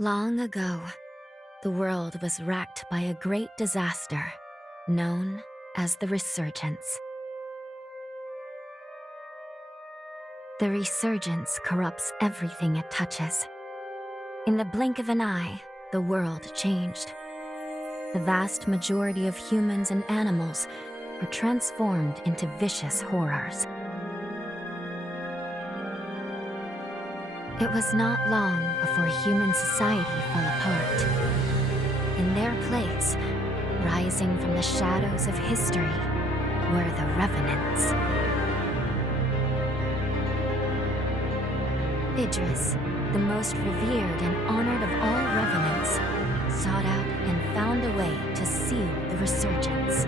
Long ago, the world was racked by a great disaster known as the Resurgence. The Resurgence corrupts everything it touches. In the blink of an eye, the world changed. The vast majority of humans and animals were transformed into vicious horrors. It was not long before human society fell apart. In their place, rising from the shadows of history, were the Revenants. Idris, the most revered and honored of all Revenants, sought out and found a way to seal the Resurgence.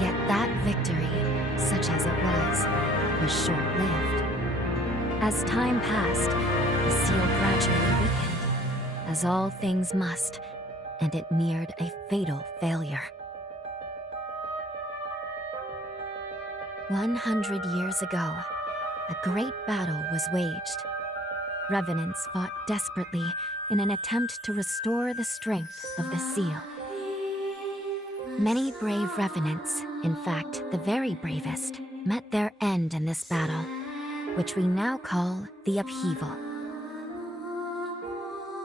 Yet that victory, such as it was short-lived. As time passed, the seal gradually weakened, as all things must, and it neared a fatal failure. 100 years ago, a great battle was waged. Revenants fought desperately in an attempt to restore the strength of the seal. Many brave Revenants, in fact the very bravest, met their end in this battle, which we now call the Upheaval.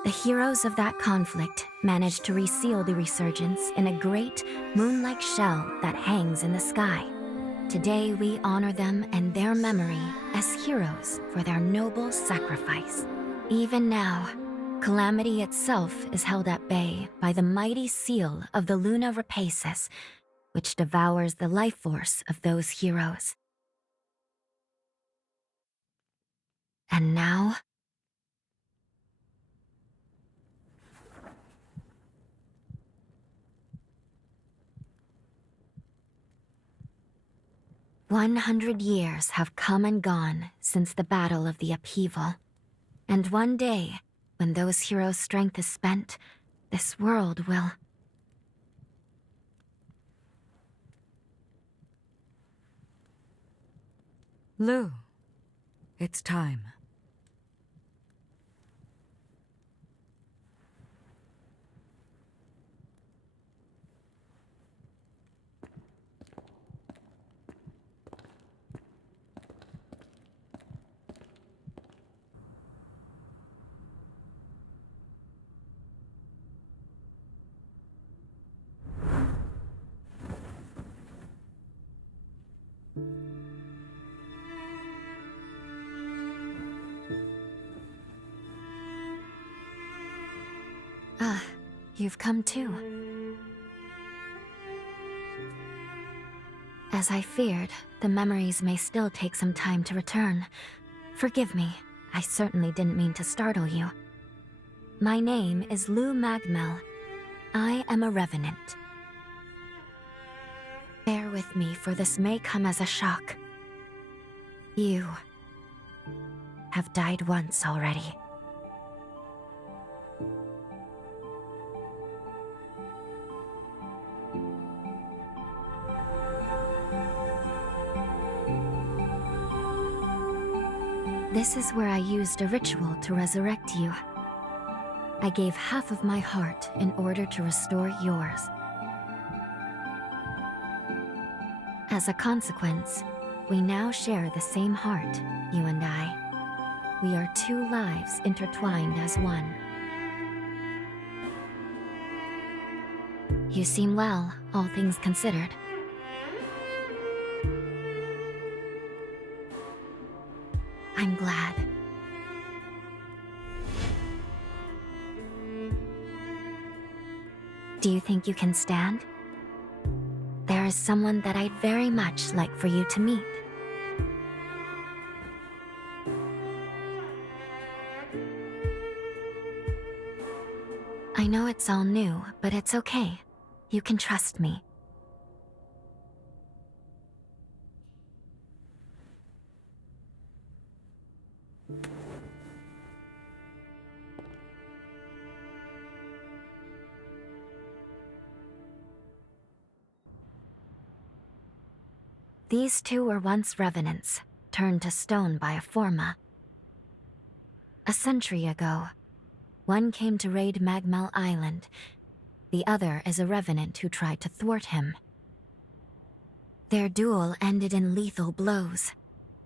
The heroes of that conflict managed to reseal the Resurgence in a great, moon-like shell that hangs in the sky. Today we honor them and their memory as heroes for their noble sacrifice. Even now, Calamity itself is held at bay by the mighty seal of the Luna Rapacis, which devours the life force of those heroes. And now, "100 years have come and gone since the Battle of the Upheaval. And one day, when those heroes' strength is spent, this world will..." Lou, it's time. You've come too. As I feared, the memories may still take some time to return. Forgive me, I certainly didn't mean to startle you. My name is Lou MagMell. I am a Revenant. Bear with me, for this may come as a shock. You have died once already. This is where I used a ritual to resurrect you. I gave half of my heart in order to restore yours. As a consequence, we now share the same heart, you and I. We are two lives intertwined as one. You seem well, all things considered. I'm glad. Do you think you can stand? There is someone that I'd very much like for you to meet. I know it's all new, but it's okay. You can trust me. These two were once Revenants, turned to stone by a Forma. A century ago, one came to raid MagMell Island. The other is a revenant who tried to thwart him. Their duel ended in lethal blows,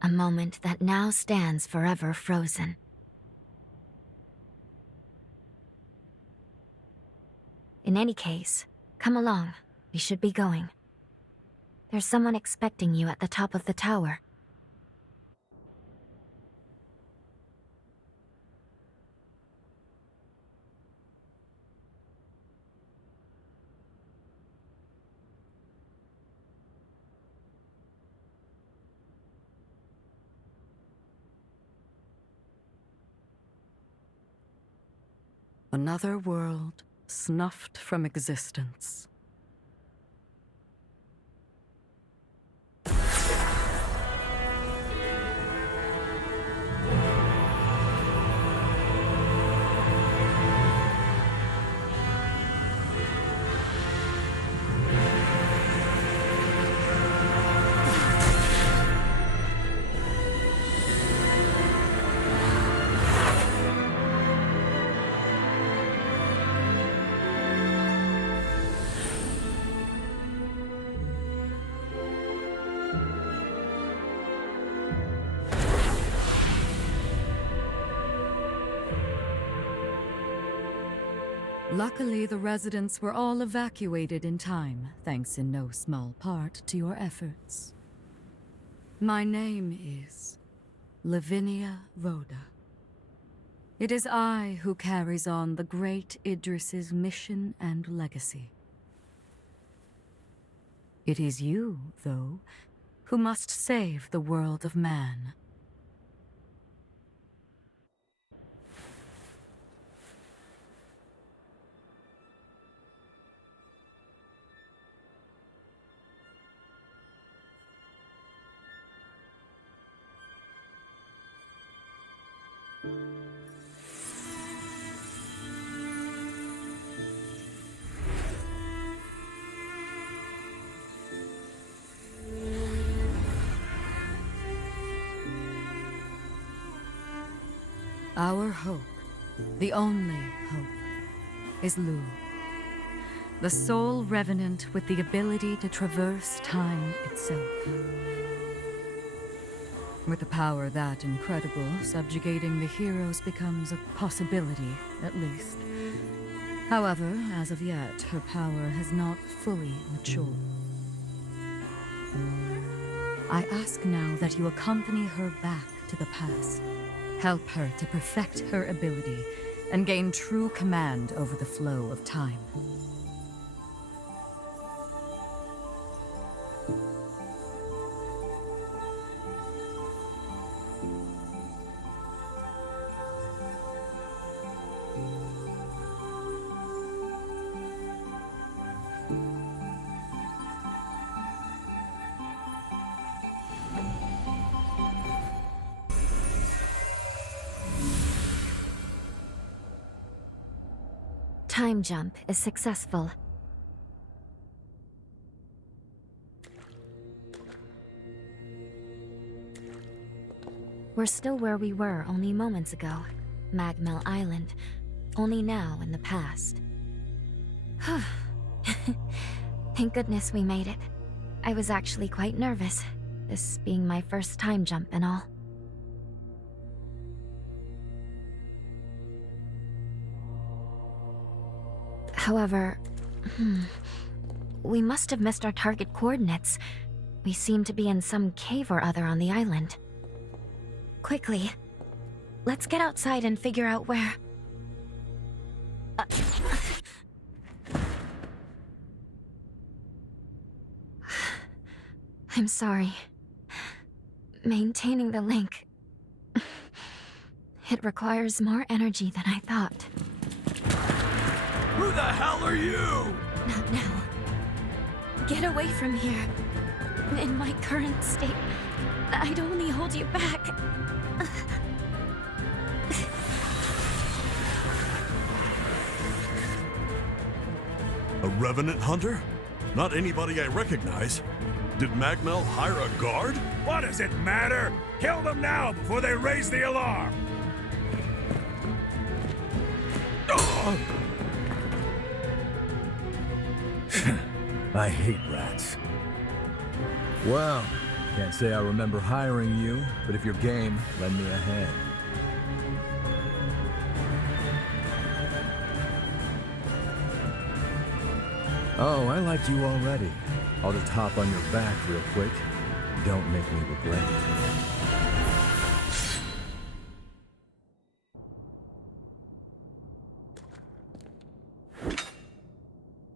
a moment that now stands forever frozen. In any case, come along. We should be going. There's someone expecting you at the top of the tower. Another world snuffed from existence. Luckily, the residents were all evacuated in time, thanks in no small part to your efforts. My name is Lavinia Rhoda. It is I who carries on the great Idris's mission and legacy. It is you, though, who must save the world of man. Our hope, the only hope, is Lyle, the sole revenant with the ability to traverse time itself. With a power that incredible, subjugating the heroes becomes a possibility, at least. However, as of yet, her power has not fully matured. I ask now that you accompany her back to the past. Help her to perfect her ability and gain true command over the flow of time. Time jump is successful. We're still where we were only moments ago. MagMell Island. Only now in the past. Thank goodness we made it. I was actually quite nervous, this being my first time jump and all. However, we must have missed our target coordinates. We seem to be in some cave or other on the island. Quickly, let's get outside and figure out where... I'm sorry. Maintaining the link... It requires more energy than I thought. Who the hell are you? Not now. Get away from here. In my current state, I'd only hold you back. A revenant hunter? Not anybody I recognize. Did MagMell hire a guard? What does it matter? Kill them now before they raise the alarm! I hate rats. Well, can't say I remember hiring you, but if you're game, lend me a hand. Oh, I like you already. I'll just hop on your back real quick. Don't make me regret it.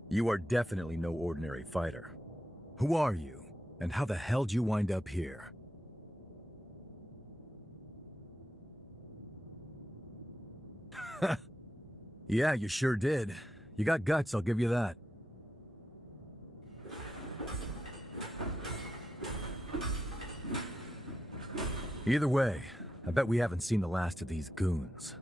You are definitely no ordinary fighter. Who are you, and how the hell'd you wind up here? Yeah, you sure did. You got guts, I'll give you that. Either way, I bet we haven't seen the last of these goons.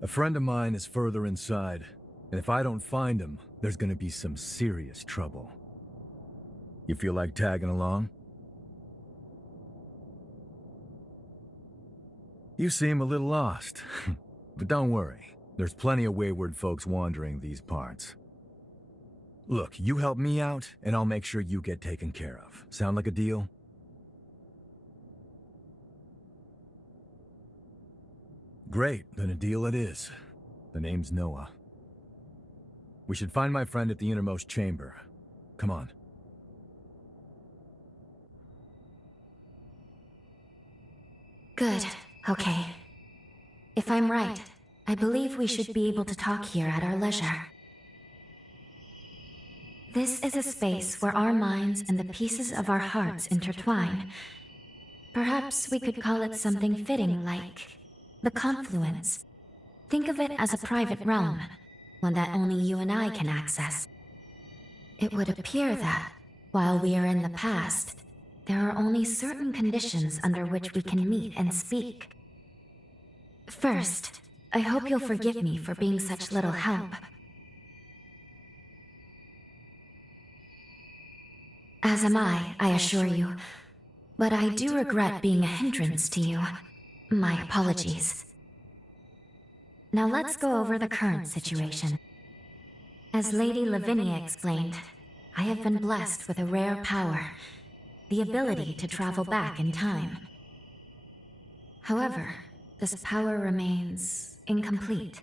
A friend of mine is further inside, and if I don't find him, there's gonna be some serious trouble. You feel like tagging along? You seem a little lost, but don't worry. There's plenty of wayward folks wandering these parts. Look, you help me out, and I'll make sure you get taken care of. Sound like a deal? Great, then a deal it is. The name's Noah. We should find my friend at the innermost chamber. Come on. Good. Okay. If I'm right, I believe we should be able to talk here at our leisure. This is a space where our minds and the pieces of our hearts intertwine. Perhaps we could call it something fitting like the confluence. Think of it as a private realm, one that only you and I can access. It would appear that, while we are in the past, there are only certain conditions under which we can meet and speak. First, I hope you'll forgive me for being such little help. As am I assure you. But I do regret being a hindrance to you. My apologies. Now let's go over the current situation. As Lady Lavinia explained, I have been blessed with a rare power, the ability to travel back in time. However, this power remains incomplete.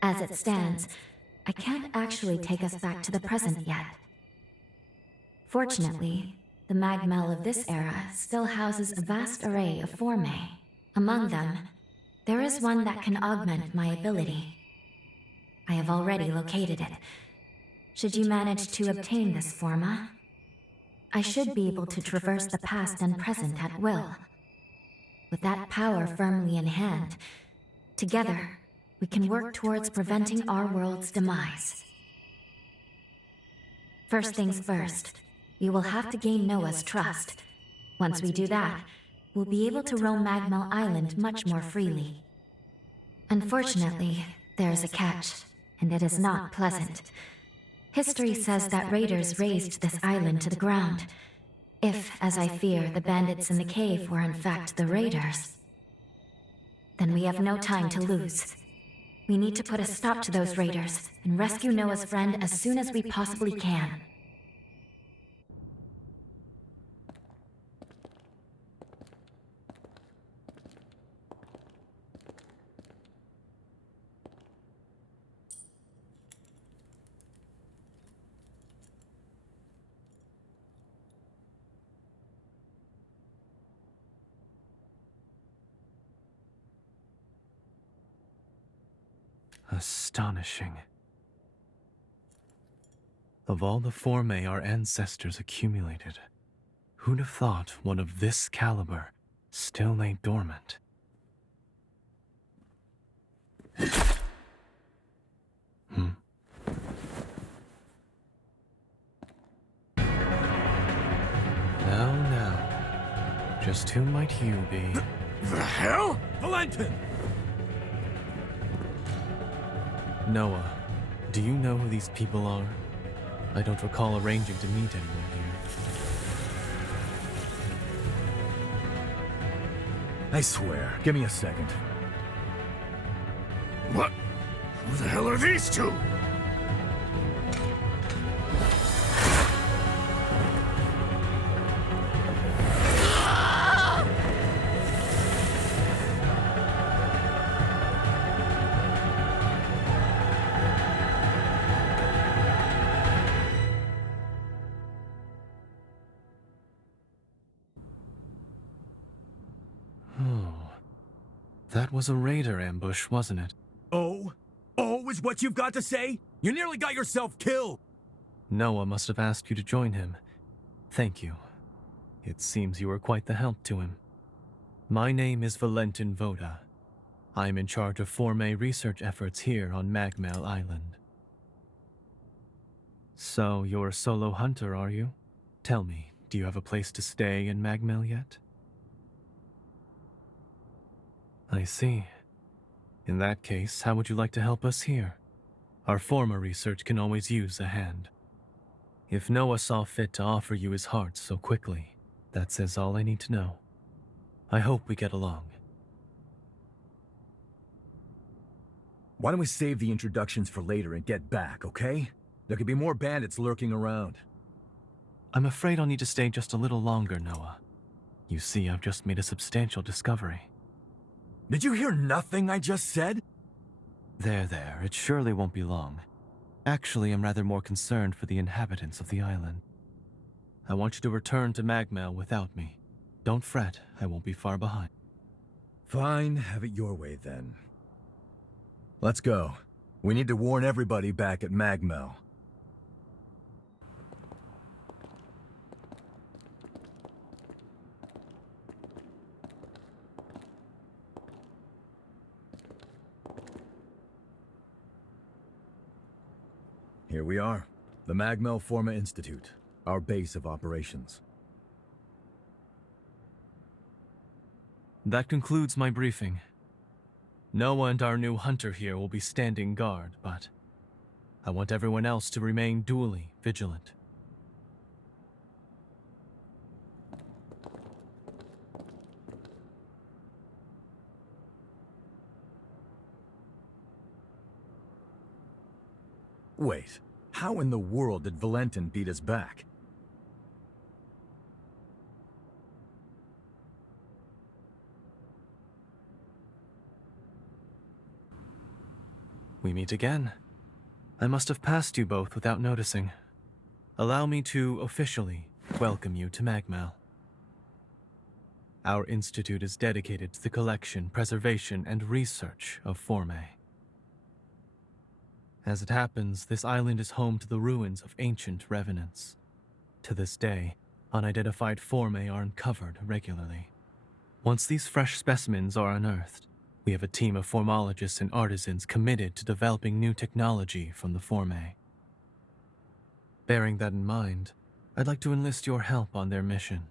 As it stands, I can't actually take us back to the present yet. Fortunately, the MagMell of this era still houses a vast array of formae. Among them, there is one that can augment my ability. I have already located it. Should you manage to obtain this forma, I should be able to traverse the past and present at will. With that power firmly in hand, together, we can work towards preventing our world's demise. First things first, we will have to gain Noah's trust. Once we do that, we'll be able to roam MagMell Island much more freely. Unfortunately, there is a catch, and it is not pleasant. History says that raiders razed this island to the ground. If, as I fear, the bandits in the cave were in fact the raiders, then we have no time to lose. We need to put a stop to those raiders and rescue Noah's friend as soon as we possibly can. Astonishing. Of all the formae our ancestors accumulated, who'd have thought one of this caliber still lay dormant? Now, just who might you be? The hell? Valentin! Noah, do you know who these people are? I don't recall arranging to meet anyone here. I swear, give me a second. What? Who the hell are these two? That was a raider ambush, wasn't it? Oh? Oh is what you've got to say? You nearly got yourself killed! Noah must have asked you to join him. Thank you. It seems you were quite the help to him. My name is Valentin Voda. I'm in charge of Forme research efforts here on MagMell Island. So, you're a solo hunter, are you? Tell me, do you have a place to stay in MagMell yet? I see. In that case, how would you like to help us here? Our former research can always use a hand. If Noah saw fit to offer you his heart so quickly, that says all I need to know. I hope we get along. Why don't we save the introductions for later and get back, okay? There could be more bandits lurking around. I'm afraid I'll need to stay just a little longer, Noah. You see, I've just made a substantial discovery. Did you hear nothing I just said? There, it surely won't be long. Actually, I'm rather more concerned for the inhabitants of the island. I want you to return to MagMell without me. Don't fret, I won't be far behind. Fine, have it your way then. Let's go. We need to warn everybody back at MagMell. Here we are, the MagMell Forma Institute, our base of operations. That concludes my briefing. Noah and our new hunter here will be standing guard, but I want everyone else to remain duly vigilant. Wait, how in the world did Valentin beat us back? We meet again. I must have passed you both without noticing. Allow me to officially welcome you to MagMell. Our institute is dedicated to the collection, preservation, and research of Forme. As it happens, this island is home to the ruins of ancient revenants. To this day, unidentified Forme are uncovered regularly. Once these fresh specimens are unearthed, we have a team of formologists and artisans committed to developing new technology from the Forme. Bearing that in mind, I'd like to enlist your help on their mission.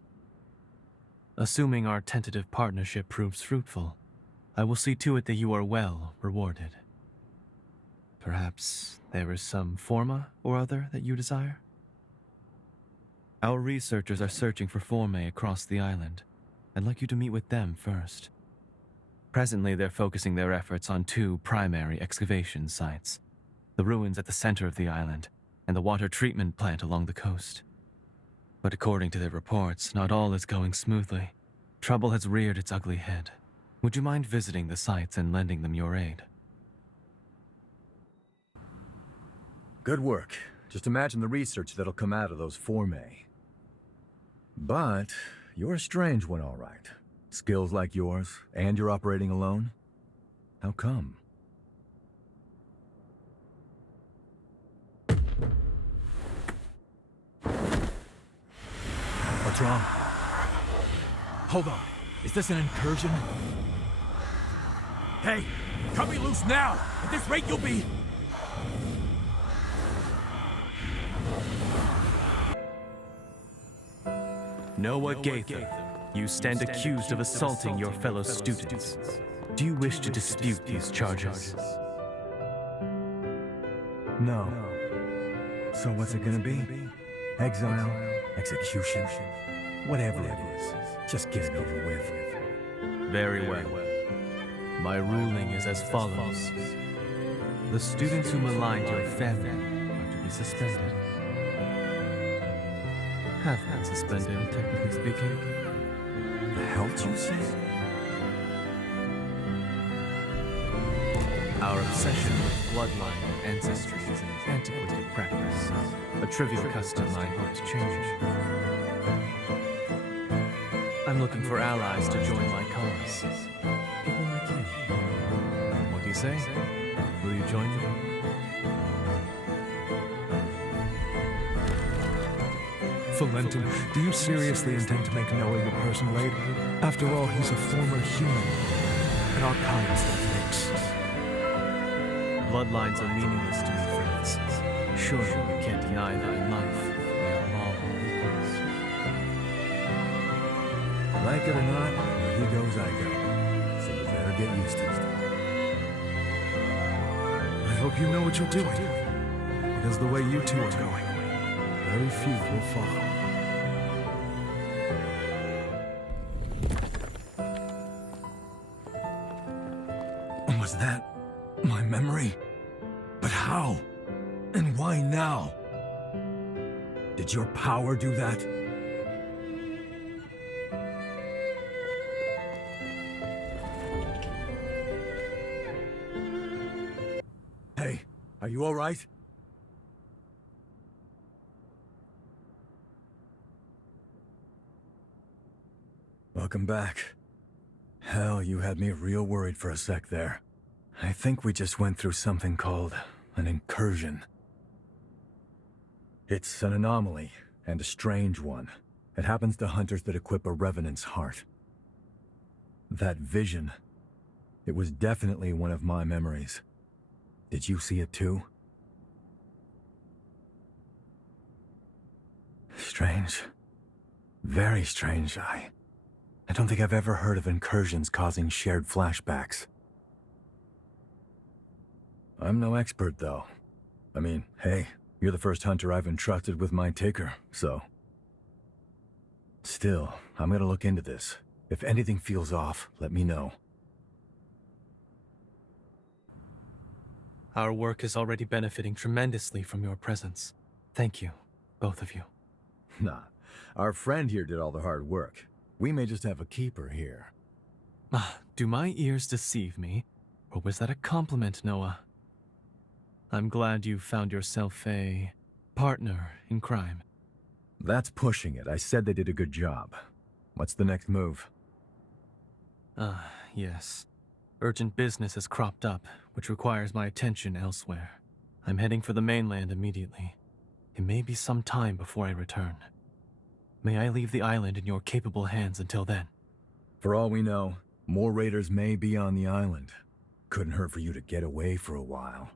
Assuming our tentative partnership proves fruitful, I will see to it that you are well rewarded. Perhaps there is some forma or other that you desire? Our researchers are searching for Forme across the island. I'd like you to meet with them first. Presently, they're focusing their efforts on two primary excavation sites: the ruins at the center of the island and the water treatment plant along the coast. But according to their reports, not all is going smoothly. Trouble has reared its ugly head. Would you mind visiting the sites and lending them your aid? Good work. Just imagine the research that'll come out of those Forme. But you're a strange one, all right. Skills like yours, and you're operating alone? How come? What's wrong? Hold on. Is this an incursion? Hey! Cut me loose now! At this rate you'll be... Noah Gaither, you stand accused of assaulting your fellow students. Do you wish to dispute these charges? No. So what's it gonna be? Exile? Execution? Whatever it is, just get it over with. Very well. My ruling is as follows. The students who maligned your family are to be suspended. Have been suspended, technically speaking. The hell did you say? Our obsession with bloodline and ancestry is an antiquated practice, a trivial custom I hope to change. I'm looking for allies to join my cause. People like you. What do you say? Will you join me? Valentin, do you seriously intend to make Noah your personal aide? After all, he's a former human, and our kind still thinks. Bloodlines are meaningless to me, friends. Surely you can't deny that in life, we are all equals. Like it or not, where he goes, I go. So you better get used to it. I hope you know what you're doing, because the way you two are going, very few will follow. Was that my memory? But how? And why now? Did your power do that? Hey, are you all right? Welcome back. Hell, you had me real worried for a sec there. I think we just went through something called an incursion. It's an anomaly, and a strange one. It happens to hunters that equip a revenant's heart. That vision, it was definitely one of my memories. Did you see it too? Strange. Very strange. I don't think I've ever heard of incursions causing shared flashbacks. I'm no expert, though. I mean, hey, you're the first hunter I've entrusted with my taker, so... Still, I'm gonna look into this. If anything feels off, let me know. Our work is already benefiting tremendously from your presence. Thank you, both of you. Nah, our friend here did all the hard work. We may just have a keeper here. Do my ears deceive me? Or was that a compliment, Noah? I'm glad you found yourself a partner in crime. That's pushing it. I said they did a good job. What's the next move? Yes. Urgent business has cropped up, which requires my attention elsewhere. I'm heading for the mainland immediately. It may be some time before I return. May I leave the island in your capable hands until then? For all we know, more raiders may be on the island. Couldn't hurt for you to get away for a while.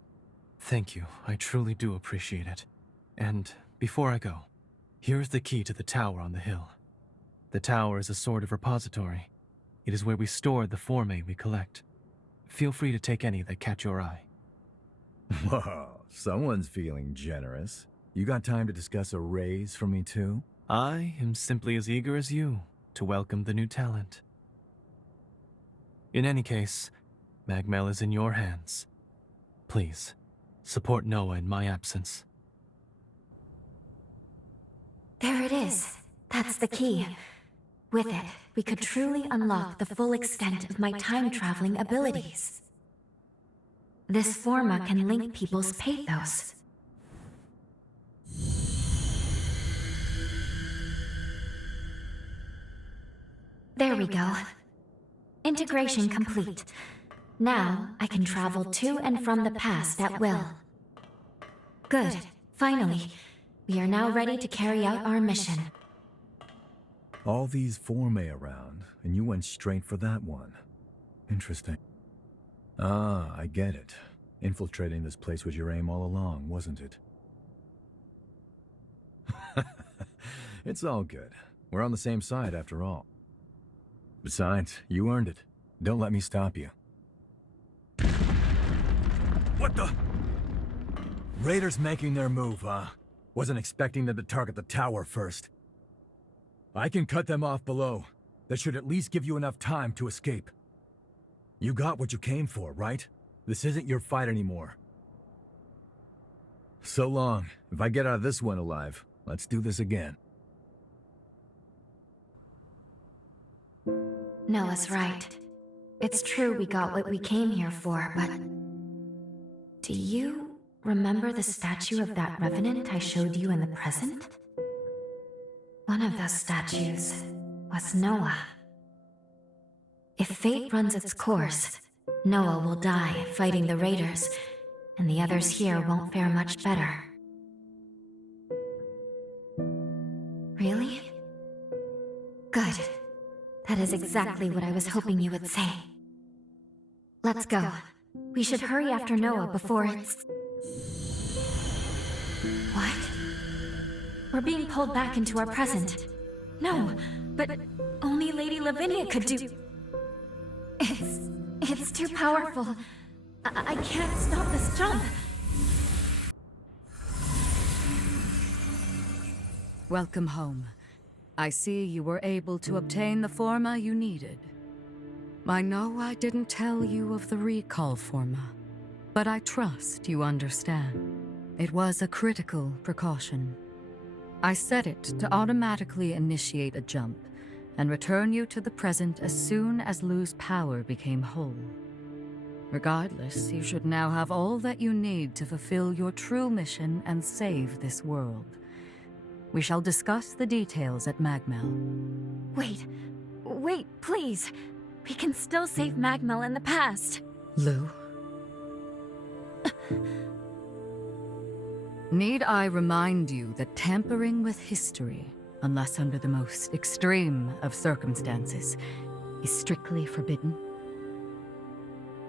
Thank you. I truly do appreciate it. And before I go, here's the key to the tower on the hill. The tower is a sort of repository. It is where we store the formae we collect. Feel free to take any that catch your eye. Whoa, someone's feeling generous. You got time to discuss a raise for me too? I am simply as eager as you to welcome the new talent. In any case, MagMell is in your hands. Please, support Noah in my absence. There it is. That's the key. With it, we could truly unlock the full extent of my time-traveling abilities. This forma can link people's pathos. There we go. Integration complete. Now, I can travel to and from the past at will. Good. Finally, we are now ready to carry out our mission. All these formae around, and you went straight for that one. Interesting. Ah, I get it. Infiltrating this place was your aim all along, wasn't it? It's all good. We're on the same side after all. Besides, you earned it. Don't let me stop you. What the? Raiders making their move, huh? Wasn't expecting them to target the tower first. I can cut them off below. That should at least give you enough time to escape. You got what you came for, right? This isn't your fight anymore. So long. If I get out of this one alive, let's do this again. Noah's right. It's true we got what we came here for, but... Do you remember the statue of that revenant I showed you in the present? One of those statues was Noah. If fate runs its course, Noah will die fighting the raiders, and the others here won't fare much better. Really? Good. That is exactly what I was hoping you would say. Let's go. We should hurry after Noah before it's... What? We're being pulled back into our present. No, but only Lady Lavinia could do... It's too powerful. I can't stop this jump. Welcome home. I see you were able to obtain the forma you needed. I know I didn't tell you of the recall forma, but I trust you understand. It was a critical precaution. I set it to automatically initiate a jump and return you to the present as soon as Lu's power became whole. Regardless, you should now have all that you need to fulfill your true mission and save this world. We shall discuss the details at MagMell. Wait, please. We can still save MagMell in the past. Lu? Need I remind you that tampering with history, unless under the most extreme of circumstances, is strictly forbidden?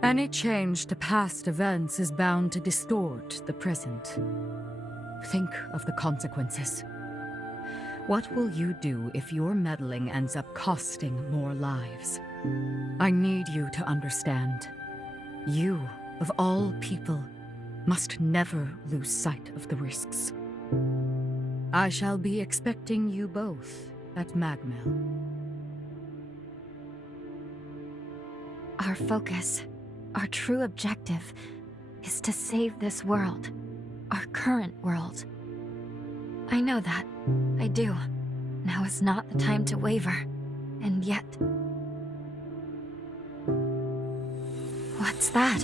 Any change to past events is bound to distort the present. Think of the consequences. What will you do if your meddling ends up costing more lives? I need you to understand. You, of all people, must never lose sight of the risks. I shall be expecting you both at MagMell. Our focus, our true objective, is to save this world, our current world. I know that. I do. Now is not the time to waver. And yet... What's that?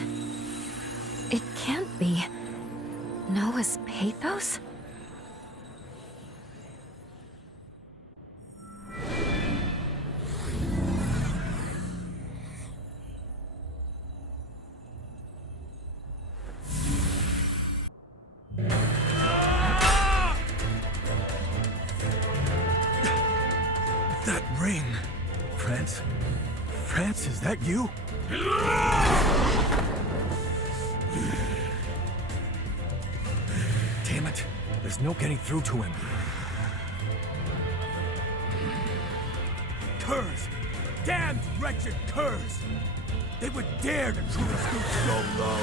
It can't be. Noah's pathos? That ring! France, is that you? Damn it, there's no getting through to him. Curs! Damned wretched curs! They would dare to truly stoop so low!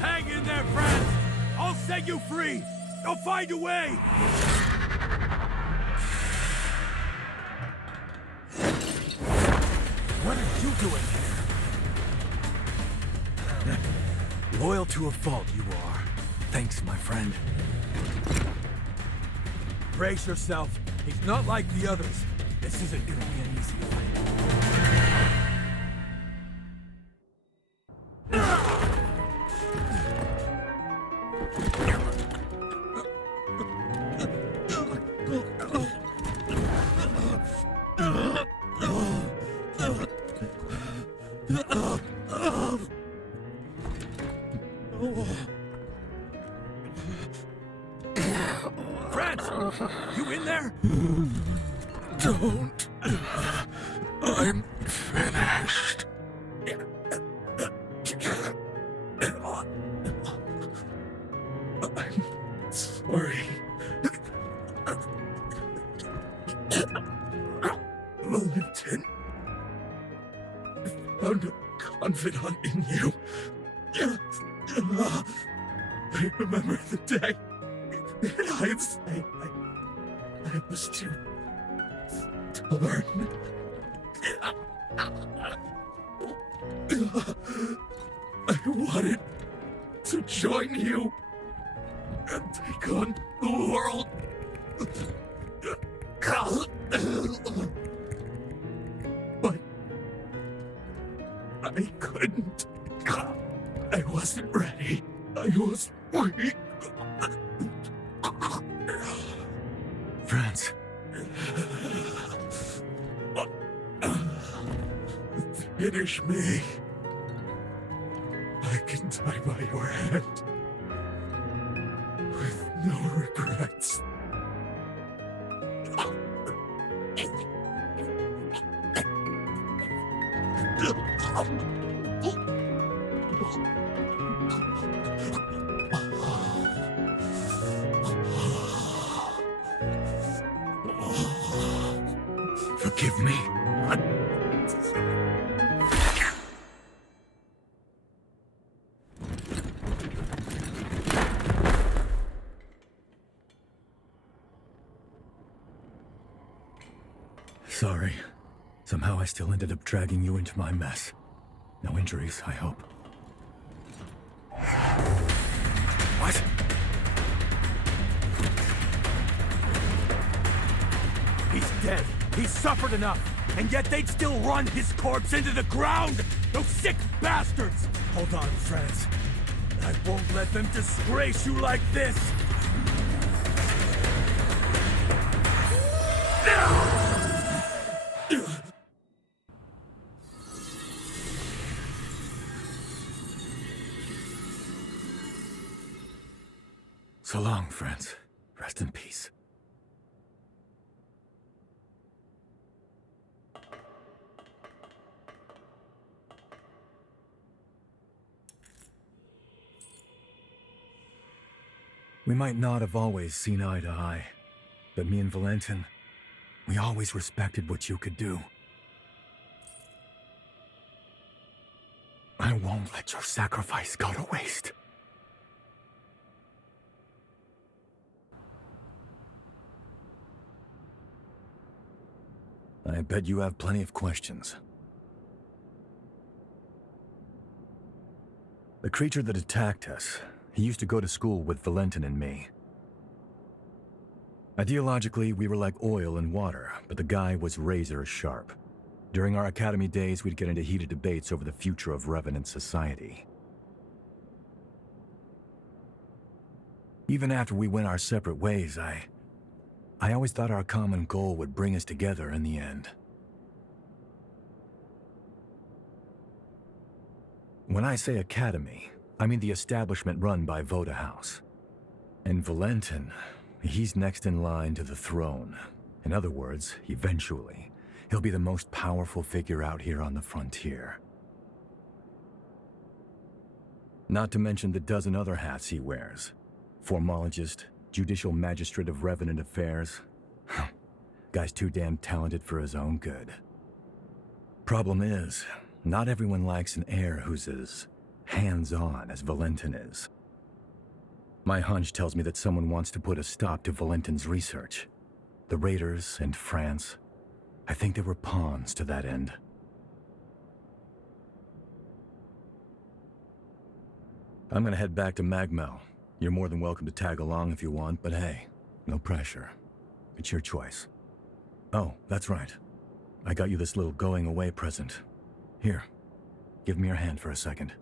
Hang in there, friends! I'll set you free! You'll find a way! What are you doing here? Loyal to a fault, you are. Thanks, my friend. Brace yourself. He's not like the others. This isn't gonna be an easy fight. You in there? Don't. I'm finished. I'm sorry. Valentin. I found a confidant in you. I remember the day. And I was too stubborn. I wanted to join you gun in the world. But I couldn't. I wasn't ready. I was weak. France. Finish me. I can die by your hand. With no regrets. Forgive me. Sorry. Somehow I still ended up dragging you into my mess. No injuries, I hope. What? He's dead. He's suffered enough. And yet they'd still run his corpse into the ground! Those sick bastards! Hold on, friends. I won't let them disgrace you like this! So long, friends. Rest in peace. We might not have always seen eye to eye, but me and Valentin, we always respected what you could do. I won't let your sacrifice go to waste. I bet you have plenty of questions. The creature that attacked us, he used to go to school with Valentin and me. Ideologically, we were like oil and water, but the guy was razor sharp. During our academy days, we'd get into heated debates over the future of Revenant society. Even after we went our separate ways, I always thought our common goal would bring us together in the end. When I say academy, I mean the establishment run by Voda House. And Valentin, he's next in line to the throne. In other words, eventually, he'll be the most powerful figure out here on the frontier. Not to mention the dozen other hats he wears. Formologist, Judicial Magistrate of Revenant Affairs. Guy's too damn talented for his own good. Problem is, not everyone likes an heir who's as hands-on as Valentin is. My hunch tells me that someone wants to put a stop to Valentin's research. The Raiders and France, I think they were pawns to that end. I'm gonna head back to MagMell. You're more than welcome to tag along if you want, but hey, no pressure. It's your choice. Oh, that's right. I got you this little going-away present. Here, give me your hand for a second.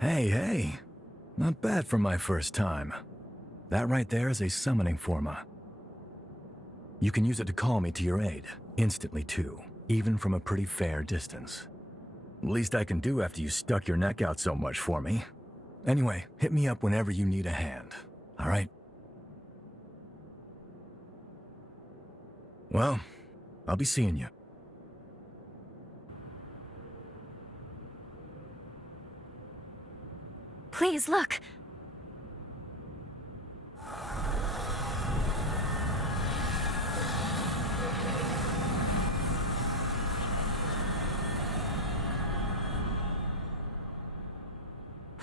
Hey, not bad for my first time. That right there is a summoning forma. You can use it to call me to your aid, instantly too, even from a pretty fair distance. Least I can do after you stuck your neck out so much for me. Anyway, hit me up whenever you need a hand, all right? Well, I'll be seeing you. Please, look!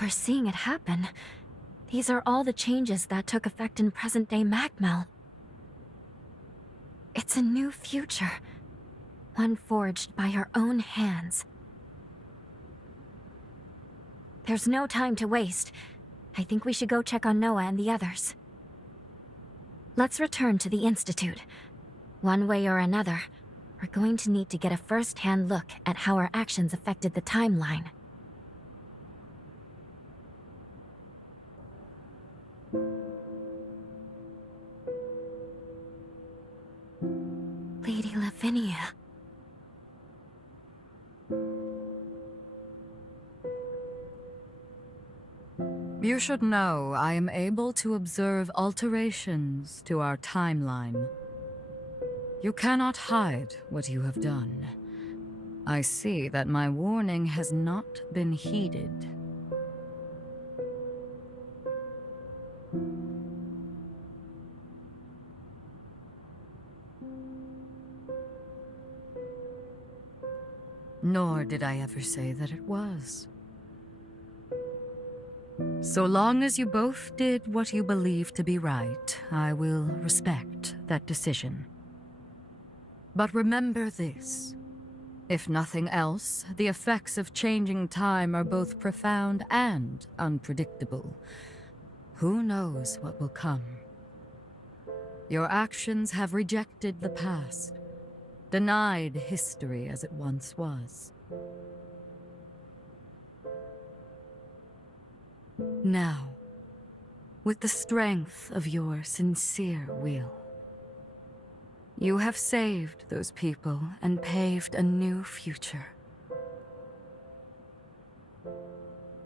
We're seeing it happen. These are all the changes that took effect in present-day MagMell. It's a new future, one forged by her own hands. There's no time to waste. I think we should go check on Noah and the others. Let's return to the Institute. One way or another, we're going to need to get a first-hand look at how our actions affected the timeline. Lady Lavinia. You should know I am able to observe alterations to our timeline. You cannot hide what you have done. I see that my warning has not been heeded. Nor did I ever say that it was. So long as you both did what you believe to be right, I will respect that decision. But remember this. If nothing else, the effects of changing time are both profound and unpredictable. Who knows what will come? Your actions have rejected the past, denied history as it once was. Now, with the strength of your sincere will, you have saved those people and paved a new future.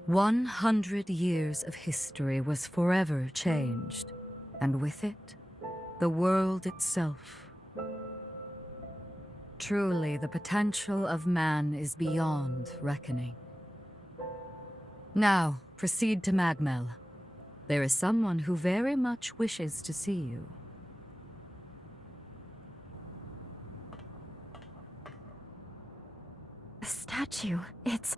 100 years of history was forever changed, and with it, the world itself. Truly, the potential of man is beyond reckoning. Now, proceed to MagMell. There is someone who very much wishes to see you. A statue. It's...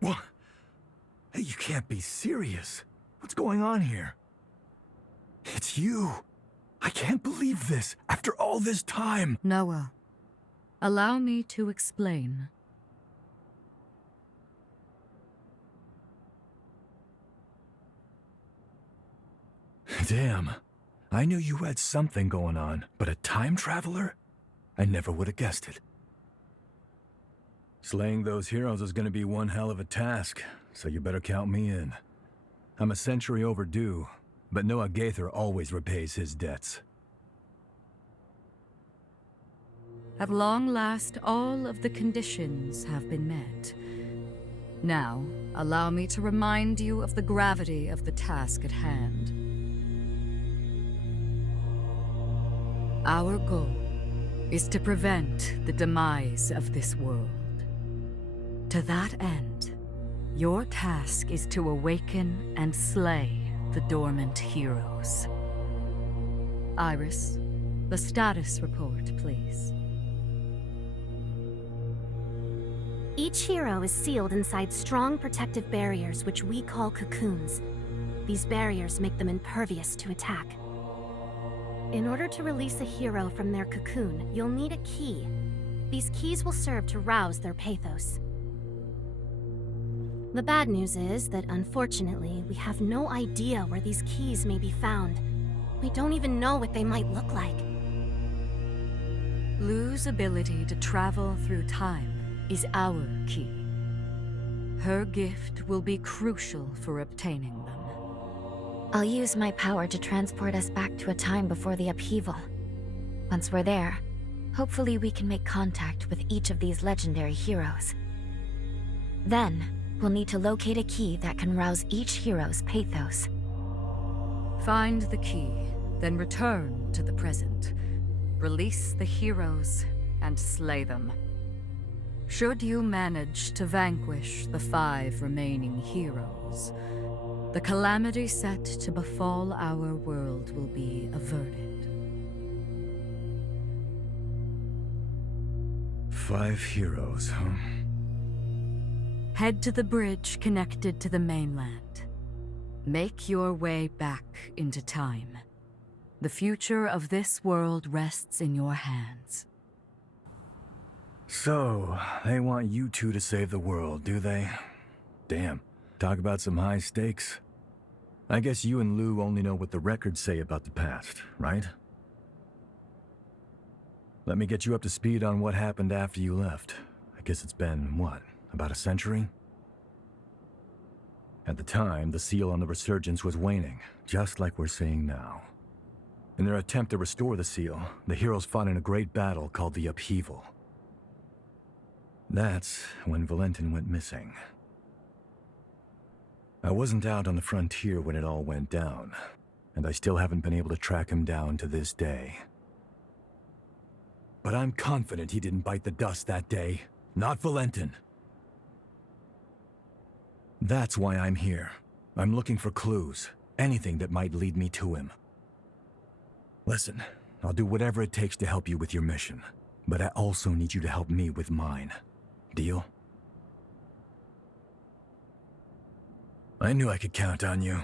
What? Hey, you can't be serious. What's going on here? It's you. I can't believe this. After all this time. Noah, allow me to explain. Damn. I knew you had something going on, but a time traveler? I never would have guessed it. Slaying those heroes is gonna be one hell of a task, so you better count me in. I'm a century overdue, but Noah Gaither always repays his debts. At long last, all of the conditions have been met. Now, allow me to remind you of the gravity of the task at hand. Our goal is to prevent the demise of this world. To that end, your task is to awaken and slay the dormant heroes. Iris, the status report, please. Each hero is sealed inside strong protective barriers which we call cocoons. These barriers make them impervious to attack. In order to release a hero from their cocoon, you'll need a key. These keys will serve to rouse their pathos. The bad news is that, unfortunately, we have no idea where these keys may be found. We don't even know what they might look like. Lu's ability to travel through time is our key. Her gift will be crucial for obtaining them. I'll use my power to transport us back to a time before the upheaval. Once we're there, hopefully we can make contact with each of these legendary heroes. Then, we'll need to locate a key that can rouse each hero's pathos. Find the key, then return to the present. Release the heroes and slay them. Should you manage to vanquish the 5 remaining heroes, the calamity set to befall our world will be averted. 5 heroes, huh? Head to the bridge connected to the mainland. Make your way back into time. The future of this world rests in your hands. So, they want you two to save the world, do they? Damn, talk about some high stakes. I guess you and Lou only know what the records say about the past, right? Let me get you up to speed on what happened after you left. I guess it's been, what, about a century? At the time, the seal on the resurgence was waning, just like we're seeing now. In their attempt to restore the seal, the heroes fought in a great battle called the Upheaval. That's when Valentin went missing. I wasn't out on the frontier when it all went down, and I still haven't been able to track him down to this day. But I'm confident he didn't bite the dust that day. Not Valentin. That's why I'm here. I'm looking for clues. Anything that might lead me to him. Listen, I'll do whatever it takes to help you with your mission. But I also need you to help me with mine. Deal? I knew I could count on you.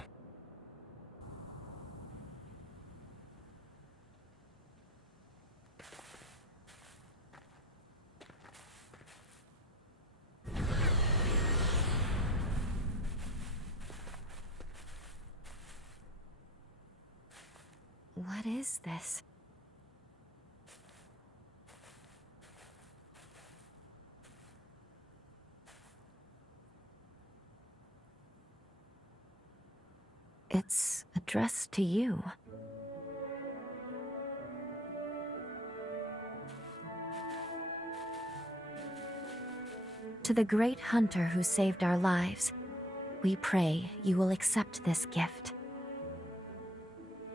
What is this? It's addressed to you. To the great hunter who saved our lives, we pray you will accept this gift.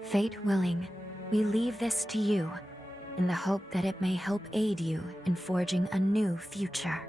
Fate willing, we leave this to you, in the hope that it may help aid you in forging a new future.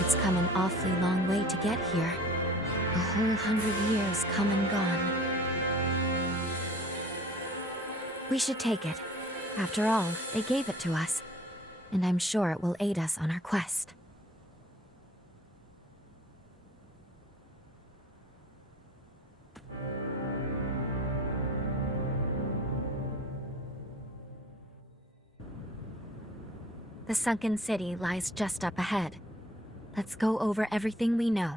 It's come an awfully long way to get here. A whole 100 years come and gone. We should take it. After all, they gave it to us. And I'm sure it will aid us on our quest. The sunken city lies just up ahead. Let's go over everything we know.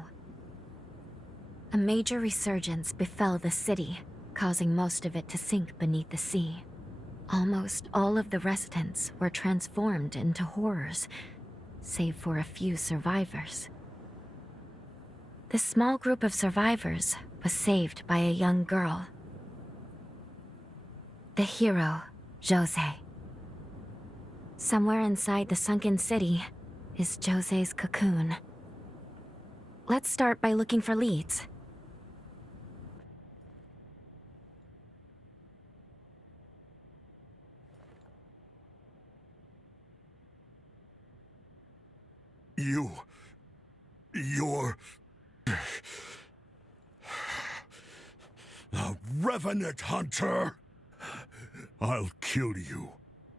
A major resurgence befell the city, causing most of it to sink beneath the sea. Almost all of the residents were transformed into horrors, save for a few survivors. This small group of survivors was saved by a young girl. The hero, Josee. Somewhere inside the sunken city is Josee's cocoon. Let's start by looking for leads. You're... a revenant hunter! I'll kill you.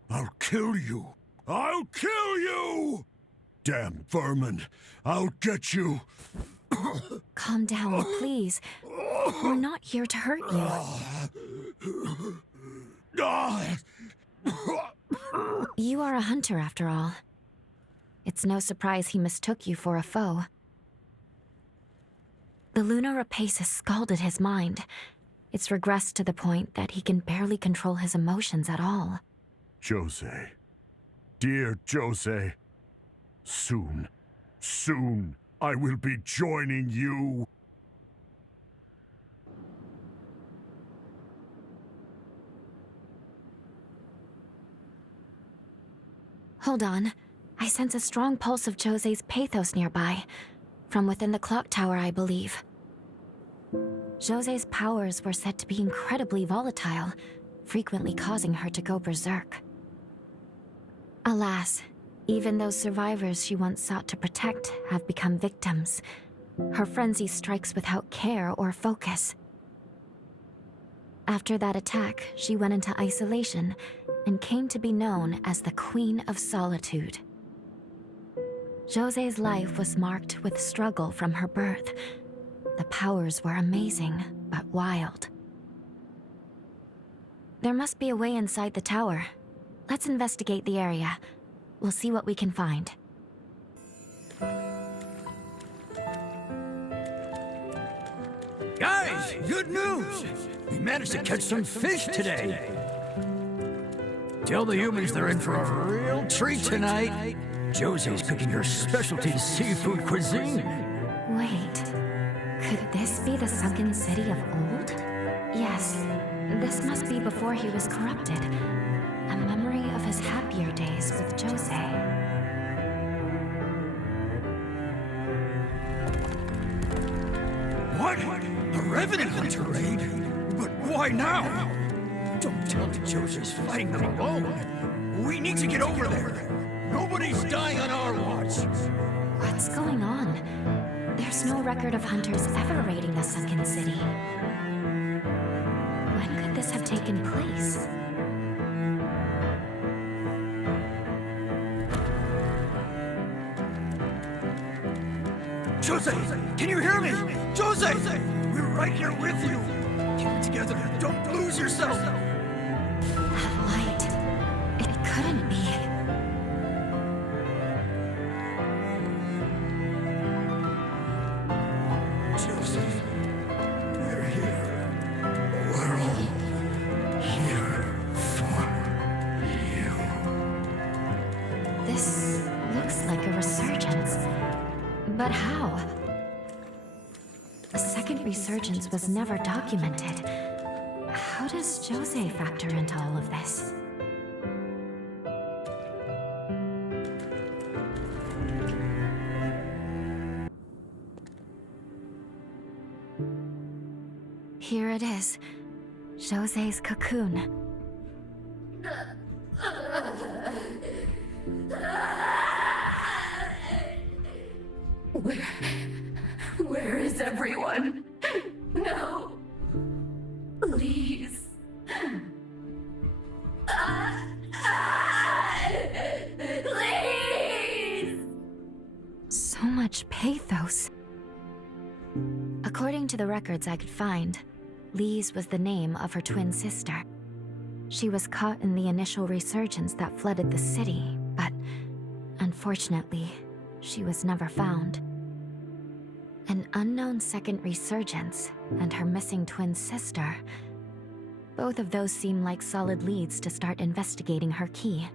I'll kill you. I'll kill you! Damn vermin! I'll get you! Calm down, please. We're not here to hurt you. You are a hunter, after all. It's no surprise he mistook you for a foe. The lunar Rapacis scalded his mind. It's regressed to the point that he can barely control his emotions at all. Josee, Dear Josee, soon, I will be joining you. Hold on. I sense a strong pulse of Josee's pathos nearby. From within the clock tower, I believe. Josee's powers were said to be incredibly volatile, frequently causing her to go berserk. Alas, even those survivors she once sought to protect have become victims. Her frenzy strikes without care or focus. After that attack, she went into isolation and came to be known as the Queen of Solitude. Josee's life was marked with struggle from her birth. The powers were amazing, but wild. There must be a way inside the tower. Let's investigate the area. We'll see what we can find. Guys, good news! We managed to catch some fish today. Tell the humans they're in for a real treat tonight. Josee's cooking her specialty seafood cuisine. Wait, could this be the sunken city of old? Yes, this must be before he was corrupted. A memory of his happier days with Josee. What? A revenant hunter raid? But why now? Don't tell me Josee's fighting them alone. We need to get over there. Nobody's dying on our watch. What's going on? There's no record of hunters ever raiding the sunken city. When could this have taken place? Josee, can you hear me? Josee! We're right here with you. Keep it together. Don't lose yourself. That light. It couldn't be. Josee, we're here. We're all here for you. This looks like a resurgence. But how? A second resurgence was never documented. How does Josee factor into all of this? Here it is. Josee's cocoon. Where is everyone? No. Please. Please! So much pathos. According to the records I could find, Lise was the name of her twin sister. She was caught in the initial resurgence that flooded the city, but unfortunately, she was never found. An unknown second resurgence and her missing twin sister. Both of those seem like solid leads to start investigating her key.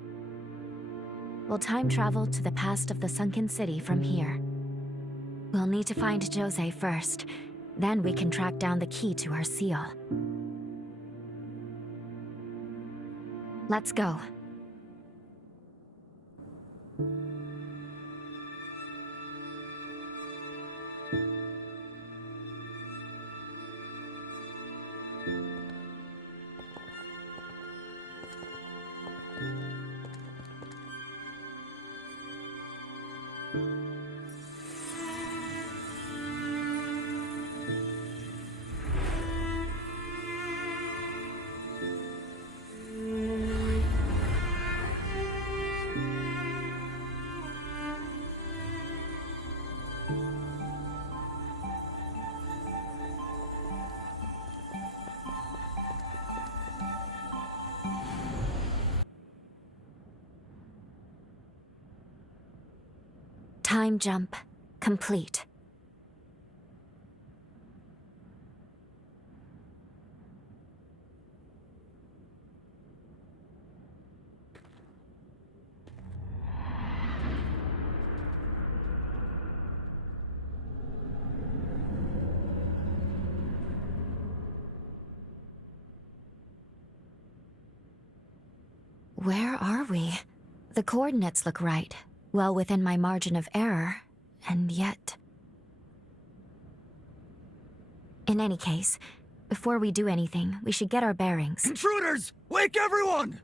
We'll time travel to the past of the sunken city from here. We'll need to find Josee first, then we can track down the key to her seal. Let's go. Time jump complete. Where are we? The coordinates look right, well within my margin of error, and yet... In any case, before we do anything, we should get our bearings. Intruders! Wake everyone!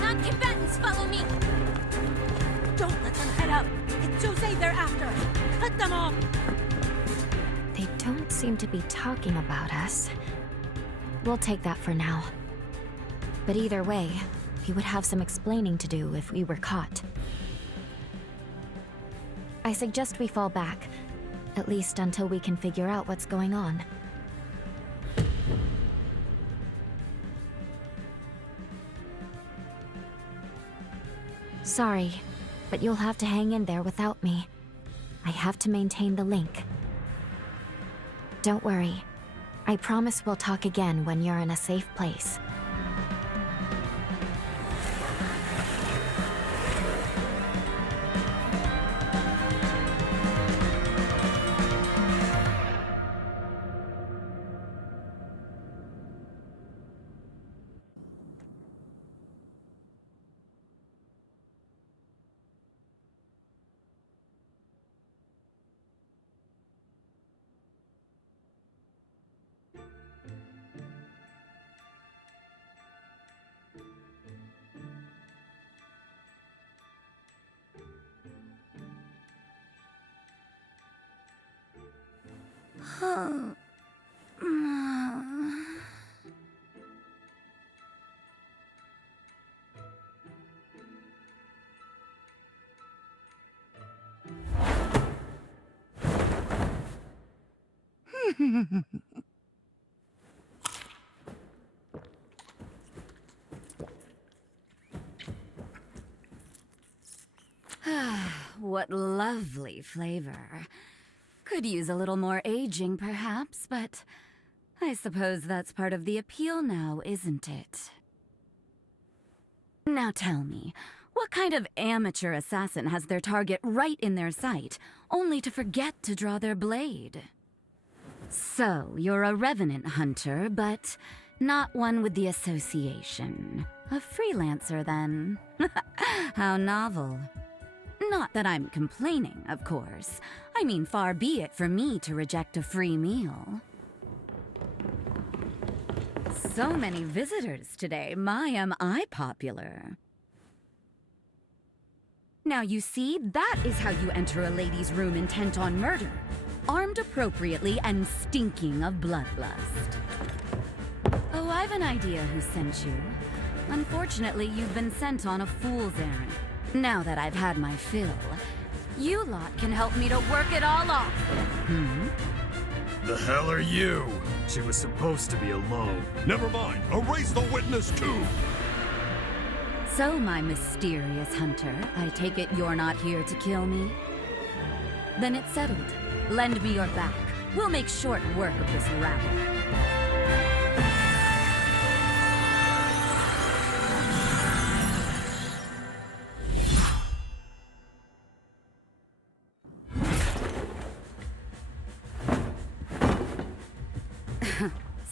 Non-combatants, follow me! Don't let them head up! It's Josee they're after! Cut them off! They don't seem to be talking about us. We'll take that for now. But either way, we would have some explaining to do if we were caught. I suggest we fall back, at least until we can figure out what's going on. Sorry, but you'll have to hang in there without me. I have to maintain the link. Don't worry. I promise we'll talk again when you're in a safe place. What lovely flavor. Could use a little more aging, perhaps, but I suppose that's part of the appeal now, isn't it? Now tell me, what kind of amateur assassin has their target right in their sight, only to forget to draw their blade? So, you're a revenant hunter, but not one with the association. A freelancer, then. How novel. Not that I'm complaining, of course. I mean, far be it for me to reject a free meal. So many visitors today. My, am I popular. Now you see, that is how you enter a lady's room intent on murder. Armed appropriately and stinking of bloodlust. Oh, I've an idea who sent you. Unfortunately, you've been sent on a fool's errand. Now that I've had my fill, you lot can help me to work it all off. The hell are you? She was supposed to be alone. Never mind. Erase the witness too. So, my mysterious hunter, I take it you're not here to kill me? Then it's settled. Lend me your back. We'll make short work of this rabble.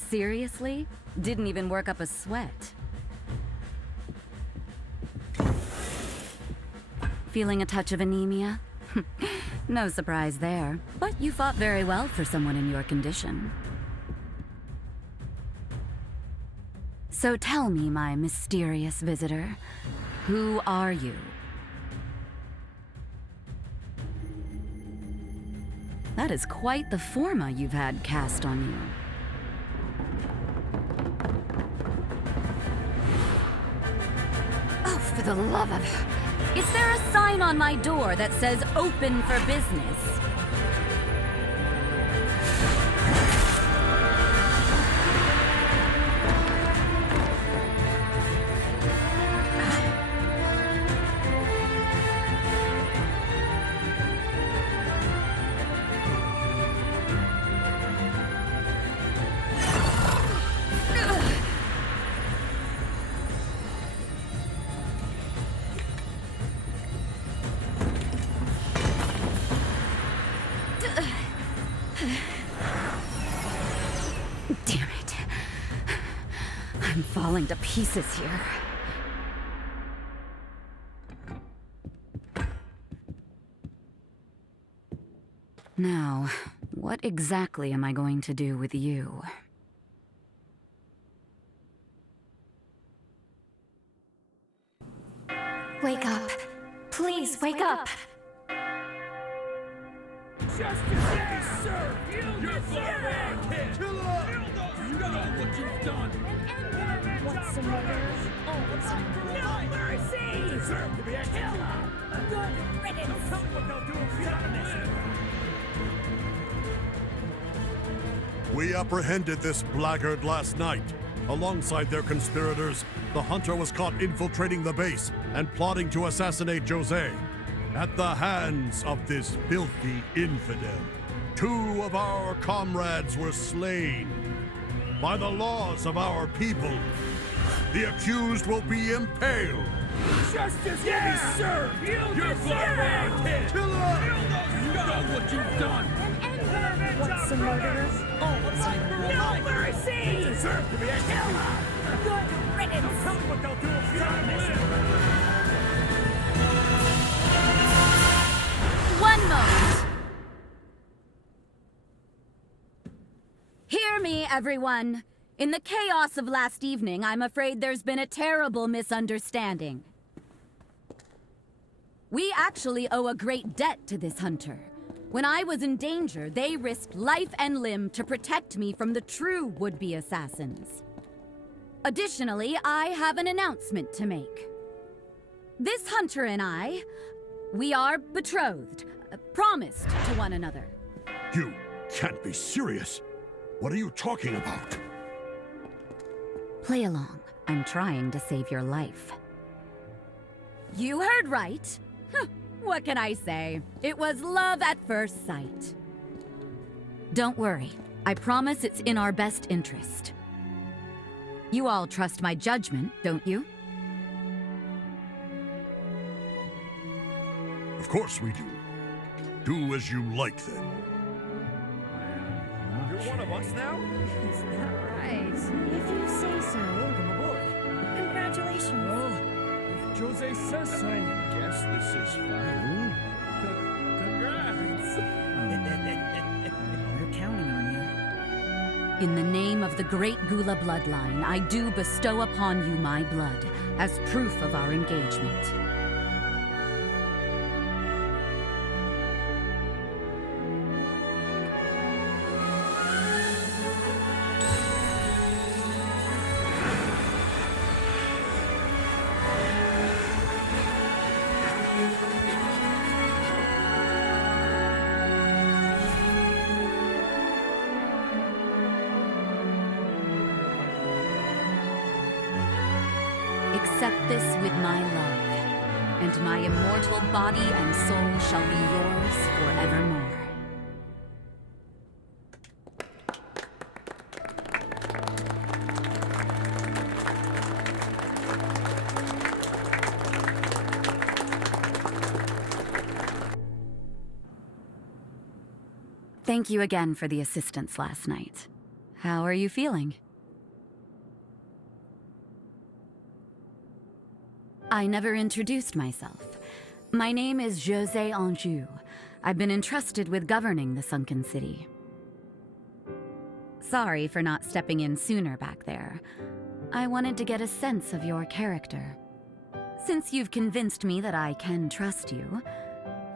Seriously? Didn't even work up a sweat. Feeling a touch of anemia? No surprise there, but you fought very well for someone in your condition. So tell me, my mysterious visitor, who are you? That is quite the forma you've had cast on you. Oh, for the love of... Is there a sign on my door that says open for business? Damn it. I'm falling to pieces here. Now, what exactly am I going to do with you? Wake up. Please, wake up. Justice is served! You're fired, kid! Kill him! You know what you've done! What's the matter? No mercy! You deserve to be executed! Good riddance! Don't tell me what they'll do if you don't live! We apprehended this blackguard last night. Alongside their conspirators, the hunter was caught infiltrating the base and plotting to assassinate Josee. At the hands of this filthy infidel, 2 of our comrades were slain. By the laws of our people, the accused will be impaled. Justice will be served! You're fired, kid! Kill him! You know what you've done! What's the matter? No mercy! You deserve to be executed! Good riddance! Don't tell me what they'll do if you don't live! One moment! Hear me, everyone! In the chaos of last evening, I'm afraid there's been a terrible misunderstanding. We actually owe a great debt to this hunter. When I was in danger, they risked life and limb to protect me from the true would-be assassins. Additionally, I have an announcement to make. This hunter and I, we are betrothed, promised to one another. You can't be serious. What are you talking about? Play along. I'm trying to save your life. You heard right. What can I say? It was love at first sight. Don't worry. I promise it's in our best interest. You all trust my judgment, don't you? Of course we do. Do as you like, then. You're one of us now? Is that right? If you say so. Welcome aboard. Congratulations. Well, if Josee says so, I guess this is fine. Congrats! We're counting on you. In the name of the great Gula bloodline, I do bestow upon you my blood as proof of our engagement. Accept this with my love, and my immortal body and soul shall be yours forevermore. Thank you again for the assistance last night. How are you feeling? I never introduced myself. My name is Josee Anjou. I've been entrusted with governing the sunken city. Sorry for not stepping in sooner back there. I wanted to get a sense of your character. Since you've convinced me that I can trust you,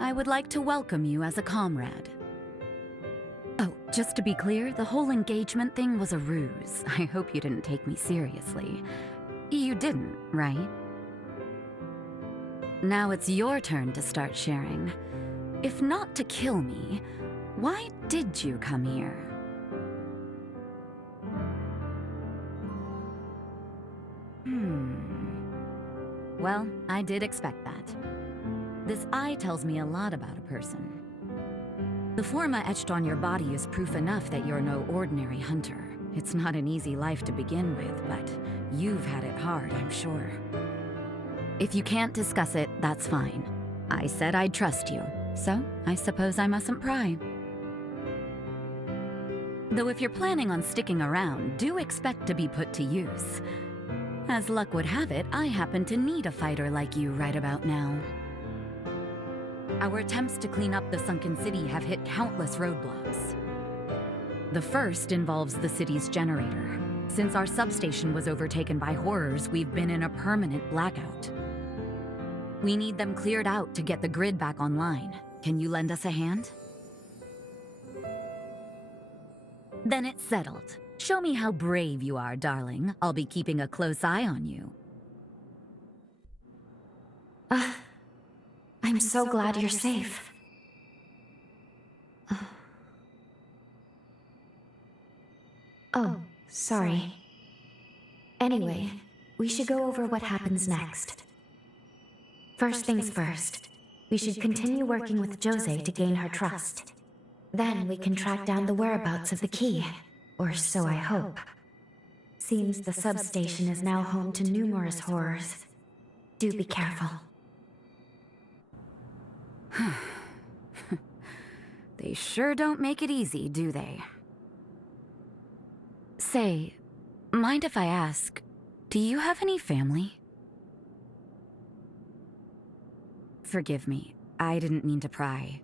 I would like to welcome you as a comrade. Oh, just to be clear, the whole engagement thing was a ruse. I hope you didn't take me seriously. You didn't, right? Now it's your turn to start sharing. If not to kill me, why did you come here? Well, I did expect that. This eye tells me a lot about a person. The forma etched on your body is proof enough that you're no ordinary hunter. It's not an easy life to begin with, but you've had it hard, I'm sure. If you can't discuss it, that's fine. I said I'd trust you, so I suppose I mustn't pry. Though if you're planning on sticking around, do expect to be put to use. As luck would have it, I happen to need a fighter like you right about now. Our attempts to clean up the sunken city have hit countless roadblocks. The first involves the city's generator. Since our substation was overtaken by horrors, we've been in a permanent blackout. We need them cleared out to get the grid back online. Can you lend us a hand? Then it's settled. Show me how brave you are, darling. I'll be keeping a close eye on you. I'm so glad you're safe. Oh, sorry. Anyway, we should go over what happens next. First things first, we should continue working with Josee to gain her trust. Then we can track down the whereabouts of the key, or so I hope. Seems the substation is now home to numerous horrors. Do be careful. They sure don't make it easy, do they? Say, mind if I ask, do you have any family? Forgive me, I didn't mean to pry.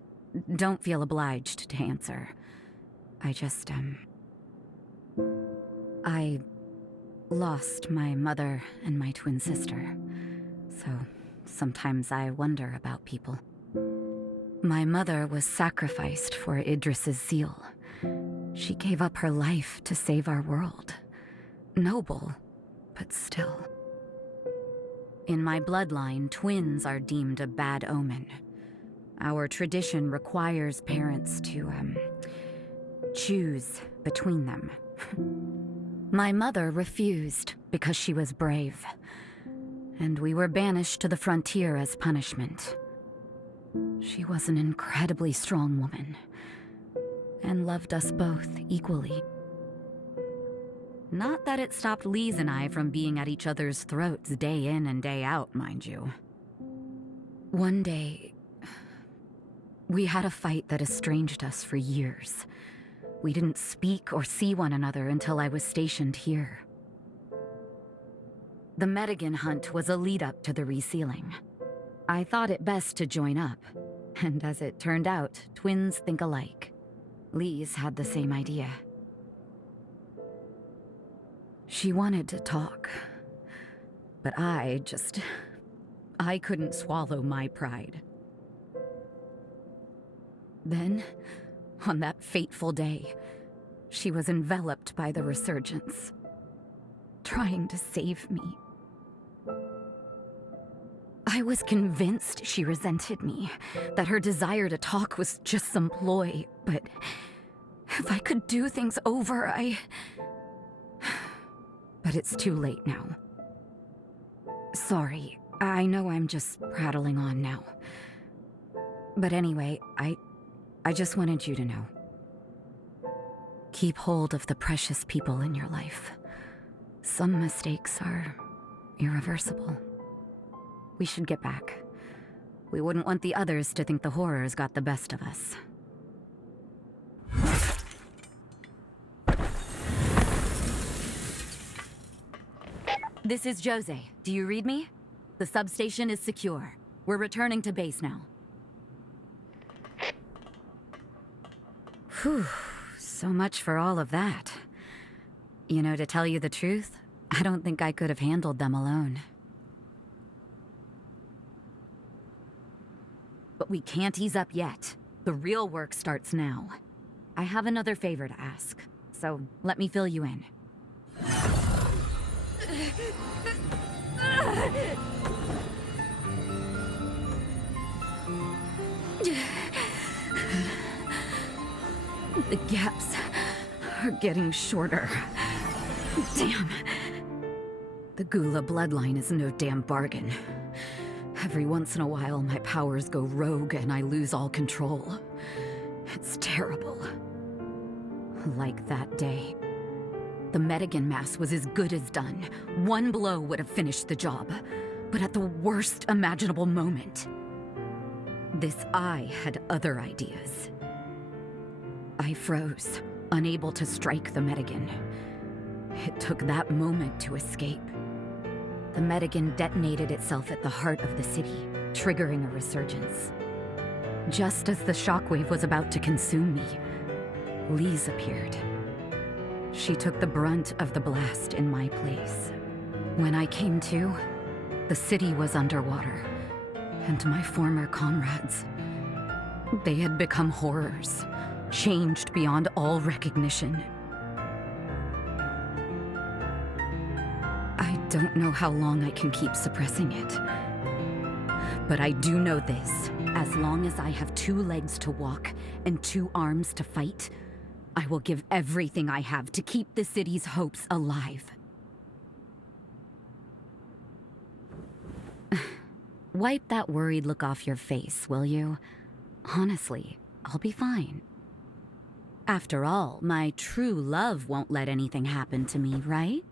Don't feel obliged to answer. I just, I lost my mother and my twin sister, so sometimes I wonder about people. My mother was sacrificed for Idris's seal. She gave up her life to save our world. Noble, but still. In my bloodline, twins are deemed a bad omen. Our tradition requires parents to, choose between them. My mother refused because she was brave, and we were banished to the frontier as punishment. She was an incredibly strong woman, and loved us both equally. Not that it stopped Lise and I from being at each other's throats day in and day out, mind you. One day, we had a fight that estranged us for years. We didn't speak or see one another until I was stationed here. The Medigan hunt was a lead-up to the resealing. I thought it best to join up, and as it turned out, twins think alike. Lise had the same idea. She wanted to talk, but I couldn't swallow my pride. Then, on that fateful day, she was enveloped by the resurgence, trying to save me. I was convinced she resented me, that her desire to talk was just some ploy, but if I could do things over, But it's too late now. Sorry, I know I'm just prattling on now. But anyway, I just wanted you to know. Keep hold of the precious people in your life. Some mistakes are irreversible. We should get back. We wouldn't want the others to think the horrors got the best of us. This is Josee. Do you read me? The substation is secure. We're returning to base now. Whew, so much for all of that. You know, to tell you the truth, I don't think I could have handled them alone. But we can't ease up yet. The real work starts now. I have another favor to ask, so let me fill you in. The gaps are getting shorter. Damn. The Gula bloodline is no damn bargain. Every once in a while, my powers go rogue and I lose all control. It's terrible. Like that day. The Medigan mass was as good as done. One blow would have finished the job, but at the worst imaginable moment. This eye had other ideas. I froze, unable to strike the Medigan. It took that moment to escape. The Medigan detonated itself at the heart of the city, triggering a resurgence. Just as the shockwave was about to consume me, Lise appeared. She took the brunt of the blast in my place. When I came to, the city was underwater, and my former comrades, they had become horrors, changed beyond all recognition. I don't know how long I can keep suppressing it. But I do know this. As long as I have 2 legs to walk and 2 arms to fight, I will give everything I have to keep the city's hopes alive. Wipe that worried look off your face, will you? Honestly, I'll be fine. After all, my true love won't let anything happen to me, right?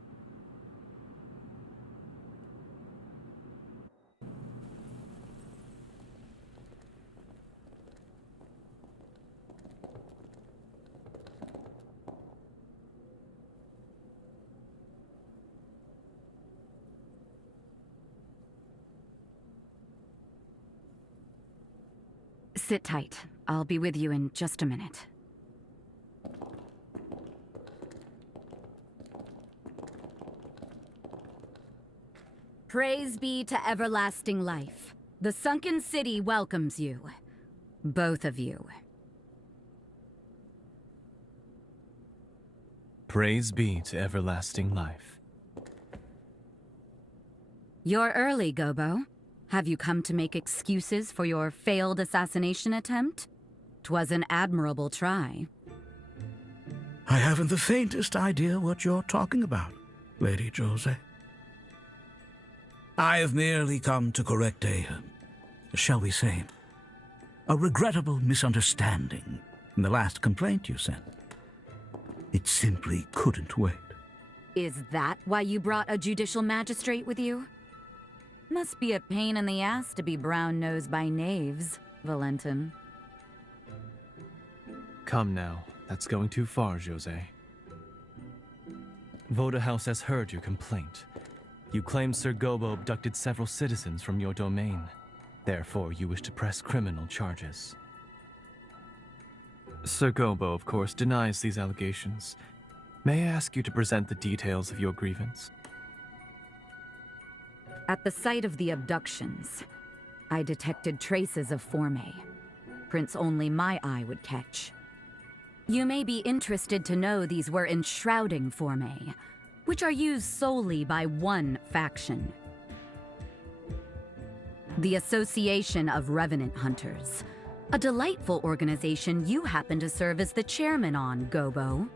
Sit tight. I'll be with you in just a minute. Praise be to everlasting life. The sunken city welcomes you. Both of you. Praise be to everlasting life. You're early, Gobo. Have you come to make excuses for your failed assassination attempt? 'Twas an admirable try. I haven't the faintest idea what you're talking about, Lady Josee. I have merely come to correct shall we say, a regrettable misunderstanding in the last complaint you sent. It simply couldn't wait. Is that why you brought a judicial magistrate with you? Must be a pain in the ass to be brown-nosed by knaves, Valentin. Come now, that's going too far, Josee. Voda House has heard your complaint. You claim Sir Gobo abducted several citizens from your domain. Therefore, you wish to press criminal charges. Sir Gobo, of course, denies these allegations. May I ask you to present the details of your grievance? At the site of the abductions, I detected traces of Forme, prints only my eye would catch. You may be interested to know these were enshrouding Forme, which are used solely by one faction. The Association of Revenant Hunters, a delightful organization you happen to serve as the chairman on, Gobo.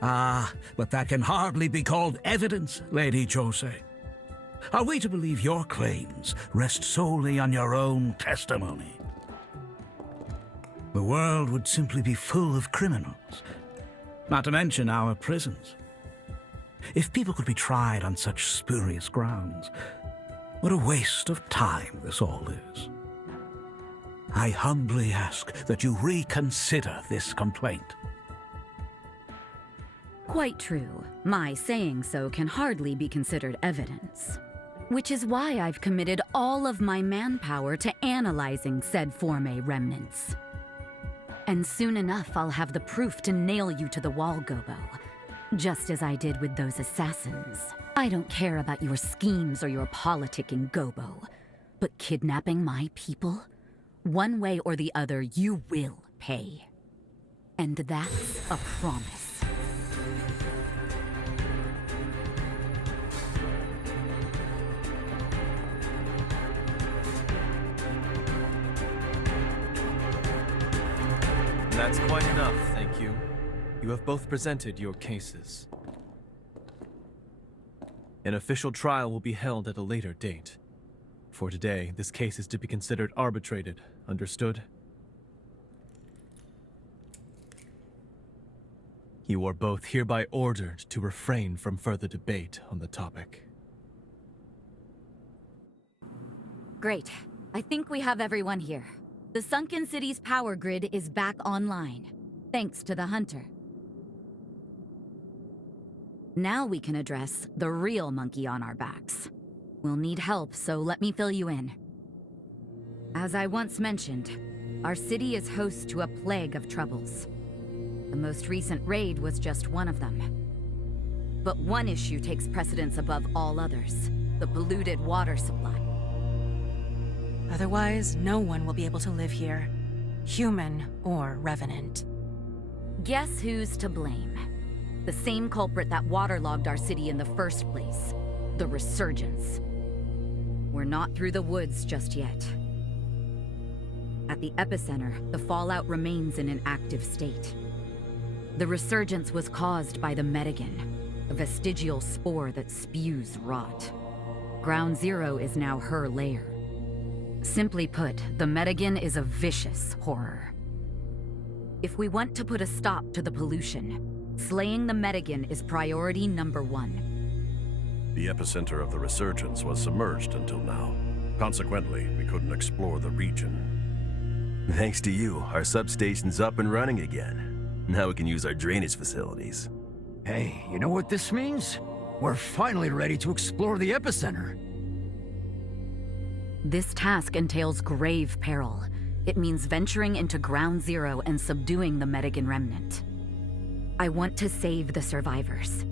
Ah, but that can hardly be called evidence, Lady Josee. Are we to believe your claims rest solely on your own testimony? The world would simply be full of criminals, not to mention our prisons. If people could be tried on such spurious grounds, what a waste of time this all is. I humbly ask that you reconsider this complaint. Quite true. My saying so can hardly be considered evidence. Which is why I've committed all of my manpower to analyzing said Forme remnants. And soon enough, I'll have the proof to nail you to the wall, Gobo. Just as I did with those assassins. I don't care about your schemes or your politicking, Gobo. But kidnapping my people? One way or the other, you will pay. And that's a promise. That's quite enough, thank you. You have both presented your cases. An official trial will be held at a later date. For today, this case is to be considered arbitrated, understood? You are both hereby ordered to refrain from further debate on the topic. Great. I think we have everyone here. The sunken city's power grid is back online, thanks to the Hunter. Now we can address the real monkey on our backs. We'll need help, so let me fill you in. As I once mentioned, our city is host to a plague of troubles. The most recent raid was just one of them. But one issue takes precedence above all others: the polluted water supply. Otherwise, no one will be able to live here. Human or revenant. Guess who's to blame? The same culprit that waterlogged our city in the first place. The Resurgence. We're not through the woods just yet. At the epicenter, the fallout remains in an active state. The Resurgence was caused by the Medigan, a vestigial spore that spews rot. Ground Zero is now her lair. Simply put, the Medigan is a vicious horror. If we want to put a stop to the pollution, slaying the Medigan is priority number one. The epicenter of the Resurgence was submerged until now. Consequently, we couldn't explore the region. Thanks to you, our substation's up and running again. Now we can use our drainage facilities. Hey, you know what this means? We're finally ready to explore the epicenter. This task entails grave peril. It means venturing into Ground Zero and subduing the Medigan remnant. I want to save the survivors.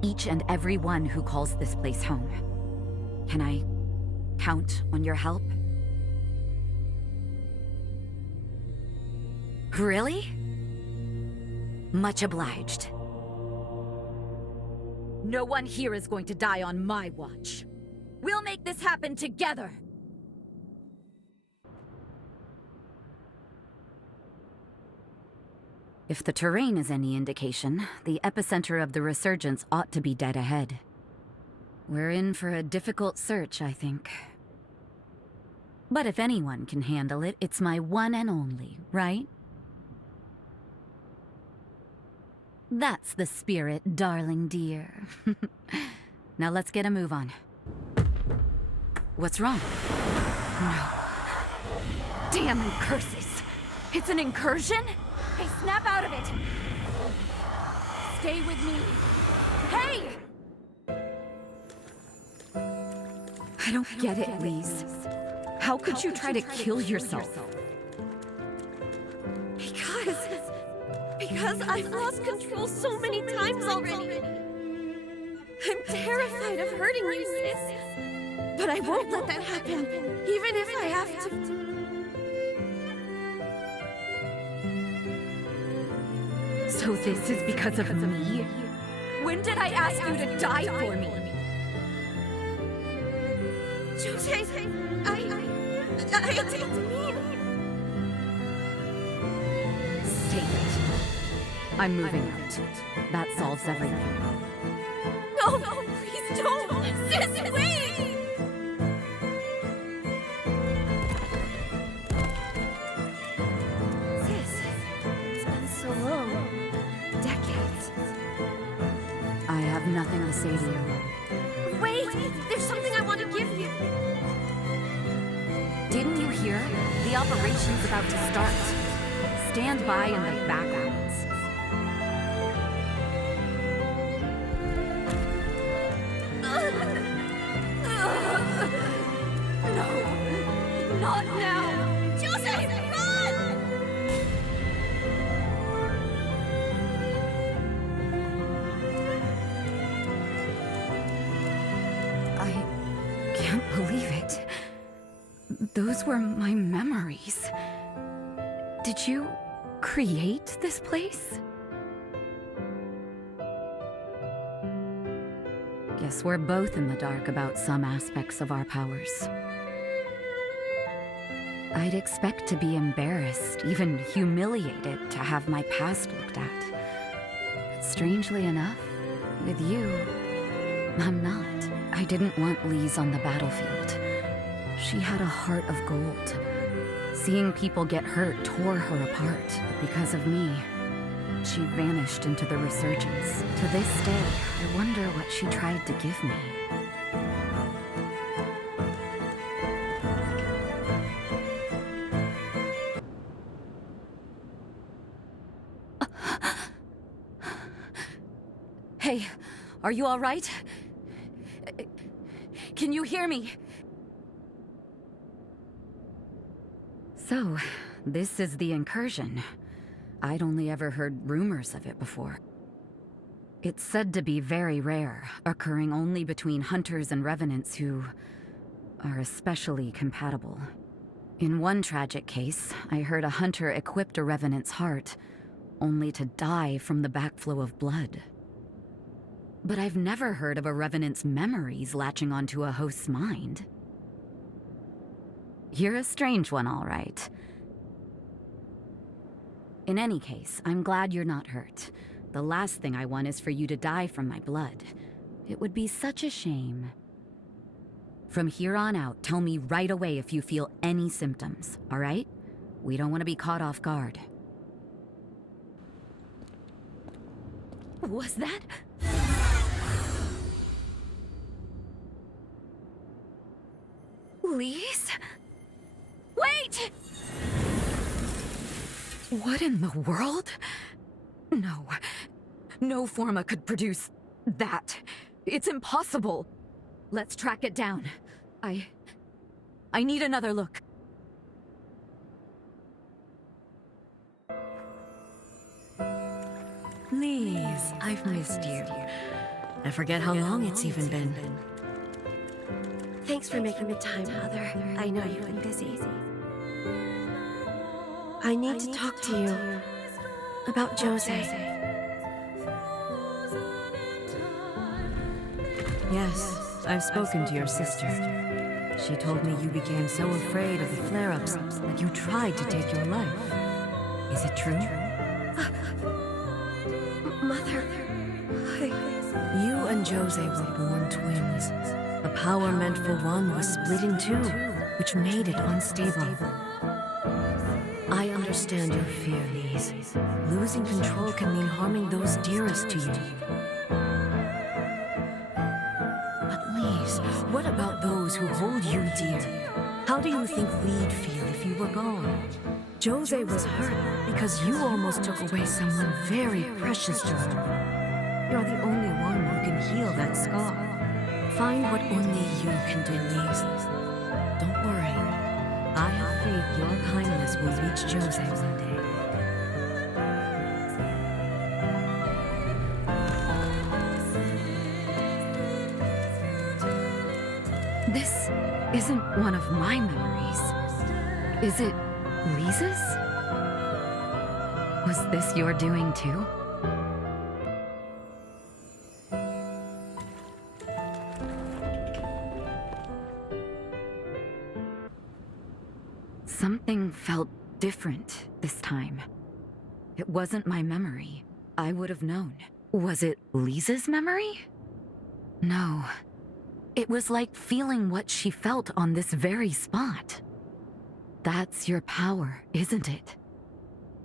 Each and every one who calls this place home. Can I count on your help? Really? Much obliged. No one here is going to die on my watch. We'll make this happen together! If the terrain is any indication, the epicenter of the Resurgence ought to be dead ahead. We're in for a difficult search, I think. But if anyone can handle it, it's my one and only, right? That's the spirit, darling dear. Now let's get a move on. What's wrong? No. Damn curses! It's an incursion? Hey, snap out of it! Stay with me! Hey! I don't get it, Lise. How could you try to kill yourself? Because I've lost control so many times already. I'm terrified of hurting you, sis. But I won't let that happen, even if I have to. So this is because of me? When did I ask you to die for me? Josee, I didn't mean... Save it. I'm moving out. That solves everything. No, please don't! Sis, wait! Sis, it's been so long. Decades. I have nothing to say to you. Wait! There's something I want to give you! Didn't you hear? The operation's about to start. Stand by in the backgrounds. No! Not now! Josee, run! I can't believe it. Those were my memories. Did you create this place? Guess we're both in the dark about some aspects of our powers. I'd expect to be embarrassed, even humiliated, to have my past looked at. But strangely enough, with you, I'm not. I didn't want Lise on the battlefield. She had a heart of gold. Seeing people get hurt tore her apart, but because of me, she vanished into the Resurgence. To this day, I wonder what she tried to give me. Hey, are you all right? Can you hear me? So, this is the incursion. I'd only ever heard rumors of it before. It's said to be very rare, occurring only between hunters and revenants who are especially compatible. In one tragic case, I heard a hunter equipped a revenant's heart, only to die from the backflow of blood. But I've never heard of a revenant's memories latching onto a host's mind. You're a strange one, all right. In any case, I'm glad you're not hurt. The last thing I want is for you to die from my blood. It would be such a shame. From here on out, tell me right away if you feel any symptoms, all right? We don't want to be caught off guard. Was that? Lise? Wait! What in the world? No. No Forma could produce that. It's impossible. Let's track it down. I need another look. Lise, I've missed you. I forget how long it's even been. Thanks for making the time, Mother. I know you've been busy. I need to talk to you about Josee. Yes, I've spoken to your sister. She told me you became so afraid of the flare-ups that you tried to take your life. Is it true? Mother, You and Josee were born twins. The power meant for one was split in two, which made it unstable. I understand your fear, Lise. Losing control can mean harming those dearest to you. But Lise, what about those who hold you dear? How do you think we'd feel if you were gone? Josee was hurt because you almost took away someone very precious to her. You're the only one who can heal that scar. Find what only you can do, Lise. Don't worry. I have faith your kindness will reach Josee one day. This isn't one of my memories. Is it Lisa's? Was this your doing too? Something felt different this time. It wasn't my memory. I would have known. Was it Lisa's memory? No. It was like feeling what she felt on this very spot. That's your power, isn't it?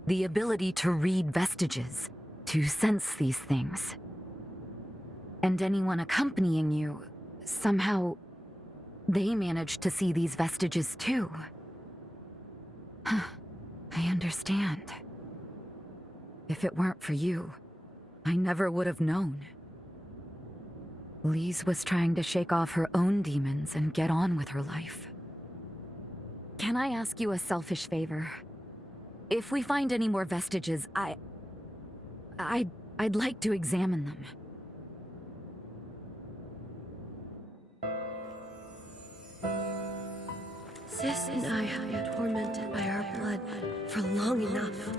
The ability to read vestiges, to sense these things. And anyone accompanying you, somehow, they managed to see these vestiges too. I understand. If it weren't for you, I never would have known. Lise was trying to shake off her own demons and get on with her life. Can I ask you a selfish favor? If we find any more vestiges, I'd like to examine them. Sis and I have been tormented by our blood for long enough.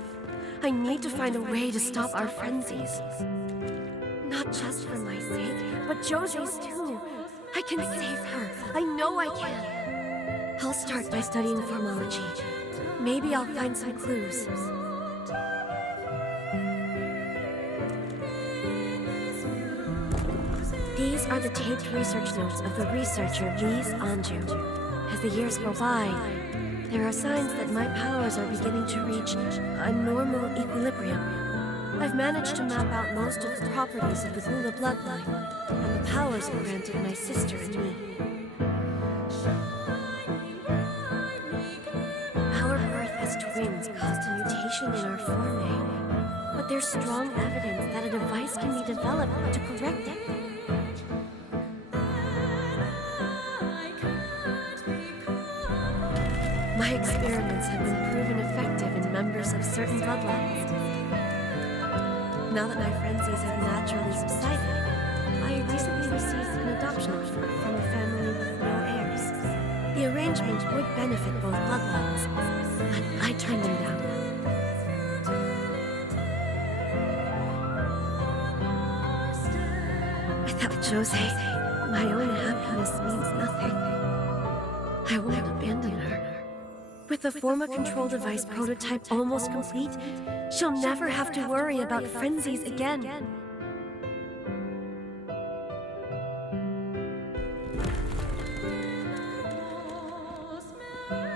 I need to find a way to stop our frenzies. Not just for my sake, but Josee's too. I can save her. I know I can. I'll start by studying formology. Maybe I'll find some clues. These are the taped research notes of the researcher Lise Anjou. As the years go by, there are signs that my powers are beginning to reach a normal equilibrium. I've managed to map out most of the properties of the Gula bloodline, and the powers it granted my sister and me. Our birth as twins caused a mutation in our forme, but there's strong evidence that a device can be developed to correct it. My experiments have been proven effective in members of certain bloodlines. Now that my frenzies have naturally subsided, I recently received an adoption offer from a family with no heirs. The arrangement would benefit both bloodlines, but I turned them down. Without Josee, my own happiness means nothing. I won't abandon her. With the Forma control device prototype almost complete, she'll never have to worry about frenzies again.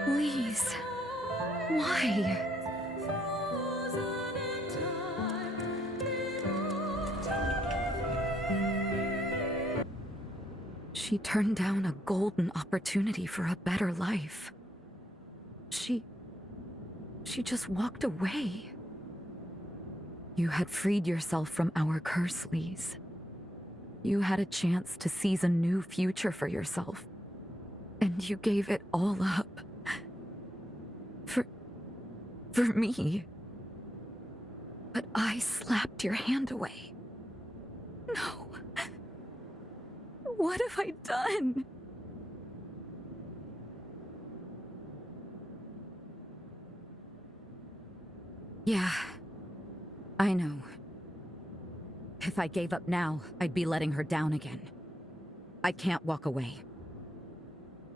Please. Why? She turned down a golden opportunity for a better life. She just walked away. You had freed yourself from our curse, Lise. You had a chance to seize a new future for yourself. And you gave it all up. For me. But I slapped your hand away. No. What have I done? Yeah, I know. If I gave up now, I'd be letting her down again. I can't walk away.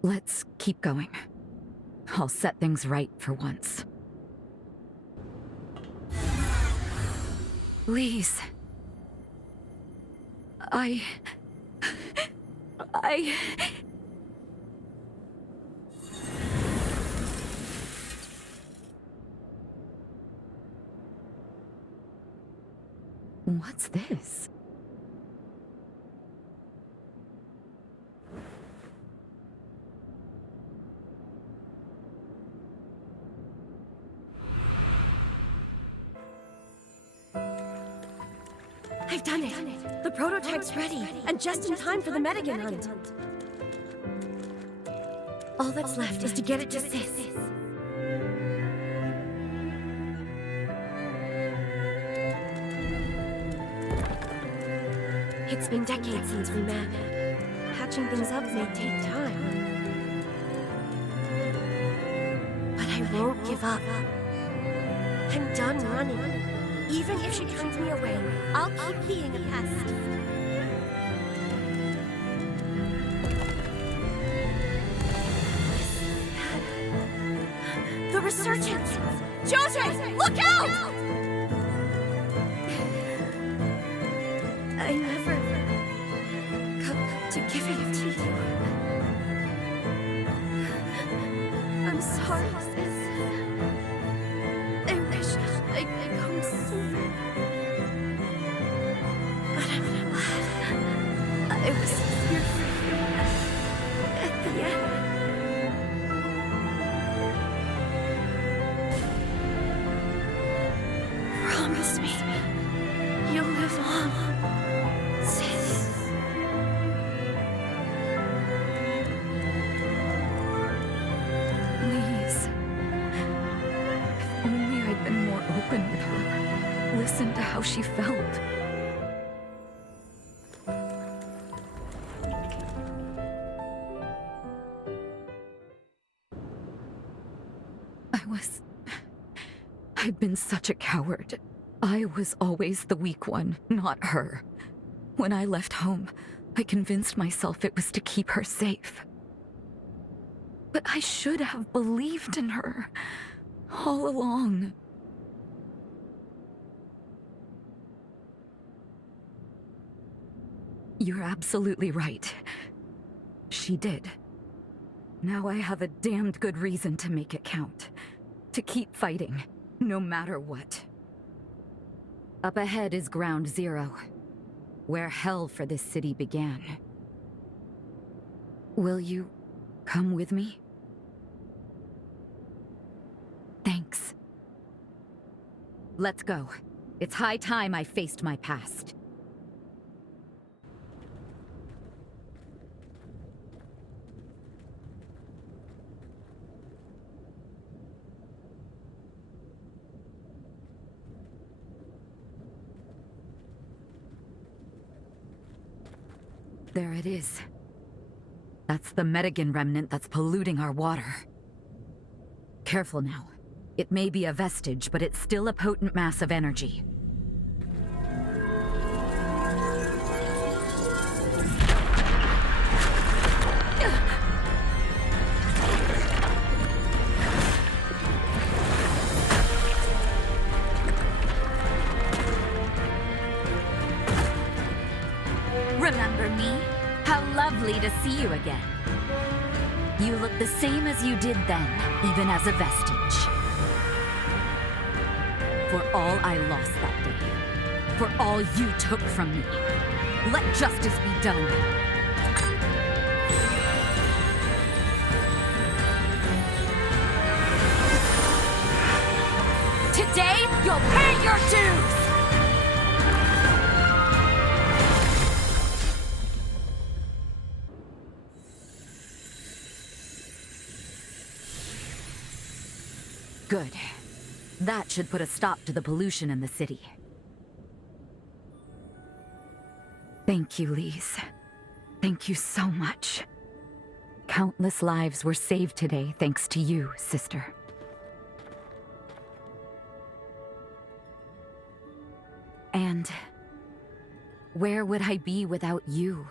Let's keep going. I'll set things right for once. Lise. What's this? I've done it! The prototype's ready, and just in time for the Medigan hunt. All that's left is to get it to Sis. It's been decades since we met. Patching things up may take time. But I won't give up. I'm done running. Even if she turns me away, I'll keep being a pest. The resurgence! Josee, look out! I never got to give it to you. I'm sorry, sis. I wish I'd come sooner. But I'm glad I was here for you at the end. Promise me you'll live on, sis. Please. If only I'd been more open with her. Listen to how she felt. I'd been such a coward. I was always the weak one, not her. When I left home, I convinced myself it was to keep her safe. But I should have believed in her all along. You're absolutely right. She did. Now I have a damned good reason to make it count. To keep fighting, no matter what. Up ahead is Ground Zero, where hell for this city began. Will you come with me? Thanks. Let's go. It's high time I faced my past. There it is. That's the Medigan remnant that's polluting our water. Careful now. It may be a vestige, but it's still a potent mass of energy. Remember me? How lovely to see you again. You look the same as you did then, even as a vestige. For all I lost that day, for all you took from me, let justice be done. Today, you'll pay your dues! Good. That should put a stop to the pollution in the city. Thank you, Lise. Thank you so much. Countless lives were saved today thanks to you, sister. And where would I be without you?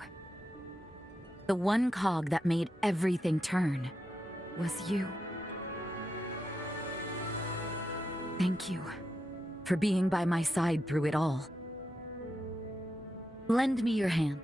The one cog that made everything turn was you. Thank you for being by my side through it all. Lend me your hand.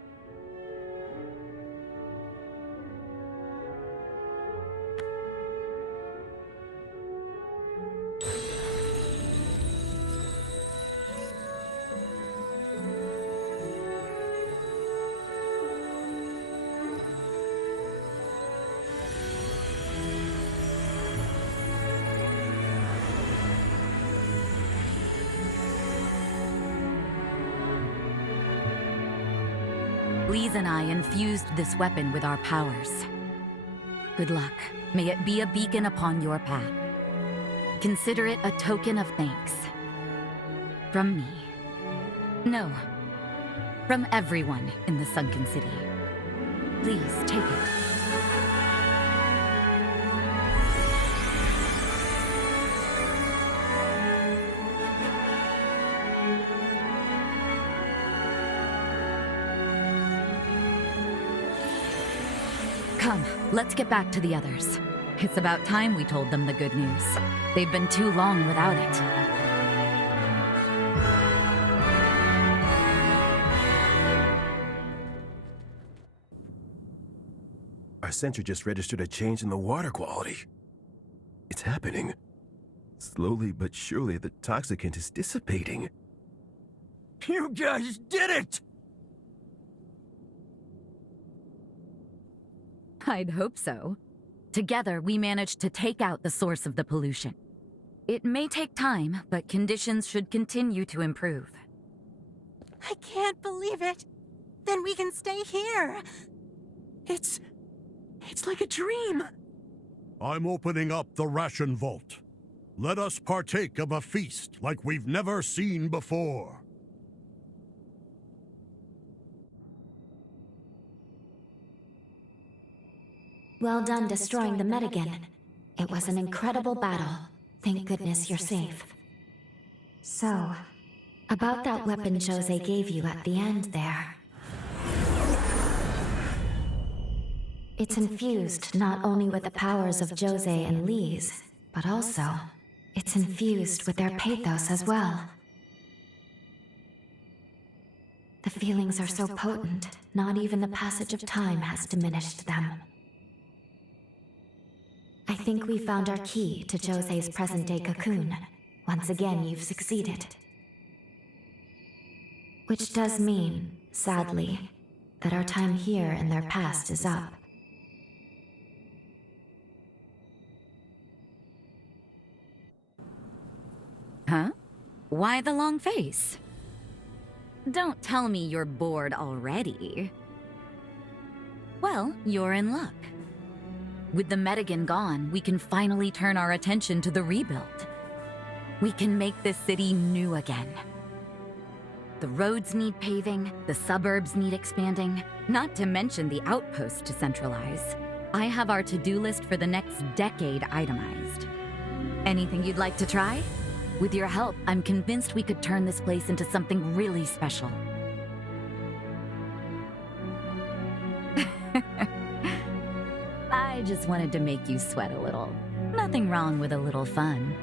Lise and I infused this weapon with our powers. Good luck. May it be a beacon upon your path. Consider it a token of thanks. From me. No. From everyone in the Sunken City. Please, take it. Come, let's get back to the others. It's about time we told them the good news. They've been too long without it. Our sensor just registered a change in the water quality. It's happening. Slowly but surely, the toxicant is dissipating. You guys did it! I'd hope so. Together, we managed to take out the source of the pollution. It may take time, but conditions should continue to improve. I can't believe it. Then we can stay here. It's like a dream. I'm opening up the ration vault. Let us partake of a feast like we've never seen before. Well done destroying the Medigan. It was an incredible battle. Thank goodness you're safe. So, about that weapon Josee gave you at the end there. It's infused not only with the powers of Josee and Lise, but also, it's infused with their pathos as well. The feelings are so potent, not even the passage of time has diminished them. I think we found our key to Josee's present-day cocoon. Once again, you've succeeded. Which does mean, sadly, that our time here in their past is up. Huh? Why the long face? Don't tell me you're bored already. Well, you're in luck. With the Medigan gone, we can finally turn our attention to the rebuild. We can make this city new again. The roads need paving, the suburbs need expanding, not to mention the outpost to centralize. I have our to-do list for the next decade itemized. Anything you'd like to try? With your help, I'm convinced we could turn this place into something really special. I just wanted to make you sweat a little. Nothing wrong with a little fun.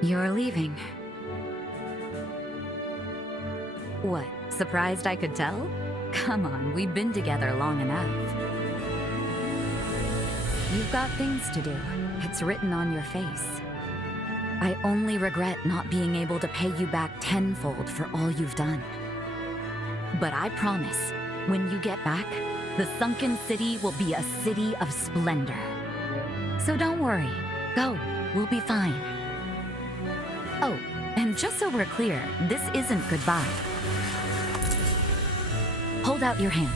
You're leaving. What, surprised I could tell? Come on, we've been together long enough. You've got things to do. It's written on your face. I only regret not being able to pay you back tenfold for all you've done. But I promise, when you get back, the sunken city will be a city of splendor. So don't worry. Go. We'll be fine. Oh, and just so we're clear, this isn't goodbye. Hold out your hand.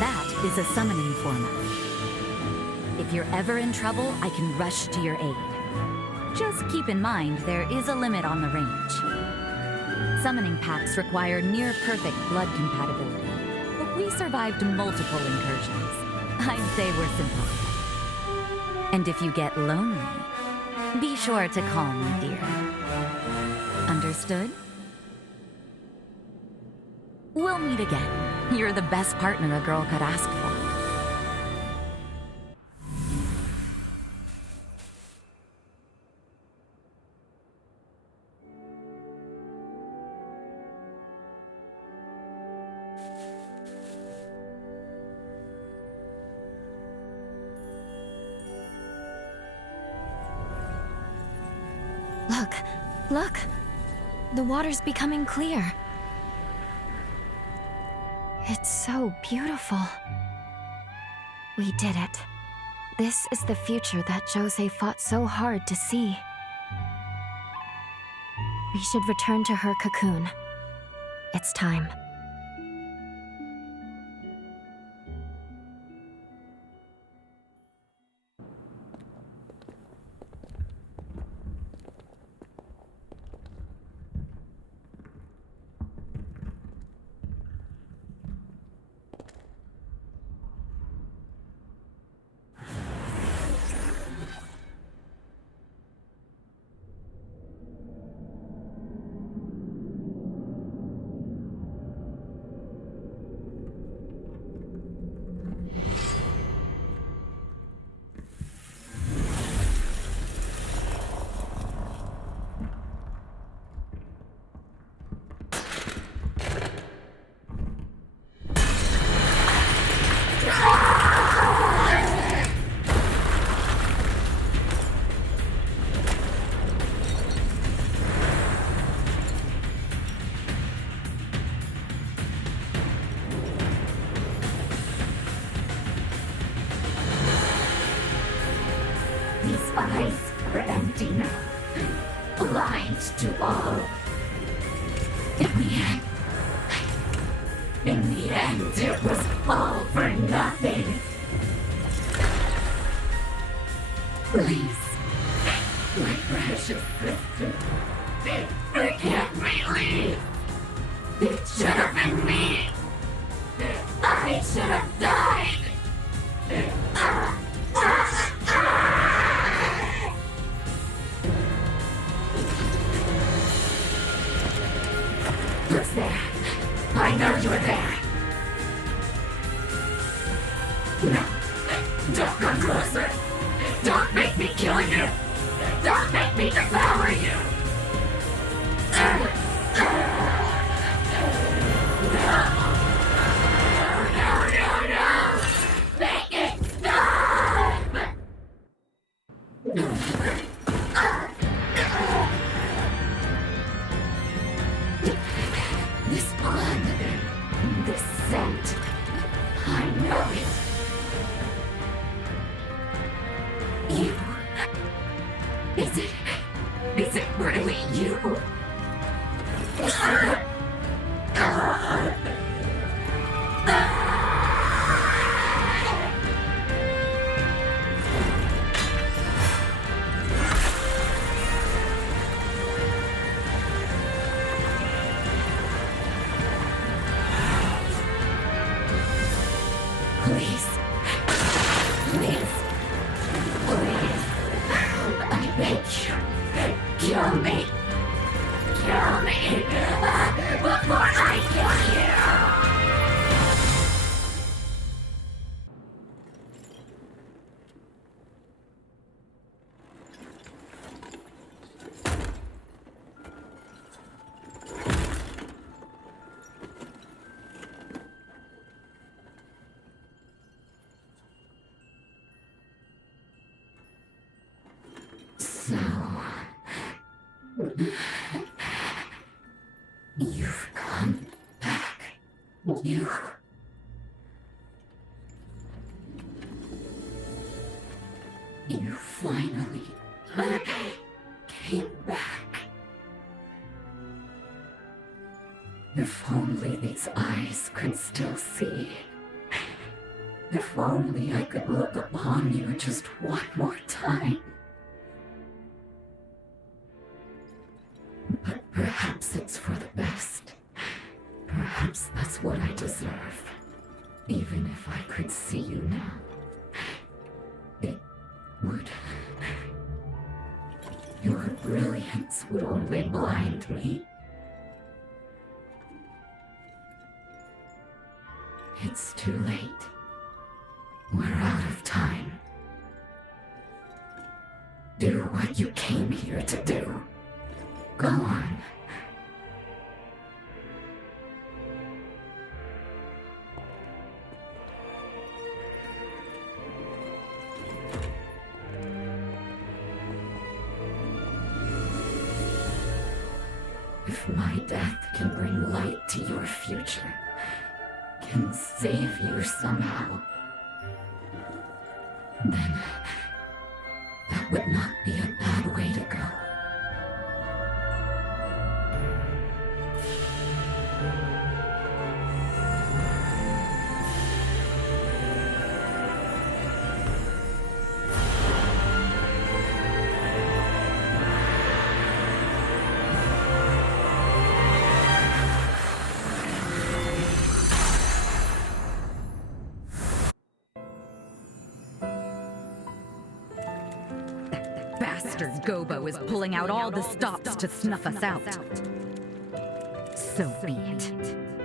That is a summoning formula. If you're ever in trouble, I can rush to your aid. Just keep in mind, there is a limit on the range. Summoning packs require near-perfect blood compatibility, but we survived multiple incursions. I'd say we're simple. And if you get lonely, be sure to call me, dear. Understood? We'll meet again. You're the best partner a girl could ask for. Look! The water's becoming clear. It's so beautiful. We did it. This is the future that Josee fought so hard to see. We should return to her cocoon. It's time. These eyes are empty now, blind to all. In the end, it was all for nothing. Please, my precious sister, forget me, leave. It should have been me. I should have died. Who's there? I know you're there. No, don't come closer. Don't make me kill you. Don't make me devour you. No. Make it stop. This blood, this scent, I know it. You. Is it really you? beg you, kill me. Kill me before I kill you. You've come back. You finally came back. If only these eyes could still see. If only I could look upon you just one more time. But perhaps it's for the best. Perhaps that's what I deserve. Even if I could see you now, it would. Your brilliance would only blind me. It's too late. We're out of time. Do what you came here to do. Go on. If my death can bring light to your future, can save you somehow, then that would not be a bad way to go. Bastard Gobo is pulling out all the stops to snuff us out. So be it.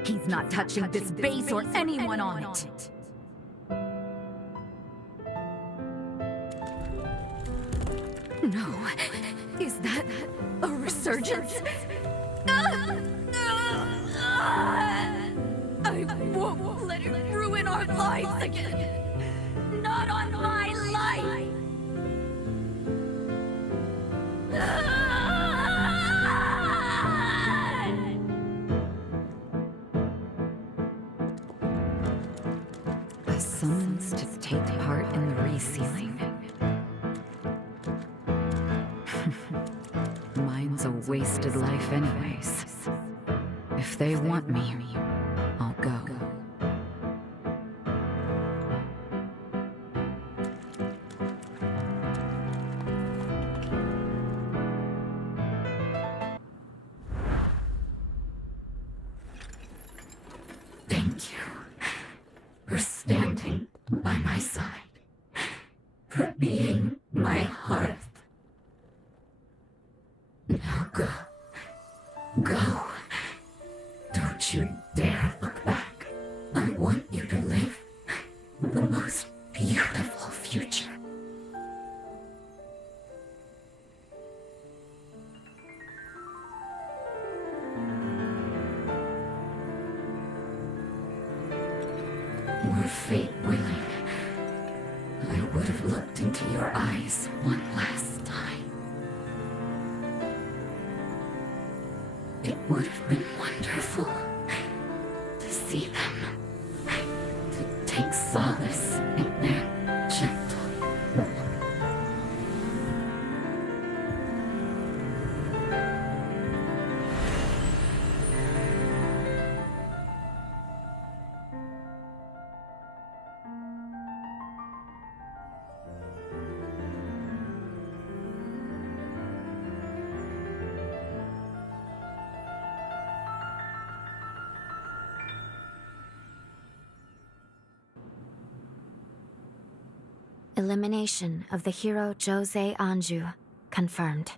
He's not touching this base or anyone on it. No. Is that a resurgence? I won't let it ruin our lives again. Not on my life. A summons to take part in the resealing. Mine's a wasted life anyways. If they want me, I'll go. Thank you for standing by my side, for being my hearth. Now go. Go. Don't you dare look back. I want you to live the most beautiful future. Were fate willing, I would have looked into your eyes one last time. It would have been wonderful to see them, to take solace in their gentle warmth. Elimination of the hero Josee Anju confirmed.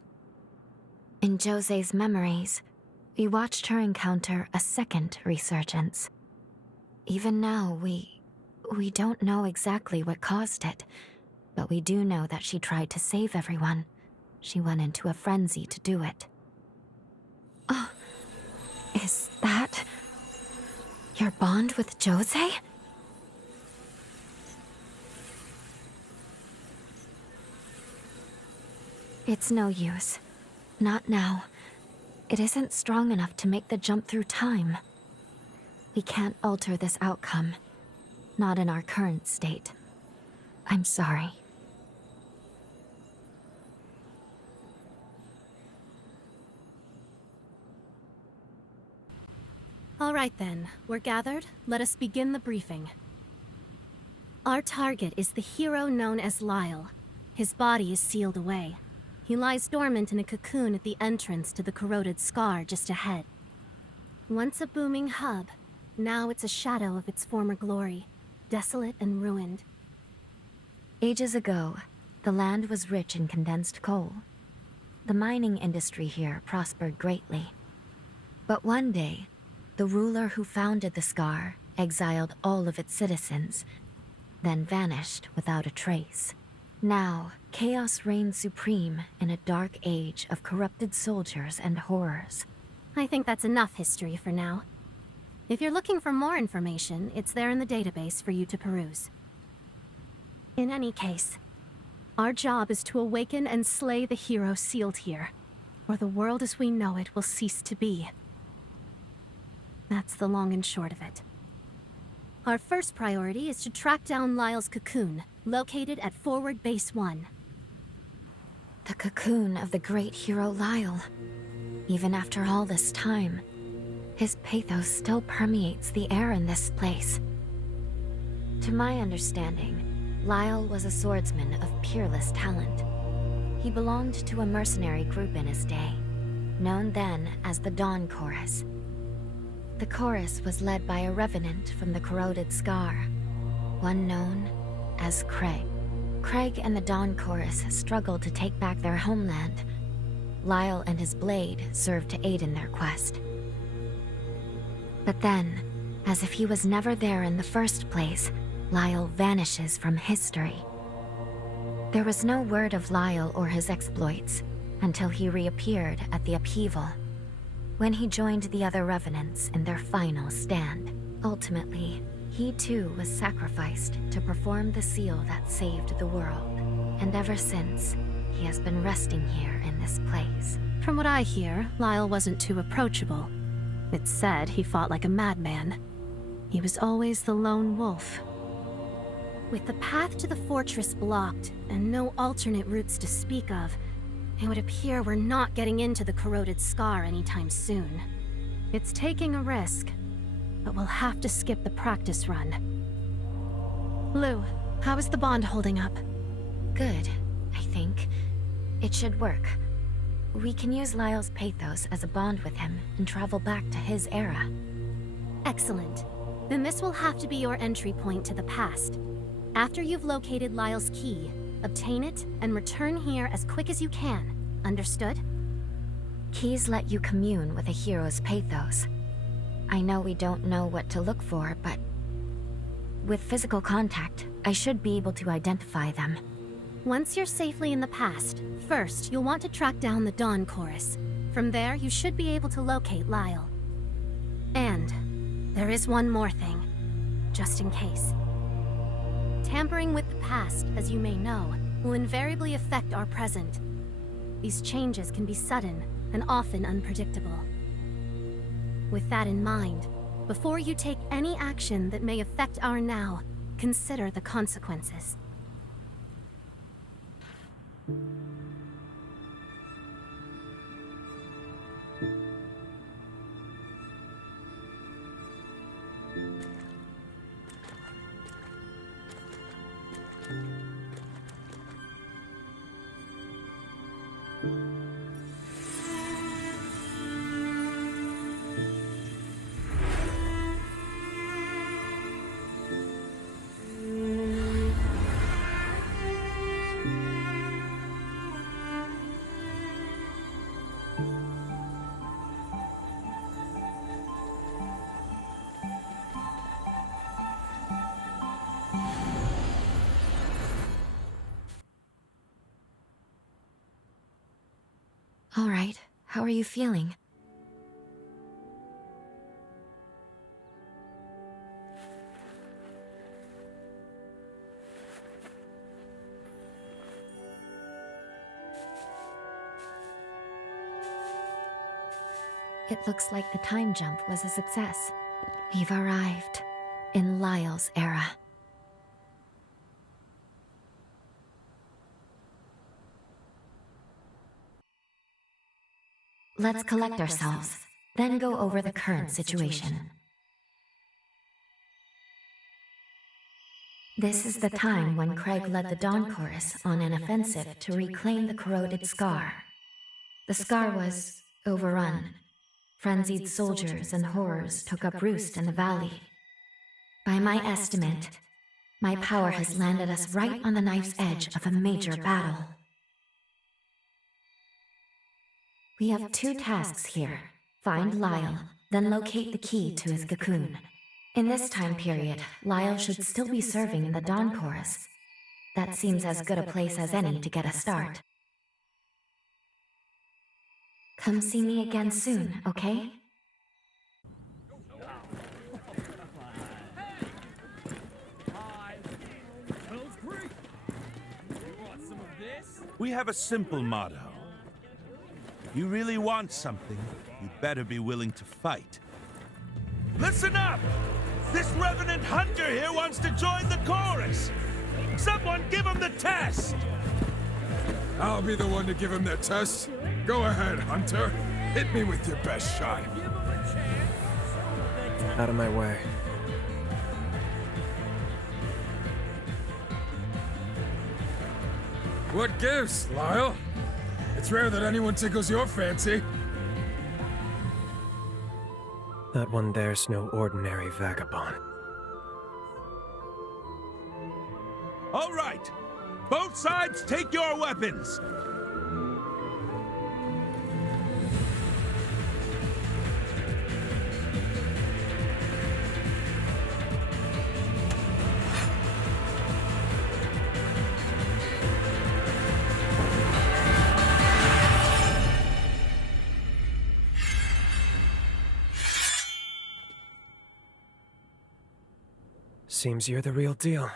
In Josee's memories, we watched her encounter a second resurgence. Even now, we don't know exactly what caused it, but we do know that she tried to save everyone. She went into a frenzy to do it. Oh, is that your bond with Josee? It's no use. Not now. It isn't strong enough to make the jump through time. We can't alter this outcome. Not in our current state. I'm sorry. All right then, we're gathered. Let us begin the briefing. Our target is the hero known as Lyle. His body is sealed away. He lies dormant in a cocoon at the entrance to the corroded scar just ahead. Once a booming hub, now it's a shadow of its former glory, desolate and ruined. Ages ago, the land was rich in condensed coal. The mining industry here prospered greatly. But one day, the ruler who founded the scar exiled all of its citizens, then vanished without a trace. Now, chaos reigns supreme in a dark age of corrupted soldiers and horrors. I think that's enough history for now. If you're looking for more information, it's there in the database for you to peruse. In any case, our job is to awaken and slay the hero sealed here, or the world as we know it will cease to be. That's the long and short of it. Our first priority is to track down Lyle's cocoon, located at Forward Base 1. The cocoon of the great hero Lyle. Even after all this time, his pathos still permeates the air in this place. To my understanding, Lyle was a swordsman of peerless talent. He belonged to a mercenary group in his day, known then as the Dawn Chorus. The chorus was led by a revenant from the corroded scar, one known as Craig. Craig and the Dawn Chorus struggled to take back their homeland. Lyle and his blade served to aid in their quest. But then, as if he was never there in the first place, Lyle vanishes from history. There was no word of Lyle or his exploits until he reappeared at the upheaval, when he joined the other revenants in their final stand. Ultimately, he too was sacrificed to perform the seal that saved the world. And ever since, he has been resting here in this place. From what I hear, Lyle wasn't too approachable. It's said he fought like a madman. He was always the lone wolf. With the path to the fortress blocked, and no alternate routes to speak of, it would appear we're not getting into the corroded scar anytime soon. It's taking a risk, but we'll have to skip the practice run. Lou, how is the bond holding up? Good, I think. It should work. We can use Lyle's pathos as a bond with him and travel back to his era. Excellent. Then this will have to be your entry point to the past. After you've located Lyle's key, obtain it and return here as quick as you can. Understood? Keys let you commune with a hero's pathos. I know we don't know what to look for, but with physical contact, I should be able to identify them. Once you're safely in the past, first you'll want to track down the Dawn Chorus. From there, you should be able to locate Lyle. And there is one more thing, just in case. Tampering with the past, as you may know, will invariably affect our present. These changes can be sudden and often unpredictable. With that in mind, before you take any action that may affect our now, consider the consequences. All right, how are you feeling? It looks like the time jump was a success. We've arrived in Lyle's era. Let's collect ourselves, then go over the current situation. This is the time when Craig led the Dawn Chorus on an offensive to reclaim the corroded Scar. The Scar was overrun. Frenzied soldiers and horrors took up roost in the valley. By my estimate, my power has landed us right on the knife's edge of a major battle. We have 2 tasks here. Find Lyle, then locate the key to his cocoon. In this time period, Lyle should still be serving in the Dawn Chorus. That seems as good a place as any to get a start. Come see me again soon, okay? We have a simple motto. If you really want something, you better be willing to fight. Listen up! This Revenant Hunter here wants to join the chorus! Someone give him the test! I'll be the one to give him that test. Go ahead, Hunter. Hit me with your best shot. Out of my way. What gives, Lyle? It's rare that anyone tickles your fancy. That one there's no ordinary vagabond. All right! Both sides take your weapons! Seems you're the real deal.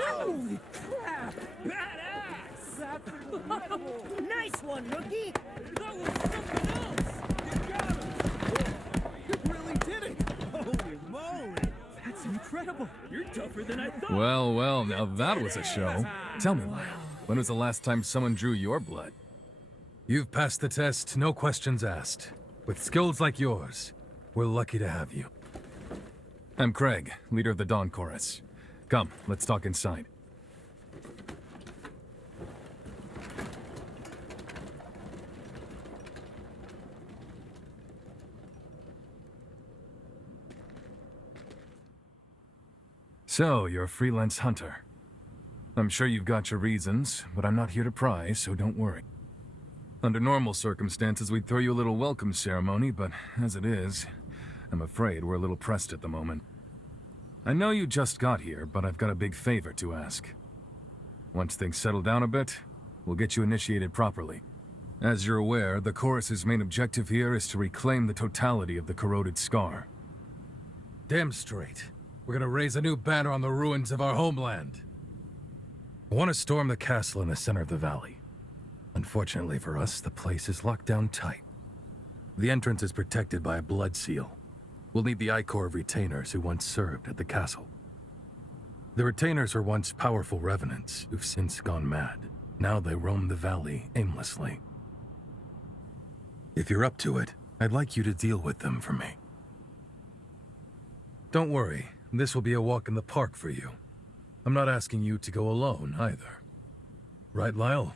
Holy crap! Badass! Nice one, rookie! That was something else! You got him! You really did it! Holy moly! That's incredible! You're tougher than I thought! Well, well, now that was a show. Tell me, Lyle, when was the last time someone drew your blood? You've passed the test, no questions asked. With skills like yours, we're lucky to have you. I'm Craig, leader of the Dawn Chorus. Come, let's talk inside. So, you're a freelance hunter. I'm sure you've got your reasons, but I'm not here to pry, so don't worry. Under normal circumstances, we'd throw you a little welcome ceremony, but as it is, I'm afraid we're a little pressed at the moment. I know you just got here, but I've got a big favor to ask. Once things settle down a bit, we'll get you initiated properly. As you're aware, the Chorus's main objective here is to reclaim the totality of the corroded Scar. Damn straight. We're gonna raise a new banner on the ruins of our homeland. I want to storm the castle in the center of the valley. Unfortunately for us, the place is locked down tight. The entrance is protected by a blood seal. We'll need the I-Corps of retainers who once served at the castle. The retainers were once powerful revenants who've since gone mad. Now they roam the valley aimlessly. If you're up to it, I'd like you to deal with them for me. Don't worry, this will be a walk in the park for you. I'm not asking you to go alone either. Right, Lyle?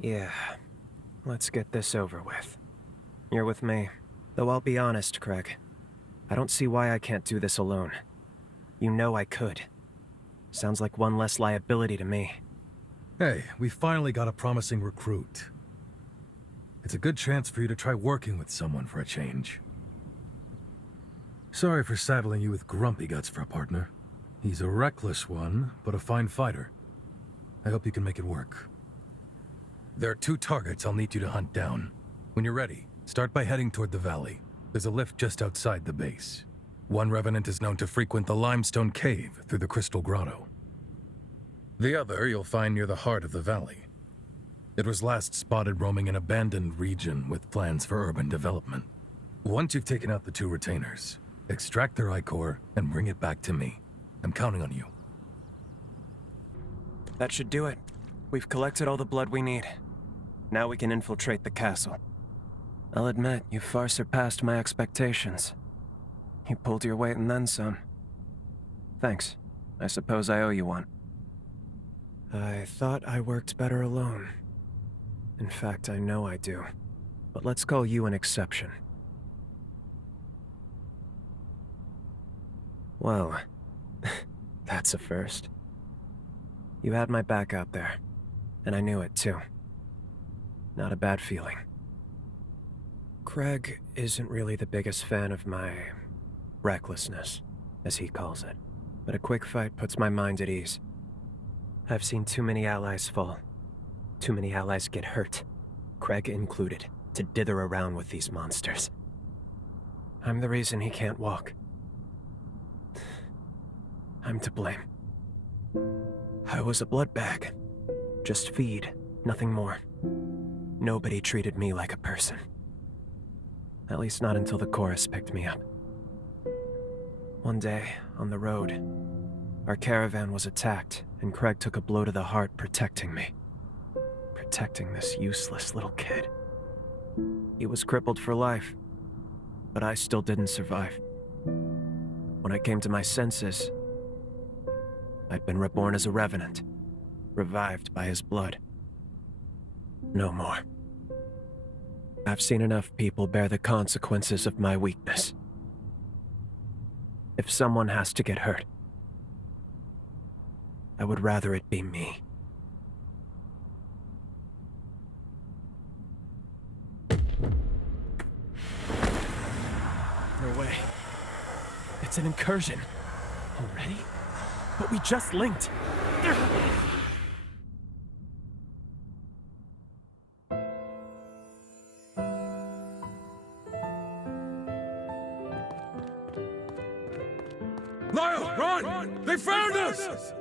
Yeah. Let's get this over with. You're with me. Though I'll be honest, Craig. I don't see why I can't do this alone. You know I could. Sounds like one less liability to me. Hey, we finally got a promising recruit. It's a good chance for you to try working with someone for a change. Sorry for saddling you with Grumpy Guts for a partner. He's a reckless one, but a fine fighter. I hope you can make it work. There are 2 targets I'll need you to hunt down. When you're ready, start by heading toward the valley. There's a lift just outside the base. One revenant is known to frequent the limestone cave through the crystal grotto. The other you'll find near the heart of the valley. It was last spotted roaming an abandoned region with plans for urban development. Once you've taken out the 2 retainers, extract their ichor and bring it back to me. I'm counting on you. That should do it. We've collected all the blood we need. Now we can infiltrate the castle. I'll admit, you far surpassed my expectations. You pulled your weight and then some. Thanks. I suppose I owe you one. I thought I worked better alone. In fact, I know I do. But let's call you an exception. Well, that's a first. You had my back out there, and I knew it too. Not a bad feeling. Craig isn't really the biggest fan of my recklessness, as he calls it, but a quick fight puts my mind at ease. I've seen too many allies fall. Too many allies get hurt, Craig included, to dither around with these monsters. I'm the reason he can't walk. I'm to blame. I was a blood bag. Just feed, nothing more. Nobody treated me like a person. At least not until the chorus picked me up. One day, on the road, our caravan was attacked, and Craig took a blow to the heart protecting me. Protecting this useless little kid. He was crippled for life, but I still didn't survive. When I came to my senses, I'd been reborn as a revenant, revived by his blood. No more. I've seen enough people bear the consequences of my weakness. If someone has to get hurt, I would rather it be me. No way. It's an incursion. Already? But we just linked. Lyle, run! They found us!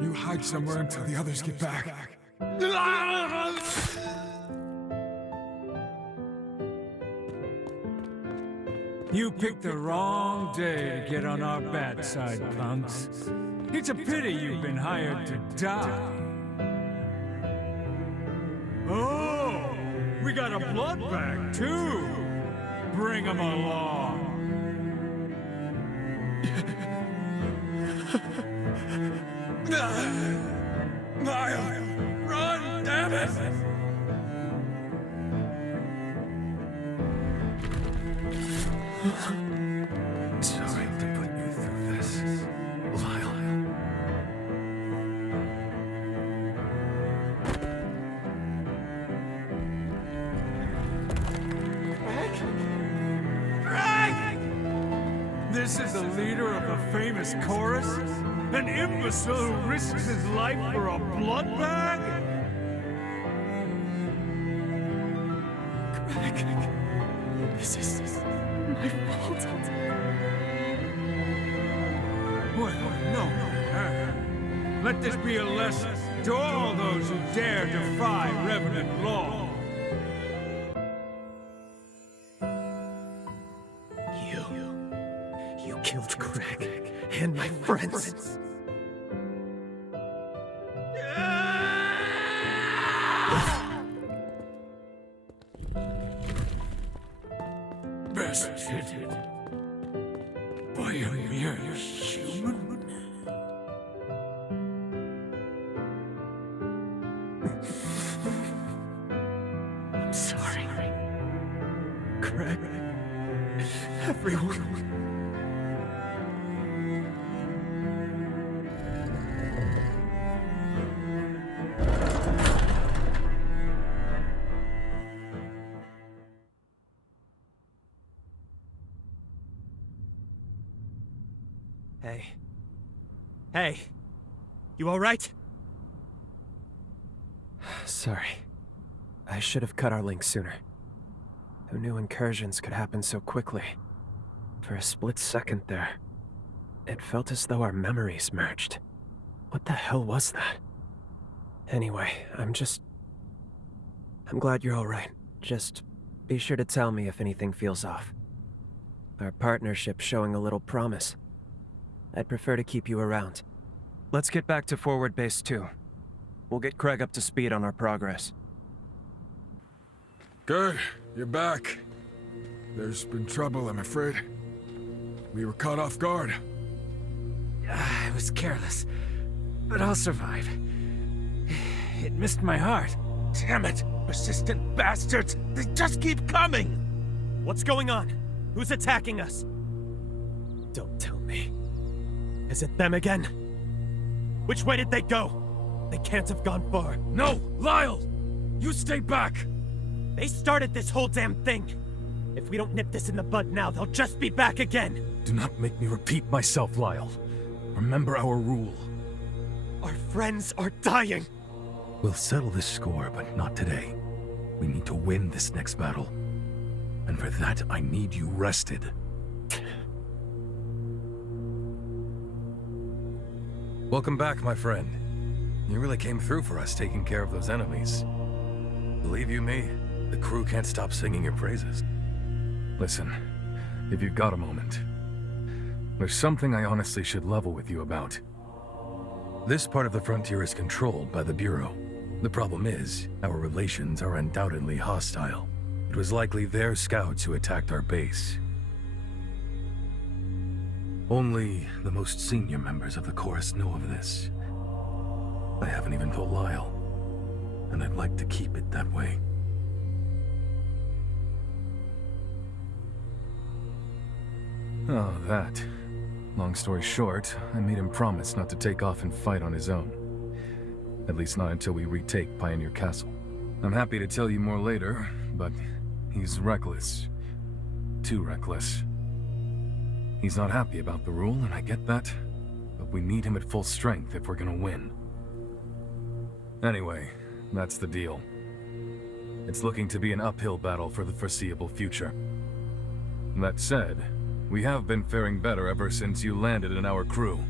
You hide somewhere until the others get back. You picked the wrong day to get on our bad side, punks. It's a pity you've been hired to die. Oh, we got a blood bag, too. Bring 'em along. Lyle, run, damn it! Sorry to put you through this, Lyle. Greg! This is the leader of the famous chorus? An imbecile who risks his life for a blood bag? Craig, this is my fault. Wait, no. Let this be a lesson to all those who dare defy Revenant law. You killed Craig and my friends. Bested by a mere human? I'm sorry. Craig. Everyone. Hey. You alright? Sorry. I should have cut our link sooner. Who knew incursions could happen so quickly? For a split second there, it felt as though our memories merged. What the hell was that? Anyway, I'm glad you're alright. Just be sure to tell me if anything feels off. Our partnership's showing a little promise. I'd prefer to keep you around. Let's get back to Forward Base 2. We'll get Craig up to speed on our progress. Good, you're back. There's been trouble, I'm afraid. We were caught off guard. I was careless, but I'll survive. It missed my heart. Damn it! Persistent bastards! They just keep coming! What's going on? Who's attacking us? Don't tell me. Is it them again? Which way did they go? They can't have gone far. No! Lyle! You stay back! They started this whole damn thing. If we don't nip this in the bud now, they'll just be back again. Do not make me repeat myself, Lyle. Remember our rule. Our friends are dying. We'll settle this score, but not today. We need to win this next battle. And for that, I need you rested. Welcome back, my friend. You really came through for us taking care of those enemies. Believe you me, the crew can't stop singing your praises. Listen, if you've got a moment, there's something I honestly should level with you about. This part of the frontier is controlled by the Bureau. The problem is, our relations are undoubtedly hostile. It was likely their scouts who attacked our base. Only the most senior members of the Chorus know of this. I haven't even told Lyle, and I'd like to keep it that way. Oh, that. Long story short, I made him promise not to take off and fight on his own. At least not until we retake Pioneer Castle. I'm happy to tell you more later, but he's reckless. Too reckless. He's not happy about the rule, and I get that, but we need him at full strength if we're gonna win. Anyway, that's the deal. It's looking to be an uphill battle for the foreseeable future. That said, we have been faring better ever since you landed in our crew.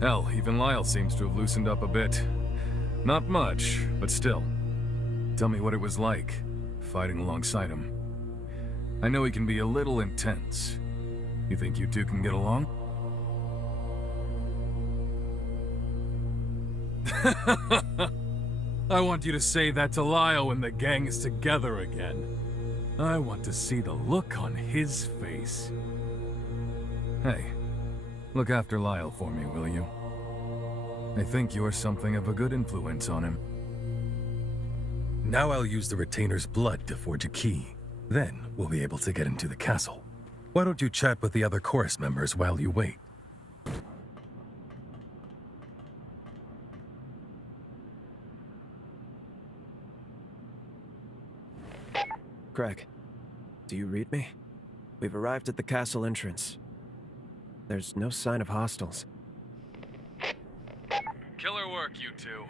Hell, even Lyle seems to have loosened up a bit. Not much, but still. Tell me what it was like, fighting alongside him. I know he can be a little intense. You think you two can get along? I want you to say that to Lyle when the gang is together again. I want to see the look on his face. Hey, look after Lyle for me, will you? I think you're something of a good influence on him. Now I'll use the retainer's blood to forge a key. Then we'll be able to get into the castle. Why don't you chat with the other chorus members while you wait? Craig, do you read me? We've arrived at the castle entrance. There's no sign of hostiles. Killer work, you two.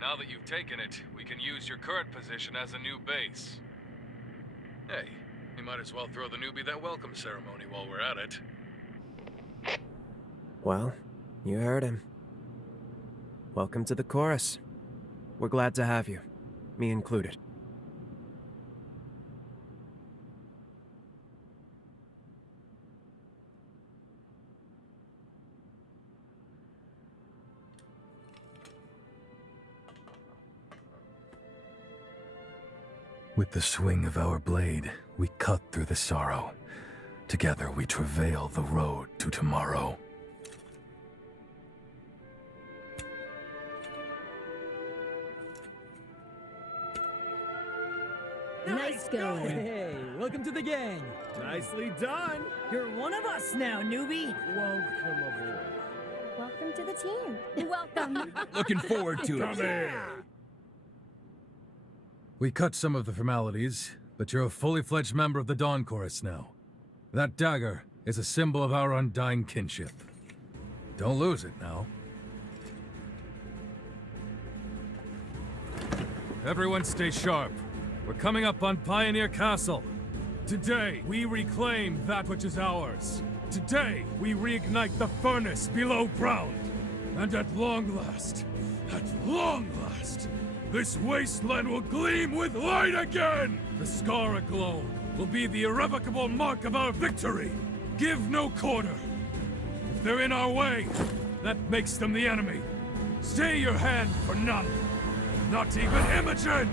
Now that you've taken it, we can use your current position as a new base. Hey, we might as well throw the newbie that welcome ceremony while we're at it. Well, you heard him. Welcome to the chorus. We're glad to have you, me included. With the swing of our blade, we cut through the sorrow. Together we travail the road to tomorrow. Nice going. Hey, welcome to the gang. Nicely done. You're one of us now, newbie. Welcome aboard. Welcome to the team. Welcome. Looking forward to it. Come here. We cut some of the formalities, but you're a fully fledged member of the Dawn Chorus now. That dagger is a symbol of our undying kinship. Don't lose it now. everyone stay sharp. We're coming up on Pioneer Castle. Today, we reclaim that which is ours. Today, we reignite the furnace below ground. And at long last, this wasteland will gleam with light again! The scar aglow will be the irrevocable mark of our victory. Give no quarter. If they're in our way, that makes them the enemy. Stay your hand for none. Not even Imogen!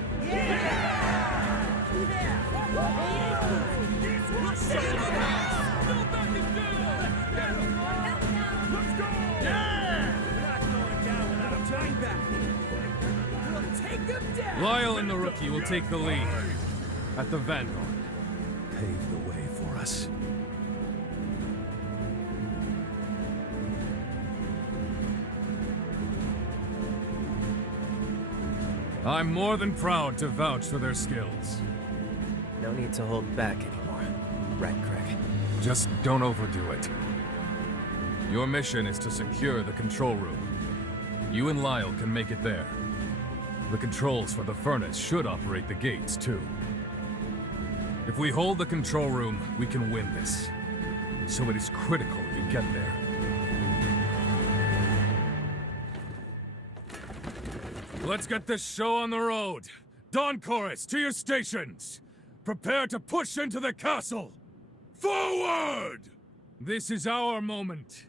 Lyle and the rookie will take the lead at the Vanguard. Pave the way for us. I'm more than proud to vouch for their skills. No need to hold back anymore. Right, Craig? Just don't overdo it. Your mission is to secure the control room. You and Lyle can make it there. The controls for the furnace should operate the gates, too. If we hold the control room, we can win this. So it is critical you get there. Let's get this show on the road! Dawn Chorus, to your stations! Prepare to push into the castle! Forward! This is our moment.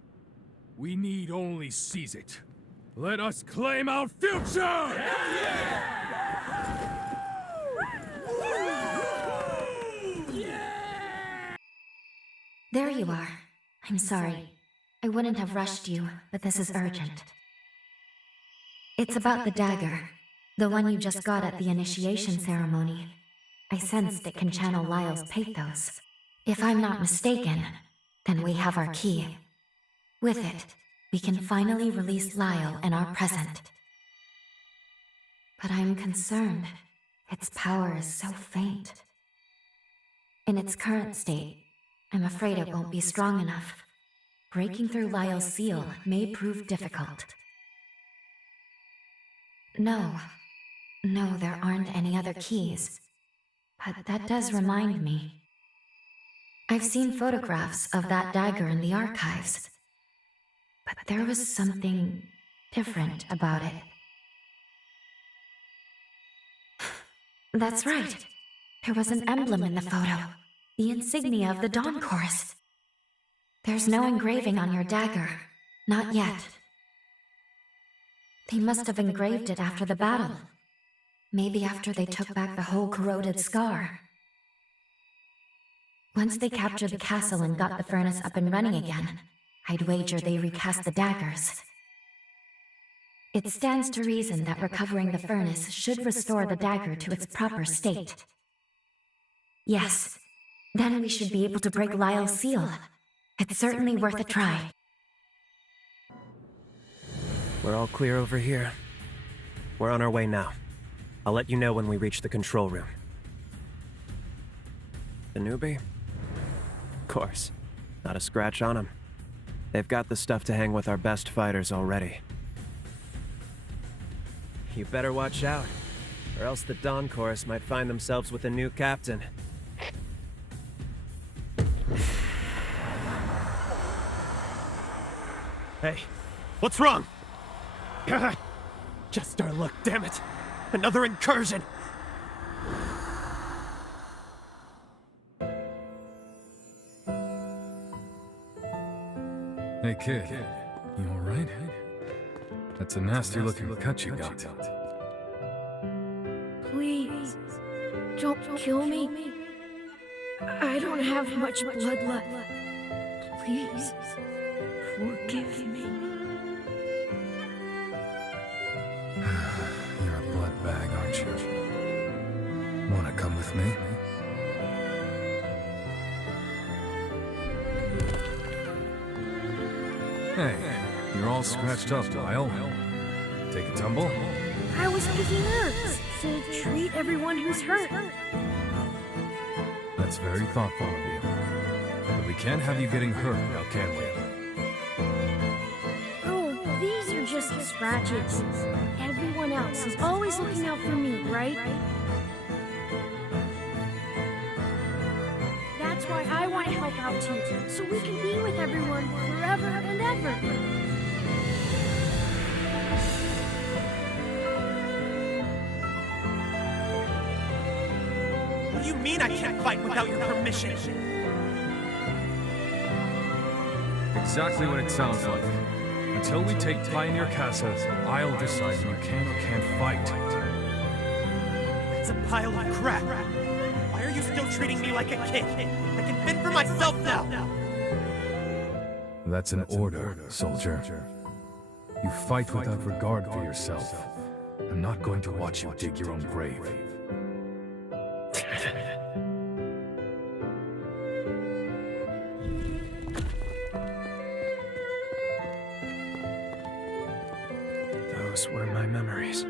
We need only seize it. Let us claim our future! There you are. I'm sorry. I wouldn't have rushed you, but this is urgent. It's about the dagger. The one you just got at the initiation ceremony. I sensed it can channel Lyle's pathos. If I'm not mistaken, then we have our key. With it, we can finally release Lyle and our present. But I'm concerned. Its power is so faint. In its current state, I'm afraid it won't be strong enough. Breaking through Lyle's seal may prove difficult. No, there aren't any other keys. But that does remind me. I've seen photographs of that dagger in the archives. But there was something different about it. That's right. There was an emblem in the photo. The insignia of the Dawn Chorus. There's no engraving on your dagger. Not yet. They must have engraved it after the battle. Maybe after they took back the whole corroded scar. Once they captured the castle and got the furnace up and running again, I'd wager they recast the daggers. It stands to reason that recovering the furnace should restore the dagger to its proper state. Yes, then we should be able to break Lyle's seal. It's certainly worth a try. We're all clear over here. We're on our way now. I'll let you know when we reach the control room. The newbie? Of course. Not a scratch on him. They've got the stuff to hang with our best fighters already. You better watch out, or else the Dawn Chorus might find themselves with a new captain. Hey, what's wrong? Just our luck, damn it! Another incursion! Hey kid, you alright? That's a nasty looking cut you got. Please, don't kill me. I don't have much blood left. Please, forgive me. You're a blood bag, aren't you? Wanna come with me? Hey, you're all scratched up, Lyle. Take a tumble? I was picking herbs to treat everyone who's hurt. That's very thoughtful of you. But we can't have you getting hurt now, can we? Oh, these are just just scratches. Everyone else is always looking out for me, right? That's why I want to help out too, so we can be with everyone forever and ever. What do you mean I can't fight without your permission? Exactly what it sounds like. Until we take Pioneer Castle, I'll decide you can or can't fight. It's a pile of crap. Why are you still treating me like a kid? I can fend for myself now. That's an order, soldier. You fight without regard for yourself. I'm not going to watch you dig your own grave. Those were my memories.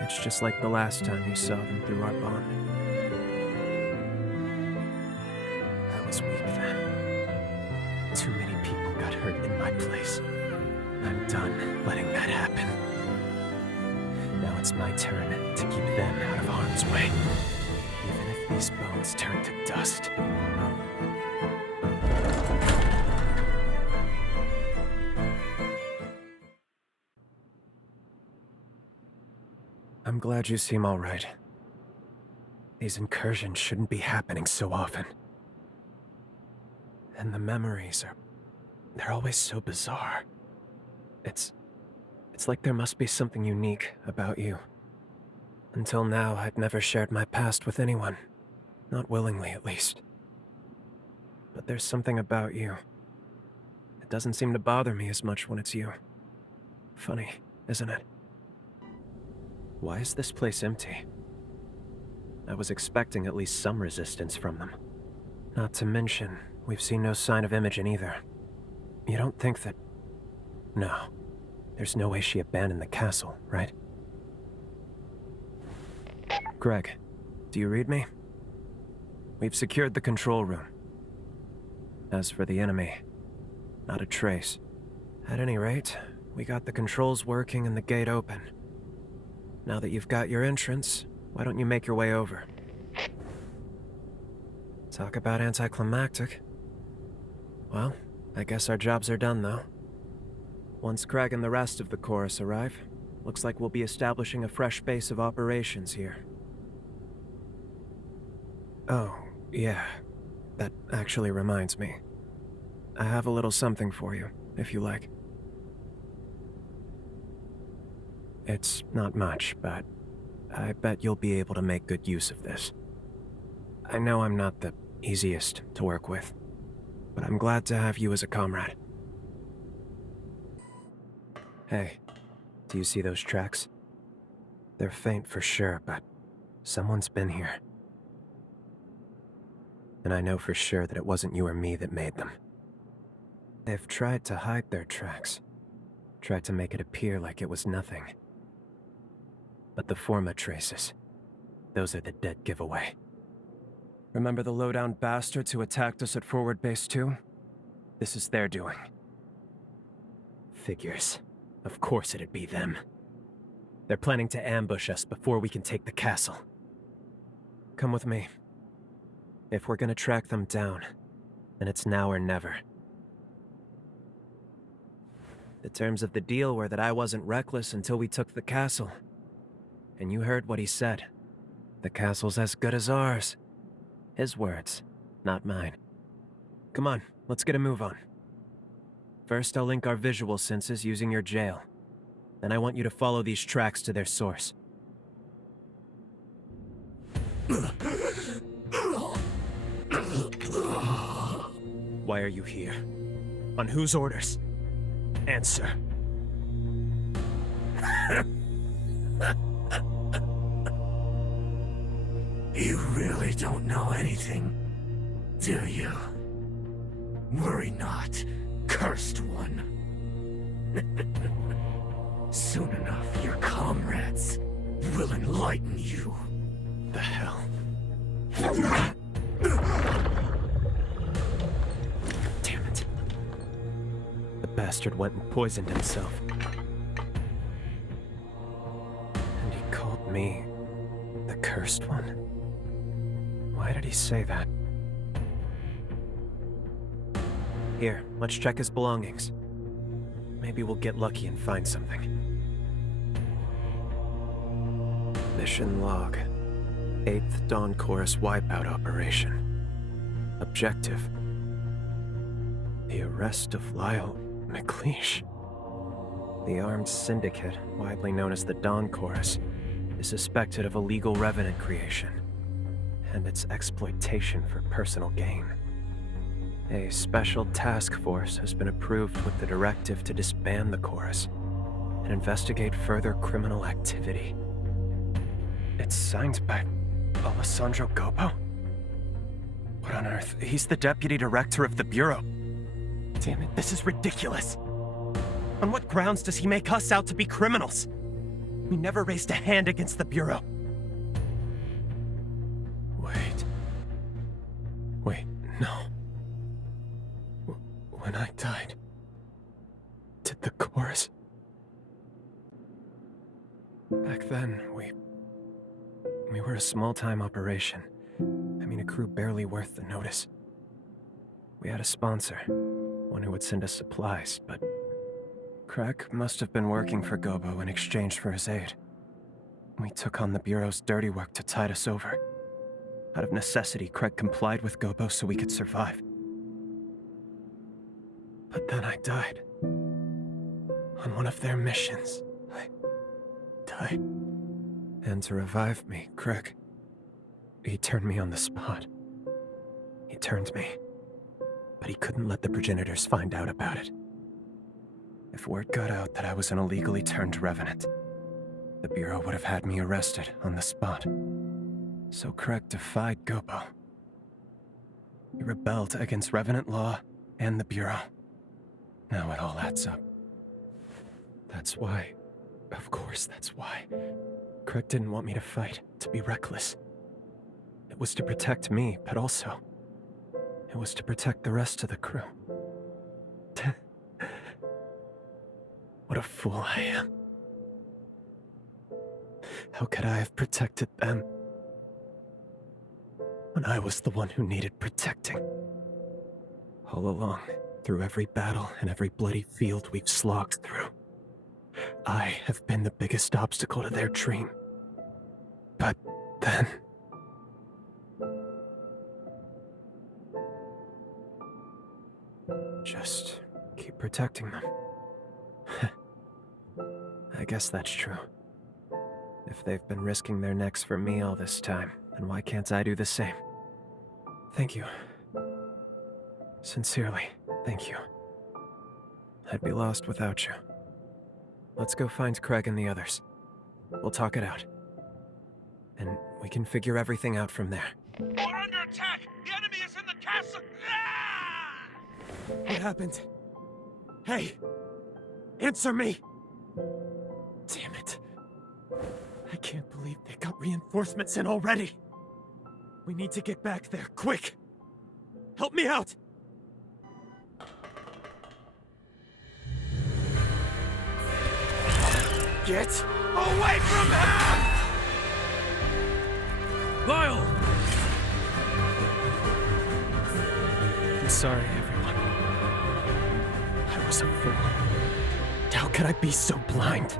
It's just like the last time you saw them through our bond. I was weak then. Too many people got hurt in my place. I'm done letting that happen. Now it's my turn to keep them out of harm's way. Even if these bones turn to dust. I'm glad you seem all right. These incursions shouldn't be happening so often. And the memories they're always so bizarre. It's like there must be something unique about you. Until now, I'd never shared my past with anyone. Not willingly, at least. But there's something about you. It doesn't seem to bother me as much when it's you. Funny, isn't it? Why is this place empty? I was expecting at least some resistance from them. Not to mention, we've seen no sign of Imogen either. You don't think that... No. There's no way she abandoned the castle, right? Greg, do you read me? We've secured the control room. As for the enemy, not a trace. At any rate, we got the controls working and the gate open. Now that you've got your entrance, why don't you make your way over? Talk about anticlimactic. Well, I guess our jobs are done, though. Once Craig and the rest of the chorus arrive, looks like we'll be establishing a fresh base of operations here. Oh, yeah. That actually reminds me. I have a little something for you, if you like. It's not much, but I bet you'll be able to make good use of this. I know I'm not the easiest to work with, but I'm glad to have you as a comrade. Hey, do you see those tracks? They're faint for sure, but someone's been here. And I know for sure that it wasn't you or me that made them. They've tried to hide their tracks, tried to make it appear like it was nothing. But the Forma traces, those are the dead giveaway. Remember the low-down bastards who attacked us at Forward Base 2? This is their doing. Figures. Of course it'd be them. They're planning to ambush us before we can take the castle. Come with me. If we're gonna track them down, then it's now or never. The terms of the deal were that I wasn't reckless until we took the castle. And you heard what he said. The castle's as good as ours. His words, not mine. Come on, let's get a move on. First, I'll link our visual senses using your jail. Then I want you to follow these tracks to their source. Why are you here? On whose orders? Answer. You really don't know anything, do you? Worry not, cursed one. Soon enough, your comrades will enlighten you. The hell? Damn it. The best bastard went and poisoned himself. And he called me the Cursed One. Why did he say that? Here, let's check his belongings. Maybe we'll get lucky and find something. Mission log. 8th Dawn Chorus wipeout operation. Objective: the arrest of Lyle McLeish. The armed syndicate, widely known as the Dawn Chorus, is suspected of illegal revenant creation and its exploitation for personal gain. A special task force has been approved with the directive to disband the chorus and investigate further criminal activity. It's signed by Alessandro Gobo? What on earth? He's the deputy director of the Bureau. Damn it, this is ridiculous. On what grounds does he make us out to be criminals? We never raised a hand against the Bureau. Wait, no. When I died, did the chorus... Back then, we were a small-time operation. I mean, a crew barely worth the notice. We had a sponsor, one who would send us supplies, but Craig must have been working for Gobo in exchange for his aid. We took on the Bureau's dirty work to tide us over. Out of necessity, Craig complied with Gobo so we could survive. But then I died. On one of their missions. I died. And to revive me, Craig, he turned me on the spot. He turned me. But he couldn't let the progenitors find out about it. If word got out that I was an illegally turned revenant, the Bureau would have had me arrested on the spot. So Craig defied Gobo. He rebelled against revenant law and the Bureau. Now it all adds up. That's why, of course that's why, Craig didn't want me to fight, to be reckless. It was to protect me, but also, it was to protect the rest of the crew. What a fool I am. How could I have protected them when I was the one who needed protecting? All along, through every battle and every bloody field we've slogged through, I have been the biggest obstacle to their dream. But then... just keep protecting them. I guess that's true. If they've been risking their necks for me all this time, then why can't I do the same? Thank you. Sincerely, thank you. I'd be lost without you. Let's go find Craig and the others. We'll talk it out. And we can figure everything out from there. We're under attack! The enemy is in the castle! Ah! What happened? Hey! Answer me! Damn it. I can't believe they got reinforcements in already. We need to get back there, quick! Help me out! Get away from him! Lyle! I'm sorry, everyone. I was a fool. How could I be so blind?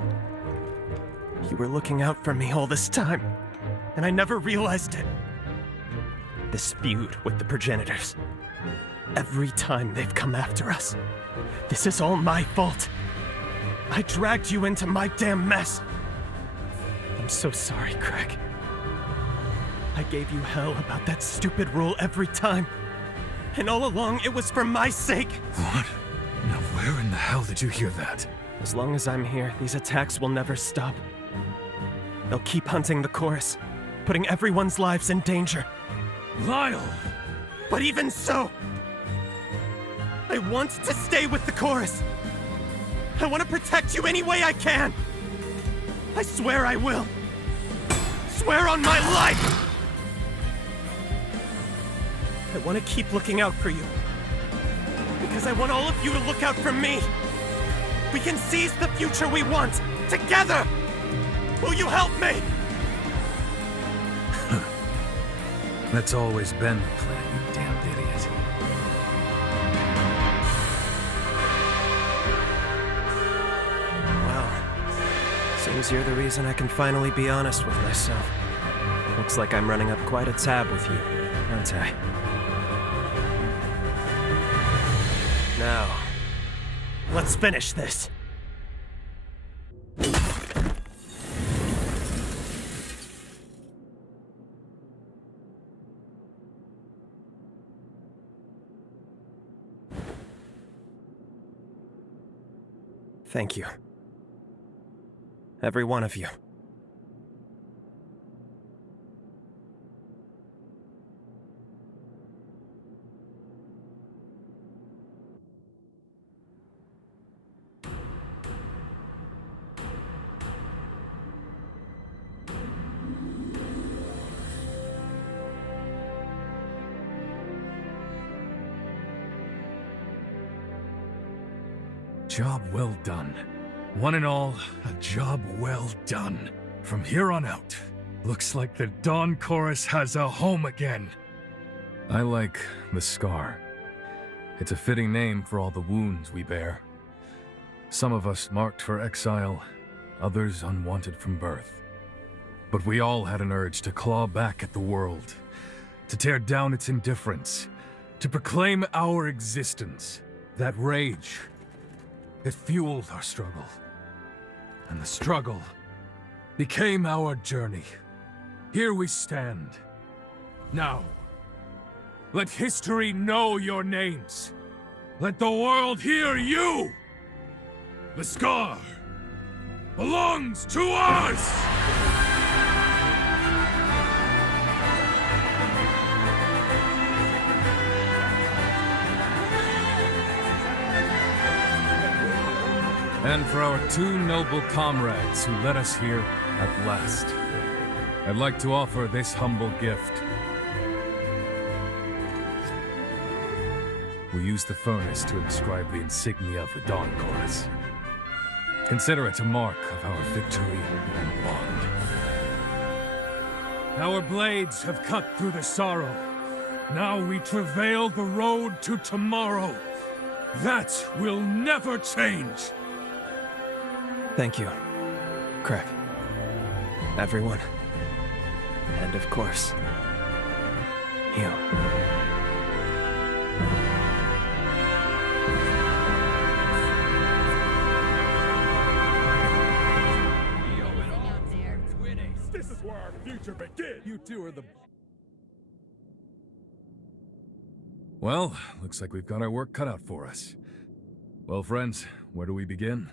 You were looking out for me all this time, and I never realized it. This feud with the progenitors. Every time they've come after us, this is all my fault. I dragged you into my damn mess. I'm so sorry, Craig. I gave you hell about that stupid rule every time. And all along, it was for my sake. What? Now where in the hell did you hear that? As long as I'm here, these attacks will never stop. They'll keep hunting the chorus, putting everyone's lives in danger. Lyle! But even so, I want to stay with the chorus. I want to protect you any way I can. I swear I will. Swear on my life! I want to keep looking out for you. Because I want all of you to look out for me. We can seize the future we want, together! Will you help me? That's always been the plan, you damned idiot. Well, seems you're the reason I can finally be honest with myself. Looks like I'm running up quite a tab with you, aren't I? Now, let's finish this. Thank you. Every one of you. Job well done. One and all, a job well done. From here on out, looks like the Dawn Chorus has a home again. I like the Scar. It's a fitting name for all the wounds we bear. Some of us marked for exile, others unwanted from birth. But we all had an urge to claw back at the world, to tear down its indifference, to proclaim our existence. That rage, it fueled our struggle. And the struggle became our journey. Here we stand. Now, let history know your names. Let the world hear you! The Scar belongs to us! And for our two noble comrades who led us here at last, I'd like to offer this humble gift. We use the furnace to inscribe the insignia of the Dawn Chorus. Consider it a mark of our victory and bond. Our blades have cut through the sorrow. Now we travail the road to tomorrow. That will never change. Thank you, Craig. Everyone. And of course, you. This is where our future begins. You two are the... Well, looks like we've got our work cut out for us. Well, friends, where do we begin?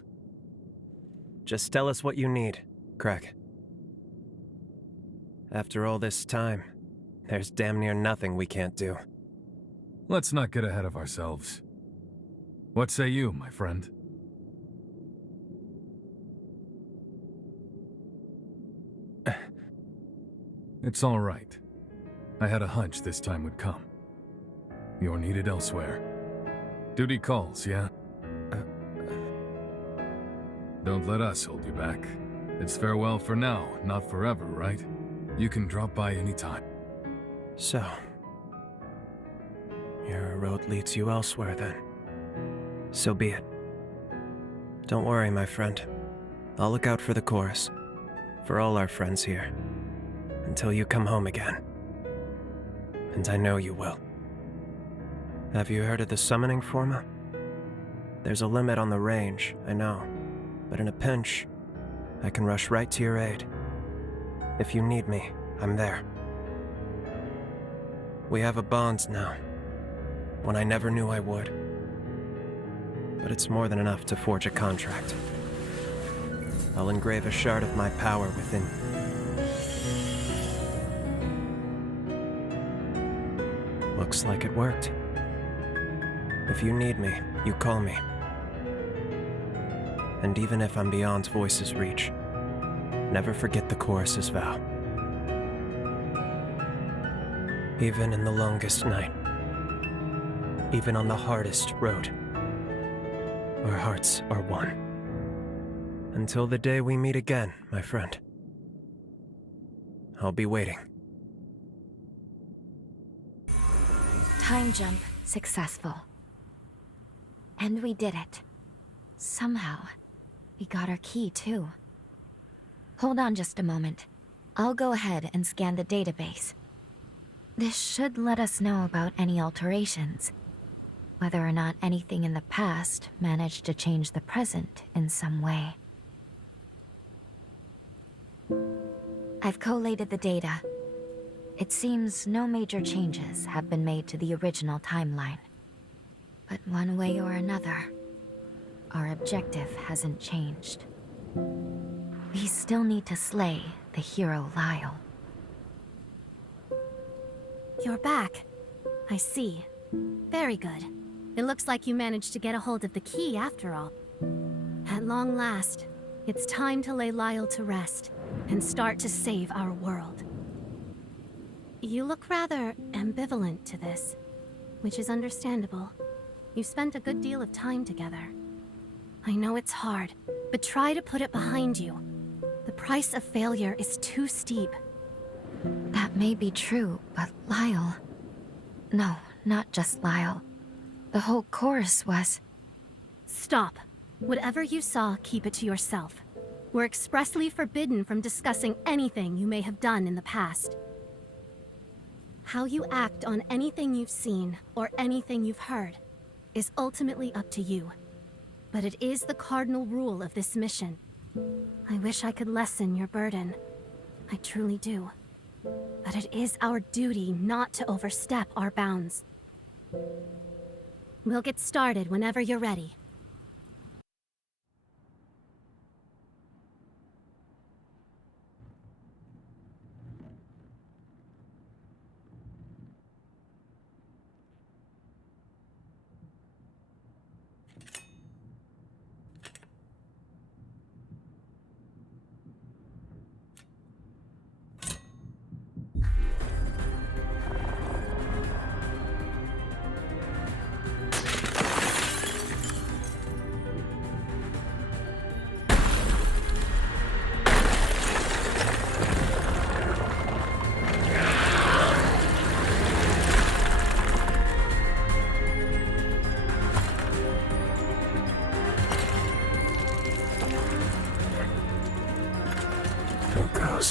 Just tell us what you need, Craig. After all this time, there's damn near nothing we can't do. Let's not get ahead of ourselves. What say you, my friend? It's all right. I had a hunch this time would come. You're needed elsewhere. Duty calls, yeah? Don't let us hold you back. It's farewell for now, not forever, right? You can drop by anytime. So, your road leads you elsewhere then. So be it. Don't worry, my friend. I'll look out for the chorus. For all our friends here. Until you come home again. And I know you will. Have you heard of the summoning forma? There's a limit on the range, I know. But in a pinch, I can rush right to your aid. If you need me, I'm there. We have a bond now. One I never knew I would. But it's more than enough to forge a contract. I'll engrave a shard of my power within. Looks like it worked. If you need me, you call me. And even if I'm beyond Voice's reach, never forget the chorus's vow. Even in the longest night, even on the hardest road, our hearts are one. Until the day we meet again, my friend. I'll be waiting. Time jump successful. And we did it. Somehow, we got our key too. Hold on just a moment. I'll go ahead and scan the database. This should let us know about any alterations, whether or not anything in the past managed to change the present in some way. I've collated the data. It seems no major changes have been made to the original timeline. But one way or another, our objective hasn't changed. We still need to slay the hero Lyle. You're back. I see. Very good. It looks like you managed to get a hold of the key after all. At long last, it's time to lay Lyle to rest and start to save our world. You look rather ambivalent to this, which is understandable. You've spent a good deal of time together. I know it's hard, but try to put it behind you. The price of failure is too steep. That may be true, but Lyle... No, not just Lyle. The whole chorus was... Stop. Whatever you saw, keep it to yourself. We're expressly forbidden from discussing anything you may have done in the past. How you act on anything you've seen, or anything you've heard, is ultimately up to you. But it is the cardinal rule of this mission. I wish I could lessen your burden. I truly do. But it is our duty not to overstep our bounds. We'll get started whenever you're ready.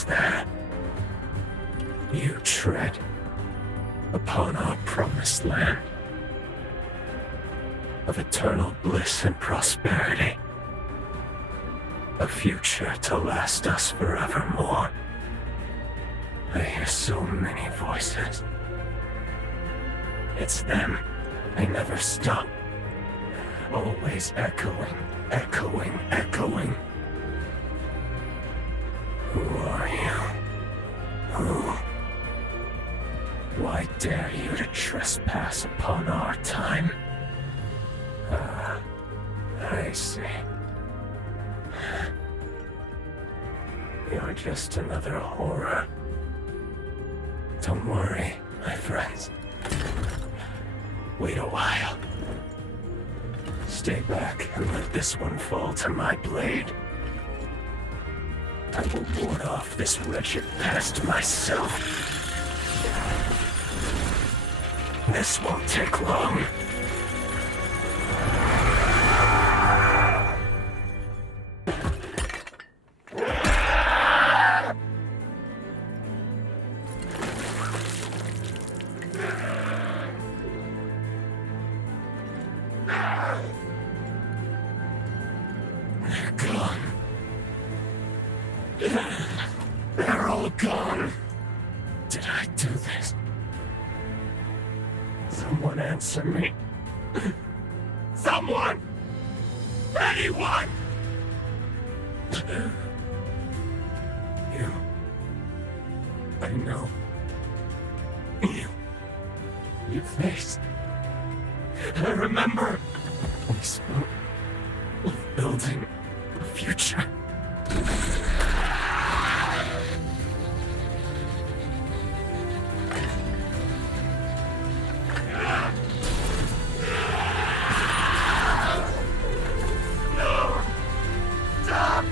There. You tread upon our promised land of eternal bliss and prosperity, a future to last us forevermore. I hear so many voices. It's them. They never stop. Always echoing, echoing, echoing. Who are you? Who? Why dare you to trespass upon our time? I see. You're just another horror. Don't worry, my friends. Wait a while. Stay back and let this one fall to my blade. I will ward off this wretched pest myself. This won't take long. They're gone. They're all gone. Did I do this? Someone answer me. Someone! Anyone! You. I know. You face. I remember. We spoke of building a future. No! Stop!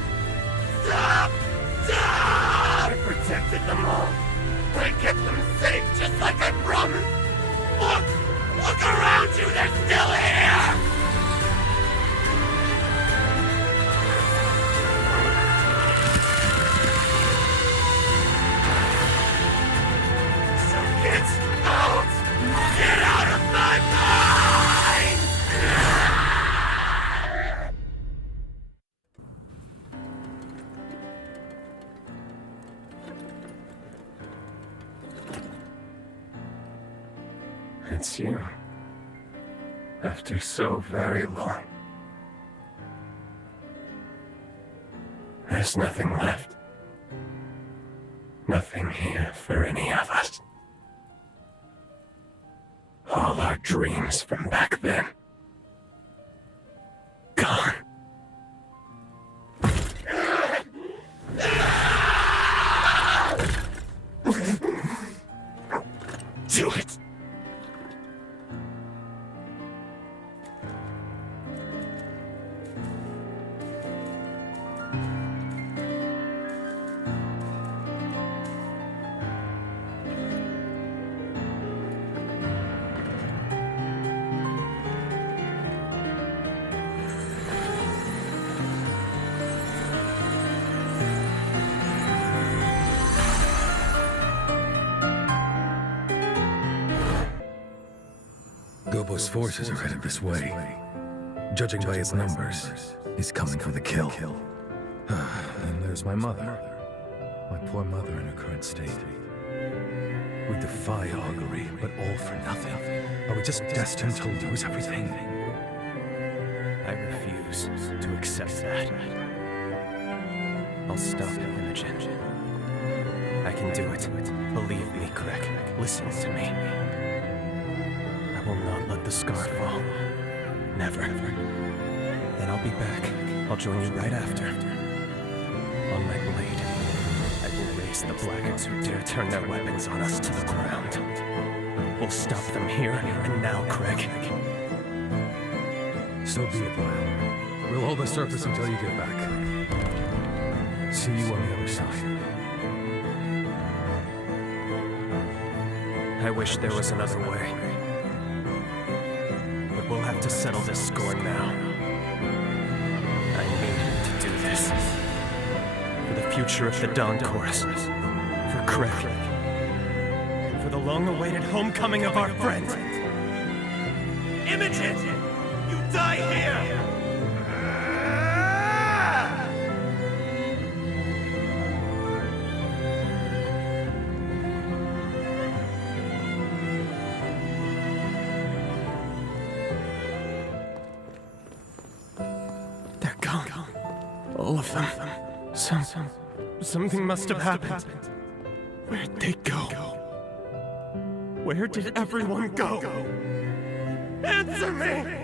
It's you. After so very long. There's nothing left. Nothing here for any of us. All our dreams from back then. Gone. Do it. Gobo's forces are headed this way. Judging by his numbers, he's coming for the kill. And there's my mother. My poor mother in her current state. We defy augury, but all for nothing. Are we just destined to lose everything? I refuse to accept that. I'll stop Imogen. I can do it. Believe me, Craig. Listen to me. I will not let the scar fall. Never. Then I'll be back. I'll join you right after. On my blade, I will raise the blackguards who dare turn their weapons on us to the ground. We'll stop them here and now, Craig. So be it, Lyle. We'll hold the surface until you get back. See you on the other side. I wish there was another way. But we'll have to settle this score now. I need to do this. For the future of the Dawn Chorus. For Craig. And for the long-awaited homecoming of our friend. Imogen! You die here! They're gone. All of them. Something must have happened. Where'd they go? Where did everyone go? Answer me!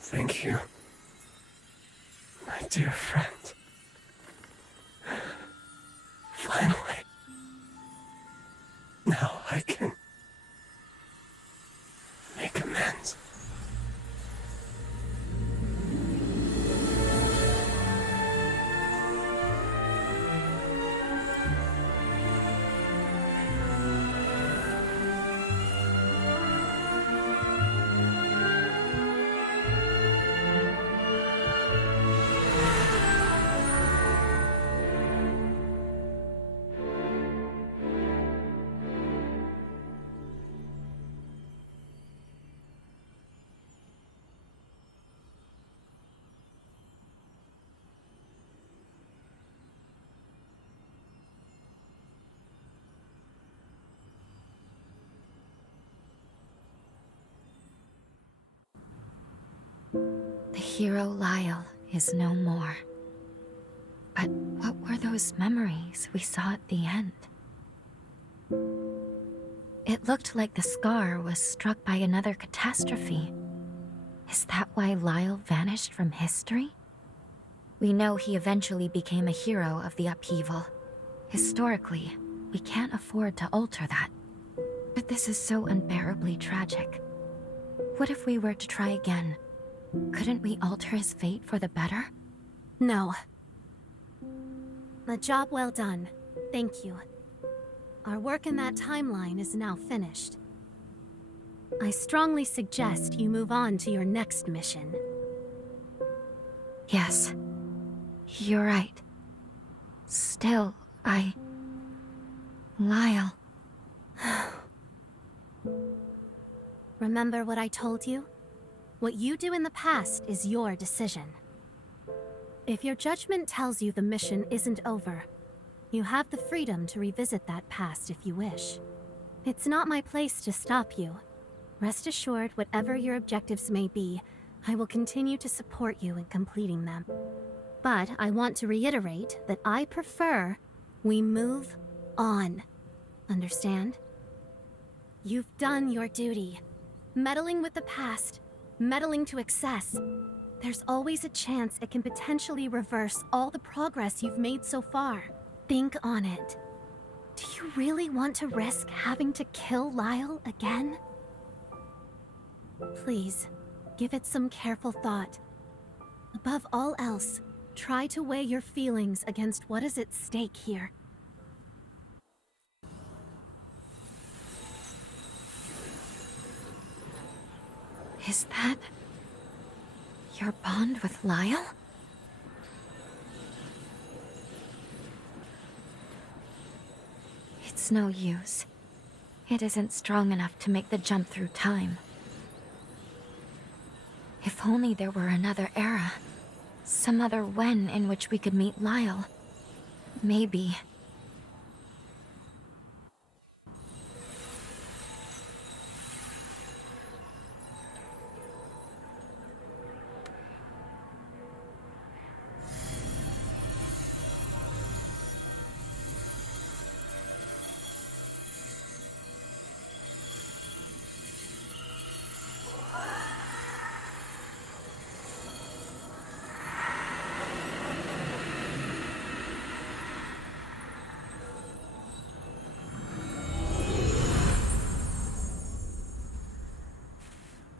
Thank you, my dear friend. Finally. Now I can make amends. The hero Lyle is no more. But what were those memories we saw at the end? It looked like the scar was struck by another catastrophe. Is that why Lyle vanished from history? We know he eventually became a hero of the upheaval. Historically, we can't afford to alter that. But this is so unbearably tragic. What if we were to try again? Couldn't we alter his fate for the better? No. A job well done. Thank you. Our work in that timeline is now finished. I strongly suggest you move on to your next mission. Yes. You're right. Still, Lyle. Remember what I told you? What you do in the past is your decision. If your judgment tells you the mission isn't over, you have the freedom to revisit that past if you wish. It's not my place to stop you. Rest assured, whatever your objectives may be, I will continue to support you in completing them. But I want to reiterate that I prefer we move on. Understand? You've done your duty. Meddling with the past, meddling to excess. There's always a chance it can potentially reverse all the progress you've made so far. Think on it. Do you really want to risk having to kill Lyle again? Please, give it some careful thought. Above all else, try to weigh your feelings against what is at stake here. Is that your bond with Lyle? It's no use. It isn't strong enough to make the jump through time. If only there were another era. Some other when in which we could meet Lyle. Maybe.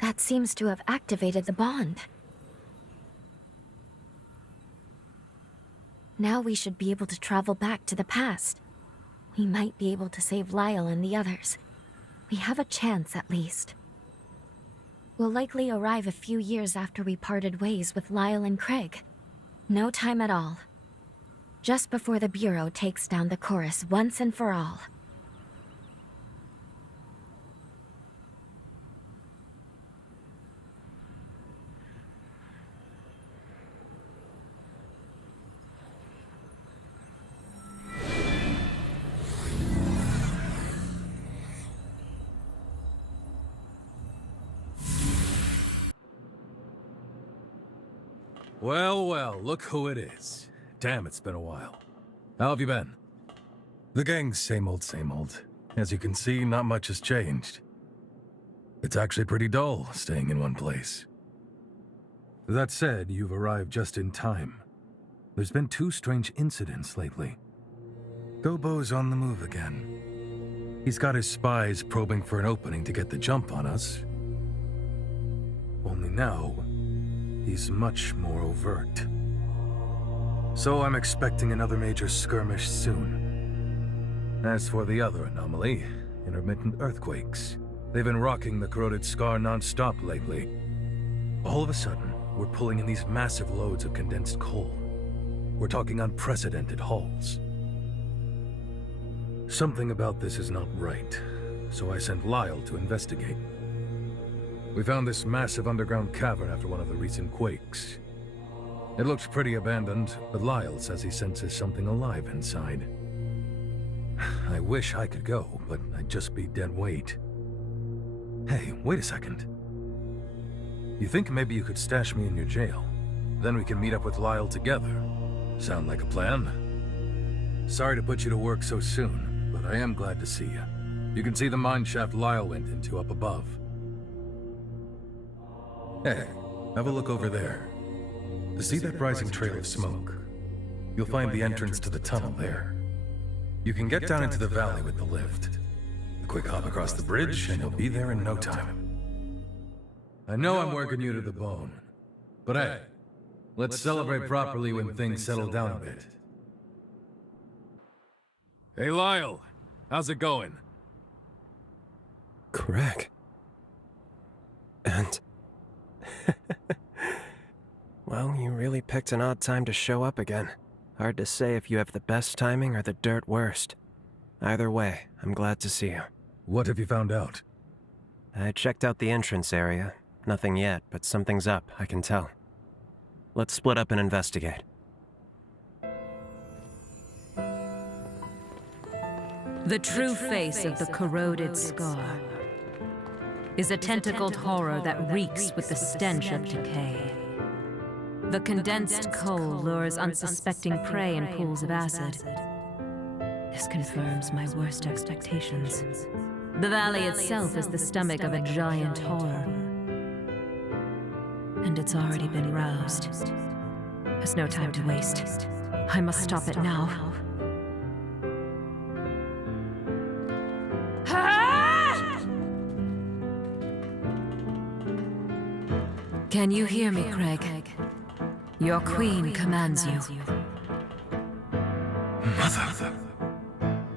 That seems to have activated the bond. Now we should be able to travel back to the past. We might be able to save Lyle and the others. We have a chance, at least. We'll likely arrive a few years after we parted ways with Lyle and Craig. No time at all. Just before the Bureau takes down the chorus once and for all. Well, well, look who it is. Damn, it's been a while. How have you been? The gang's same old, same old. As you can see, not much has changed. It's actually pretty dull, staying in one place. That said, you've arrived just in time. There's been 2 strange incidents lately. Gobo's on the move again. He's got his spies probing for an opening to get the jump on us. Only now, he's much more overt. So I'm expecting another major skirmish soon. As for the other anomaly, intermittent earthquakes, they've been rocking the corroded scar non-stop lately. All of a sudden, we're pulling in these massive loads of condensed coal. We're talking unprecedented hauls. Something about this is not right, so I sent Lyle to investigate. We found this massive underground cavern after one of the recent quakes. It looks pretty abandoned, but Lyle says he senses something alive inside. I wish I could go, but I'd just be dead weight. Hey, wait a second. You think maybe you could stash me in your jail? Then we can meet up with Lyle together. Sound like a plan? Sorry to put you to work so soon, but I am glad to see you. You can see the mine shaft Lyle went into up above. Hey, have a look over there. See that rising trail of smoke? You'll find the entrance to the tunnel there. You can get down into the valley with the lift. A quick hop across the bridge, and you'll be there in no time. I know I'm working you to the bone, but hey, let's celebrate properly when things settle down a bit. Hey Lyle, how's it going? Craig. And... Well, you really picked an odd time to show up again. Hard to say if you have the best timing or the dirt worst. Either way, I'm glad to see you. What have you found out? I checked out the entrance area. Nothing yet, but something's up, I can tell. Let's split up and investigate. The true face of the corroded scar is a tentacled horror that reeks with the stench of decay. The condensed coal lures unsuspecting prey in pools of acid. This confirms my worst expectations. The valley itself is the stomach of a giant horror. And it's already been roused. There's no time to waste. I must stop it now. Can you hear me, Craig? Your queen commands you. Mother.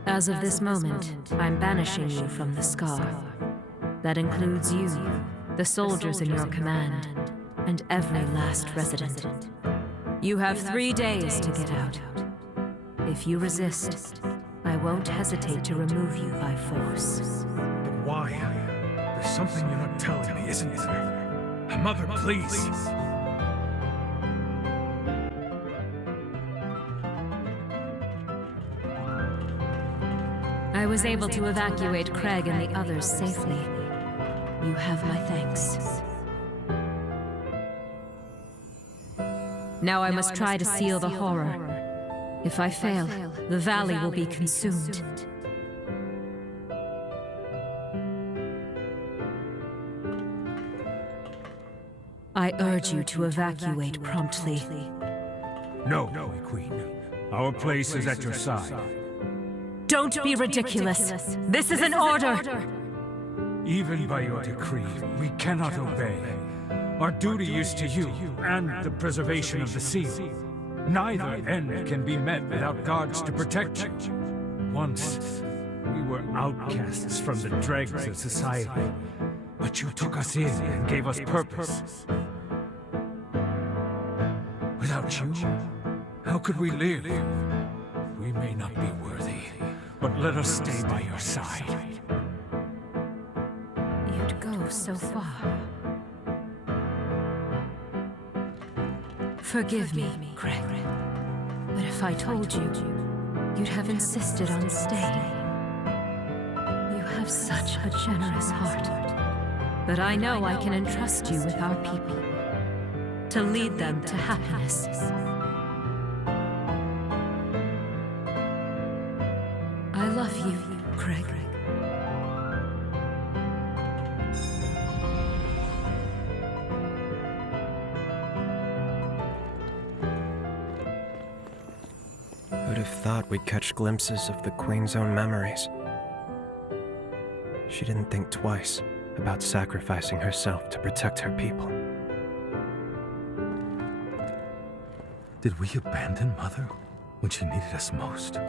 As of this moment, I'm banishing you from the Scar. That includes you, the soldiers in your command, and every last resident. You have 3 days to get out. If you resist, I won't hesitate to remove you by force. But why? There's something you're not telling me, isn't there? Mother, please. I was able to evacuate Craig and the others safely. You have my thanks. Now I must try to seal the horror. If I fail, the valley will be consumed. I urge you to evacuate promptly. No, my queen. Our place is at your side. Don't be ridiculous. This is an order. Even by your decree, we cannot obey. Our duty is to you, and the preservation of the seal. Neither end can be met without guards to protect you. Once, we were outcasts from the dregs of society, but you took us in and gave us purpose. Without you, how could we live? We may not be worthy, but let us stay by your side. You'd go so far. Forgive me, Craig. But if I told you, you'd have insisted on staying. You have such a generous heart. But I know I can entrust you with our people, to lead them to happiness. I love you, Craig. Who'd have thought we'd catch glimpses of the Queen's own memories? She didn't think twice about sacrificing herself to protect her people. Did we abandon Mother when she needed us most?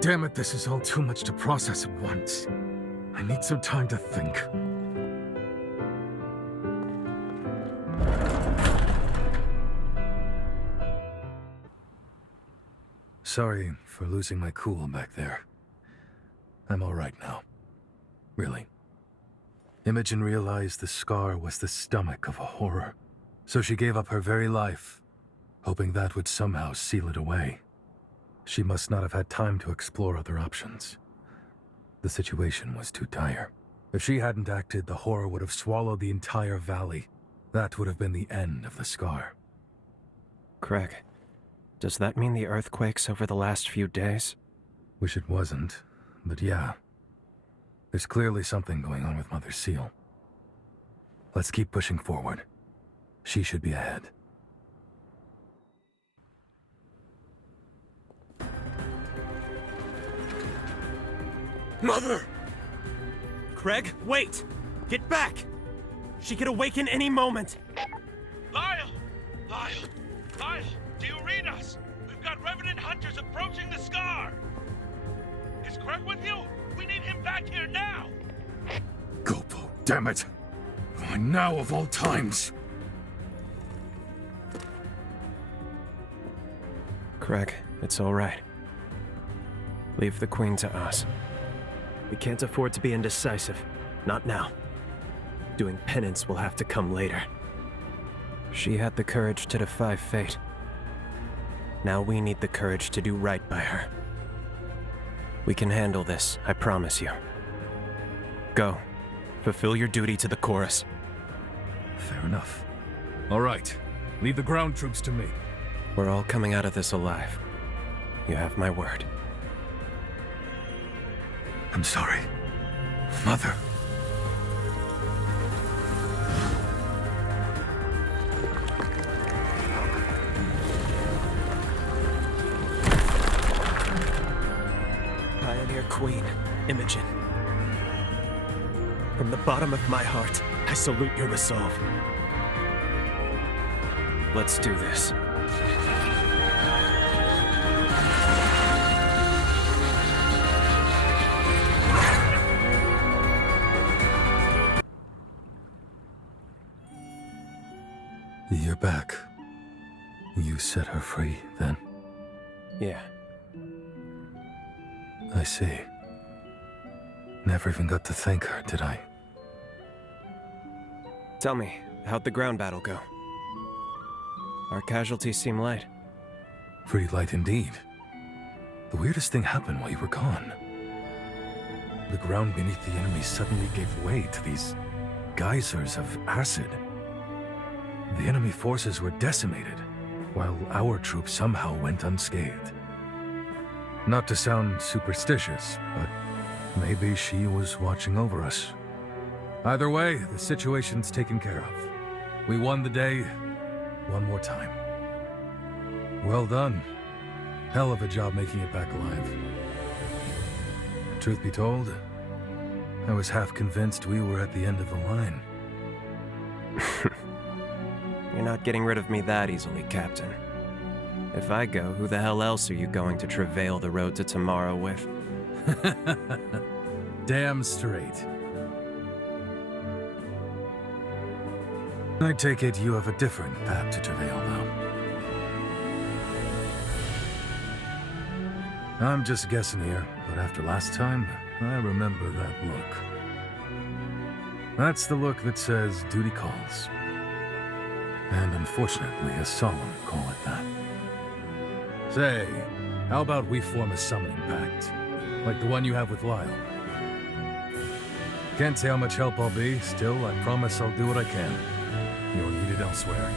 Damn it, this is all too much to process at once. I need some time to think. Sorry for losing my cool back there. I'm all right now. Really. Imogen realized the scar was the stomach of a horror, so she gave up her very life, hoping that would somehow seal it away. She must not have had time to explore other options. The situation was too dire. If she hadn't acted, the horror would have swallowed the entire valley. That would have been the end of the scar. Craig, does that mean the earthquakes over the last few days? Wish it wasn't, but yeah. There's clearly something going on with Mother Seal. Let's keep pushing forward. She should be ahead. Mother! Craig, wait! Get back! She could awaken any moment! Lyle! Lyle! Lyle! Do you read us? We've got Revenant Hunters approaching the Scar! Is Craig with you? We need him back here now! Gopo, damn it! Why now of all times? Craig, it's all right. Leave the Queen to us. We can't afford to be indecisive. Not now. Doing penance will have to come later. She had the courage to defy fate. Now we need the courage to do right by her. We can handle this, I promise you. Go. Fulfill your duty to the chorus. Fair enough. All right. Leave the ground troops to me. We're all coming out of this alive. You have my word. I'm sorry, Mother. Pioneer Queen, Imogen. From the bottom of my heart, I salute your resolve. Let's do this. You're back. You set her free, then? Yeah. I see. Never even got to thank her, did I? Tell me, how'd the ground battle go? Our casualties seem light. Pretty light indeed. The weirdest thing happened while you were gone. The ground beneath the enemy suddenly gave way to these geysers of acid. The enemy forces were decimated, while our troops somehow went unscathed. Not to sound superstitious, but maybe she was watching over us. Either way, the situation's taken care of. We won the day one more time. Well done. Hell of a job making it back alive. Truth be told, I was half convinced we were at the end of the line. You're not getting rid of me that easily, Captain. If I go, who the hell else are you going to travail the road to tomorrow with? Damn straight. I take it you have a different path to travail, though. I'm just guessing here, but after last time, I remember that look. That's the look that says duty calls. And unfortunately, a solemn call at that. Say, how about we form a summoning pact? Like the one you have with Lyle. Can't say how much help I'll be, still, I promise I'll do what I can. You're needed elsewhere.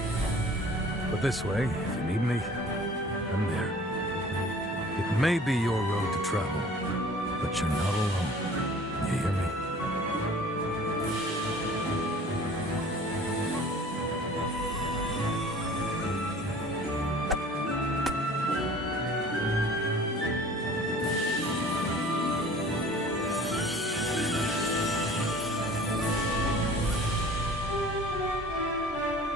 But this way, if you need me, I'm there. It may be your road to travel, but you're not alone. You hear me?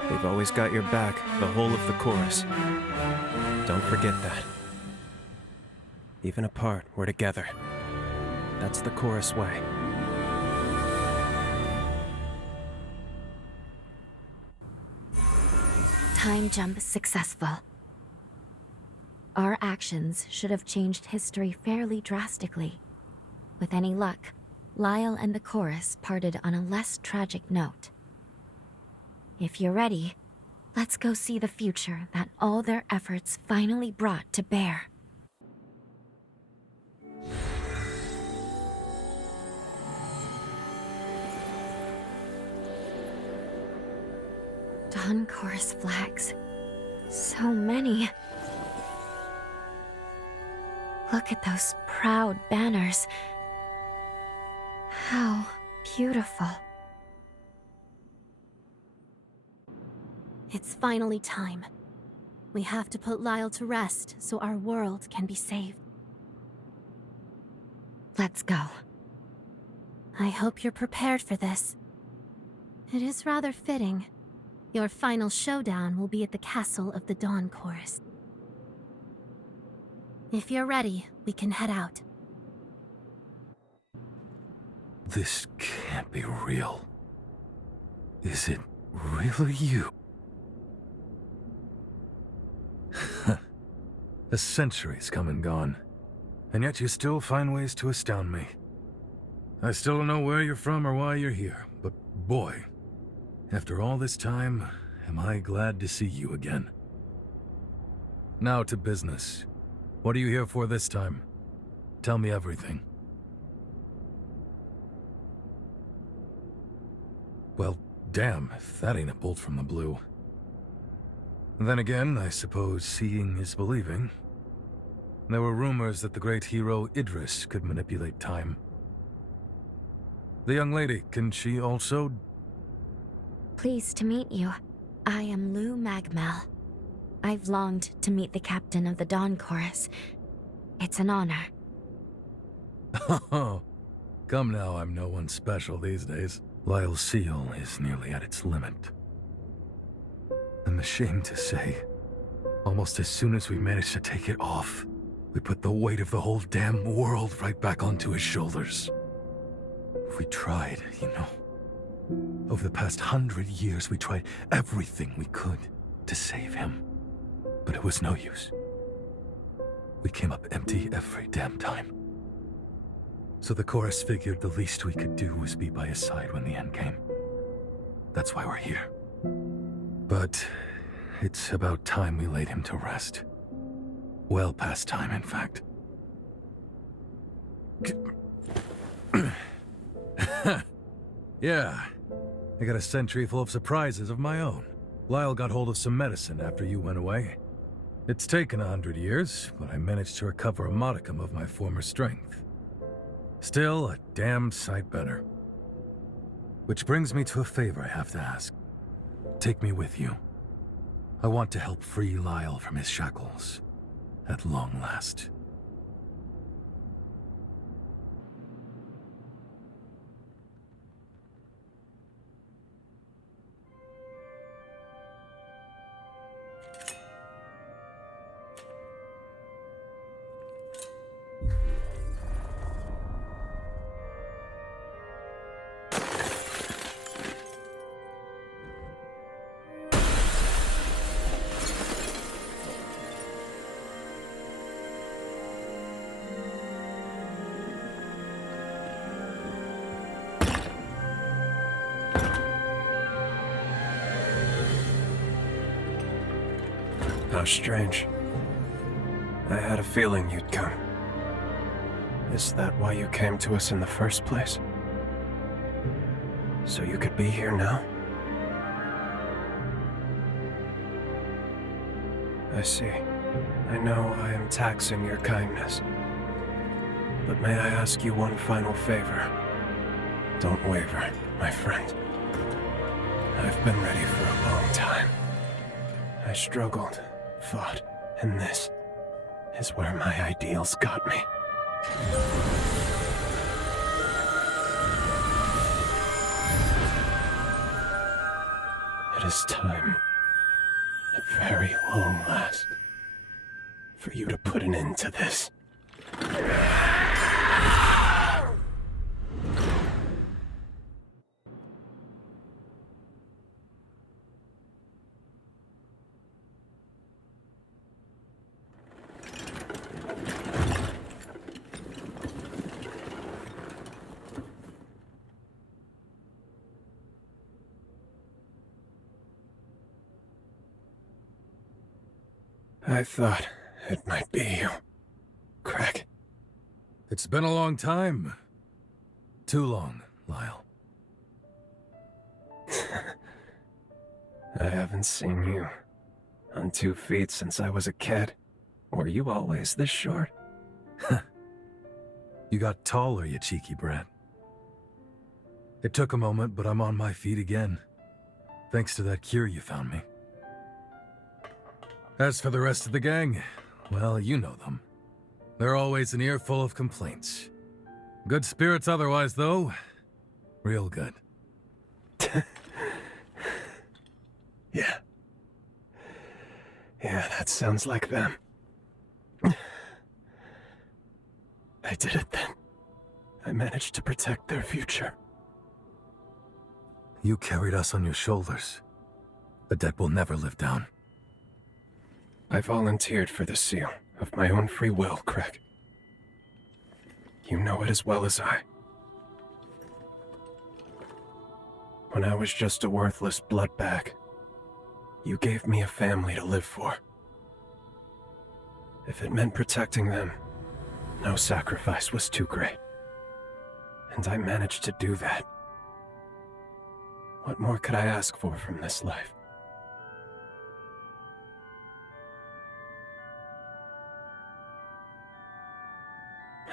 They've always got your back, the whole of the chorus. Don't forget that. Even apart, we're together. That's the chorus way. Time jump successful. Our actions should have changed history fairly drastically. With any luck, Lyle and the chorus parted on a less tragic note. If you're ready, let's go see the future that all their efforts finally brought to bear. Dawn Chorus flags. So many. Look at those proud banners. How beautiful. It's finally time. We have to put Lyle to rest so our world can be saved. Let's go. I hope you're prepared for this. It is rather fitting. Your final showdown will be at the castle of the Dawn Chorus. If you're ready, we can head out. This can't be real. Is it really you? A century's come and gone, and yet you still find ways to astound me. I still don't know where you're from or why you're here, but boy, after all this time, am I glad to see you again. Now to business. What are you here for this time? Tell me everything. Well, damn, if that ain't a bolt from the blue. Then again, I suppose seeing is believing. There were rumors that the great hero Idris could manipulate time. The young lady, can she also? Pleased to meet you. I am MagMell. I've longed to meet the captain of the Dawn Chorus. It's an honor. Oh, come now, I'm no one special these days. Lyle's seal is nearly at its limit. I'm ashamed to say, almost as soon as we managed to take it off, we put the weight of the whole damn world right back onto his shoulders. We tried, you know. Over the past 100 years, we tried everything we could to save him. But it was no use. We came up empty every damn time. So the chorus figured the least we could do was be by his side when the end came. That's why we're here. But it's about time we laid him to rest. Well past time, in fact. Yeah, I got a sentry full of surprises of my own. Lyle got hold of some medicine after you went away. It's taken 100 years, but I managed to recover a modicum of my former strength. Still a damn sight better. Which brings me to a favor I have to ask. Take me with you. I want to help free Lyle from his shackles. At long last. How strange. I had a feeling you'd come. Is that why you came to us in the first place? So you could be here now? I see. I know I am taxing your kindness. But may I ask you one final favor? Don't waver, my friend. I've been ready for a long time. I struggled, fought, and this is where my ideals got me. It is time, at very long last, for you to put an end to this. I thought it might be you, Craig. It's been a long time. Too long, Lyle. I haven't seen you on 2 feet since I was a kid. Were you always this short? You got taller, you cheeky brat. It took a moment, but I'm on my feet again. Thanks to that cure you found me. As for the rest of the gang, well, you know them. They're always an earful of complaints. Good spirits otherwise, though. Real good. Yeah. Yeah, that sounds like them. I did it then. I managed to protect their future. You carried us on your shoulders. A debt we'll never live down. I volunteered for the seal, of my own free will, Craig. You know it as well as I. When I was just a worthless blood bag, you gave me a family to live for. If it meant protecting them, no sacrifice was too great. And I managed to do that. What more could I ask for from this life?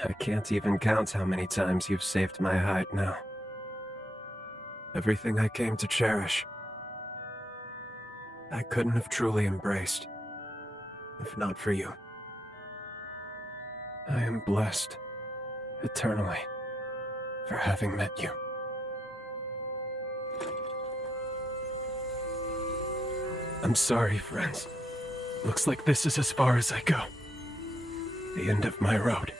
I can't even count how many times you've saved my hide now. Everything I came to cherish, I couldn't have truly embraced, if not for you. I am blessed, eternally, for having met you. I'm sorry, friends. Looks like this is as far as I go. The end of my road.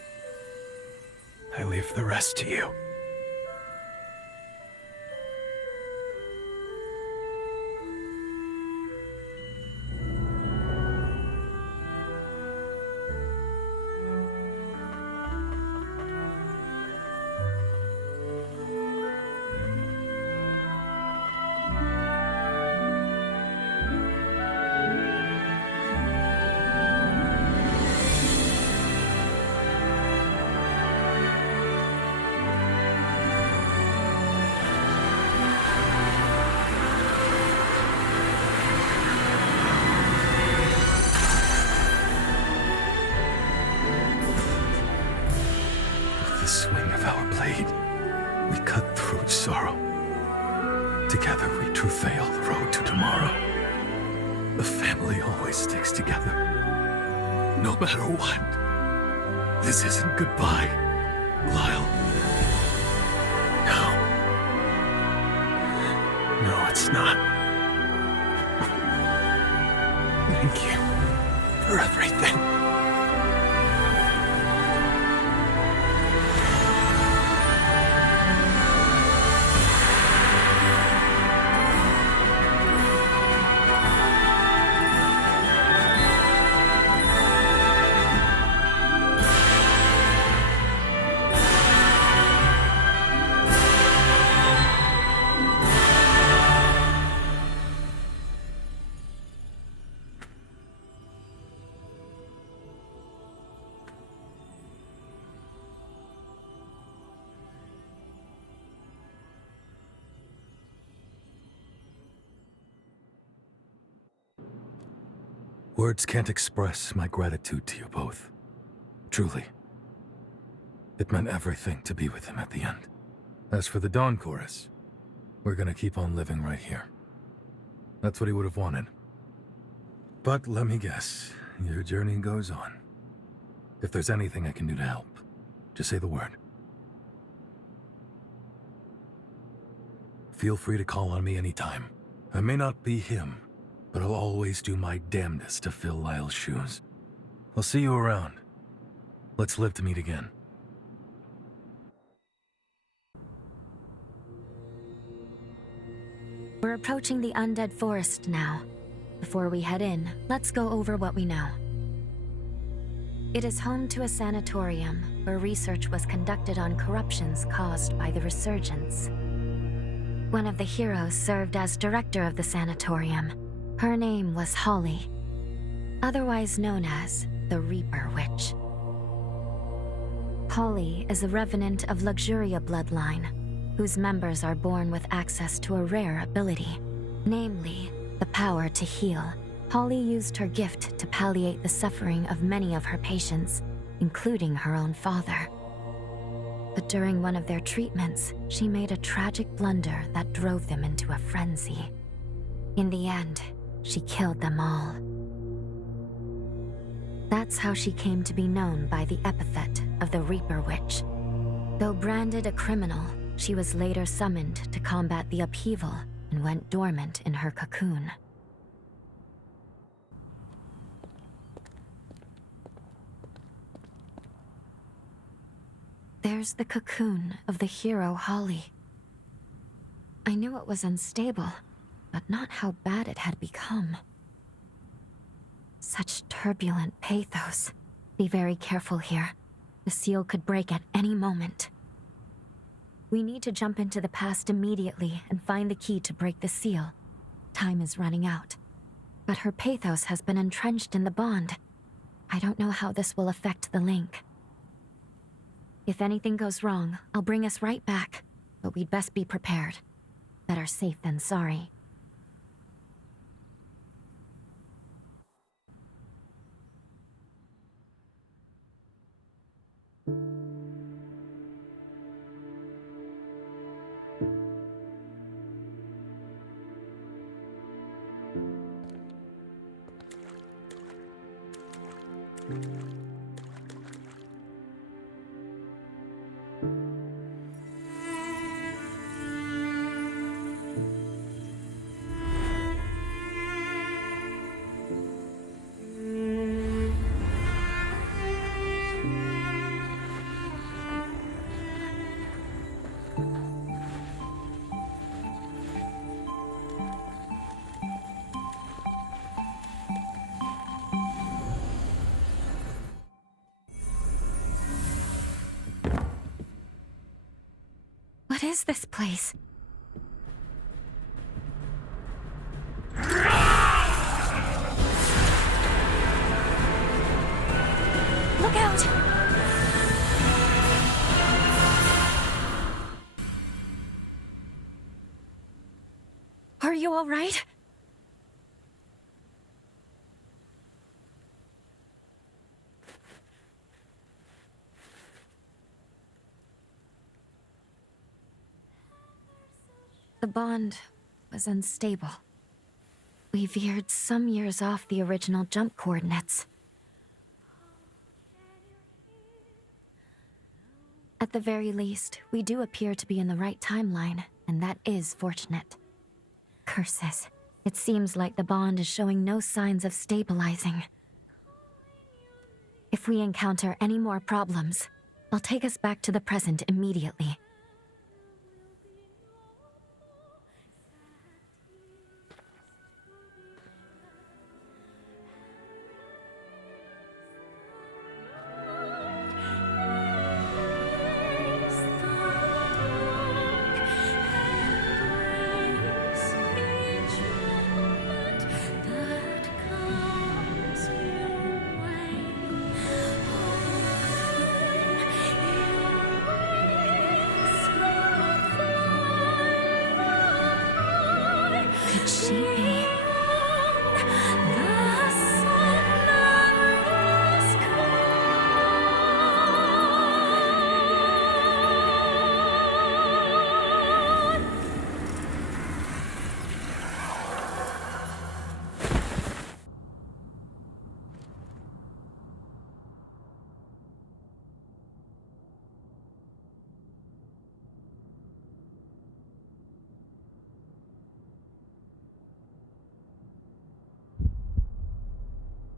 I leave the rest to you. The swing of our blade, we cut through sorrow. Together we travail the road to tomorrow. The family always sticks together, no matter what. This isn't goodbye, Lyle. No. No, it's not. Thank you for everything. Words can't express my gratitude to you both. Truly. It meant everything to be with him at the end. As for the Dawn Chorus, we're gonna keep on living right here. That's what he would have wanted. But let me guess, your journey goes on. If there's anything I can do to help, just say the word. Feel free to call on me anytime. I may not be him, but I'll always do my damnedest to fill Lyle's shoes. I'll see you around. Let's live to meet again. We're approaching the undead forest now. Before we head in, let's go over what we know. It is home to a sanatorium where research was conducted on corruptions caused by the resurgence. One of the heroes served as director of the sanatorium. Her name was Holly, otherwise known as the Reaper Witch. Holly is a revenant of Luxuria bloodline, whose members are born with access to a rare ability, namely, the power to heal. Holly used her gift to palliate the suffering of many of her patients, including her own father. But during one of their treatments, she made a tragic blunder that drove them into a frenzy. In the end, she killed them all. That's how she came to be known by the epithet of the Reaper Witch. Though branded a criminal, she was later summoned to combat the upheaval and went dormant in her cocoon. There's the cocoon of the hero Holly. I knew it was unstable, but not how bad it had become. Such turbulent pathos. Be very careful here. The seal could break at any moment. We need to jump into the past immediately and find the key to break the seal. Time is running out. But her pathos has been entrenched in the bond. I don't know how this will affect the link. If anything goes wrong, I'll bring us right back. But we'd best be prepared. Better safe than sorry. What is this place? Look out! Are you all right? The bond was unstable. We veered some years off the original jump coordinates. At the very least, we do appear to be in the right timeline, and that is fortunate. Curses. It seems like the bond is showing no signs of stabilizing. If we encounter any more problems, I'll take us back to the present immediately.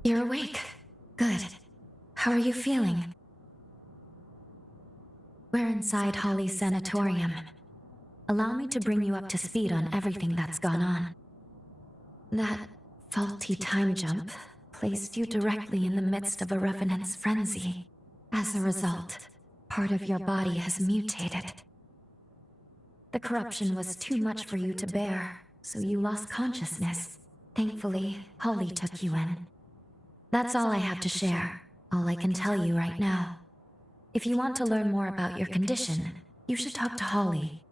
You're awake. Good. How are you feeling? We're inside Holly's sanatorium. Allow me to bring you up to speed on everything that's gone on. That faulty time jump placed you directly in the midst of a revenant's frenzy. As a result, part of your body has mutated. The corruption was too much for you to bear, so you lost consciousness. Thankfully, Holly took you in. That's all I have to share, all I can tell you right now. If you want to learn more about your condition, you should talk to Holly.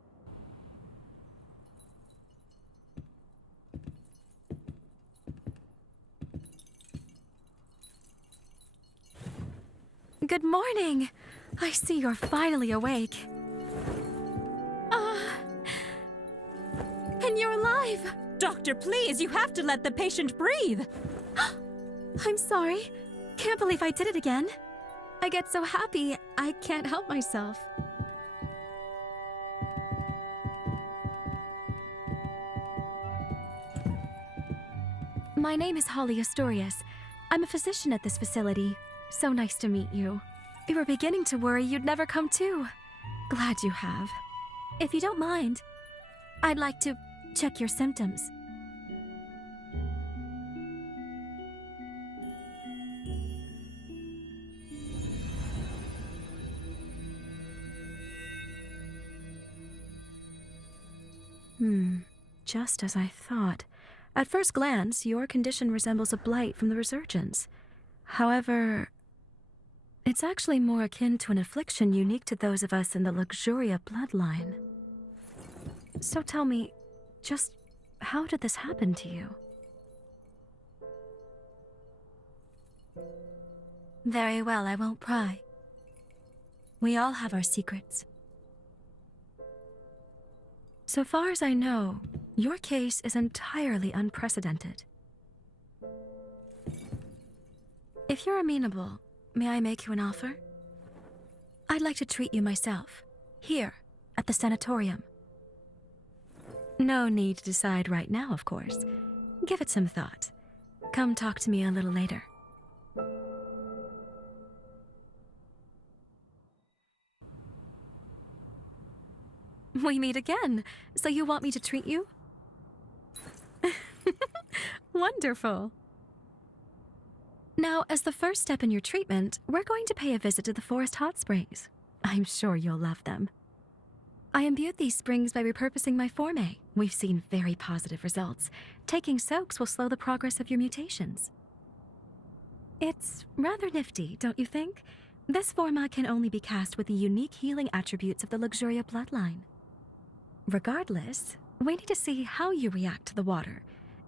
Good morning! I see you're finally awake. And you're alive! Doctor, please, you have to let the patient breathe! I'm sorry. Can't believe I did it again. I get so happy, I can't help myself. My name is Holly Astorius. I'm a physician at this facility. So nice to meet you. We were beginning to worry you'd never come to. Glad you have. If you don't mind, I'd like to check your symptoms. Just as I thought. At first glance, your condition resembles a blight from the resurgence. However, it's actually more akin to an affliction unique to those of us in the Luxuria bloodline. So tell me, just how did this happen to you? Very well, I won't pry. We all have our secrets. So far as I know, your case is entirely unprecedented. If you're amenable, may I make you an offer? I'd like to treat you myself, here, at the sanatorium. No need to decide right now, of course. Give it some thought. Come talk to me a little later. We meet again. So you want me to treat you? Wonderful. Now, as the first step in your treatment, we're going to pay a visit to the forest hot springs. I'm sure you'll love them. I imbued these springs by repurposing my forme. We've seen very positive results. Taking soaks will slow the progress of your mutations. It's rather nifty, don't you think? This forma can only be cast with the unique healing attributes of the Luxuria bloodline. Regardless, we need to see how you react to the water.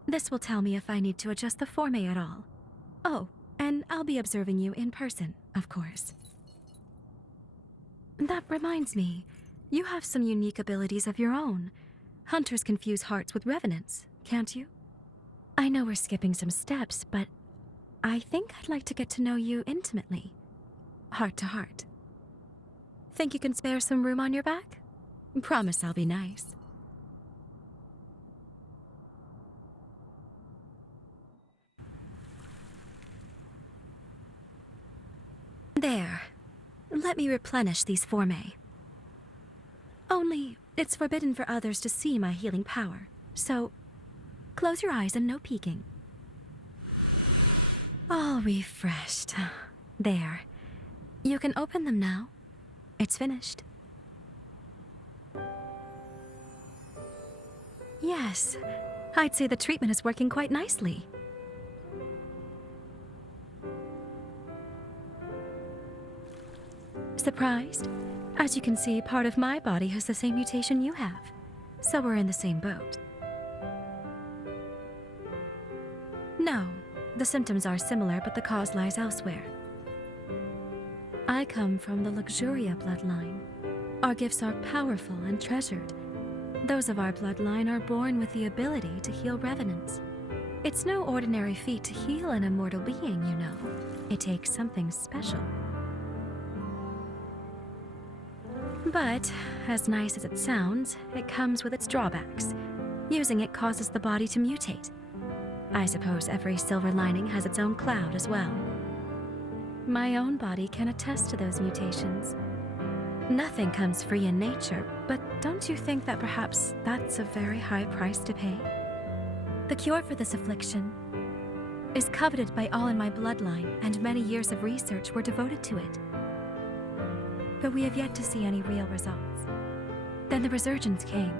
This will tell me if I need to adjust the forme at all. Oh, and I'll be observing you in person, of course. That reminds me, you have some unique abilities of your own. Hunters can fuse hearts with revenants, can't you? I know we're skipping some steps, but I think I'd like to get to know you intimately, heart to heart. Think you can spare some room on your back? Promise I'll be nice. There. Let me replenish these forme. Only, it's forbidden for others to see my healing power, so close your eyes and no peeking. All refreshed. There. You can open them now. It's finished. Yes, I'd say the treatment is working quite nicely. Surprised? As you can see, part of my body has the same mutation you have, so we're in the same boat. No, the symptoms are similar, but the cause lies elsewhere. I come from the Luxuria bloodline. Our gifts are powerful and treasured. Those of our bloodline are born with the ability to heal revenants. It's no ordinary feat to heal an immortal being, you know. It takes something special. But, as nice as it sounds, it comes with its drawbacks. Using it causes the body to mutate. I suppose every silver lining has its own cloud as well. My own body can attest to those mutations. Nothing comes free in nature, but don't you think that perhaps that's a very high price to pay? The cure for this affliction is coveted by all in my bloodline, and many years of research were devoted to it. But we have yet to see any real results. Then the resurgence came,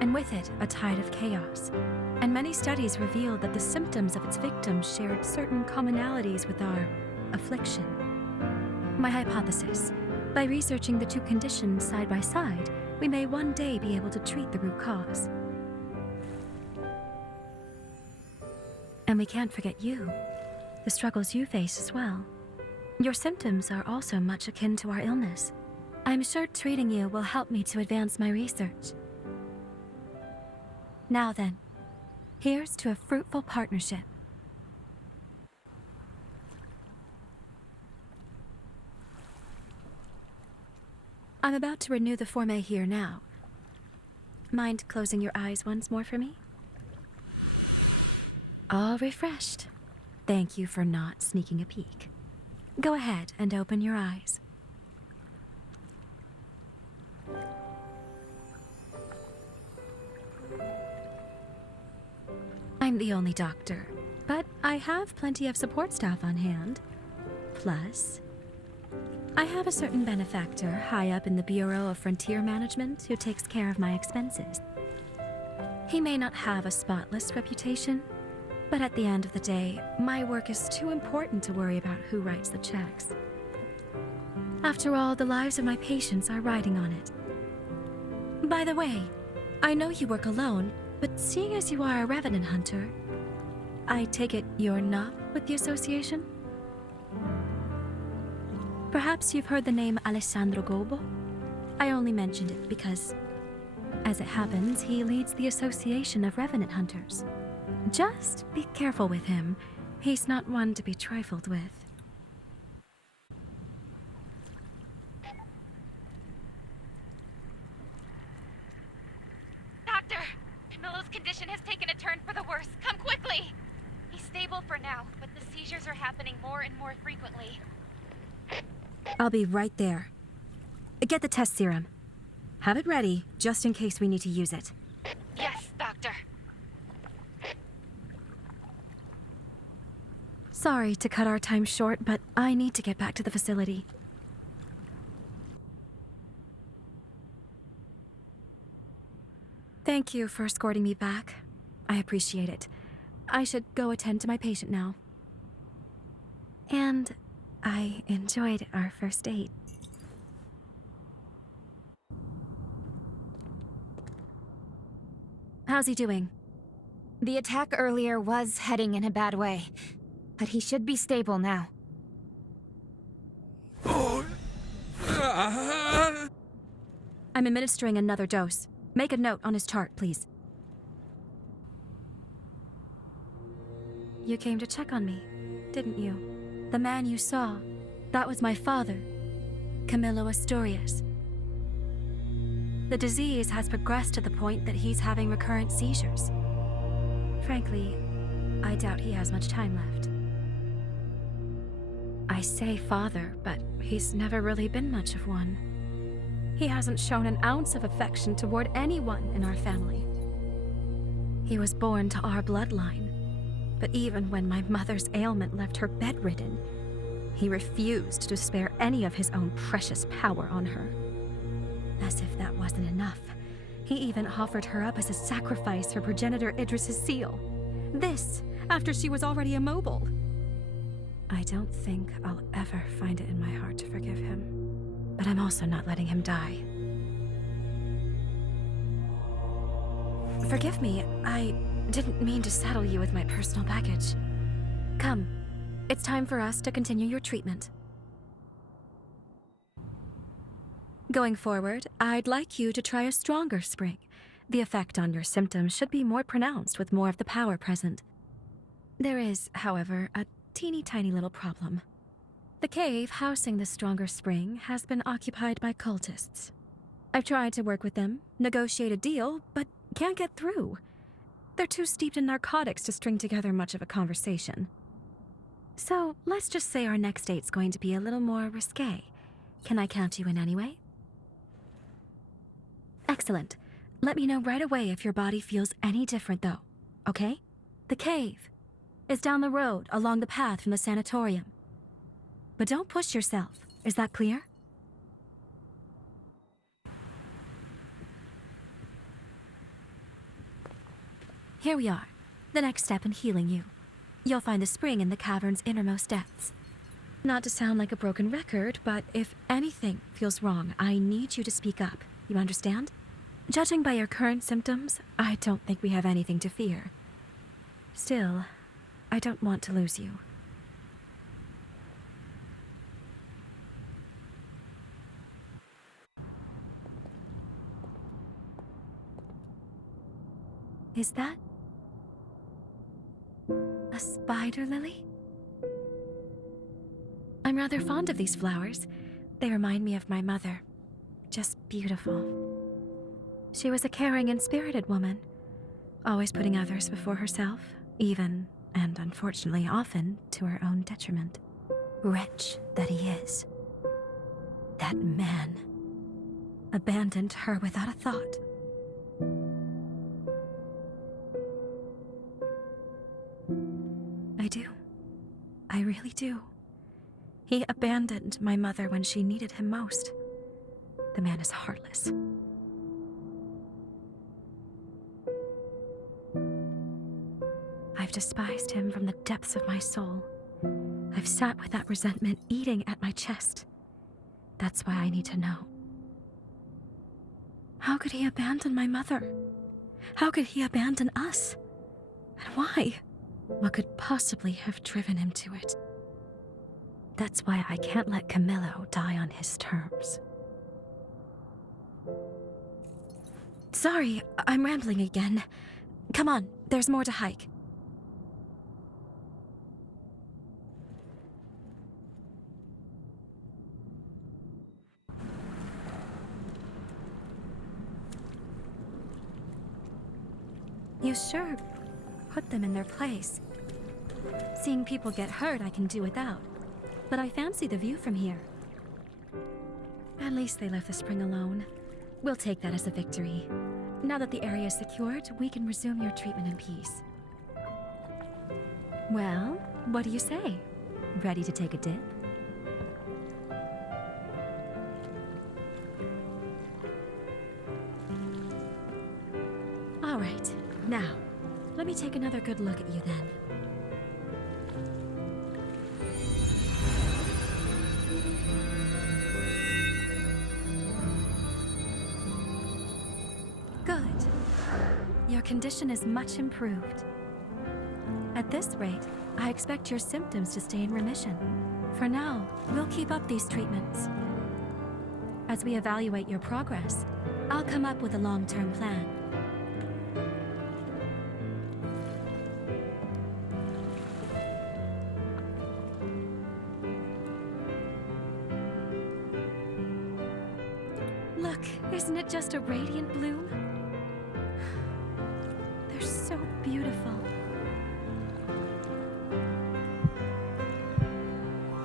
and with it, a tide of chaos. And many studies revealed that the symptoms of its victims shared certain commonalities with our affliction. My hypothesis: by researching the two conditions side by side, we may one day be able to treat the root cause. And we can't forget you, the struggles you face as well. Your symptoms are also much akin to our illness. I'm sure treating you will help me to advance my research. Now then, here's to a fruitful partnership. I'm about to renew the forme here now. Mind closing your eyes once more for me? All refreshed. Thank you for not sneaking a peek. Go ahead and open your eyes. I'm the only doctor, but I have plenty of support staff on hand. Plus, I have a certain benefactor high up in the Bureau of Frontier Management who takes care of my expenses. He may not have a spotless reputation, but at the end of the day, my work is too important to worry about who writes the checks. After all, the lives of my patients are riding on it. By the way, I know you work alone, but seeing as you are a revenant hunter, I take it you're not with the association? Perhaps you've heard the name Alessandro Gobo? I only mentioned it because, as it happens, he leads the Association of Revenant Hunters. Just be careful with him. He's not one to be trifled with. Doctor! Camillo's condition has taken a turn for the worse. Come quickly! He's stable for now, but the seizures are happening more and more frequently. I'll be right there. Get the test serum. Have it ready, just in case we need to use it. Yes, Doctor. Sorry to cut our time short, but I need to get back to the facility. Thank you for escorting me back. I appreciate it. I should go attend to my patient now. And I enjoyed our first date. How's he doing? The attack earlier was heading in a bad way, but he should be stable now. I'm administering another dose. Make a note on his chart, please. You came to check on me, didn't you? The man you saw, that was my father, Camillo Astorius. The disease has progressed to the point that he's having recurrent seizures. Frankly, I doubt he has much time left. I say father, but he's never really been much of one. He hasn't shown an ounce of affection toward anyone in our family. He was born to our bloodline, but even when my mother's ailment left her bedridden, he refused to spare any of his own precious power on her. As if that wasn't enough, he even offered her up as a sacrifice for progenitor Idris's seal. This, after she was already immobile. I don't think I'll ever find it in my heart to forgive him. But I'm also not letting him die. Forgive me, I didn't mean to saddle you with my personal baggage. Come, it's time for us to continue your treatment. Going forward, I'd like you to try a stronger spring. The effect on your symptoms should be more pronounced with more of the power present. There is, however, a teeny tiny little problem. The cave housing the stronger spring has been occupied by cultists. I've tried to work with them, negotiate a deal, but can't get through. They're too steeped in narcotics to string together much of a conversation. So let's just say our next date's going to be a little more risque. Can I count you in anyway? Excellent. Let me know right away if your body feels any different, though, okay? The cave is down the road along the path from the sanatorium. But don't push yourself. Is that clear? Here we are. The next step in healing you. You'll find the spring in the cavern's innermost depths. Not to sound like a broken record, but if anything feels wrong, I need you to speak up. You understand? Judging by your current symptoms, I don't think we have anything to fear. Still, I don't want to lose you. Is that a spider lily? I'm rather fond of these flowers. They remind me of my mother. Just beautiful. She was a caring and spirited woman, always putting others before herself, even, and unfortunately often, to her own detriment. Wretch that he is. That man abandoned her without a thought. I do. I really do. He abandoned my mother when she needed him most. The man is heartless. I've despised him from the depths of my soul. I've sat with that resentment eating at my chest. That's why I need to know. How could he abandon my mother? How could he abandon us? And why? What could possibly have driven him to it? That's why I can't let Camillo die on his terms. Sorry, I'm rambling again. Come on, there's more to hike. You sure put them in their place. Seeing people get hurt I can do without, but I fancy the view from here. At least they left the spring alone. We'll take that as a victory. Now that the area is secured, we can resume your treatment in peace. Well, what do you say? Ready to take a dip? All right, now, let me take another good look at you then. Good. Your condition is much improved. At this rate, I expect your symptoms to stay in remission. For now, we'll keep up these treatments. As we evaluate your progress, I'll come up with a long-term plan. Look, isn't it just a radiant bloom? They're so beautiful.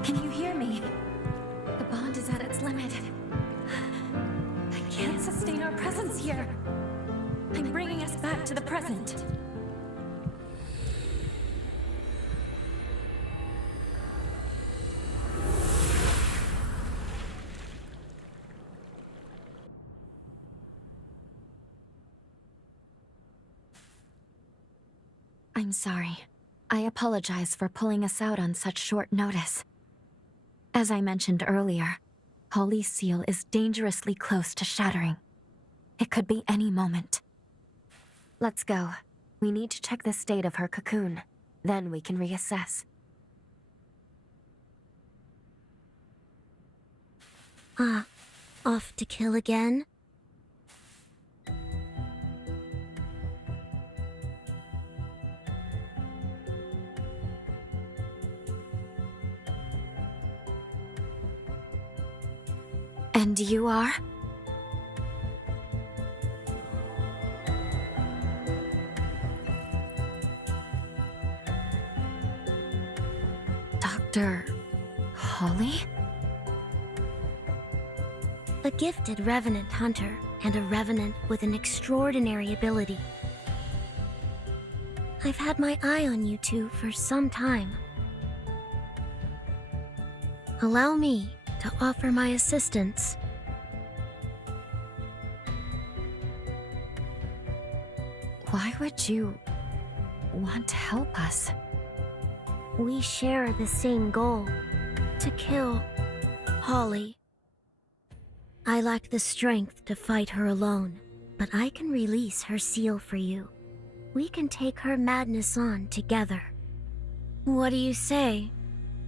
Can you hear me? The bond is at its limit. I can't sustain our presence here. I'm bringing us back to the present. I'm sorry. I apologize for pulling us out on such short notice. As I mentioned earlier, Holy Seal is dangerously close to shattering. It could be any moment. Let's go. We need to check the state of her cocoon. Then we can reassess. Off to kill again? And you are? Dr. Holly? A gifted Revenant hunter, and a Revenant with an extraordinary ability. I've had my eye on you two for some time. Allow me to offer my assistance. Why would you want to help us? We share the same goal, to kill Holly. I lack the strength to fight her alone, but I can release her seal for you. We can take her madness on together. What do you say?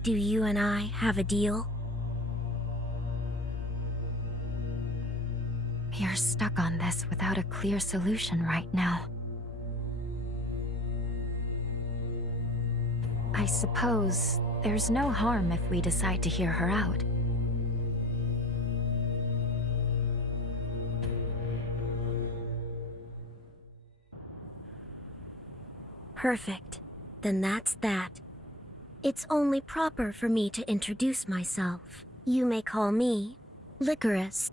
Do you and I have a deal? You're stuck on this without a clear solution right now. I suppose there's no harm if we decide to hear her out. Perfect. Then that's that. It's only proper for me to introduce myself. You may call me Licorice.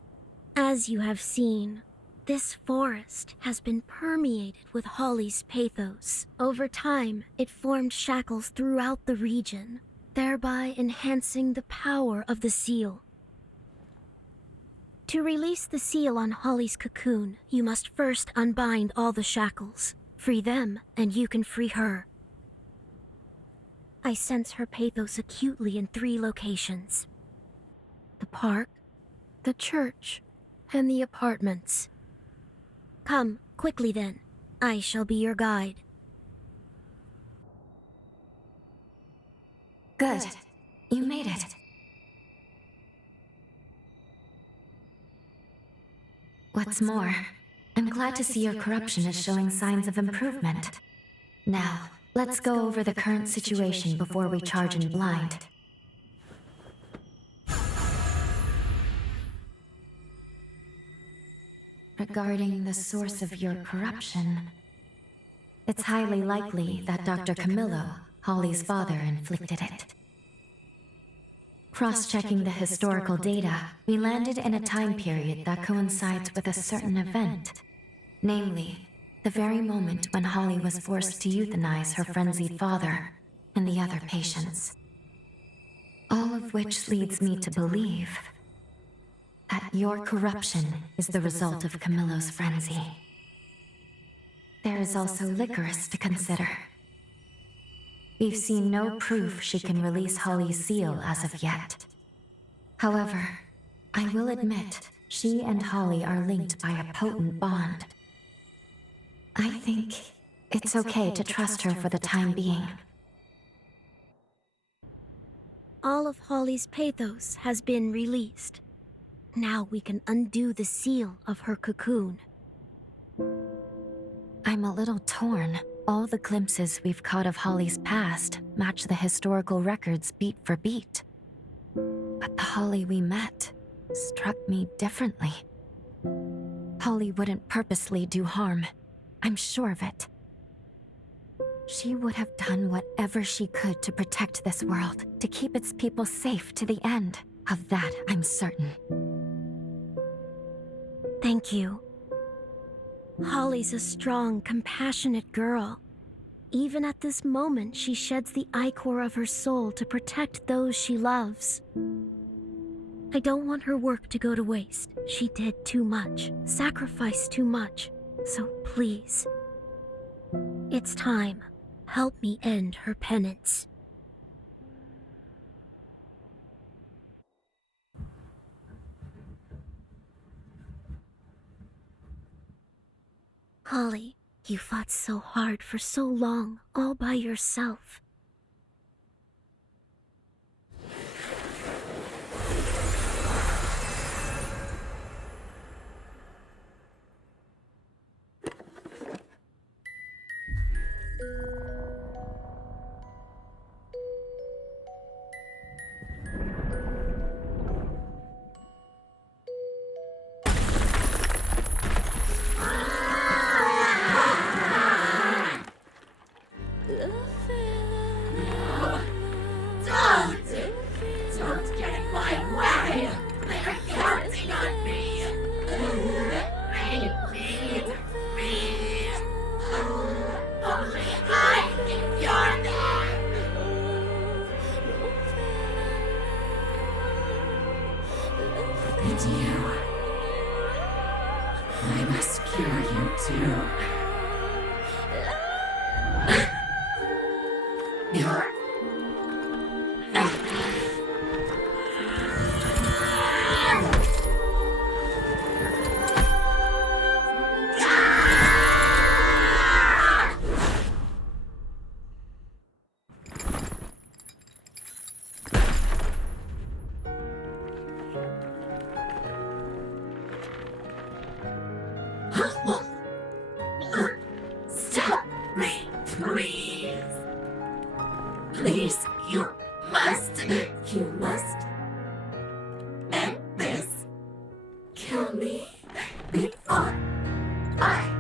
As you have seen, this forest has been permeated with Holly's pathos. Over time, it formed shackles throughout the region, thereby enhancing the power of the seal. To release the seal on Holly's cocoon, you must first unbind all the shackles. Free them, and you can free her. I sense her pathos acutely in 3 locations. The park, the church, and the apartments. Come, quickly then. I shall be your guide. Good. You made it. What's more, I'm glad to see your corruption is showing signs of improvement. Now, let's go over the current situation before we charge in blind. Regarding the source of your corruption, it's highly likely that Dr. Camillo, Holly's father, inflicted it. Cross-checking the historical data, we landed in a time period that coincides with a certain event. Namely, the very moment when Holly was forced to euthanize her frenzied father and the other patients. All of which leads me to believe that your corruption is the result of Camillo's frenzy. There is also Licorice to consider. We've seen no proof she can release Holly's seal as of yet. However, I will admit, she and Holly are linked by a potent bond. I think it's okay to trust her for the time being. All of Holly's pathos has been released. Now we can undo the seal of her cocoon. I'm a little torn. All the glimpses we've caught of Holly's past match the historical records beat for beat. But the Holly we met struck me differently. Holly wouldn't purposely do harm. I'm sure of it. She would have done whatever she could to protect this world, to keep its people safe to the end. Of that, I'm certain. Thank you. Holly's a strong, compassionate girl. Even at this moment, she sheds the ichor of her soul to protect those she loves. I don't want her work to go to waste. She did too much, sacrificed too much. So please, it's time. Help me end her penance. Holly, you fought so hard for so long, all by yourself. Don't get in my way! They're counting on me! They need me! Only I can cure them! And you... I must cure you too. You're... Stop me, please. Please, you must end this. Kill me before I...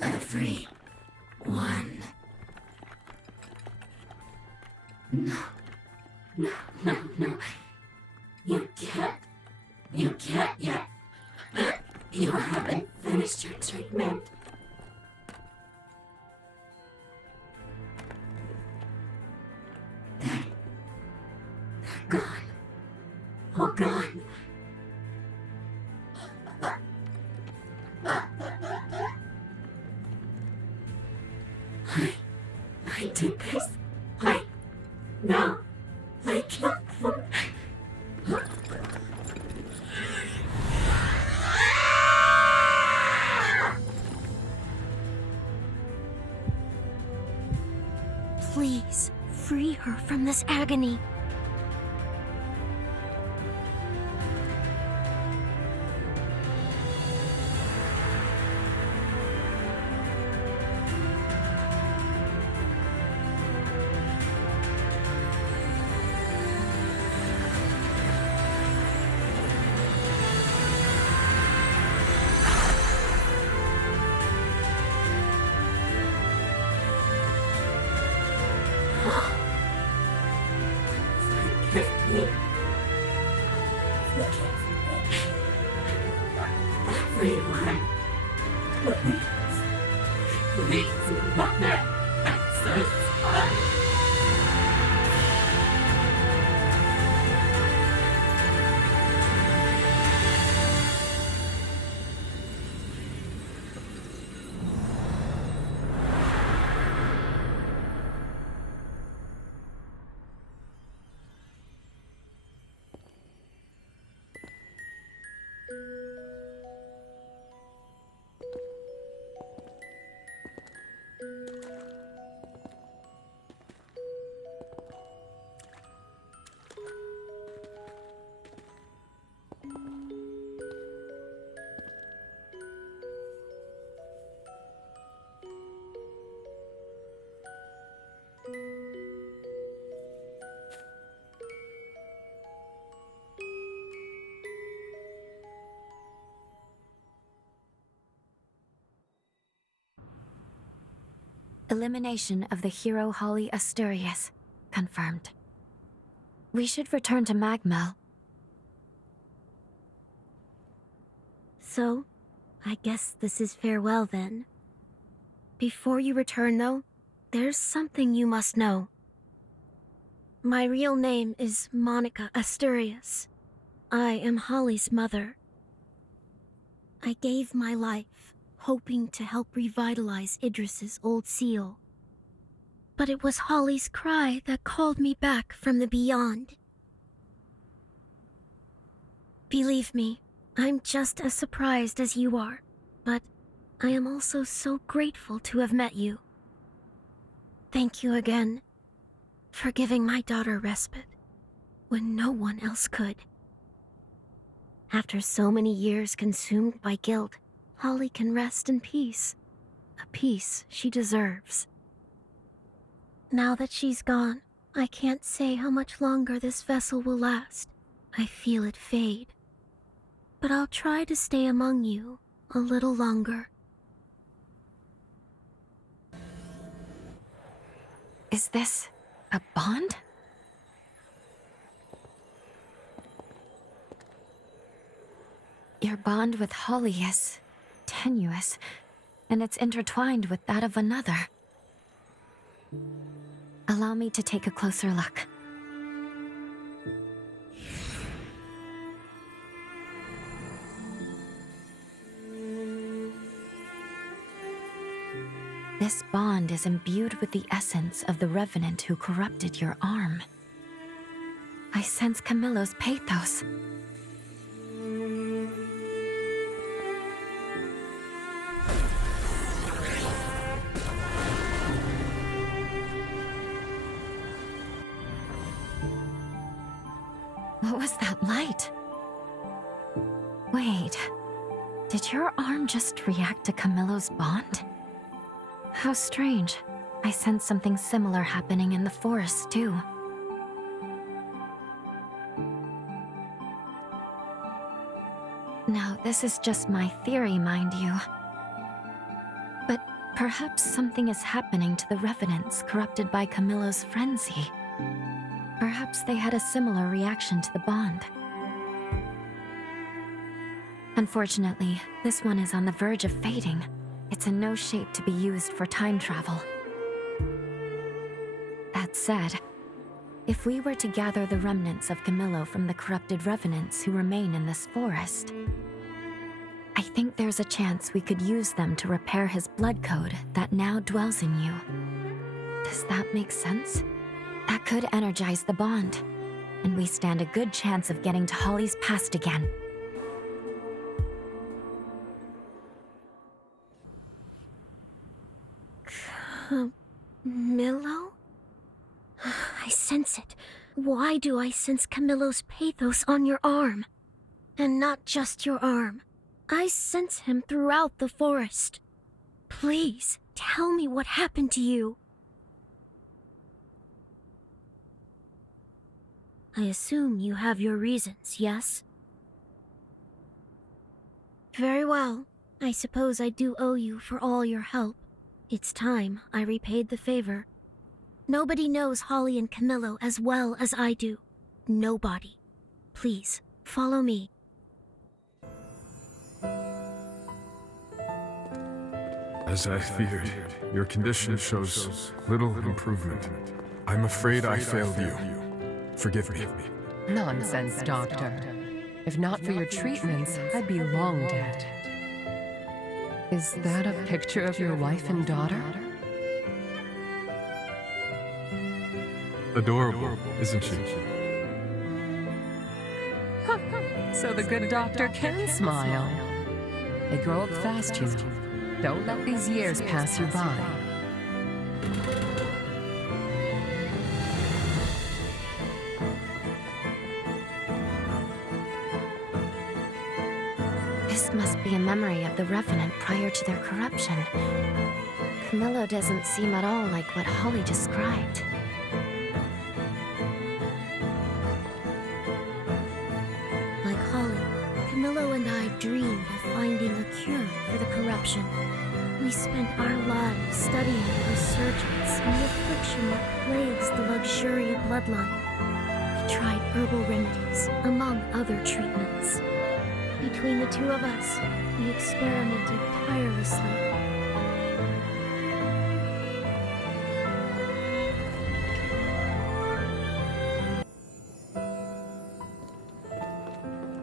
Everyone. No. You can't yet. You haven't finished your treatment. They're gone. All gone. I did this. No. I killed them. Please, free her from this agony. Everyone, please let me access. Elimination of the hero Holly Asturias. Confirmed. We should return to MagMell. So, I guess this is farewell then. Before you return though, there's something you must know. My real name is Monica Asturias. I am Holly's mother. I gave my life, hoping to help revitalize Idris's old seal. But it was Holly's cry that called me back from the beyond. Believe me, I'm just as surprised as you are, but I am also so grateful to have met you. Thank you again for giving my daughter respite when no one else could. After so many years consumed by guilt, Holly can rest in peace, a peace she deserves. Now that she's gone, I can't say how much longer this vessel will last. I feel it fade. But I'll try to stay among you a little longer. Is this a bond? Your bond with Holly is tenuous, and it's intertwined with that of another. Allow me to take a closer look. This bond is imbued with the essence of the revenant who corrupted your arm. I sense Camillo's pathos. What was that light? Wait, did your arm just react to Camillo's bond? How strange. I sense something similar happening in the forest, too. Now, this is just my theory, mind you. But perhaps something is happening to the revenants corrupted by Camillo's frenzy. Perhaps they had a similar reaction to the bond. Unfortunately, this one is on the verge of fading. It's in no shape to be used for time travel. That said, if we were to gather the remnants of Camillo from the corrupted revenants who remain in this forest, I think there's a chance we could use them to repair his blood code that now dwells in you. Does that make sense? That could energize the bond, and we stand a good chance of getting to Holly's past again. Camillo? I sense it. Why do I sense Camillo's pathos on your arm? And not just your arm. I sense him throughout the forest. Please, tell me what happened to you. I assume you have your reasons, yes? Very well. I suppose I do owe you for all your help. It's time I repaid the favor. Nobody knows Holly and Camillo as well as I do. Nobody. Please, follow me. As I feared, your condition shows little improvement. I'm afraid I failed you. Forgive me. Nonsense, Doctor. If not for your treatments, I'd be long dead. Is that a picture of your wife and daughter? Adorable, isn't she? So the good doctor can smile. They grow up fast, you know. Don't let these years pass you by. This must be a memory of the Revenant prior to their corruption. Camillo doesn't seem at all like what Holly described. Like Holly, Camillo and I dreamed of finding a cure for the corruption. We spent our lives studying the resurgence and the affliction that plagues the luxuriant bloodline. We tried herbal remedies, among other treatments. Between the two of us, we experimented tirelessly.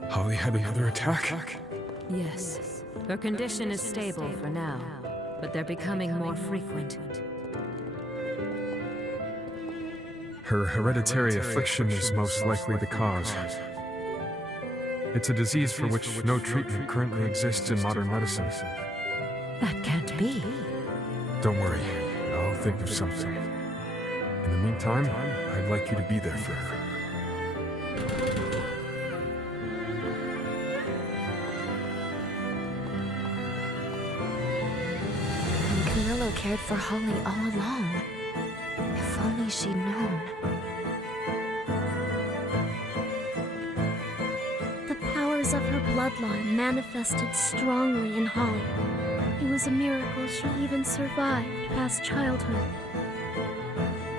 Holly had another attack? Yes. Her condition is stable for now, but they're becoming more frequent. Her hereditary affliction is most likely the cause. It's a disease for which no treatment currently exists in modern medicine. That can't be. Don't worry, I'll think of something. In the meantime, I'd like you to be there for her. And Camillo cared for Holly all along. If only she'd known. Of her bloodline manifested strongly in Holly. It was a miracle she even survived past childhood.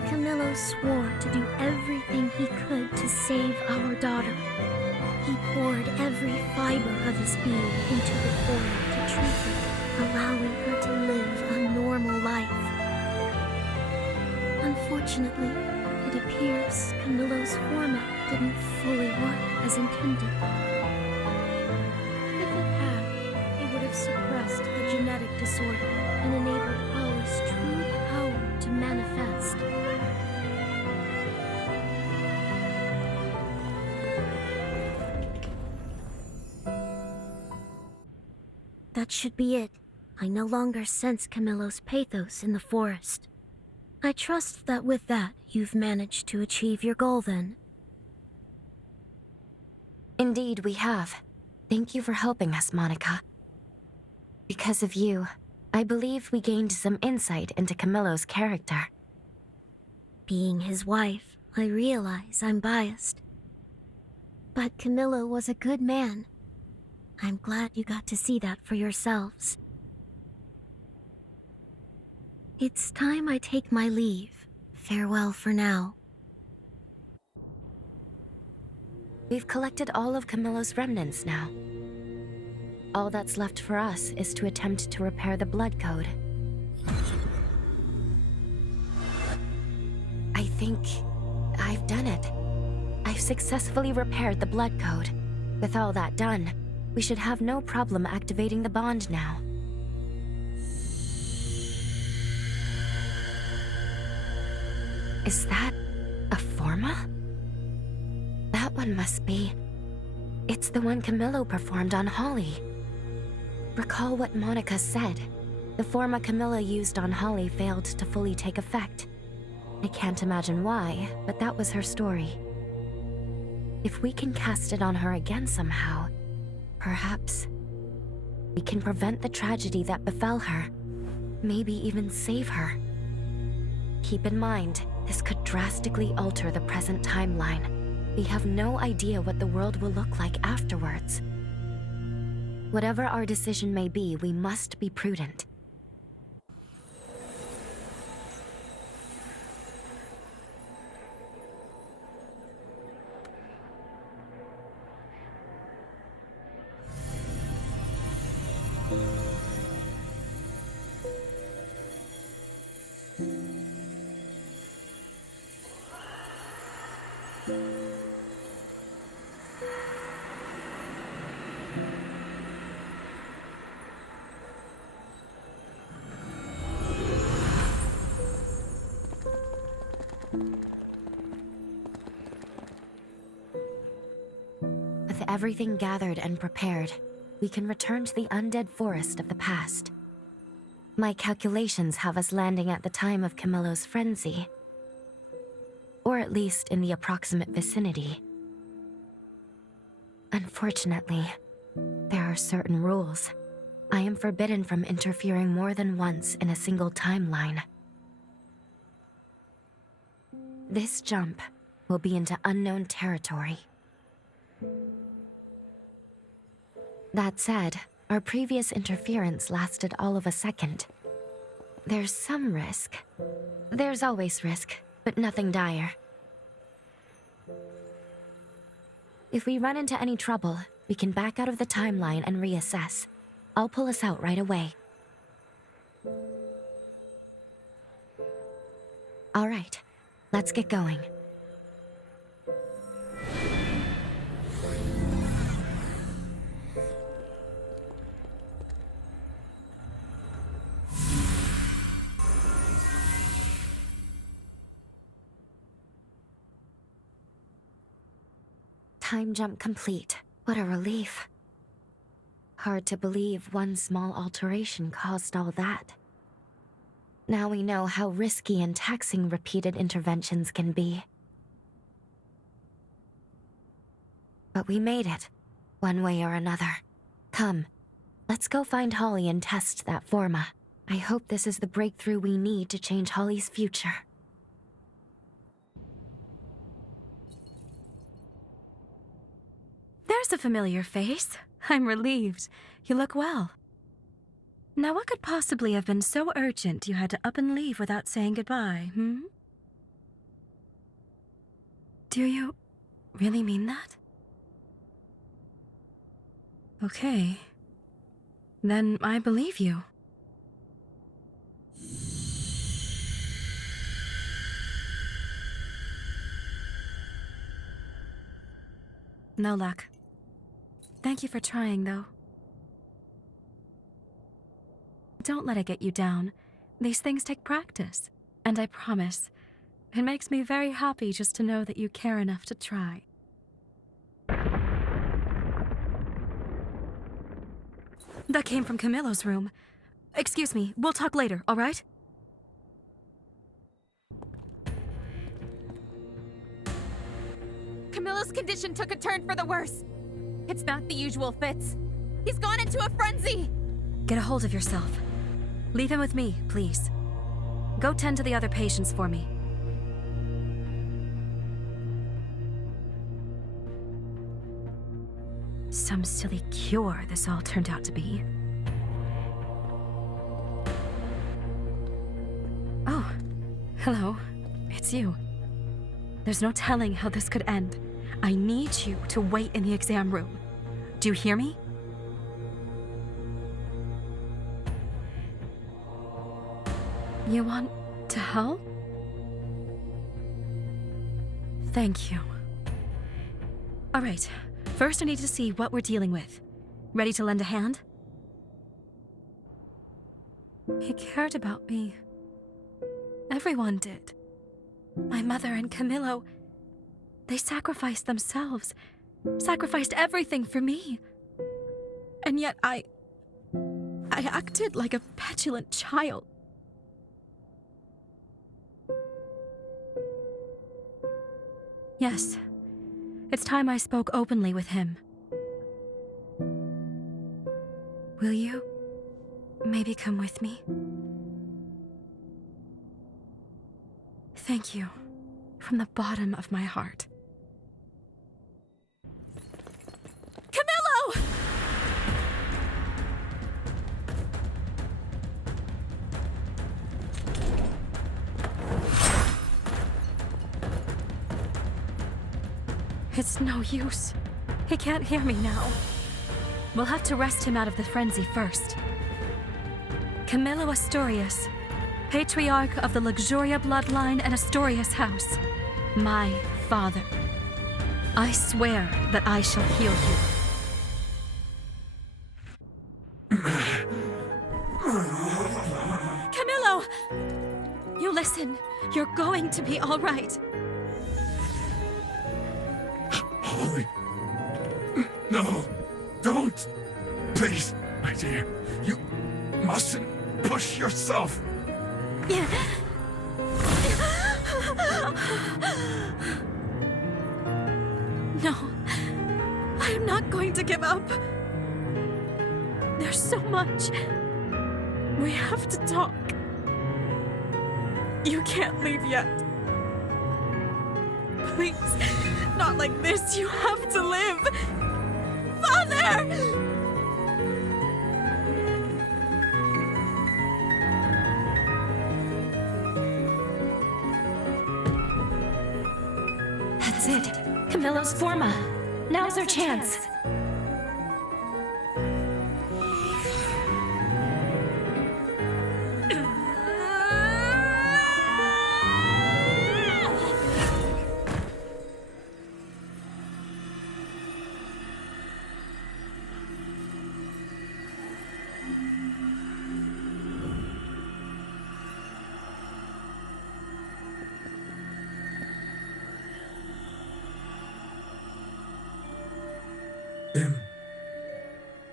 Camillo swore to do everything he could to save our daughter. He poured every fiber of his being into the foil to treat her, allowing her to live a normal life. Unfortunately, it appears Camillo's format didn't fully work as intended. Suppressed the genetic disorder and enabled Holly's true power to manifest. That should be it. I no longer sense Camillo's pathos in the forest. I trust that with that, you've managed to achieve your goal then. Indeed, we have. Thank you for helping us, Monica. Because of you, I believe we gained some insight into Camillo's character. Being his wife, I realize I'm biased. But Camillo was a good man. I'm glad you got to see that for yourselves. It's time I take my leave. Farewell for now. We've collected all of Camillo's remnants now. all that's left for us is to attempt to repair the blood code. I think I've done it. I've successfully repaired the blood code. With all that done, we should have no problem activating the bond now. Is that a forma? That one must be. It's the one Camillo performed on Holly. Recall what Monica said. The forma Camillo used on Holly failed to fully take effect. I can't imagine why, but that was her story. If we can cast it on her again somehow, perhaps we can prevent the tragedy that befell her. Maybe even save her. Keep in mind, this could drastically alter the present timeline. We have no idea what the world will look like afterwards. Whatever our decision may be, we must be prudent. With everything gathered and prepared, we can return to the undead forest of the past. My calculations have us landing at the time of Camillo's frenzy. Or at least in the approximate vicinity. Unfortunately, there are certain rules. I am forbidden from interfering more than once in a single timeline. This jump will be into unknown territory. That said, our previous interference lasted all of a second. There's some risk. There's always risk, but nothing dire. If we run into any trouble, we can back out of the timeline and reassess. I'll pull us out right away. All right, let's get going. Time jump complete. What a relief. Hard to believe one small alteration caused all that. Now we know how risky and taxing repeated interventions can be. But we made it, one way or another. Come, let's go find Holly and test that forma. I hope this is the breakthrough we need to change Holly's future. There's a familiar face. I'm relieved. You look well. Now, what could possibly have been so urgent you had to up and leave without saying goodbye, Do you really mean that? Okay. Then I believe you. No luck. Thank you for trying, though. Don't let it get you down. These things take practice. And I promise, it makes me very happy just to know that you care enough to try. That came from Camillo's room. Excuse me, we'll talk later, all right? Camillo's condition took a turn for the worse. It's not the usual fits. He's gone into a frenzy! Get a hold of yourself. Leave him with me, please. Go tend to the other patients for me. Some silly cure this all turned out to be. Oh, hello. It's you. There's no telling how this could end. I need you to wait in the exam room. Do you hear me? You want to help? Thank you. All right, first I need to see what we're dealing with. Ready to lend a hand? He cared about me. Everyone did. My mother and Camillo, they sacrificed themselves, sacrificed everything for me. And yet I acted like a petulant child. Yes, it's time I spoke openly with him. Will you maybe come with me? Thank you, from the bottom of my heart. Camillo! It's no use. He can't hear me now. We'll have to wrest him out of the frenzy first. Camillo Astorius, Patriarch of the Luxuria bloodline and Astorius house. My father. I swear that I shall heal you. Camillo! You listen. You're going to be all right. Holly. No, don't. Please, my dear. You mustn't push yourself. No, I am not going to give up. There's so much. We have to talk. You can't leave yet. Please, not like this. You have to live. Father! That's it. Camillo's forma. Now's our chance.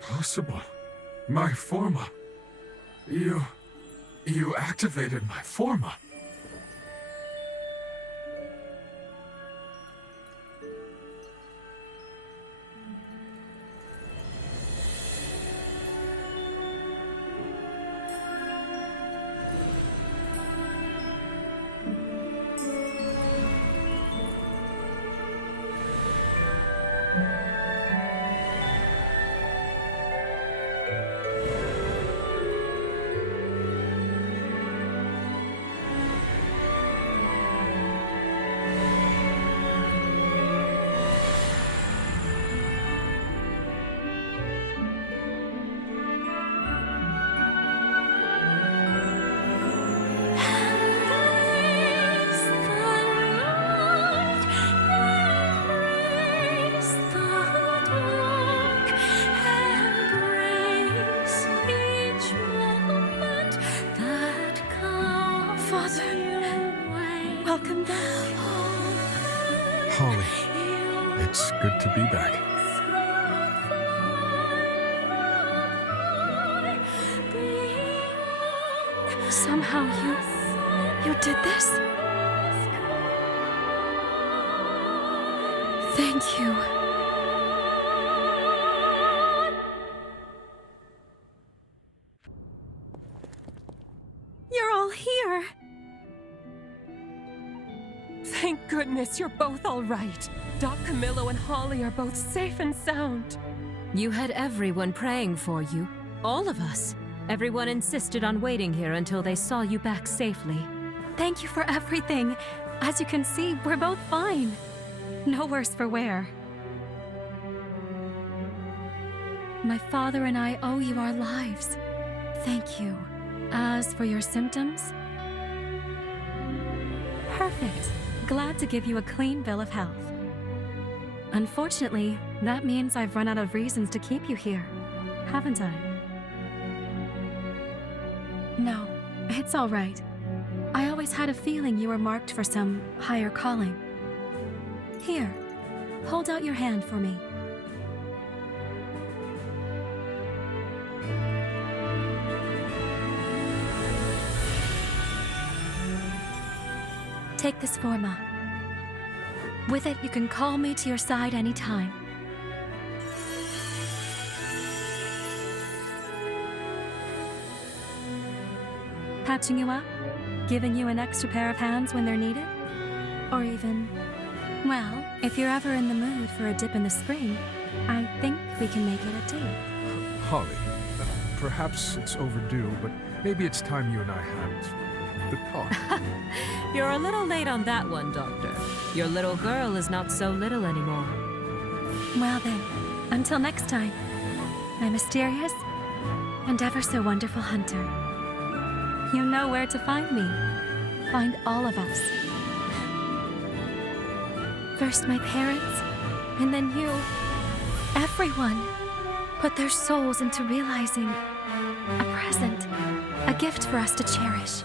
Impossible. My forma. You activated my forma. Welcome back. Holly, it's good to be back. Somehow you did this? Thank you. You're all here. Thank goodness you're both all right. Doc Camillo and Holly are both safe and sound. You had everyone praying for you. All of us. Everyone insisted on waiting here until they saw you back safely. Thank you for everything. As you can see, we're both fine. No worse for wear. My father and I owe you our lives. Thank you. As for your symptoms, Perfect. Glad to give you a clean bill of health. Unfortunately, that means I've run out of reasons to keep you here, haven't I? No, it's all right. I always had a feeling you were marked for some higher calling. Here, hold out your hand for me. Take this forma. With it, you can call me to your side anytime. Patching you up? Giving you an extra pair of hands when they're needed? Or even, well, if you're ever in the mood for a dip in the spring, I think we can make it a date. Holly, perhaps it's overdue, but maybe it's time you and I had the talk. You're a little late on that one, Doctor. Your little girl is not so little anymore. Well then, until next time, my mysterious and ever so wonderful hunter. You know where to find me. Find all of us. First my parents, and then you. Everyone put their souls into realizing a present, a gift for us to cherish.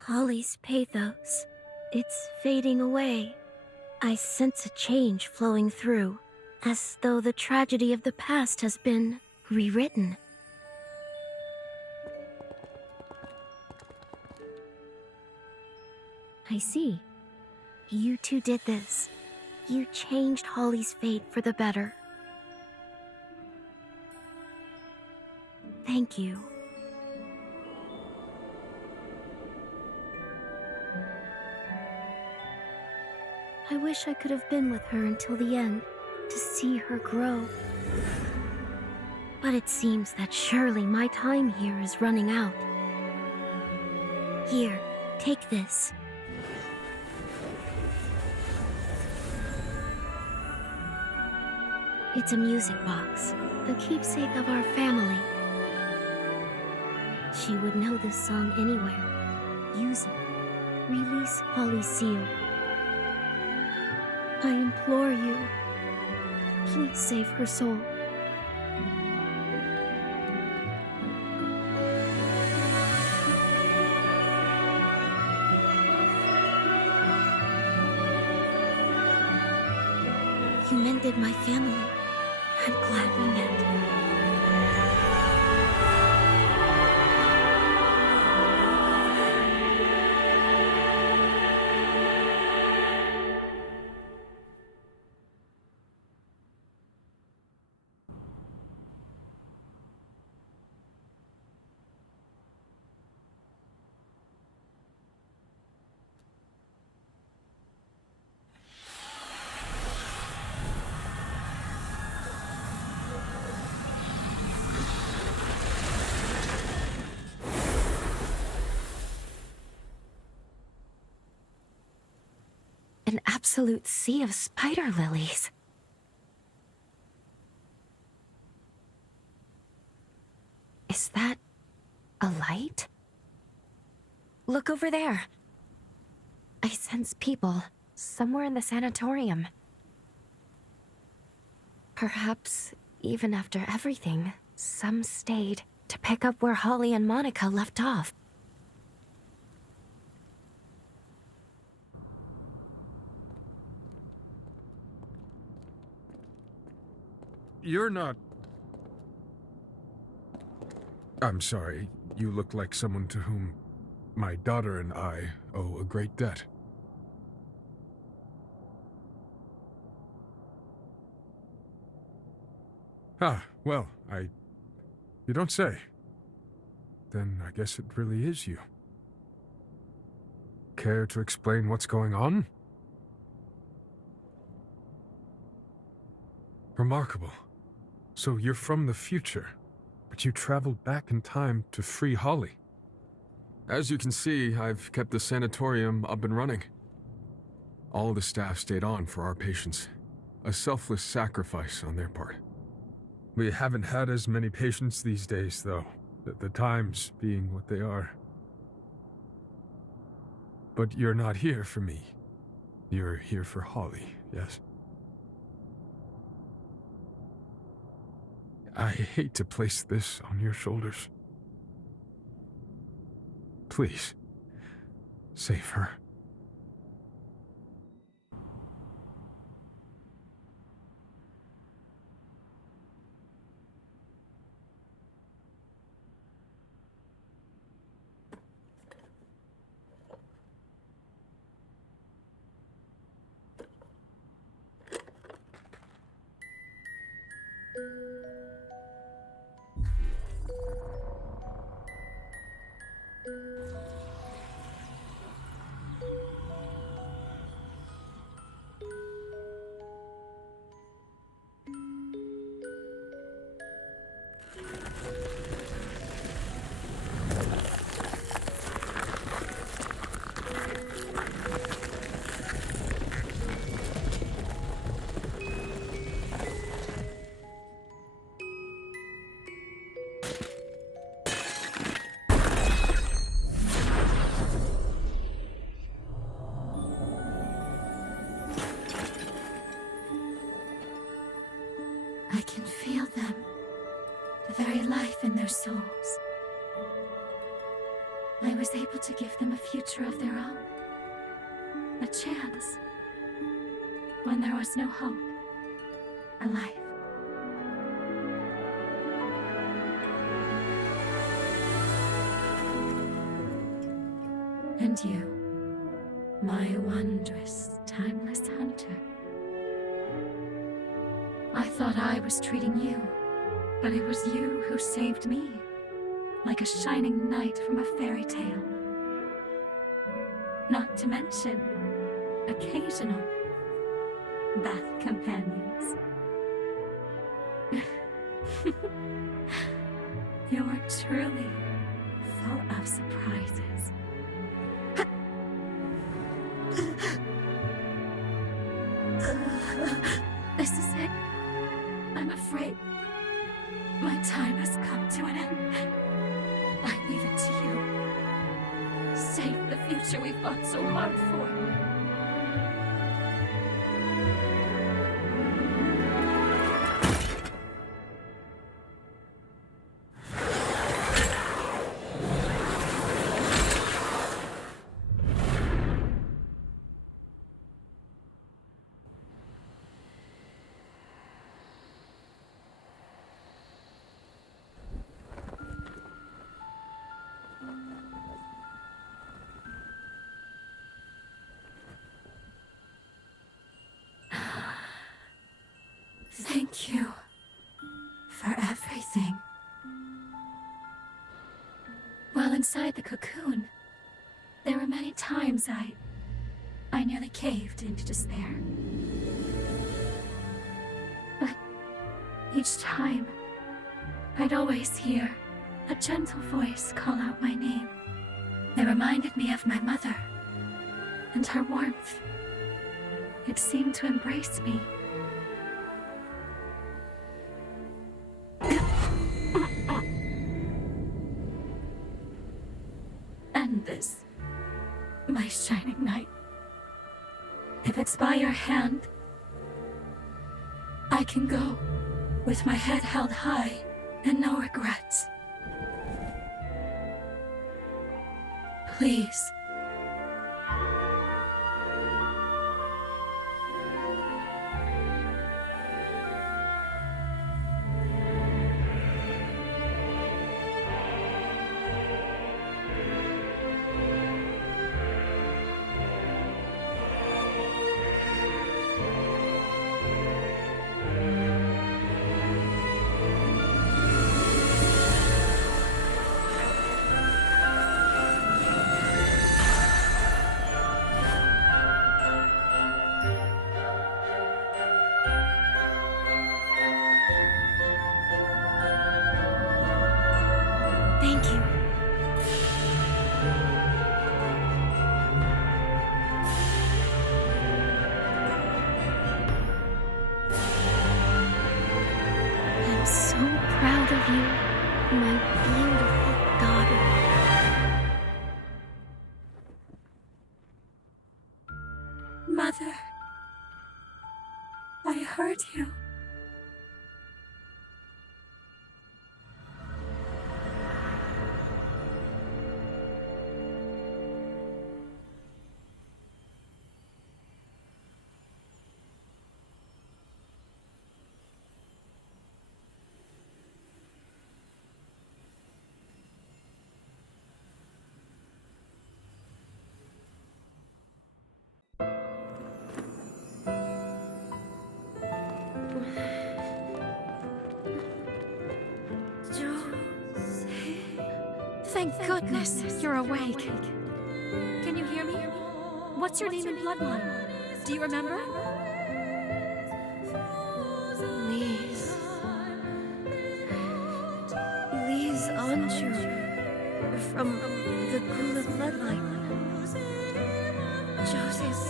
Holly's pathos. It's fading away. I sense a change flowing through, as though the tragedy of the past has been rewritten. I see. You two did this. You changed Holly's fate for the better. Thank you. I wish I could have been with her until the end, to see her grow. But it seems that surely my time here is running out. Here, take this. It's a music box, a keepsake of our family. She would know this song anywhere. Use it. Release Holly's seal. I implore you, please save her soul. You mended my family. I'm glad we met. An absolute sea of spider lilies. Is that a light? Look over there. I sense people somewhere in the sanatorium. Perhaps even after everything, some stayed to pick up where Holly and Monica left off. You're not... I'm sorry. You look like someone to whom my daughter and I owe a great debt. Ah, well, You don't say. Then I guess it really is you. Care to explain what's going on? Remarkable. So you're from the future, but you traveled back in time to free Holly. As you can see, I've kept the sanatorium up and running. All the staff stayed on for our patients. A selfless sacrifice on their part. We haven't had as many patients these days, though, the times being what they are. But you're not here for me. You're here for Holly, yes? I hate to place this on your shoulders. Please, save her. I can feel them, the very life in their souls. I was able to give them a future of their own, a chance, when there was no hope, a life. And you, my wondrous, timeless hunter. I thought I was treating you, but it was you who saved me, like a shining knight from a fairy tale. Not to mention, occasional bat companions. You're truly full of surprises. This is it. I'm afraid my time has come to an end. I leave it to you. Save the future we fought so hard for. Thank you for everything. While inside the cocoon, there were many times I nearly caved into despair. But each time, I'd always hear a gentle voice call out my name. It reminded me of my mother and her warmth. It seemed to embrace me. And this, my shining knight. If it's by your hand, I can go with my head held high and no regrets. Please. Mother, I heard you. Thank goodness you're awake. Can you hear me? What's your name and bloodline? Do you remember? Lise Anjou. From the Gula bloodline. Josee's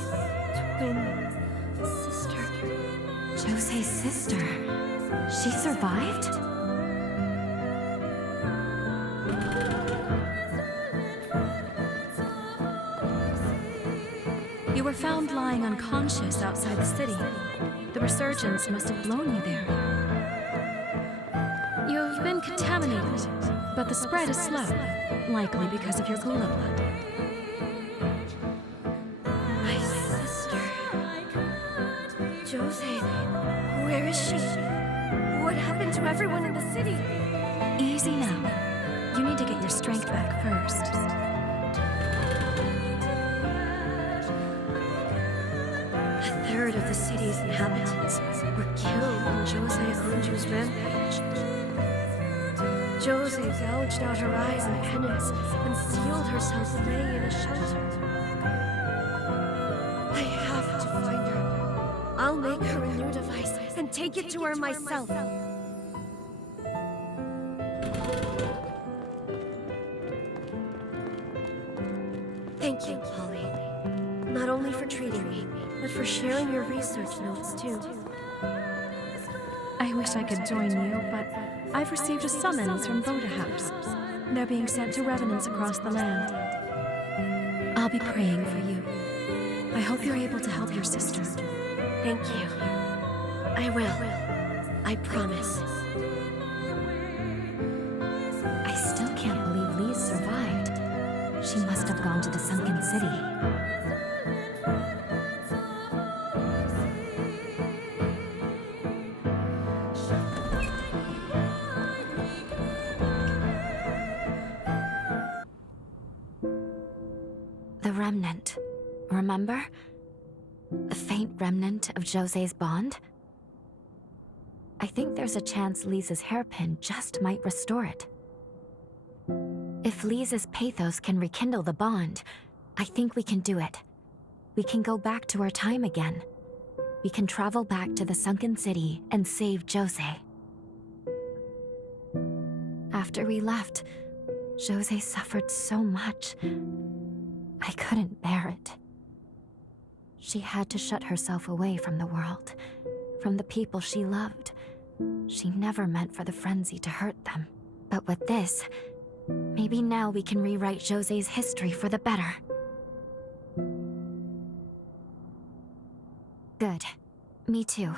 twin sister. Josee's sister. She survived? You were found lying unconscious outside the city. The resurgence must have blown you there. You've been contaminated, but the spread is slow, likely because of your Gula blood. My sister. Josee, where is she? What happened to everyone in the city? Easy now. You need to get your strength back first. A third of the city's inhabitants were killed in Josee Anjou's rampage. Josee gouged out her eyes in penance and sealed herself away in a shelter. I have to find her. I'll make her a new device and take it to her myself. Thank you, Holly. Not only for treating me, but for sharing your research notes, too. I wish I could join you, but I've received a summons from Voda House. They're being sent to revenants across the land. I'll be praying for you. I hope you're able to help your sister. Thank you. I will. I promise. I still can't believe Lise survived. She must have gone to the sunken city. The remnant. Remember? A faint remnant of Josee's bond? I think there's a chance Lise's hairpin just might restore it. If Lise's pathos can rekindle the bond, I think we can do it. We can go back to our time again. We can travel back to the sunken city and save Josee. After we left, Josee suffered so much. I couldn't bear it. She had to shut herself away from the world, from the people she loved. She never meant for the frenzy to hurt them. But with this, maybe now we can rewrite Josee's history for the better. Good. Me too.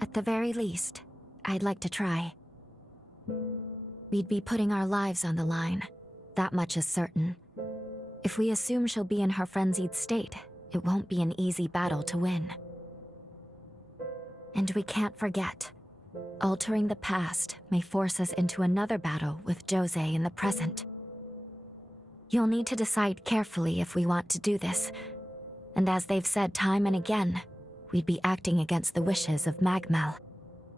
At the very least, I'd like to try. We'd be putting our lives on the line. That much is certain. If we assume she'll be in her frenzied state, it won't be an easy battle to win. And we can't forget, altering the past may force us into another battle with Josee in the present. You'll need to decide carefully if we want to do this. And as they've said time and again, we'd be acting against the wishes of MagMell.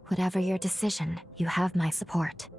Whatever your decision, you have my support.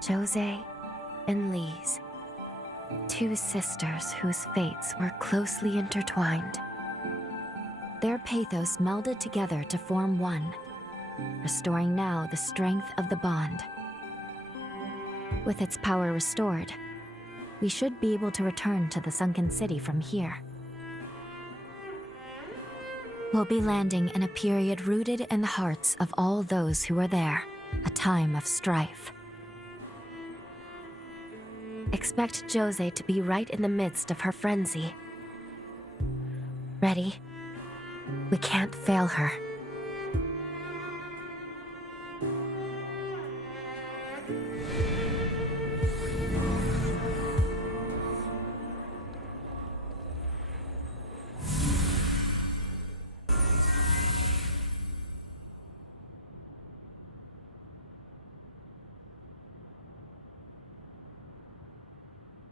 Josee and Lise, two sisters whose fates were closely intertwined. Their pathos melded together to form one, restoring now the strength of the bond. With its power restored, we should be able to return to the sunken city from here. We'll be landing in a period rooted in the hearts of all those who were there, a time of strife. Expect Josee to be right in the midst of her frenzy. Ready? We can't fail her.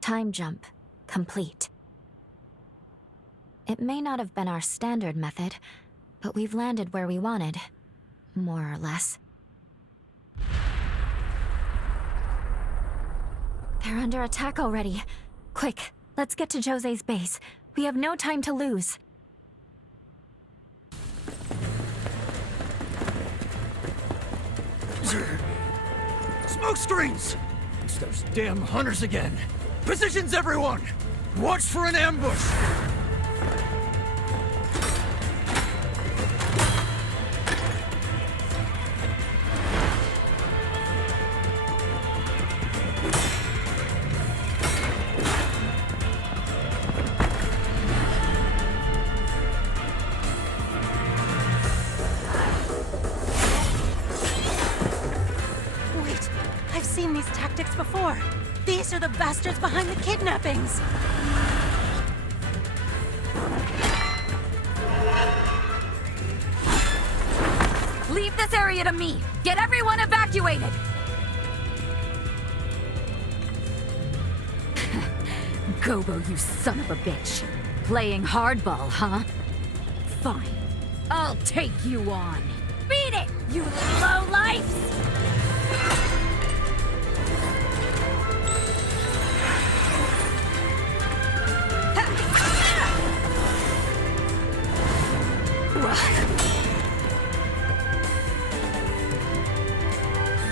Time jump complete. It may not have been our standard method, but we've landed where we wanted, more or less. They're under attack already. Quick, let's get to Josee's base. We have no time to lose. Smoke screens! It's those damn hunters again. Positions, everyone! Watch for an ambush! Wait, I've seen these tactics before. These are the bastards behind the kidnappings! Leave this area to me! Get everyone evacuated! Gobo, you son of a bitch. Playing hardball, huh? Fine. I'll take you on. Beat it, you lowlifes!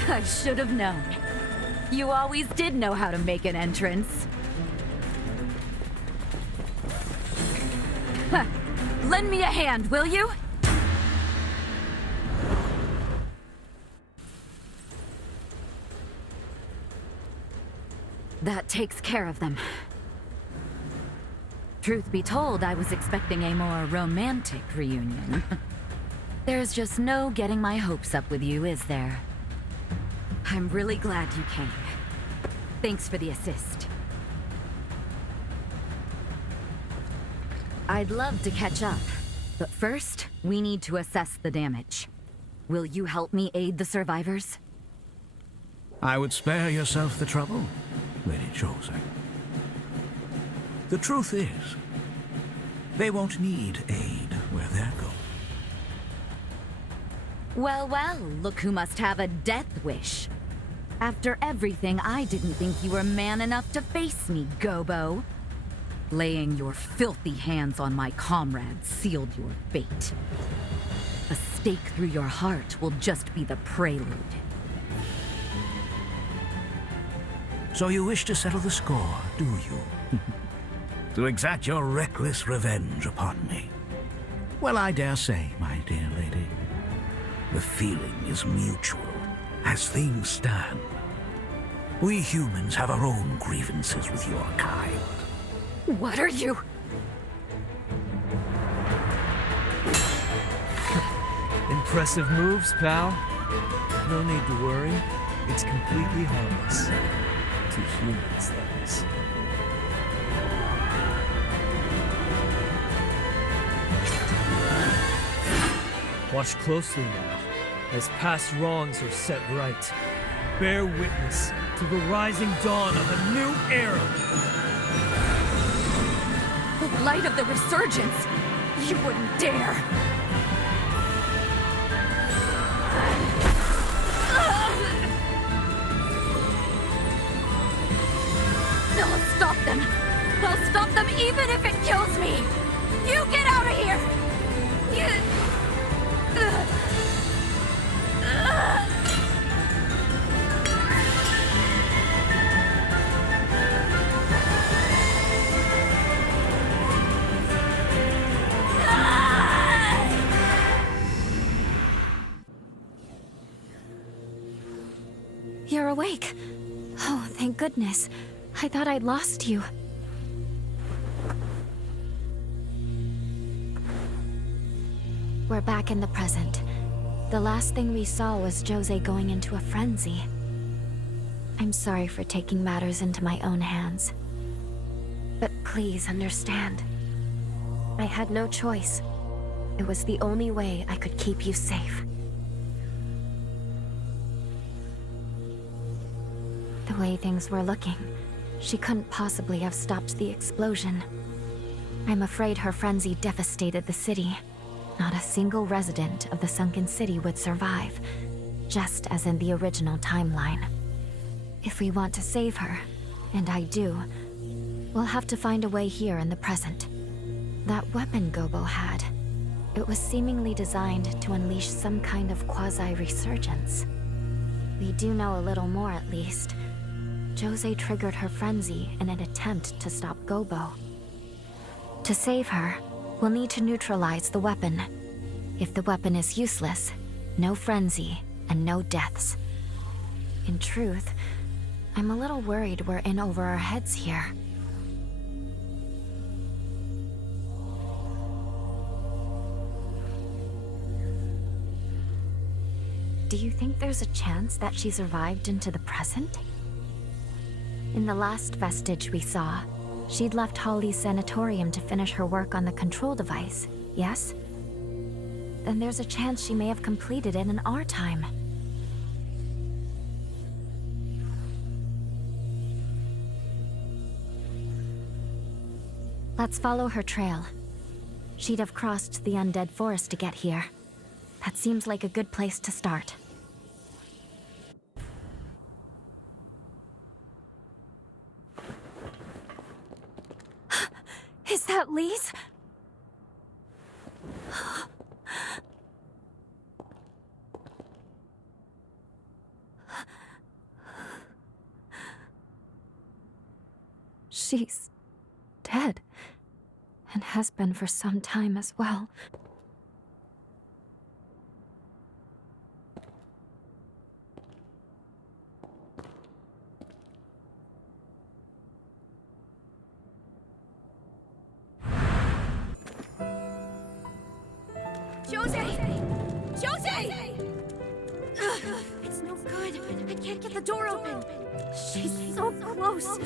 I should have known. You always did know how to make an entrance. Huh. Lend me a hand, will you? That takes care of them. Truth be told, I was expecting a more romantic reunion. There's just no getting my hopes up with you, is there? I'm really glad you came. Thanks for the assist. I'd love to catch up, but first, we need to assess the damage. Will you help me aid the survivors? I would spare yourself the trouble, Lady Josee. The truth is, they won't need aid where they're going. Well, well, look who must have a death wish. After everything, I didn't think you were man enough to face me, Gobo. Laying your filthy hands on my comrades sealed your fate. A stake through your heart will just be the prelude. So you wish to settle the score, do you? To exact your reckless revenge upon me? Well, I dare say, my dear lady, the feeling is mutual. As things stand, we humans have our own grievances with your kind. What are you? Impressive moves, pal. No need to worry. It's completely harmless. To humans, that is. Watch closely now, as past wrongs are set right. Bear witness to the rising dawn of a new era. The light of the resurgence! You wouldn't dare! You're awake. Oh, thank goodness. I thought I'd lost you. We're back in the present. The last thing we saw was Josee going into a frenzy. I'm sorry for taking matters into my own hands. But please understand. I had no choice. It was the only way I could keep you safe. The way things were looking, she couldn't possibly have stopped the explosion. I'm afraid her frenzy devastated the city. Not a single resident of the sunken city would survive, just as in the original timeline. If we want to save her, and I do, we'll have to find a way here in the present. That weapon Gobo had, it was seemingly designed to unleash some kind of quasi-resurgence. We do know a little more at least. Josee triggered her frenzy in an attempt to stop Gobo. To save her, we'll need to neutralize the weapon. If the weapon is useless, no frenzy and no deaths. In truth, I'm a little worried we're in over our heads here. Do you think there's a chance that she survived into the present? In the last vestige we saw, she'd left Holly's sanatorium to finish her work on the control device, yes? Then there's a chance she may have completed it in our time. Let's follow her trail. She'd have crossed the undead forest to get here. That seems like a good place to start. Is that Lise? She's dead, and has been for some time as well. Josee! Josee! It's no good. I can't get the door open. She's so close,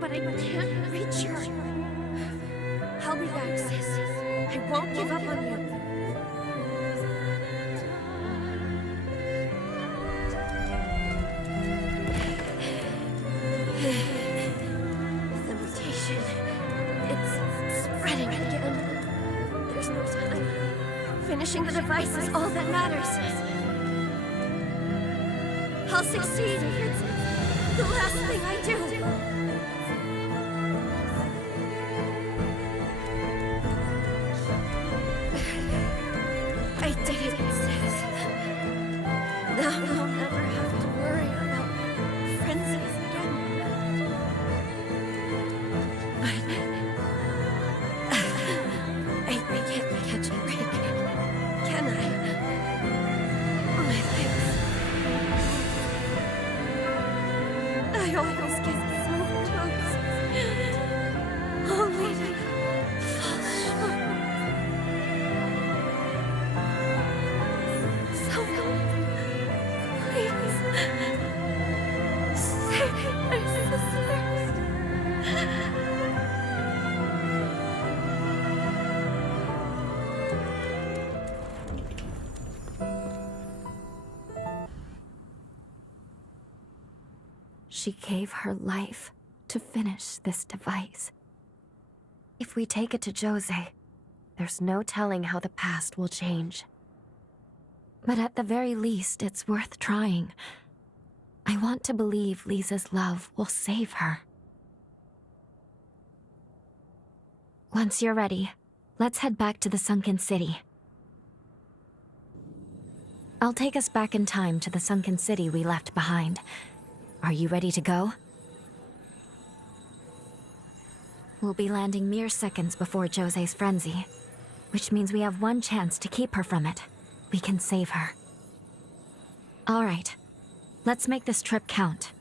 but I can't reach her. I'll be back, sis. I won't give up on you. The mutation. It's spreading again. There's no time. Finishing the device is all that matters. I'll succeed if it's the last thing I do. I did it, sis. Now I'll never have to worry about frenzies again. I can't catch a break, can I? My legs. I always get so close, only to fall short. Someone, please, save my sisters. She gave her life to finish this device. If we take it to Josee, there's no telling how the past will change. But at the very least, it's worth trying. I want to believe Lisa's love will save her. Once you're ready, let's head back to the sunken city. I'll take us back in time to the sunken city we left behind. Are you ready to go? We'll be landing mere seconds before Josee's frenzy, which means we have one chance to keep her from it. We can save her. All right. Let's make this trip count.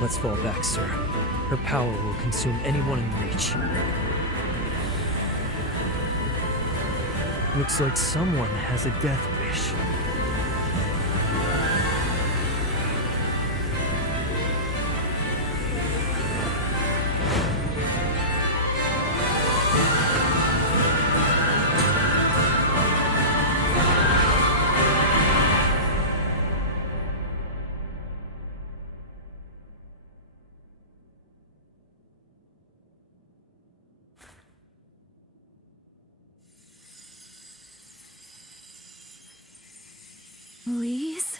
Let's fall back, sir. Her power will consume anyone in reach. Looks like someone has a death wish. Please?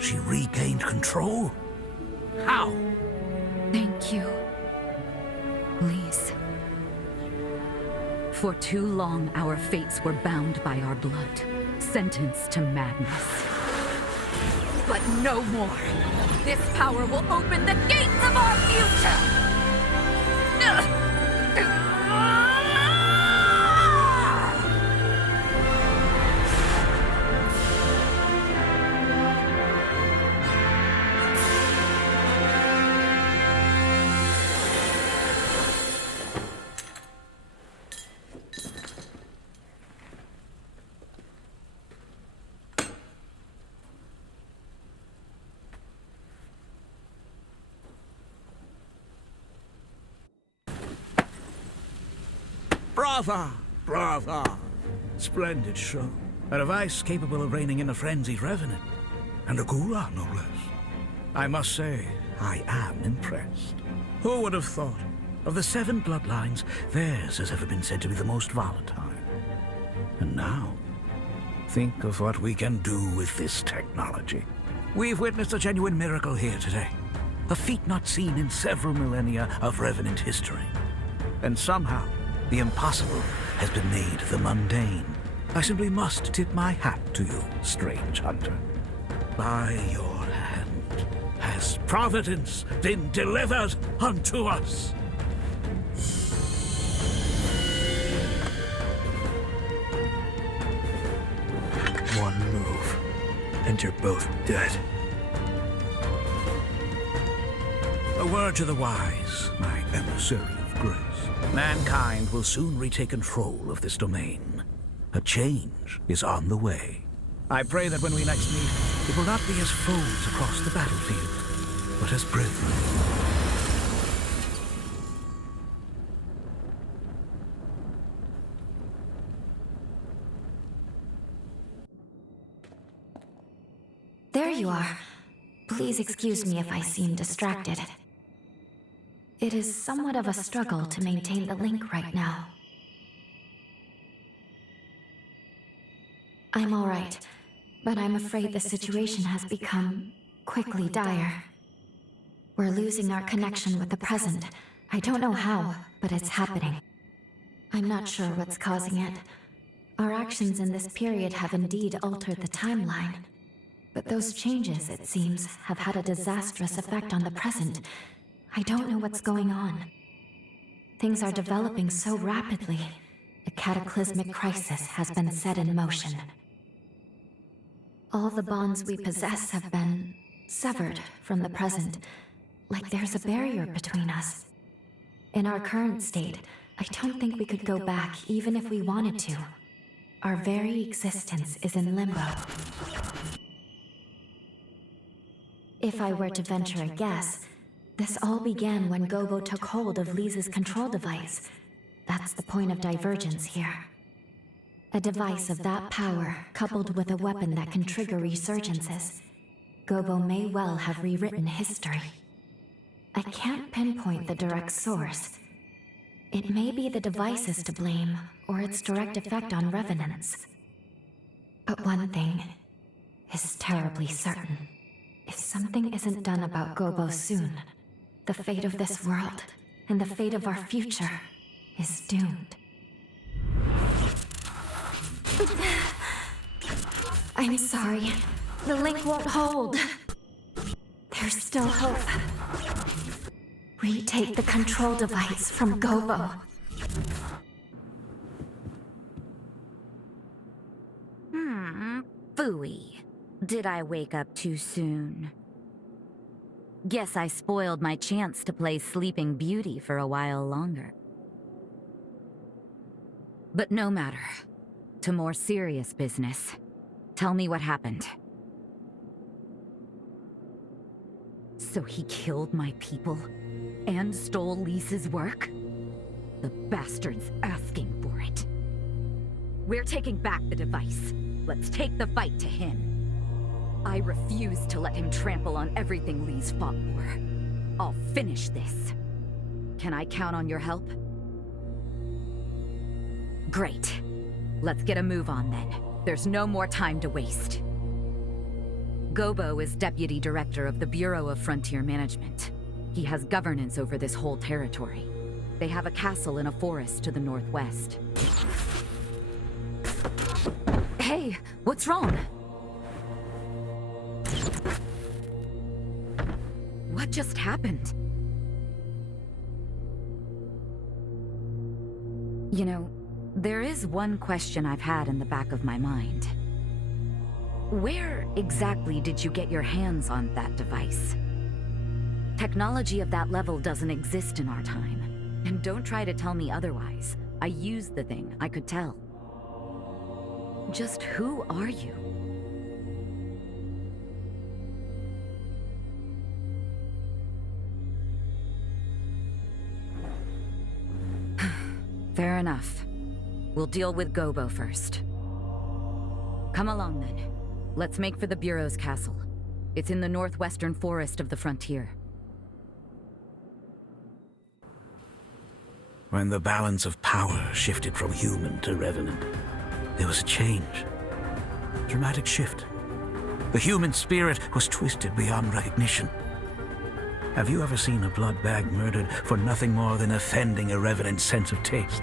She regained control? How? Thank you. Please. For too long, our fates were bound by our blood, sentenced to madness. But no more! This power will open the gates of our future! Brava! Brava! Splendid show. A device capable of reining in a frenzied revenant. And a Gula, no less. I must say, I am impressed. Who would have thought? Of the 7 bloodlines, theirs has ever been said to be the most volatile. And now, think of what we can do with this technology. We've witnessed a genuine miracle here today. A feat not seen in several millennia of Revenant history. And somehow, the impossible has been made the mundane. I simply must tip my hat to you, strange hunter. By your hand has providence been delivered unto us. One move, and you're both dead. A word to the wise, my emissary of grace. Mankind will soon retake control of this domain. A change is on the way. I pray that when we next meet, it will not be as foes across the battlefield, but as brethren. There you are. Please excuse me if I seem distracted. It is somewhat of a struggle to maintain the link right now. I'm all right, but I'm afraid the situation has become quickly dire. We're losing our connection with the present. I don't know how, but it's happening. I'm not sure what's causing it. Our actions in this period have indeed altered the timeline. But those changes, it seems, have had a disastrous effect on the present. I don't know what's going on. Things are developing so rapidly. A cataclysmic crisis has been set in motion. All the bonds we possess have been severed from the present, like there's a barrier between us. In our current state, I don't think we could go back even if we wanted to. Our very existence is in limbo. If I were to venture a guess, this all began when Gobo took hold of Lisa's control device. That's the point of divergence here. A device of that power, coupled with a weapon that can trigger resurgences. Gobo may well have rewritten history. I can't pinpoint the direct source. It may be the devices to blame, or its direct effect on revenants. But one thing is terribly certain. If something isn't done about Gobo soon, the fate of this world, and the fate of our future, is doomed. I'm sorry. The link won't hold. There's still hope. Retake the control device from Gobo. Phooey. Did I wake up too soon? Guess I spoiled my chance to play Sleeping Beauty for a while longer. But no matter. To more serious business. Tell me what happened. So he killed my people? And stole Lisa's work? The bastard's asking for it. We're taking back the device. Let's take the fight to him. I refuse to let him trample on everything Lee's fought for. I'll finish this. Can I count on your help? Great. Let's get a move on then. There's no more time to waste. Gobo is Deputy Director of the Bureau of Frontier Management. He has governance over this whole territory. They have a castle in a forest to the northwest. Hey, what's wrong? What just happened? You know, there is one question I've had in the back of my mind. Where exactly did you get your hands on that device? Technology of that level doesn't exist in our time. And don't try to tell me otherwise. I used the thing, I could tell. Just who are you? Fair enough. We'll deal with Gobo first. Come along then. Let's make for the Bureau's castle. It's in the northwestern forest of the frontier. When the balance of power shifted from human to revenant, there was a change. Dramatic shift. The human spirit was twisted beyond recognition. Have you ever seen a blood bag murdered for nothing more than offending a revenant's sense of taste?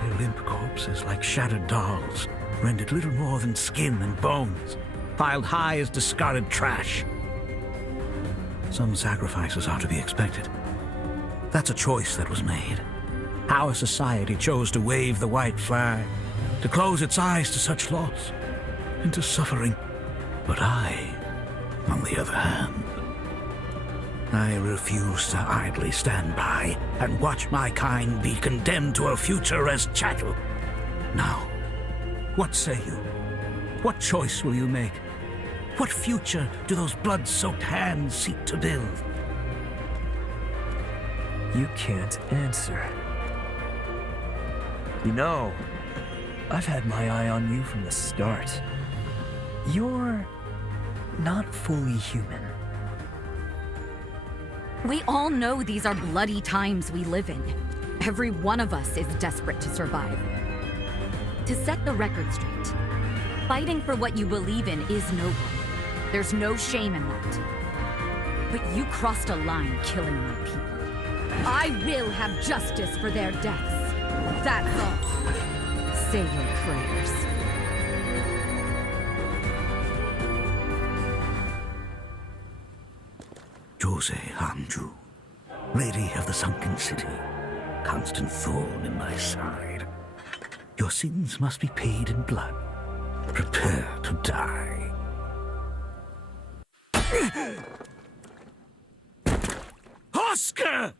Their limp corpses, like shattered dolls, rendered little more than skin and bones, piled high as discarded trash. Some sacrifices are to be expected. That's a choice that was made. Our society chose to wave the white flag, to close its eyes to such loss, and to suffering. But I, on the other hand, I refuse to idly stand by and watch my kind be condemned to a future as chattel. Now, what say you? What choice will you make? What future do those blood-soaked hands seek to build? You can't answer. You know, I've had my eye on you from the start. You're not fully human. We all know these are bloody times we live in. Every one of us is desperate to survive. To set the record straight, fighting for what you believe in is noble. There's no shame in that. But you crossed a line killing my people. I will have justice for their deaths. That's all. Say your prayers. Josee Hamju, Lady of the Sunken City, constant thorn in my side. Your sins must be paid in blood. Prepare to die. Oscar!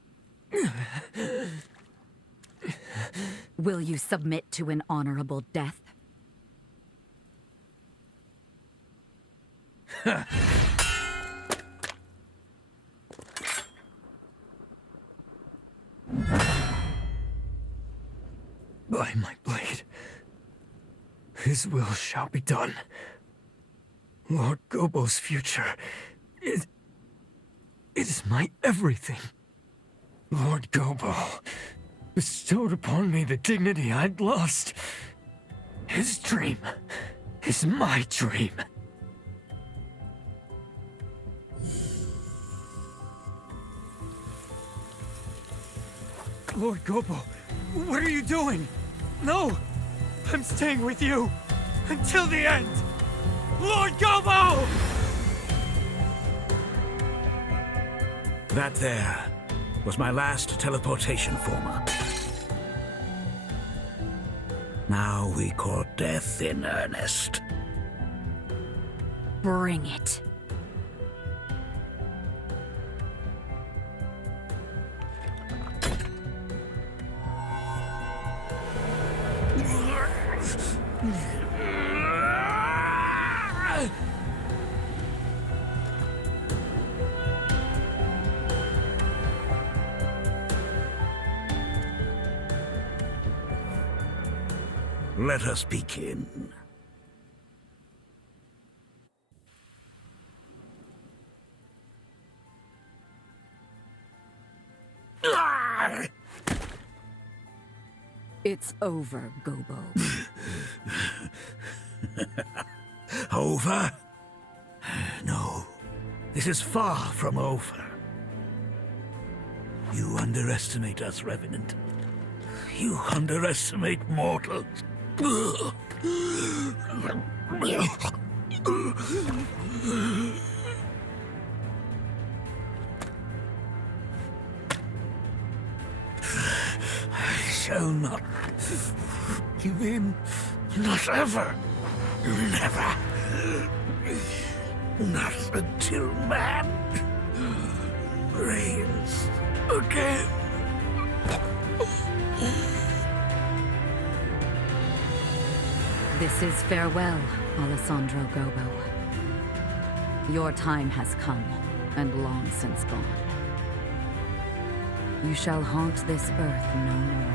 Will you submit to an honorable death? By my blade, his will shall be done. Lord Gobo's future, it is my everything. Lord Gobo bestowed upon me the dignity I'd lost. His dream is my dream. Lord Gobo, what are you doing? No! I'm staying with you! Until the end! Lord Gobo! That there was my last teleportation former. Now we court death in earnest. Bring it. Let us begin. It's over, Gobo. Over? No, this is far from over. You underestimate us, Revenant. You underestimate mortals. I shall not give in. Not ever. Never. Not until man reigns again. This is farewell, Alessandro Gobo. Your time has come, and long since gone. You shall haunt this earth no more.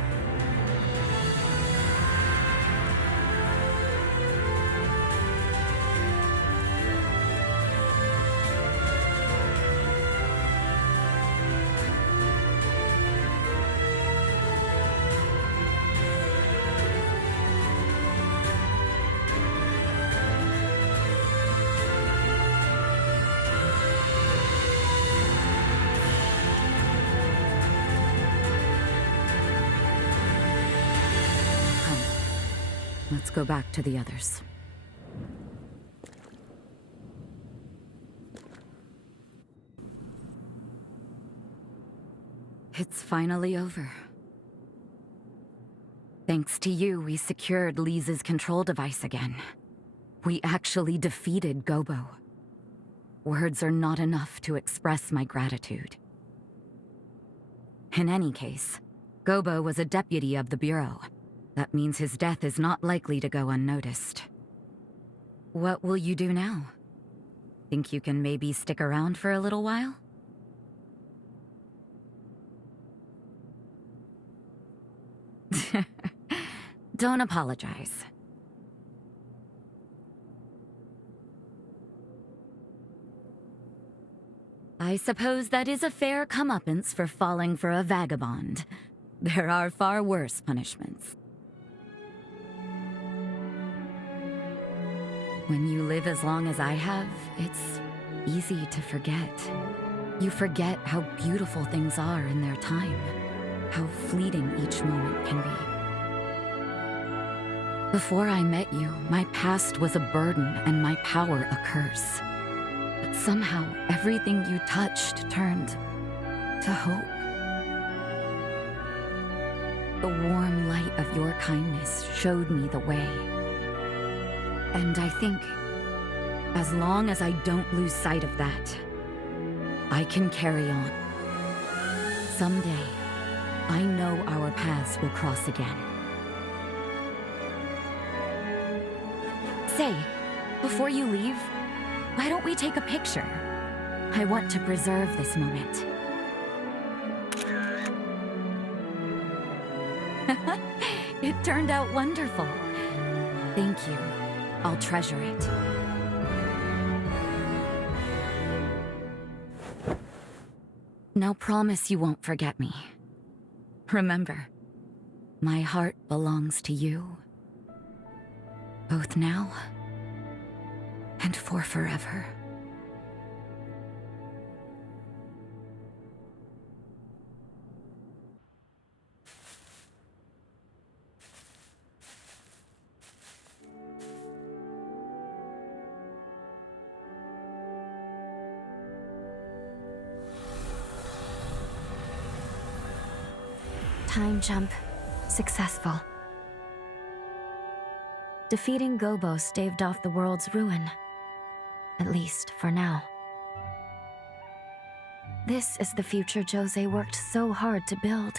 Let's go back to the others. It's finally over. Thanks to you, we secured Lisa's control device again. We actually defeated Gobo. Words are not enough to express my gratitude. In any case, Gobo was a deputy of the Bureau. That means his death is not likely to go unnoticed. What will you do now? Think you can maybe stick around for a little while? Don't apologize. I suppose that is a fair comeuppance for falling for a vagabond. There are far worse punishments. When you live as long as I have, it's easy to forget. You forget how beautiful things are in their time, how fleeting each moment can be. Before I met you, my past was a burden and my power a curse. But somehow, everything you touched turned to hope. The warm light of your kindness showed me the way. And I think, as long as I don't lose sight of that, I can carry on. Someday, I know our paths will cross again. Say, before you leave, why don't we take a picture? I want to preserve this moment. It turned out wonderful. Thank you. I'll treasure it. Now promise you won't forget me. Remember, my heart belongs to you. Both now and for forever. Time jump. Successful. Defeating Gobo staved off the world's ruin. At least, for now. This is the future Josee worked so hard to build.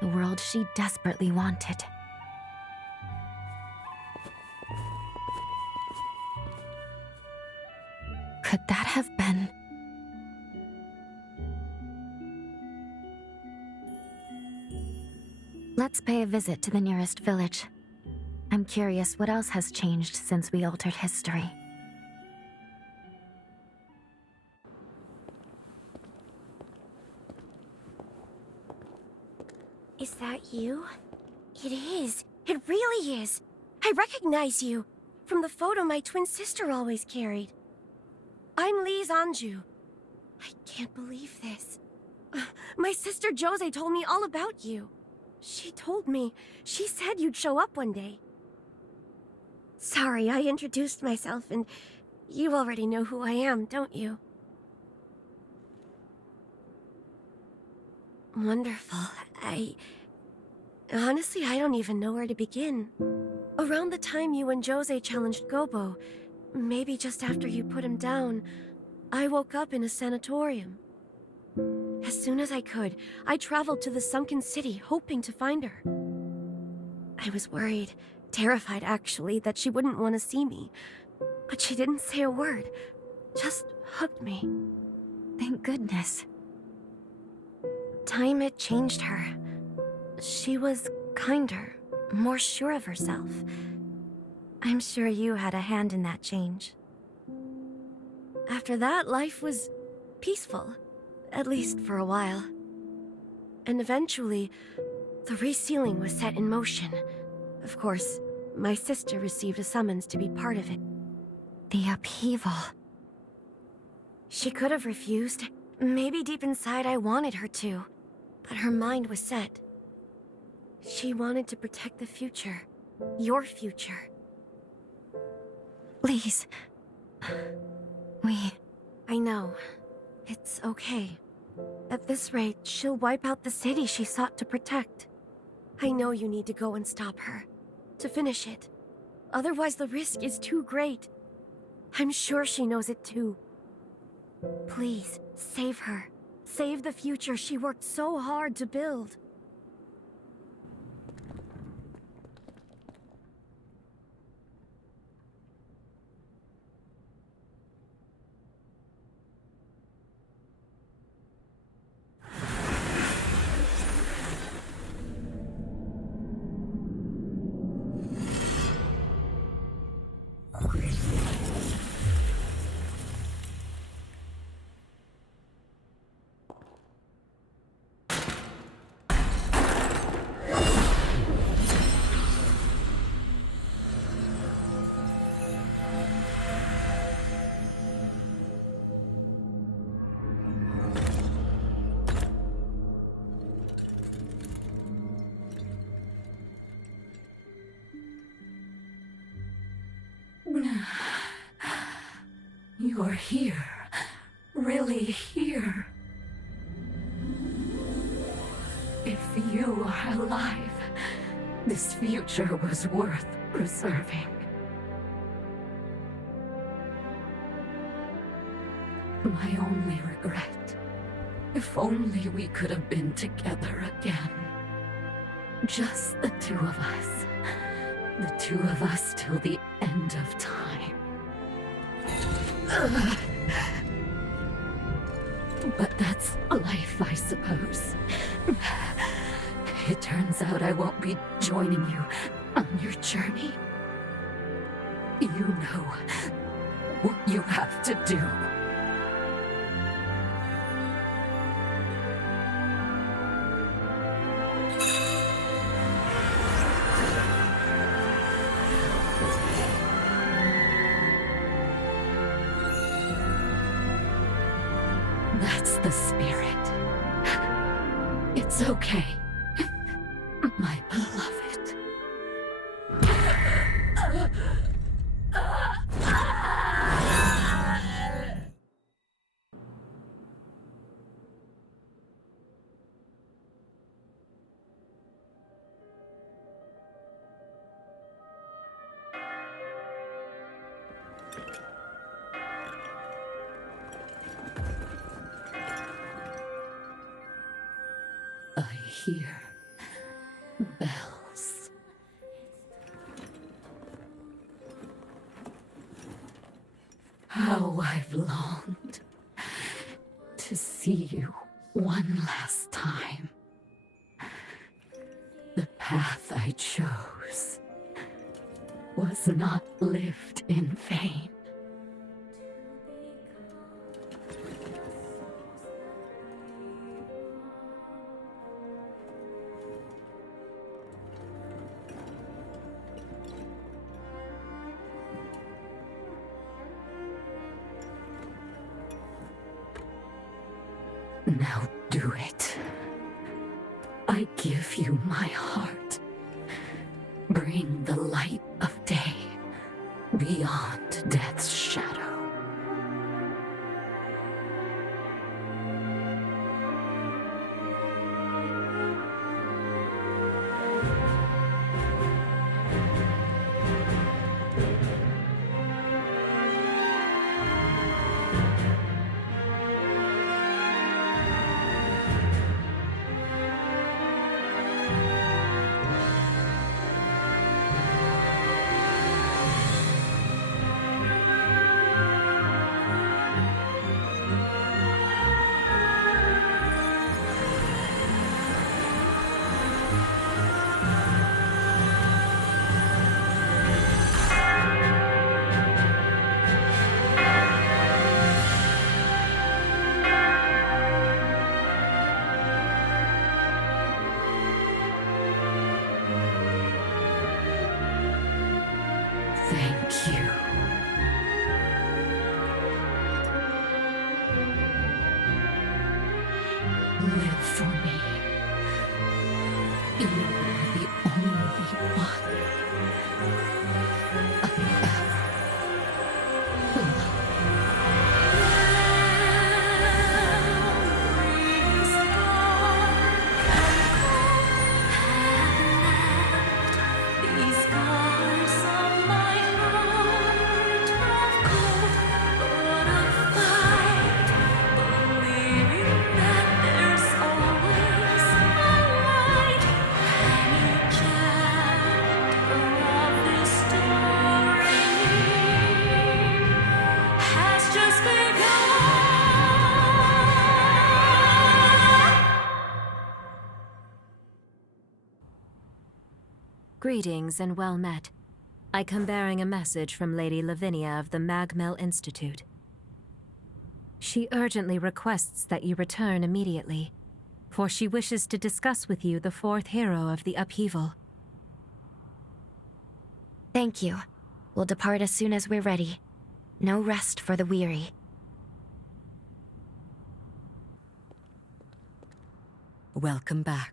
The world she desperately wanted. Could that have been... Let's pay a visit to the nearest village. I'm curious what else has changed since we altered history. Is that you? It is. It really is. I recognize you from the photo my twin sister always carried. I'm Lee Anju. I can't believe this. My sister Josee told me all about you. She told me. She said you'd show up one day. Sorry, I introduced myself, and you already know who I am, don't you? Wonderful. Honestly, I don't even know where to begin. Around the time you and Josee challenged Gobo, maybe just after you put him down, I woke up in a sanatorium. As soon as I could, I traveled to the sunken city, hoping to find her. I was worried, terrified actually, that she wouldn't want to see me. But she didn't say a word, just hugged me. Thank goodness. Time had changed her. She was kinder, more sure of herself. I'm sure you had a hand in that change. After that, life was peaceful. At least for a while. And eventually, the resealing was set in motion. Of course, my sister received a summons to be part of it. The upheaval. She could have refused. Maybe deep inside I wanted her to. But her mind was set. She wanted to protect the future. Your future. Please. I know. It's okay. At this rate, she'll wipe out the city she sought to protect. I know you need to go and stop her. To finish it. Otherwise the risk is too great. I'm sure she knows it too. Please, save her. Save the future she worked so hard to build. You're here. Really here. If you are alive, this future was worth preserving. My only regret If only we could have been together again. Just the two of us. The two of us till the end of time. But that's life, I suppose. It turns out I won't be joining you on your journey. You know what you have to do. That's the spirit. It's okay, my beloved. I hear bells. How I've longed to see you one last time. The path I chose was not lived in vain. Now do it. I give you my heart. Bring the light of day beyond death's shadow. Thank you. Live for me. You are the only one I Greetings and well met. I come bearing a message from Lady Lavinia of the MagMell Institute. She urgently requests that you return immediately, for she wishes to discuss with you the fourth hero of the upheaval. Thank you. We'll depart as soon as we're ready. No rest for the weary. Welcome back.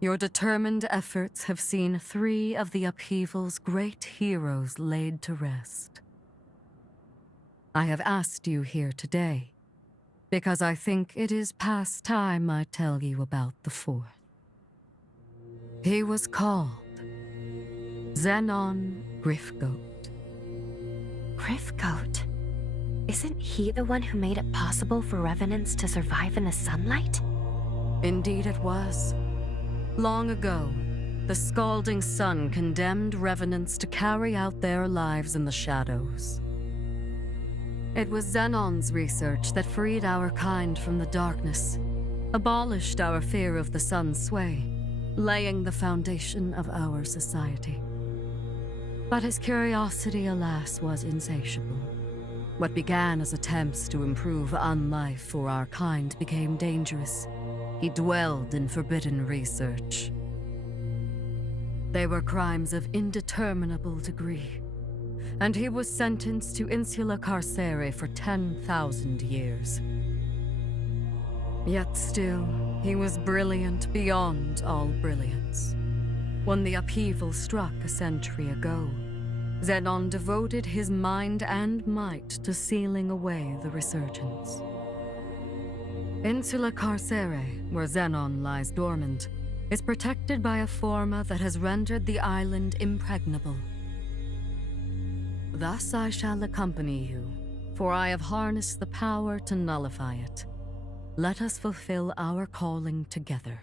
Your determined efforts have seen 3 of the upheaval's great heroes laid to rest. I have asked you here today because I think it is past time I tell you about the 4th. He was called Zenon Griffgoat. Griffgoat? Isn't he the one who made it possible for revenants to survive in the sunlight? Indeed it was. Long ago, the scalding sun condemned revenants to carry out their lives in the shadows. It was Zenon's research that freed our kind from the darkness, abolished our fear of the sun's sway, laying the foundation of our society. But his curiosity, alas, was insatiable. What began as attempts to improve unlife for our kind became dangerous. He dwelled in forbidden research. They were crimes of indeterminable degree, and he was sentenced to insula carcere for 10,000 years. Yet still, he was brilliant beyond all brilliance. When the upheaval struck a century ago, Zenon devoted his mind and might to sealing away the resurgence. Insula Carcere, where Zenon lies dormant, is protected by a forma that has rendered the island impregnable. Thus I shall accompany you, for I have harnessed the power to nullify it. Let us fulfill our calling together.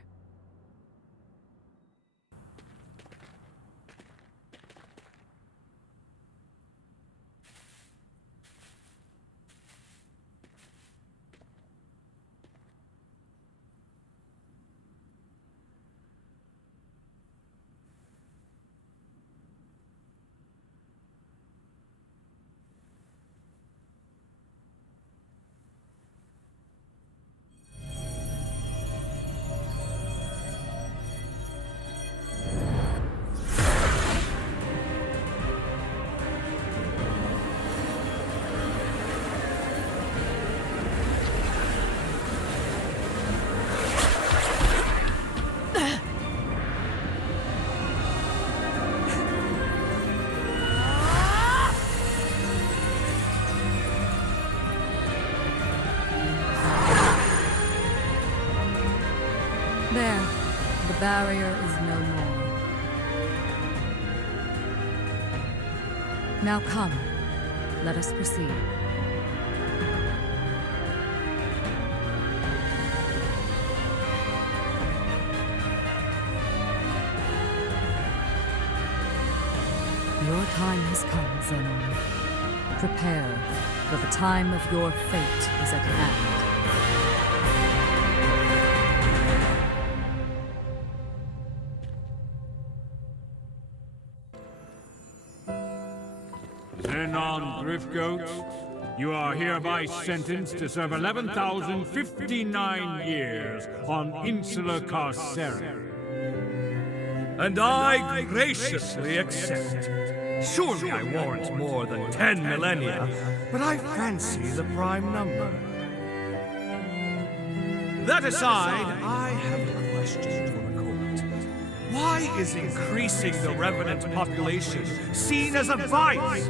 There, the barrier is no more. Now come, let us proceed. Your time has come, Zenon. Prepare, for the time of your fate is at hand. Zenon Driftgoat, you are hereby sentenced to serve 11,059 years on Insula Carcere. And I graciously accept. Surely I warrant more than 10 millennia, but I fancy the prime number. That aside, I have a question for the court. Why is increasing the revenant population seen as a vice?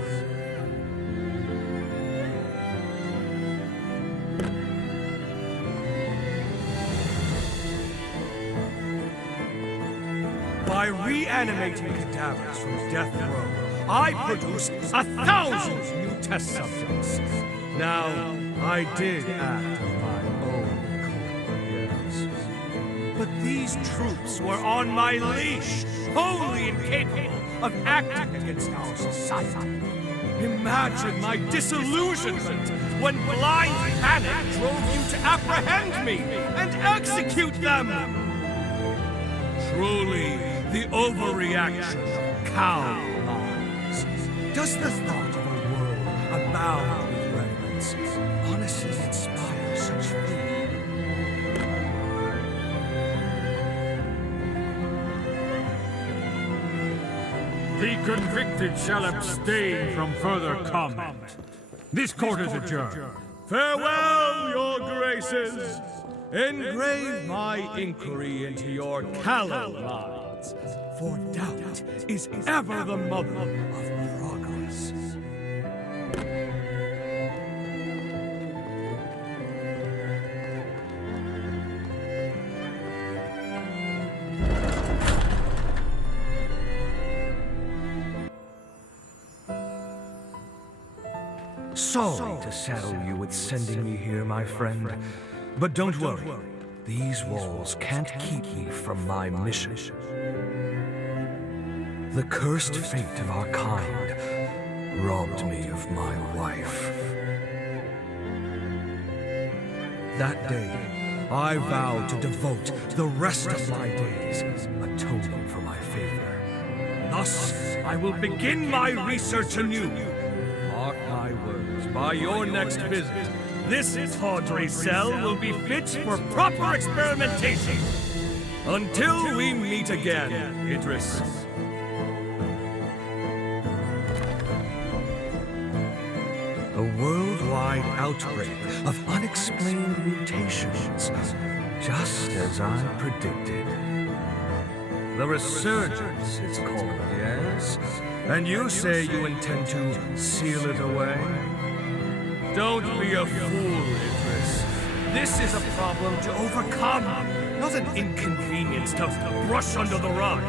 By reanimating cadavers from death row, I produced 1,000 new test subjects. Now, I did act of my own accord, yes. But these troops were on my leash, wholly incapable of acting against our society. Imagine my disillusionment when blind panic drove you to apprehend me and execute them! Truly, the overreaction of cow minds. Does the thought of a world abound with reverence honestly inspire such feeling? The convicted shall abstain from further comment. This court is adjourned. Farewell, your graces! Engrave my inquiry into your callow minds, for doubt is ever the mother of progress. sorry to saddle you with sending me here, my friend. But don't worry. These walls can't keep me from my mission. The cursed fate of our kind robbed me of my wife. That day, I vowed to devote the rest of my days atoning for my failure. Thus, I will begin my research anew. Mark my words, by your next visit, this tawdry cell will be fit for proper experimentation. Until we meet again, Idris. A worldwide outbreak of unexplained mutations, just as I predicted. The resurgence is called, yes? And you say you intend to seal it away? Don't be a fool, Idris. This is a problem to overcome, not an inconvenience to brush under the rug.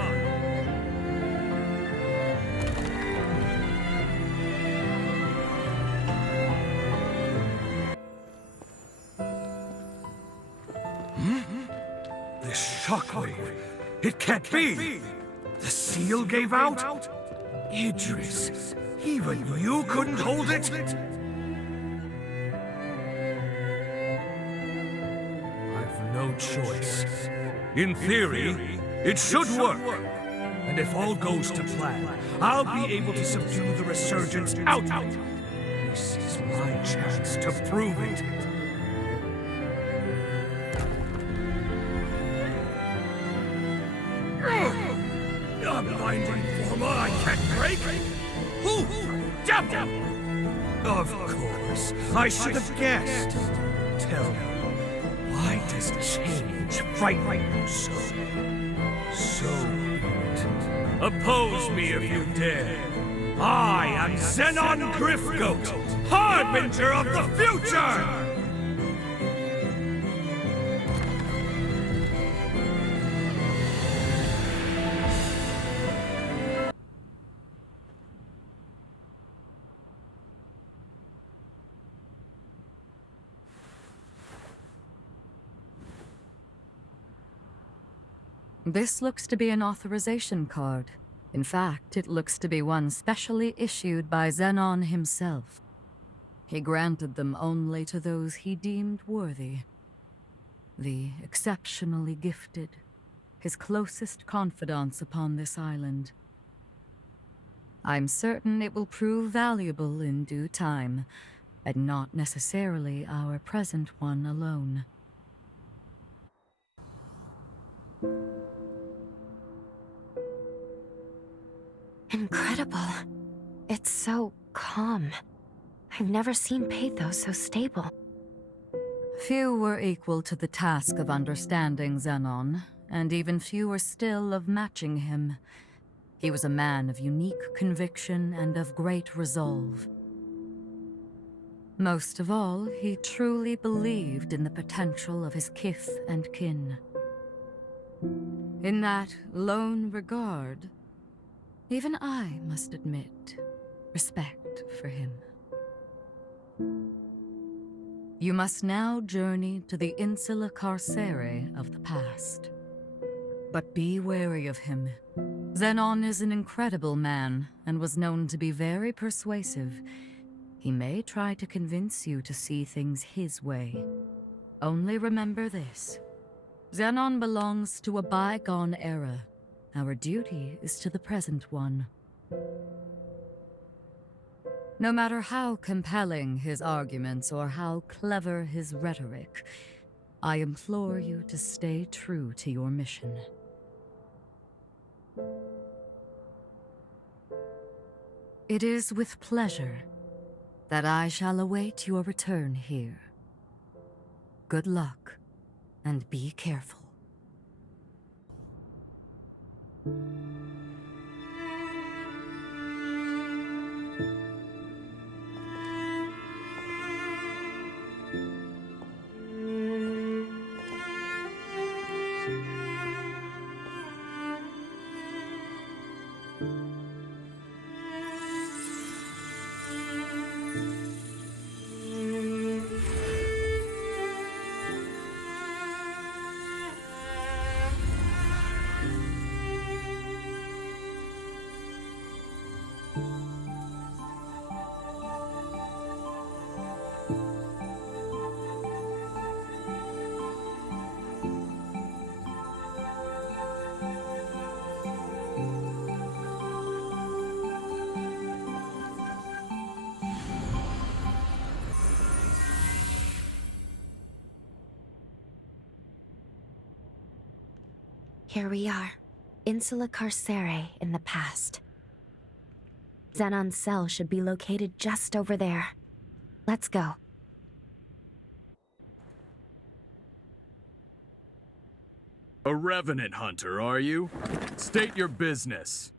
This shockwave, it can't be! The seal gave out? Idris, even you couldn't hold it? I've no choice. In theory, it should work. And if all goes to plan, I'll be able to subdue the resurgence out. This is my chance to prove it. A binding forma I can't break? Who? Devil! Of course, I should have guessed. Tell me, why does change frighten you so? So be it. Oppose me if you dare. I am Zenon Griffgoat, Harbinger of the Future! This looks to be an authorization card. In fact, it looks to be one specially issued by Zenon himself. He granted them only to those he deemed worthy. The exceptionally gifted, his closest confidants upon this island. I'm certain it will prove valuable in due time, and not necessarily our present one alone. Incredible. It's so calm. I've never seen pathos so stable. Few were equal to the task of understanding Zenon, and even fewer still of matching him. He was a man of unique conviction and of great resolve. Most of all, he truly believed in the potential of his kith and kin. In that lone regard, even I must admit respect for him. You must now journey to the Insula Carcere of the past. But be wary of him. Zenon is an incredible man, and was known to be very persuasive. He may try to convince you to see things his way. Only remember this. Zenon belongs to a bygone era. Our duty is to the present one. No matter how compelling his arguments or how clever his rhetoric, I implore you to stay true to your mission. It is with pleasure that I shall await your return here. Good luck, and be careful. Here we are, Insula Carcere in the past. Zenon's cell should be located just over there. Let's go. A revenant hunter, are you? State your business.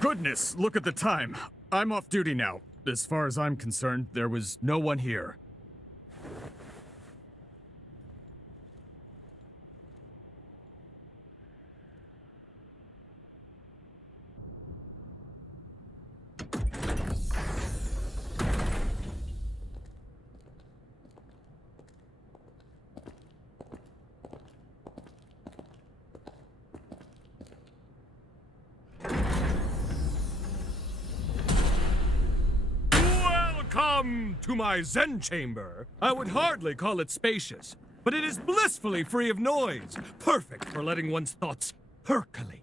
Goodness, look at the time. I'm off duty now. As far as I'm concerned, there was no one here. Welcome to my Zen chamber. I would hardly call it spacious, but it is blissfully free of noise, perfect for letting one's thoughts percolate.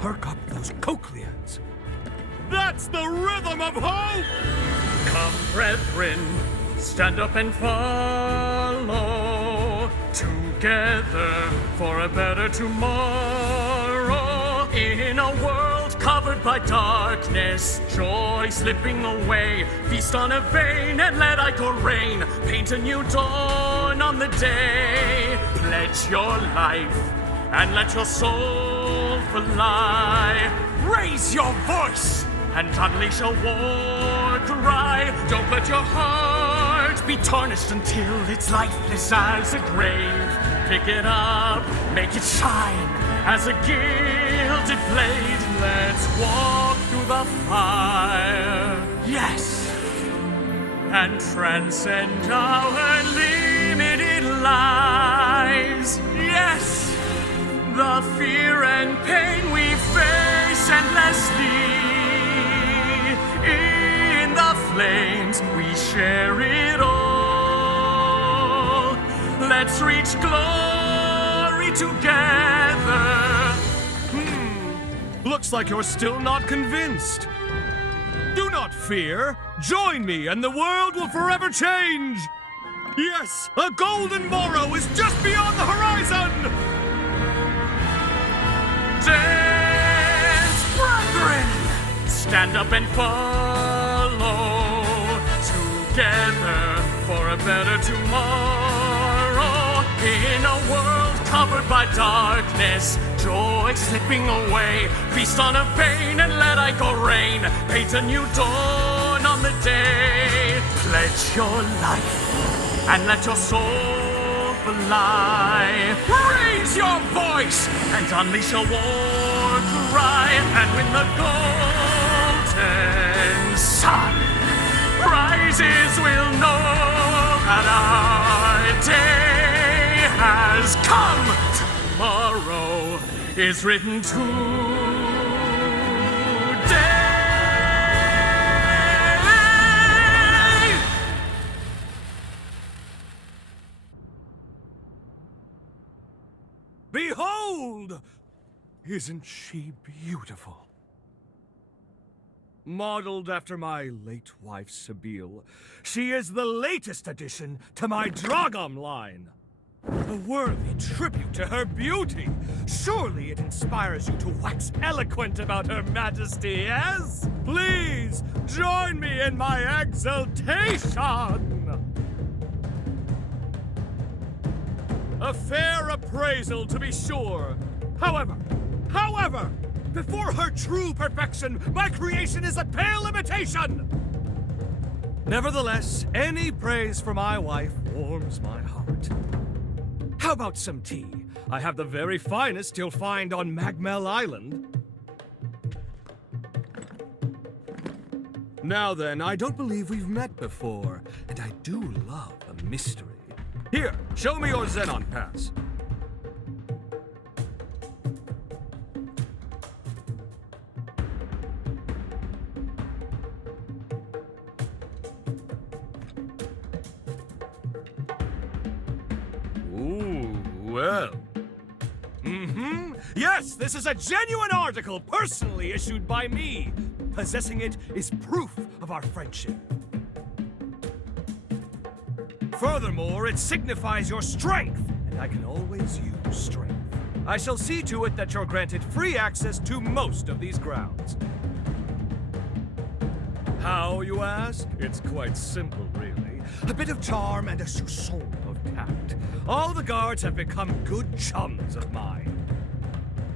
Perk up those cochlears. That's the rhythm of hope! Come, brethren, stand up and follow, together for a better tomorrow. In a world covered by darkness, joy slipping away, feast on a vein and let ichor rain, paint a new dawn on the day. Pledge your life and let your soul fly. Raise your voice and unleash a war cry. Don't let your heart be tarnished until it's lifeless as a grave. Pick it up, make it shine as a gilded blade. Let's walk through the fire, yes, and transcend our limited lives, yes. The fear and pain we face endlessly, in the flames we share it all. Let's reach glory together. Looks like you're still not convinced. Do not fear. Join me and the world will forever change. Yes, a golden morrow is just beyond the horizon. Dance, brethren! Stand up and follow, together for a better tomorrow. In a world covered by darkness, joy slipping away, feast on a vein and let ichor rain, paint a new dawn on the day. Pledge your life and let your soul fly. Raise your voice and unleash a war cry. And when the golden sun rises, we'll know that our day has come. Tomorrow is written today. Behold! Isn't she beautiful? Modeled after my late wife, Sabile, she is the latest addition to my Dragom line. A worthy tribute to her beauty. Surely it inspires you to wax eloquent about her majesty, yes? Please, join me in my exultation! A fair appraisal, to be sure. However, before her true perfection, my creation is a pale imitation! Nevertheless, any praise for my wife warms my heart. How about some tea? I have the very finest you'll find on MagMell Island. Now then, I don't believe we've met before, and I do love a mystery. Here, show me your Zenon pass. Ooh, well. Yes, this is a genuine article personally issued by me. Possessing it is proof of our friendship. Furthermore, it signifies your strength, and I can always use strength. I shall see to it that you're granted free access to most of these grounds. How, you ask? It's quite simple, really. A bit of charm and a soupçon of tact. All the guards have become good chums of mine.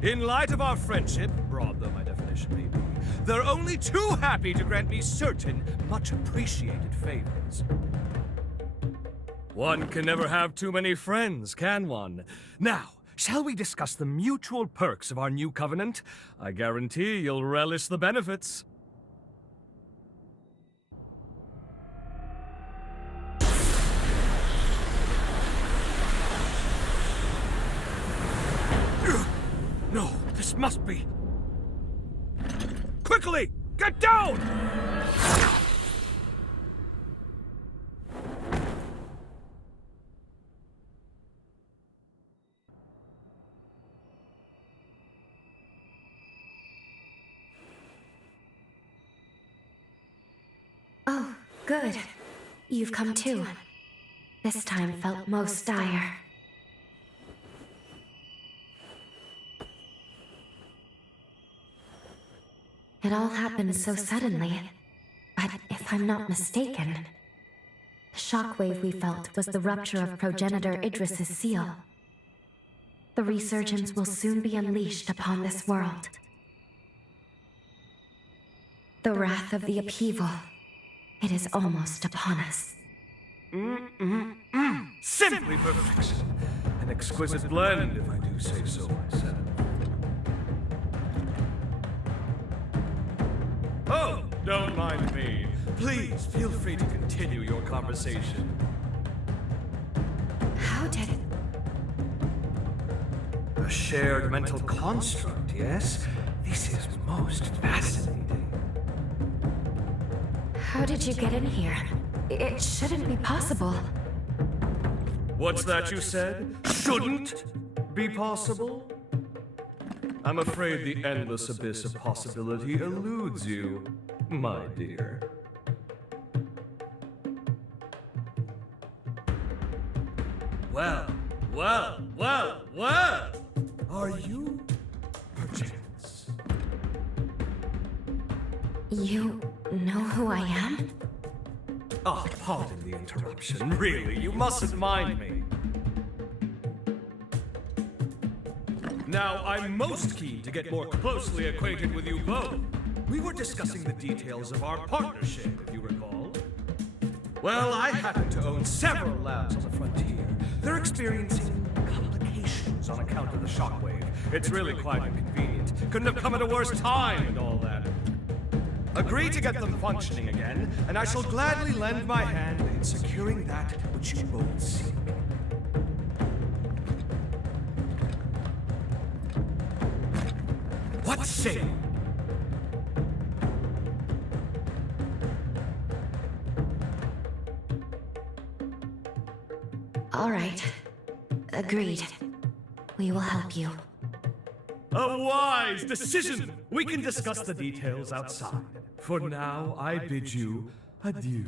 In light of our friendship, broad though my definition may be, they're only too happy to grant me certain, much appreciated favors. One can never have too many friends, can one? Now, shall we discuss the mutual perks of our new covenant? I guarantee you'll relish the benefits. No, this must be... Quickly! Get down! Oh, good. You've come too. This time felt most dire. It all happened so suddenly. But if I'm not mistaken, the shockwave we felt was the rupture of progenitor Idris's seal. The resurgence will soon be unleashed upon this world. The wrath of the upheaval. It is almost upon us. Simply perfection. An exquisite blend, if I do say so myself. Oh, don't mind me. Please, feel free to continue your conversation. How did... A shared mental construct, yes? This is most fascinating. How did you get in here? It shouldn't be possible. What's that you said? Shouldn't be possible? I'm afraid the endless abyss of possibility eludes you, my dear. Well. Are you perchance? You know who I am? Oh, pardon the interruption. Really, you mustn't mind me. Now, I'm most keen to get more closely acquainted with you both. We were discussing the details of our partnership, if you recall. Well, I happen to own several labs on the frontier. They're experiencing complications on account of the shockwave. It's really quite inconvenient. Couldn't have come at a worse time and all that. Agree to get them functioning again, and I shall gladly lend my hand in securing that which you both seek. What say you? All right. Agreed. We will help you. A wise decision! We can discuss the details outside. For now, I bid you adieu.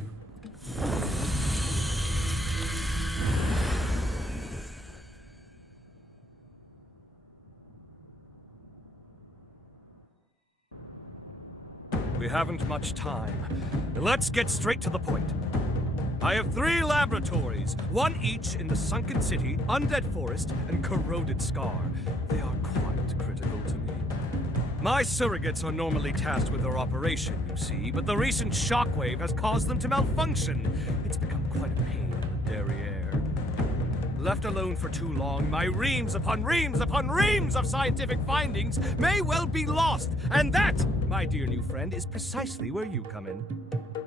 We haven't much time. Let's get straight to the point. I have 3 laboratories, one each in the Sunken City, Undead Forest, and Corroded Scar. They are quite critical to me. My surrogates are normally tasked with their operation, you see, but the recent shockwave has caused them to malfunction. It's become quite a pain in the derriere. Left alone for too long, my reams upon reams upon reams of scientific findings may well be lost. And that, my dear new friend, is precisely where you come in.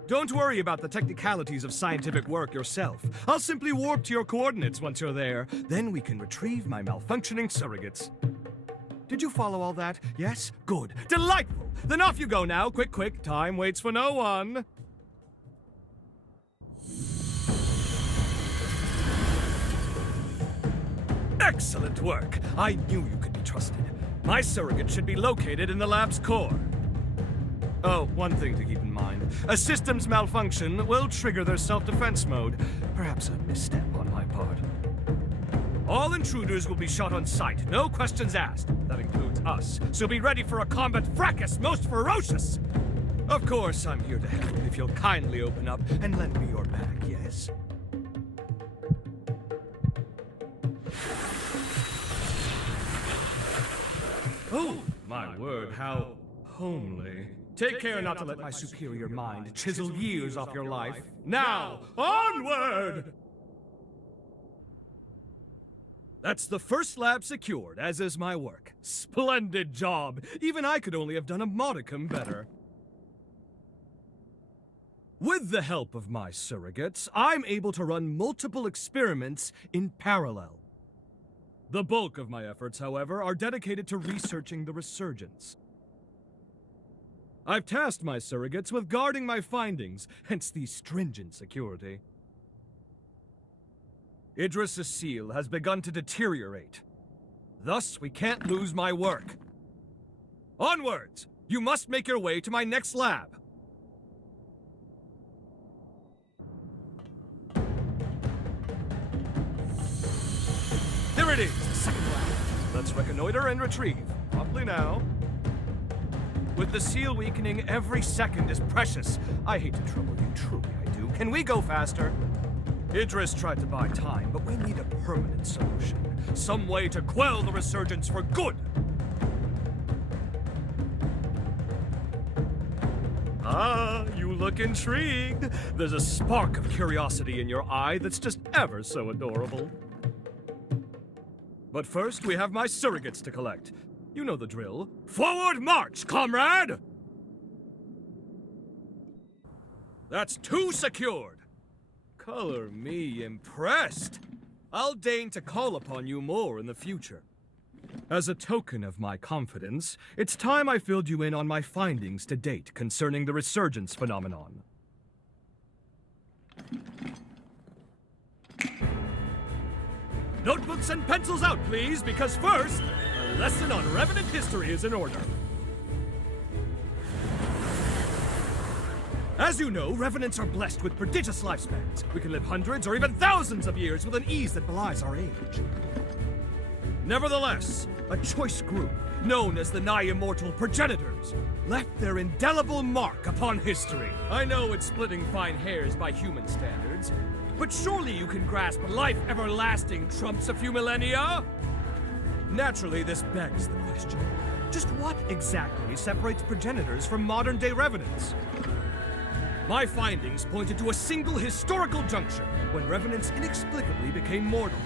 Don't worry about the technicalities of scientific work yourself. I'll simply warp to your coordinates once you're there. Then we can retrieve my malfunctioning surrogates. Did you follow all that? Yes? Good. Delightful! Then off you go now. Quick, quick. Time waits for no one. Excellent work. I knew you could be trusted. My surrogate should be located in the lab's core. Oh, one thing to keep in mind. A system's malfunction will trigger their self-defense mode. Perhaps a misstep on my part. All intruders will be shot on sight, no questions asked. That includes us, so be ready for a combat fracas most ferocious! Of course, I'm here to help if you'll kindly open up and lend me your bag, yes? Oh, my word, how homely. Take care not to let my superior mind chisel years off your life. Now, onward! That's the first lab secured, as is my work. Splendid job! Even I could only have done a modicum better. With the help of my surrogates, I'm able to run multiple experiments in parallel. The bulk of my efforts, however, are dedicated to researching the resurgence. I've tasked my surrogates with guarding my findings, hence the stringent security. Idris' seal has begun to deteriorate. Thus, we can't lose my work. Onwards! You must make your way to my next lab. There it is, the second lab. Let's reconnoiter and retrieve. Promptly now. With the seal weakening, every second is precious. I hate to trouble you, truly I do. Can we go faster? Idris tried to buy time, but we need a permanent solution. Some way to quell the resurgence for good! Ah, you look intrigued. There's a spark of curiosity in your eye that's just ever so adorable. But first, we have my surrogates to collect. You know the drill. Forward march, comrade! That's 2 secured. Color me impressed. I'll deign to call upon you more in the future. As a token of my confidence, it's time I filled you in on my findings to date concerning the resurgence phenomenon. Notebooks and pencils out, please, because first, a lesson on Revenant history is in order. As you know, Revenants are blessed with prodigious lifespans. We can live hundreds or even thousands of years with an ease that belies our age. Nevertheless, a choice group, known as the nigh-immortal Progenitors, left their indelible mark upon history. I know it's splitting fine hairs by human standards, but surely you can grasp life everlasting trumps a few millennia? Naturally, this begs the question. Just what exactly separates Progenitors from modern-day Revenants? My findings pointed to a single historical juncture when Revenants inexplicably became mortal.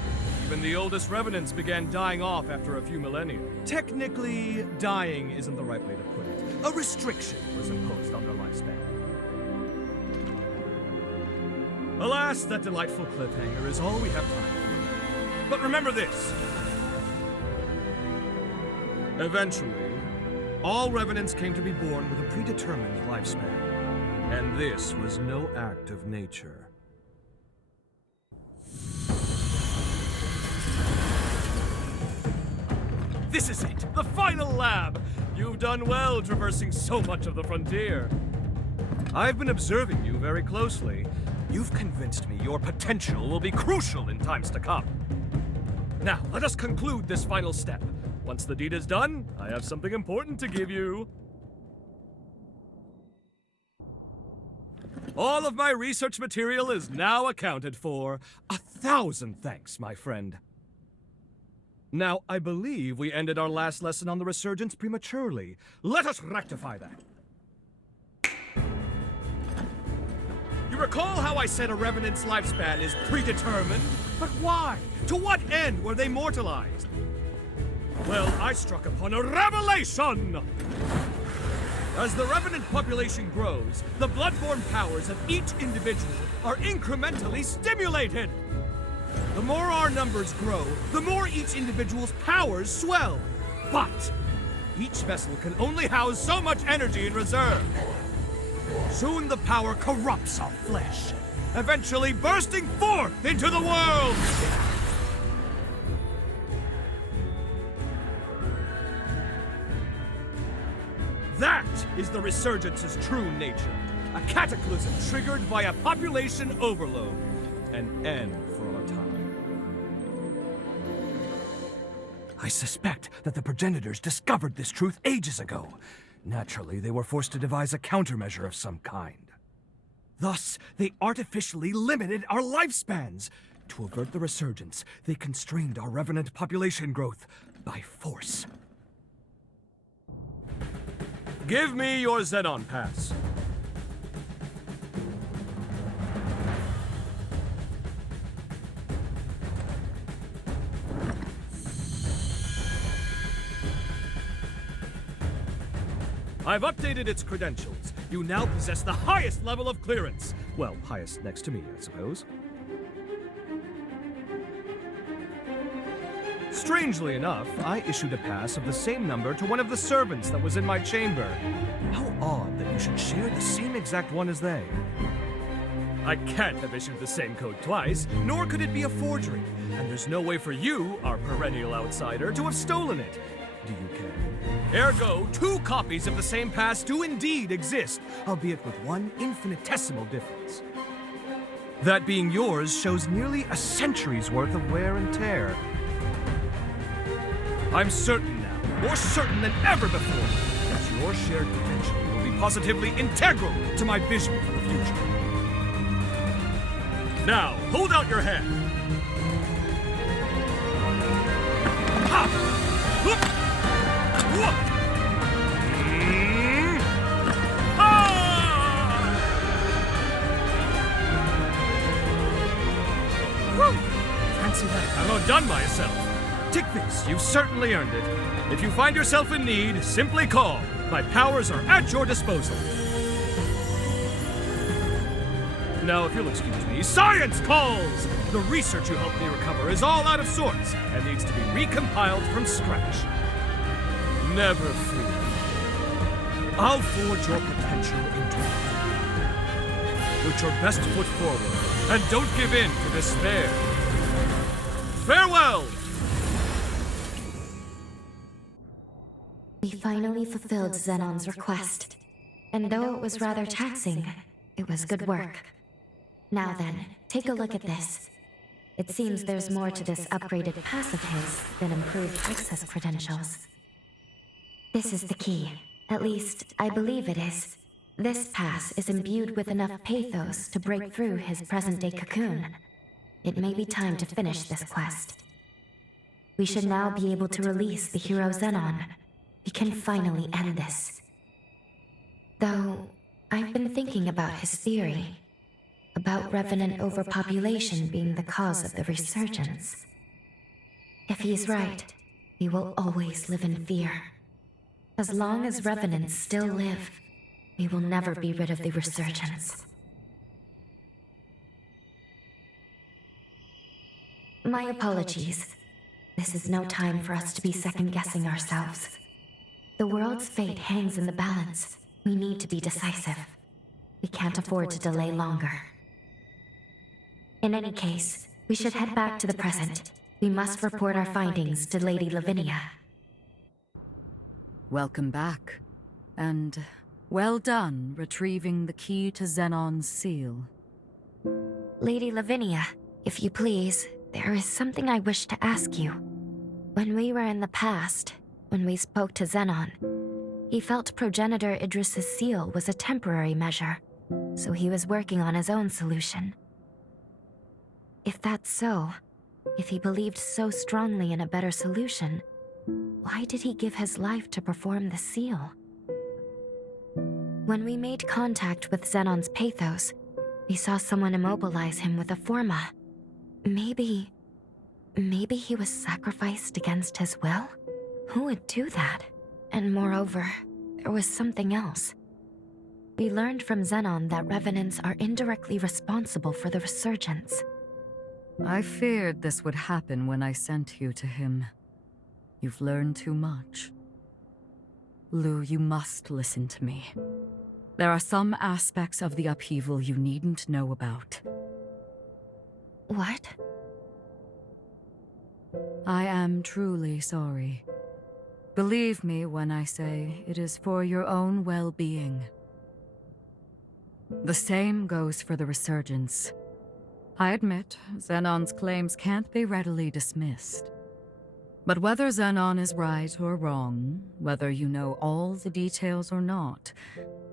Even the oldest Revenants began dying off after a few millennia. Technically, dying isn't the right way to put it. A restriction was imposed on their lifespan. Alas, that delightful cliffhanger is all we have time for. But remember this. Eventually, all Revenants came to be born with a predetermined lifespan. And this was no act of nature. This is it! The final lab! You've done well traversing so much of the frontier. I've been observing you very closely. You've convinced me your potential will be crucial in times to come. Now, let us conclude this final step. Once the deed is done, I have something important to give you. All of my research material is now accounted for. 1,000 thanks, my friend. Now, I believe we ended our last lesson on the resurgence prematurely. Let us rectify that. You recall how I said a Revenant's lifespan is predetermined? But why? To what end were they mortalized? Well, I struck upon a revelation! As the Revenant population grows, the bloodborne powers of each individual are incrementally stimulated. The more our numbers grow, the more each individual's powers swell. But each vessel can only house so much energy in reserve. Soon the power corrupts our flesh, eventually bursting forth into the world! What is the Resurgence's true nature? A cataclysm triggered by a population overload. An end for our time. I suspect that the progenitors discovered this truth ages ago. Naturally, they were forced to devise a countermeasure of some kind. Thus, they artificially limited our lifespans. To avert the resurgence, they constrained our revenant population growth by force. Give me your Zenon pass. I've updated its credentials. You now possess the highest level of clearance. Well, highest next to me, I suppose. Strangely enough, I issued a pass of the same number to one of the servants that was in my chamber. How odd that you should share the same exact one as they. I can't have issued the same code twice, nor could it be a forgery. And there's no way for you, our perennial outsider, to have stolen it. Do you care? Ergo, 2 copies of the same pass do indeed exist, albeit with one infinitesimal difference. That being yours shows nearly a century's worth of wear and tear. I'm certain now, more certain than ever before, that your shared potential will be positively integral to my vision for the future. Now, hold out your hand. Ha! Whoop! Whoop! Fancy that. I'm outdone myself. Take this, you've certainly earned it. If you find yourself in need, simply call. My powers are at your disposal. Now, if you'll excuse me, science calls! The research you helped me recover is all out of sorts and needs to be recompiled from scratch. Never fear. I'll forge your potential into it. Put your best foot forward and don't give in to despair. Farewell! We finally fulfilled Zenon's request. And though it was rather taxing, it was good work. Now then, take a look at this. It seems there's more to this upgraded pass of his than improved access credentials. This is the key. At least, I believe it is. This pass is imbued with enough pathos to break through his present-day cocoon. It may be time to finish this quest. We should now be able to release the hero Zenon. We can finally end this. Though, I've been thinking about his theory. About revenant overpopulation being the cause of the resurgence. If he's right, we will always live in fear. As long as revenants still live, we will never be rid of the resurgence. My apologies. This is no time for us to be second-guessing ourselves. The world's fate hangs in the balance. We need to be decisive. We can't afford to delay longer. In any case, we should head back to the present. We must report our findings to Lady Lavinia. Welcome back. And well done retrieving the key to Zenon's seal. Lady Lavinia, if you please, there is something I wish to ask you. When we were in the past, when we spoke to Zenon, he felt Progenitor Idris's seal was a temporary measure, so he was working on his own solution. If that's so, if he believed so strongly in a better solution, why did he give his life to perform the seal? When we made contact with Zenon's pathos, we saw someone immobilize him with a forma. Maybe he was sacrificed against his will? Who would do that? And moreover, there was something else. We learned from Zenon that revenants are indirectly responsible for the resurgence. I feared this would happen when I sent you to him. You've learned too much. Lou, you must listen to me. There are some aspects of the upheaval you needn't know about. What? I am truly sorry. Believe me when I say it is for your own well-being. The same goes for the Resurgence. I admit, Zenon's claims can't be readily dismissed. But whether Zenon is right or wrong, whether you know all the details or not,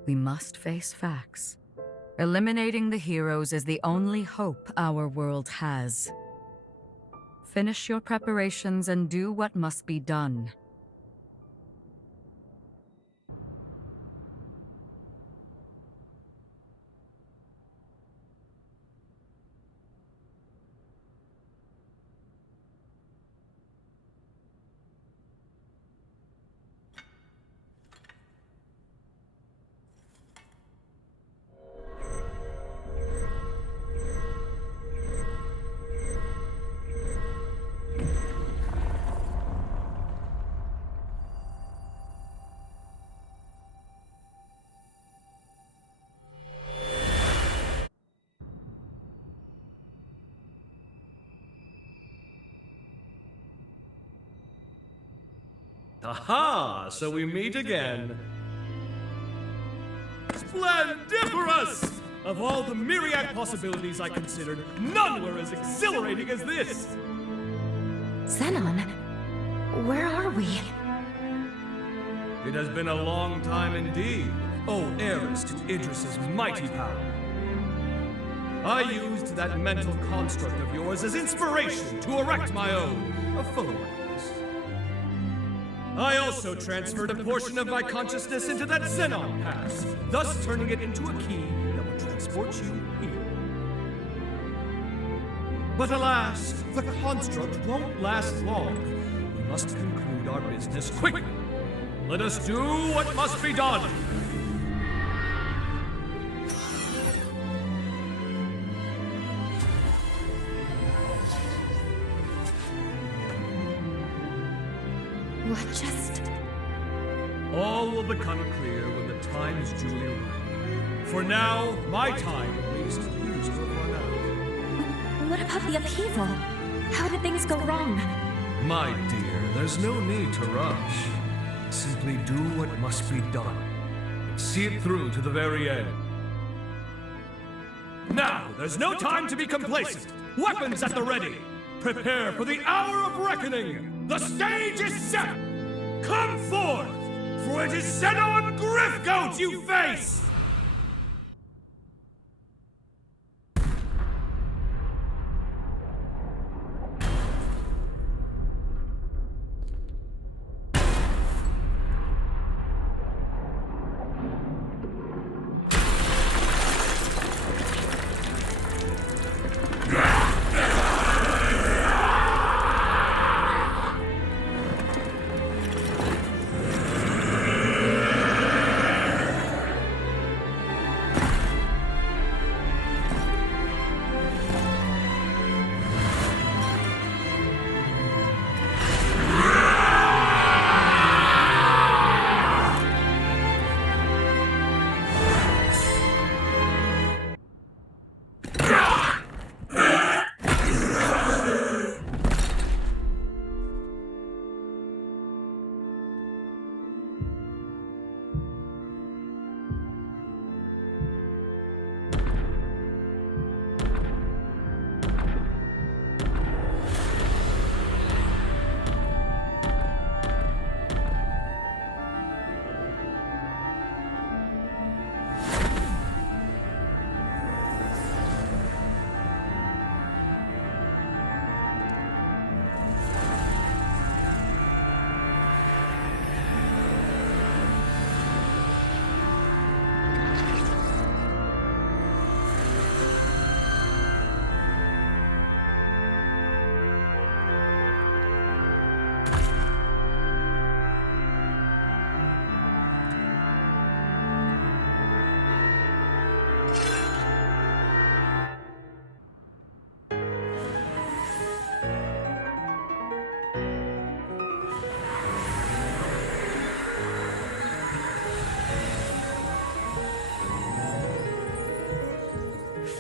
we must face facts. Eliminating the heroes is the only hope our world has. Finish your preparations and do what must be done. Aha! So we meet again. Splendiferous! Of all the myriad possibilities I considered, none were as exhilarating as this! Zenon, where are we? It has been a long time indeed, O heiress to Idris's mighty power. I used that mental construct of yours as inspiration to erect my own, a photo. I also transferred a portion of my consciousness into that Zenon pass, thus turning it into a key that will transport you here. But alas, the construct won't last long. We must conclude our business quickly. Let us do what must be done. What just... All will become clear when the time is duly right. For now, my time at least is to run out. What about the upheaval? How did things go wrong? My dear, there's no need to rush. Simply do what must be done. See it through to the very end. Now, there's no time to be complacent. Weapons at the ready. Prepare for the hour of reckoning. The stage is set. Come forth, for it is Zenon Griffgoat you face!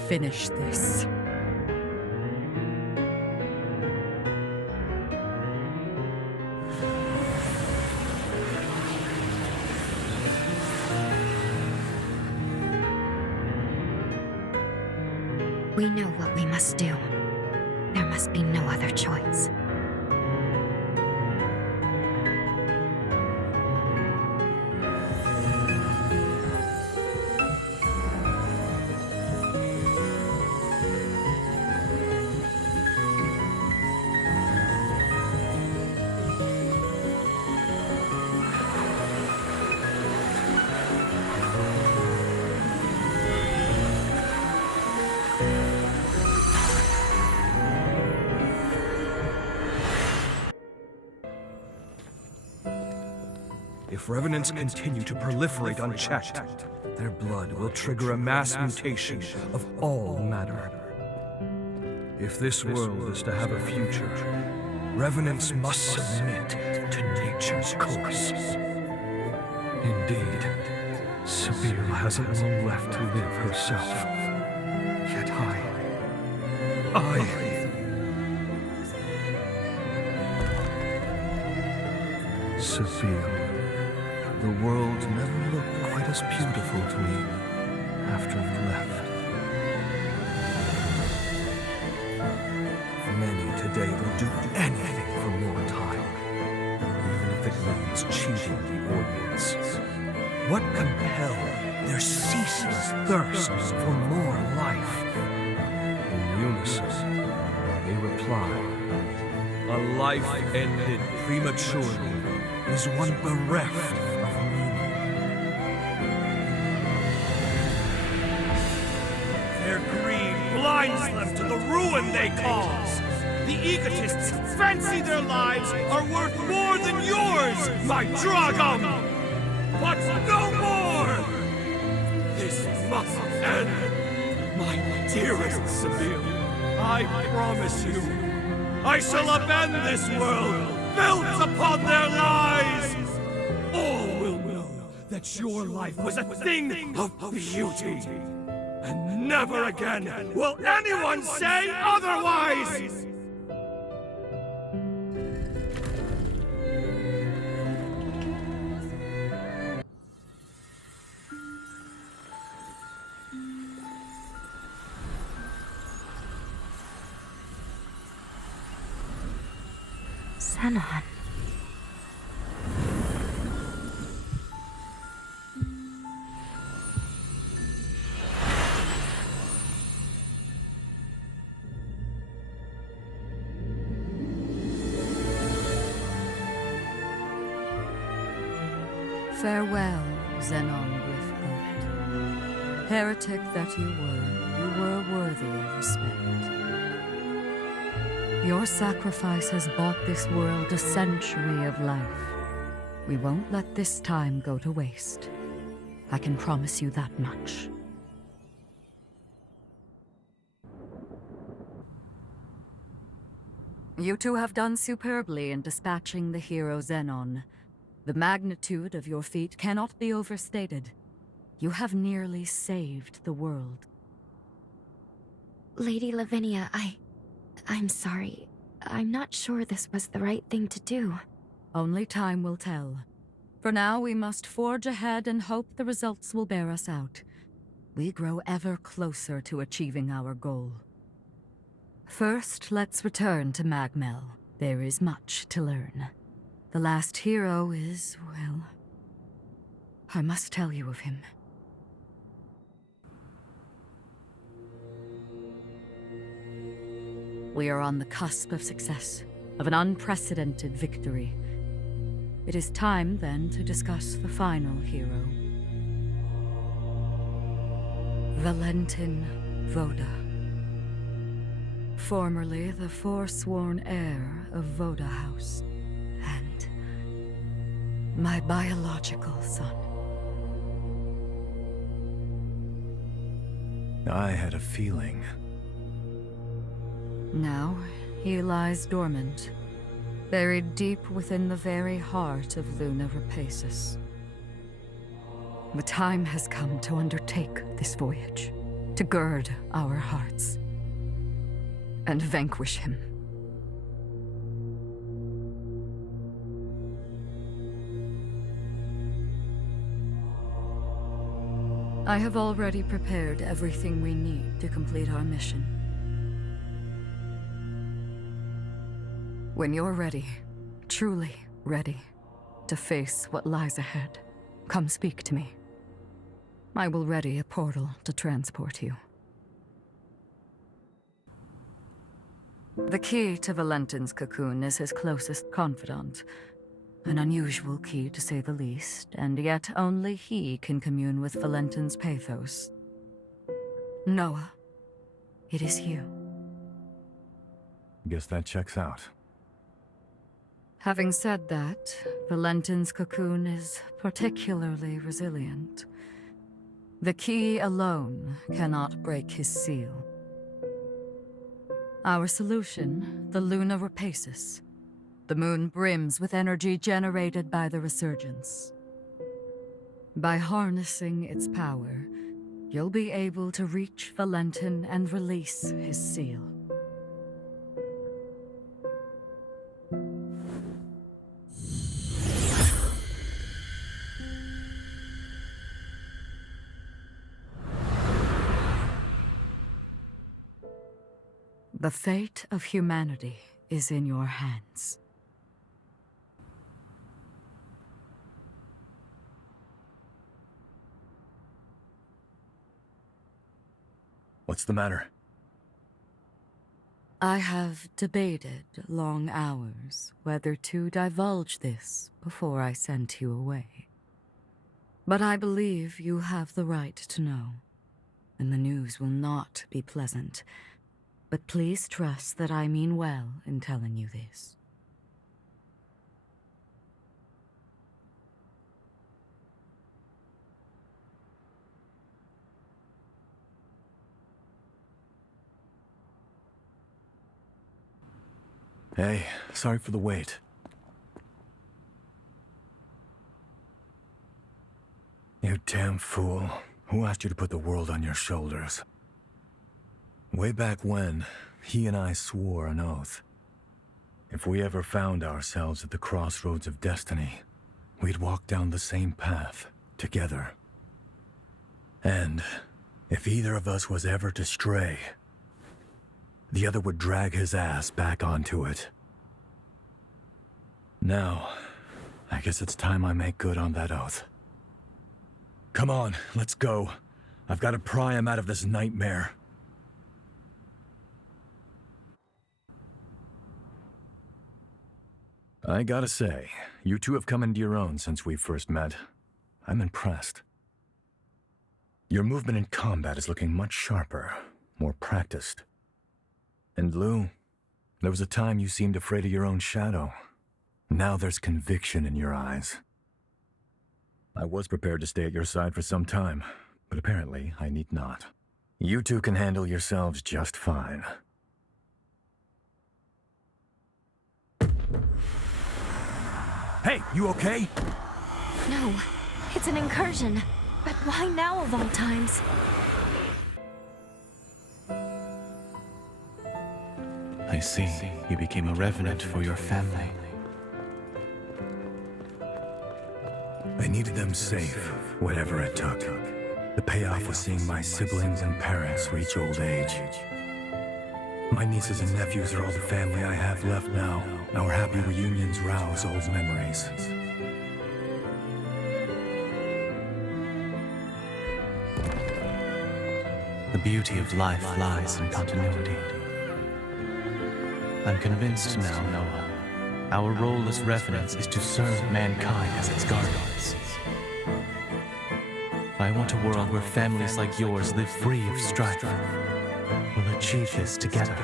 Finish this. We know what we must do. There must be no other choice. If revenants continue to proliferate unchecked, their blood will trigger a mass mutation of all matter. If this world is to have a future, revenants must submit to nature's course. Indeed, Spire hasn't long left to live herself. Yet Spire. The world never looked quite as beautiful to me after you left. Many today will do anything for more time, even if it means cheating the ordinance. What compelled their ceaseless thirst for more life? In unison, they reply, a life ended prematurely is one bereft of meaning. Their greed blinds them to the ruin they cause. The egotists fancy their lives are worth more than yours, my Dragom! But no more! This must end! My dearest Sibyl, I promise you, I shall upend this world, built upon their lies! All will know that your life was a thing of beauty, and never again will anyone say otherwise! Zenon. Farewell, Zenon Griffgoat. Heretic that you were worthy of respect. Your sacrifice has bought this world a century of life. We won't let this time go to waste. I can promise you that much. You two have done superbly in dispatching the hero Zenon. The magnitude of your feat cannot be overstated. You have nearly saved the world. Lady Lavinia, I'm sorry. I'm not sure this was the right thing to do. Only time will tell. For now, we must forge ahead and hope the results will bear us out. We grow ever closer to achieving our goal. First, let's return to MagMell. There is much to learn. The last hero is, well, I must tell you of him. We are on the cusp of success, of an unprecedented victory. It is time, then, to discuss the final hero. Valentin Voda. Formerly the forsworn heir of Voda House, and my biological son. I had a feeling. Now, he lies dormant, buried deep within the very heart of Luna Rapacis. The time has come to undertake this voyage, to gird our hearts, and vanquish him. I have already prepared everything we need to complete our mission. When you're ready, truly ready, to face what lies ahead, come speak to me. I will ready a portal to transport you. The key to Valentin's cocoon is his closest confidant. An unusual key, to say the least, and yet only he can commune with Valentin's pathos. Noah, it is you. Guess that checks out. Having said that, Valentin's cocoon is particularly resilient. The key alone cannot break his seal. Our solution, the Luna Rapacis. The moon brims with energy generated by the resurgence. By harnessing its power, you'll be able to reach Valentin and release his seal. The fate of humanity is in your hands. What's the matter? I have debated long hours whether to divulge this before I sent you away. But I believe you have the right to know, and the news will not be pleasant. But please trust that I mean well in telling you this. Hey, sorry for the wait. You damn fool. Who asked you to put the world on your shoulders? Way back when, he and I swore an oath. If we ever found ourselves at the crossroads of destiny, we'd walk down the same path, together. And if either of us was ever to stray, the other would drag his ass back onto it. Now, I guess it's time I make good on that oath. Come on, let's go. I've got to pry him out of this nightmare. I gotta say, you two have come into your own since we first met. I'm impressed. Your movement in combat is looking much sharper, more practiced. And Lou, there was a time you seemed afraid of your own shadow. Now there's conviction in your eyes. I was prepared to stay at your side for some time, but apparently I need not. You two can handle yourselves just fine. Hey, you okay? No, it's an incursion. But why now of all times? I see. You became a revenant for your family. I needed them safe, whatever it took. The payoff was seeing my siblings and parents reach old age. My nieces and nephews are all the family I have left now. Our happy reunions rouse old memories. The beauty of life lies in continuity. I'm convinced now, Noah. Our role as revenants is to serve mankind as its guardians. I want a world where families like yours live free of strife. We'll achieve this together.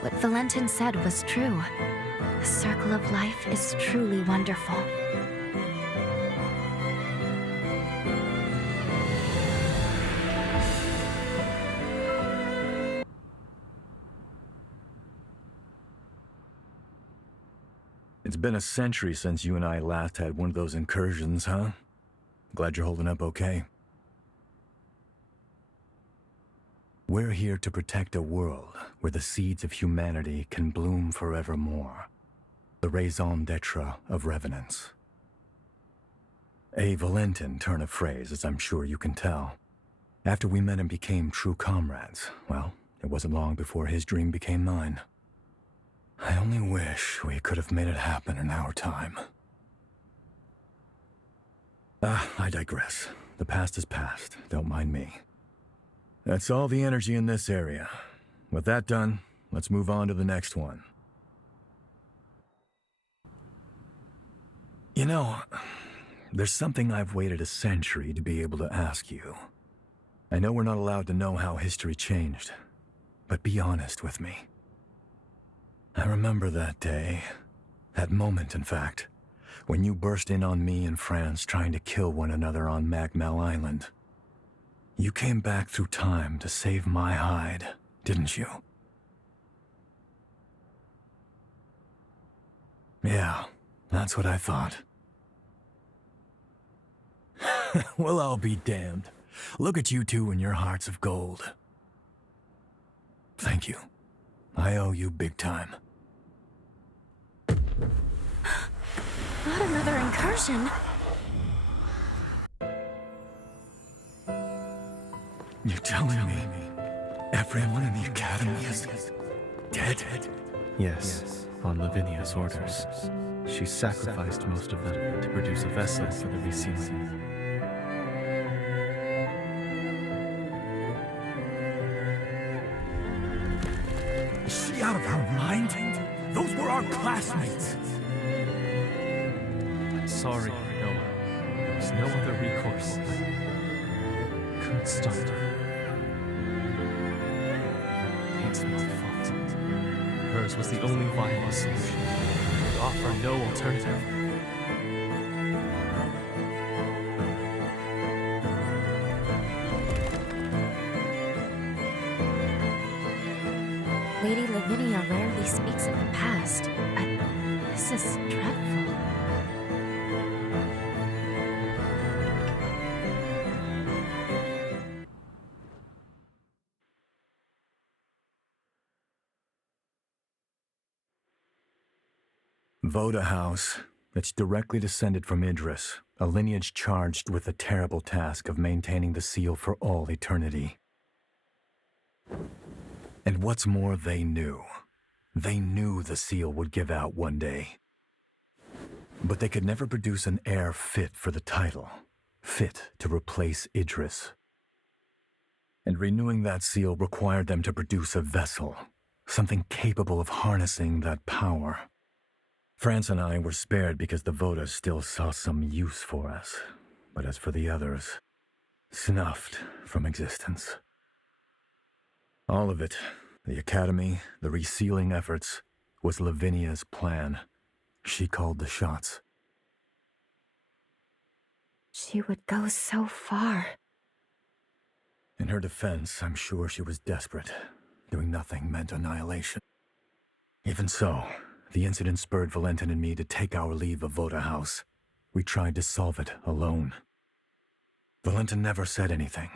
What Valentin said was true. The circle of life is truly wonderful. It's been a century since you and I last had one of those incursions, huh? Glad you're holding up okay. We're here to protect a world where the seeds of humanity can bloom forevermore. The raison d'etre of revenants. A Valentin turn of phrase, as I'm sure you can tell. After we met and became true comrades, well, it wasn't long before his dream became mine. I only wish we could have made it happen in our time. I digress. The past is past. Don't mind me. That's all the energy in this area. With that done, let's move on to the next one. You know, there's something I've waited a century to be able to ask you. I know we're not allowed to know how history changed, but be honest with me. I remember that day, that moment in fact, when you burst in on me and France trying to kill one another on MagMell Island. You came back through time to save my hide, didn't you? Yeah, that's what I thought. Well, I'll be damned. Look at you two and your hearts of gold. Thank you. I owe you big time. Not another incursion. You're telling me everyone in the Academy is dead? Yes, on Lavinia's orders. She sacrificed most of them to produce a vessel for the resealing. Is she out of her mind? Those were our classmates! I'm sorry, Noah. There was no other recourse. I couldn't stop her. It's my fault. Hers was the only viable solution. I could offer no alternative. Lady Lavinia rarely speaks of the past, but this is dreadful. Voda House. It's directly descended from Idris, a lineage charged with the terrible task of maintaining the seal for all eternity. And what's more, they knew. They knew the seal would give out one day. But they could never produce an heir fit for the title, fit to replace Idris. And renewing that seal required them to produce a vessel, something capable of harnessing that power. France and I were spared because the Vodas still saw some use for us. But as for the others, snuffed from existence. All of it, the Academy, the resealing efforts, was Lavinia's plan. She called the shots. She would go so far. In her defense, I'm sure she was desperate. Doing nothing meant annihilation. Even so, the incident spurred Valentin and me to take our leave of Voda House. We tried to solve it alone. Valentin never said anything,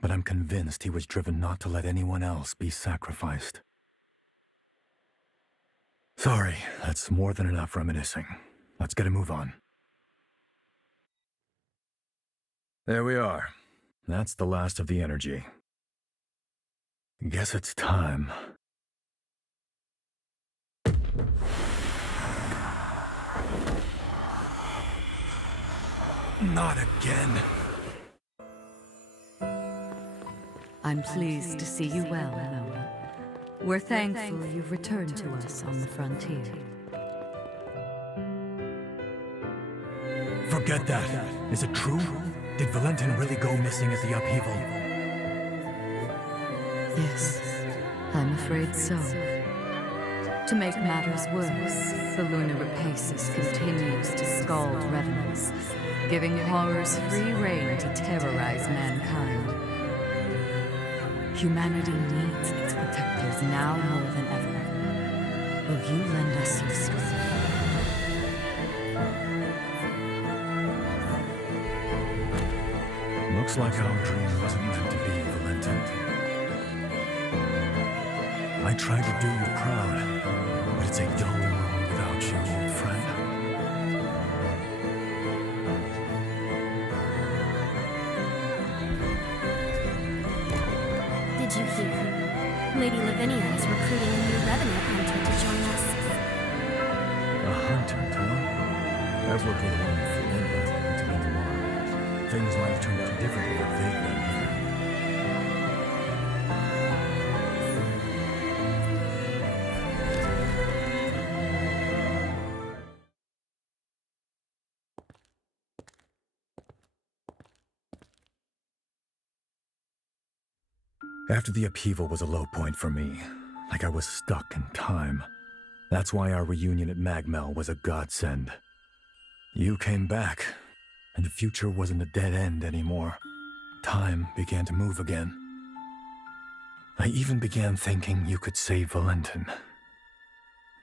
but I'm convinced he was driven not to let anyone else be sacrificed. Sorry, that's more than enough reminiscing. Let's get a move on. There we are. That's the last of the energy. Guess it's time. Not again. I'm pleased to see you well, Noah. We're thankful you've returned to us on the frontier. Forget that. Is it true? Did Valentin really go missing at the upheaval? Yes, I'm afraid so. To make matters worse, the lunar Rapacis continues to scald revenants, giving horrors free rein to terrorize mankind. Humanity needs its protectors now more than ever. Will you lend us your strength? Looks like our dream wasn't meant to be, Valentin. I tried to do you proud, but it's a dull world without you, old friend. Did you hear? Lady Lavinia is recruiting a new revenue hunter to join us. A hunter, too? I've worked with one before, but it's been a while. Things might have turned out differently if they'd been here. After the upheaval was a low point for me, like I was stuck in time. That's why our reunion at MagMell was a godsend. You came back, and the future wasn't a dead end anymore. Time began to move again. I even began thinking you could save Valentin.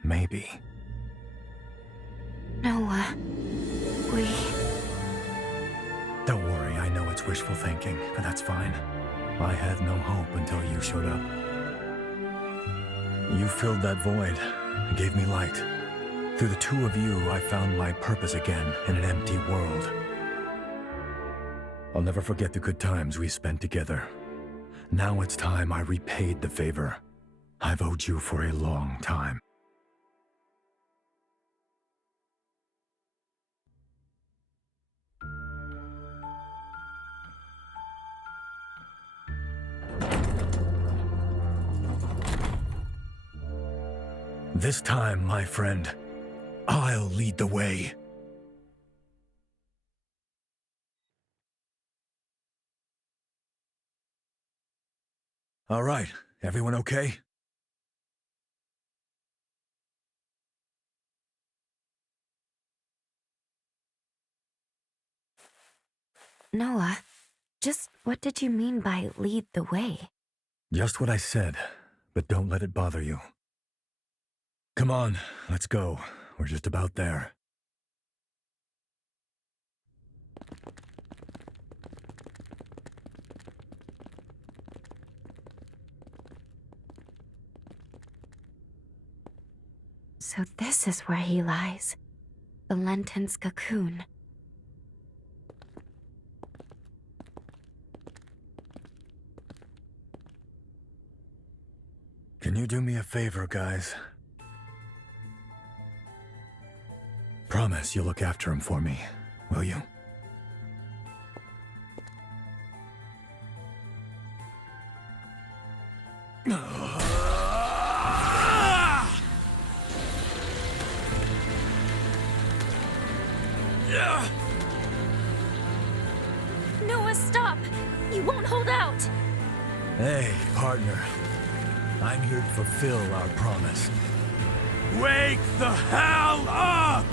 Maybe. Noah, we... Don't worry, I know it's wishful thinking, but that's fine. I had no hope until you showed up. You filled that void and gave me light. Through the two of you, I found my purpose again in an empty world. I'll never forget the good times we spent together. Now it's time I repaid the favor I've owed you for a long time. This time, my friend, I'll lead the way. All right, everyone okay? Noah, just what did you mean by lead the way? Just what I said, but don't let it bother you. Come on, let's go. We're just about there. So this is where he lies. Valentin's cocoon. Can you do me a favor, guys? Promise you'll look after him for me, will you? Noah, stop! You won't hold out! Hey, partner. I'm here to fulfill our promise. Wake the hell up!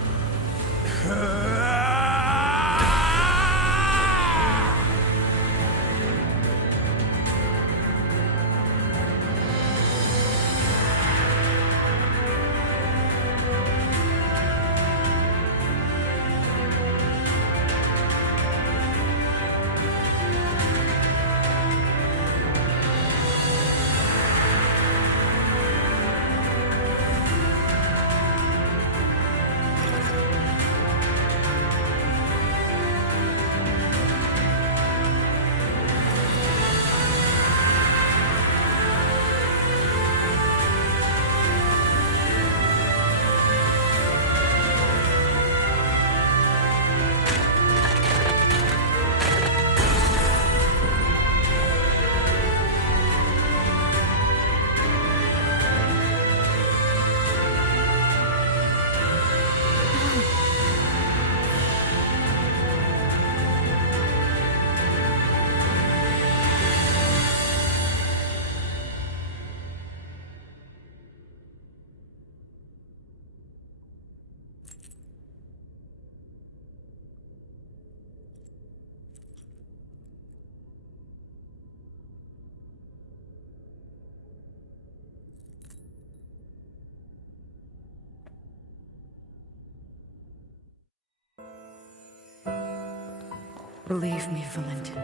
Believe me, Valentin,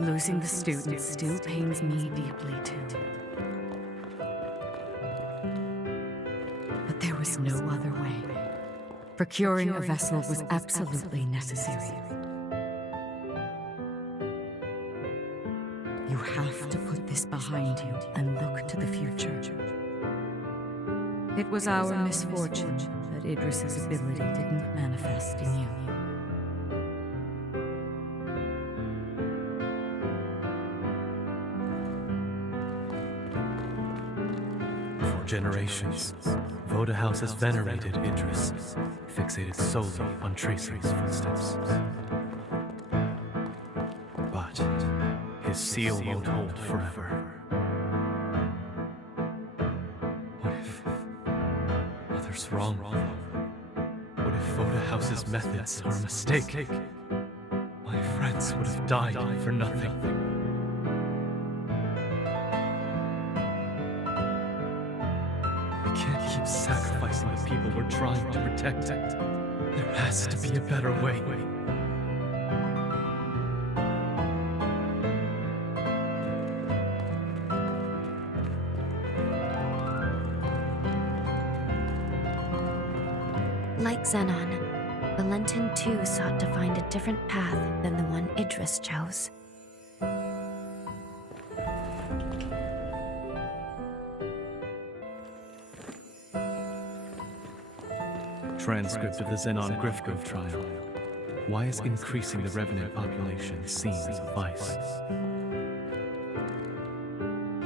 losing the student still pains me deeply, too. was no other way. Procuring a vessel was absolutely necessary. You have to put this behind you and look to the future. It was our misfortune that Idris's ability didn't manifest in you. For generations, Voda House has venerated Idris, fixated solely on tracing his footsteps. But his seal won't hold forever. What if others wrong? What if Voda House's methods are a mistake? My friends would have died for nothing. We can't keep sacrificing the people we're trying to protect. There has to be a better way. Like Zenon, Valentin too sought to find a different path than the one Idris chose. Transcript of the Zenon Griffgrove trial. Why is increasing the Revenant population seen as a vice?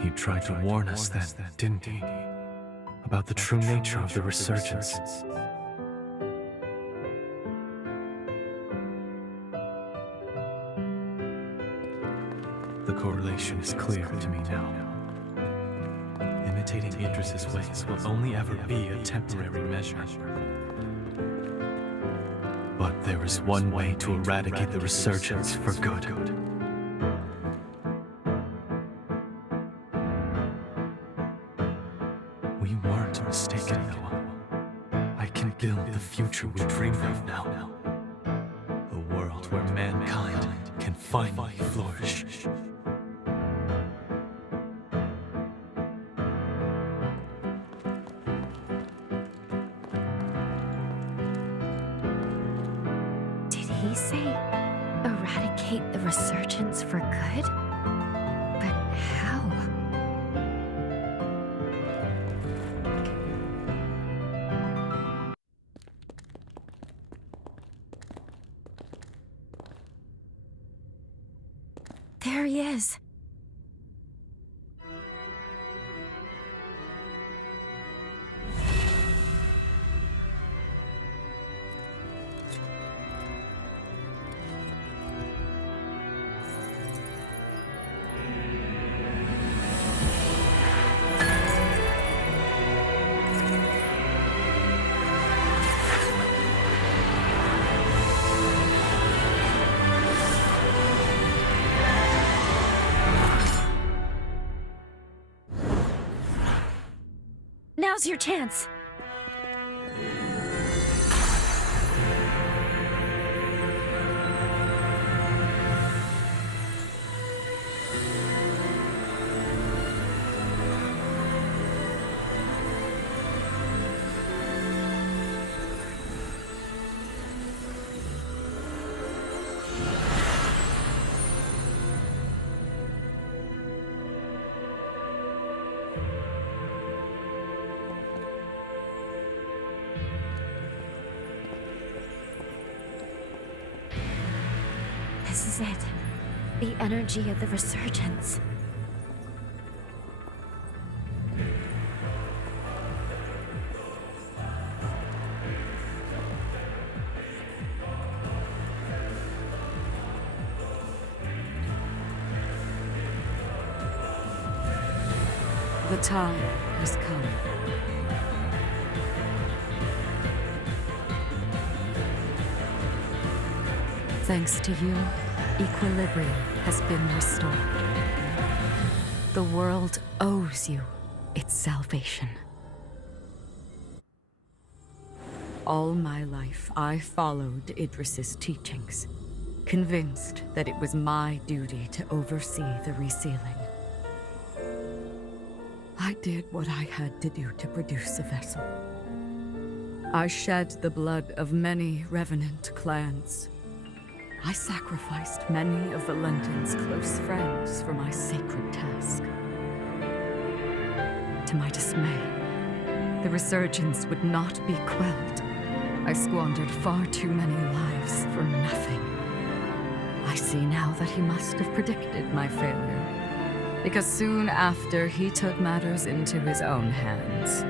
He tried to warn us then, didn't he? About the true nature of the resurgence. The correlation is clear to me now. Imitating Idris's ways will only ever be a temporary measure. But there is one way to eradicate the resurgence for good. We weren't mistaken, Noah. I can build the future we dream of now. A world where mankind can finally flourish. He say, eradicate the resurgence for good? But how? There he is. Now's your chance. This is it. The energy of the resurgence. The time has come. Thanks to you, equilibrium has been restored. The world owes you its salvation. All my life, I followed Idris's teachings, convinced that it was my duty to oversee the resealing. I did what I had to do to produce a vessel. I shed the blood of many revenant clans. I sacrificed many of Valentin's close friends for my sacred task. To my dismay, the resurgence would not be quelled. I squandered far too many lives for nothing. I see now that he must have predicted my failure, because soon after he took matters into his own hands.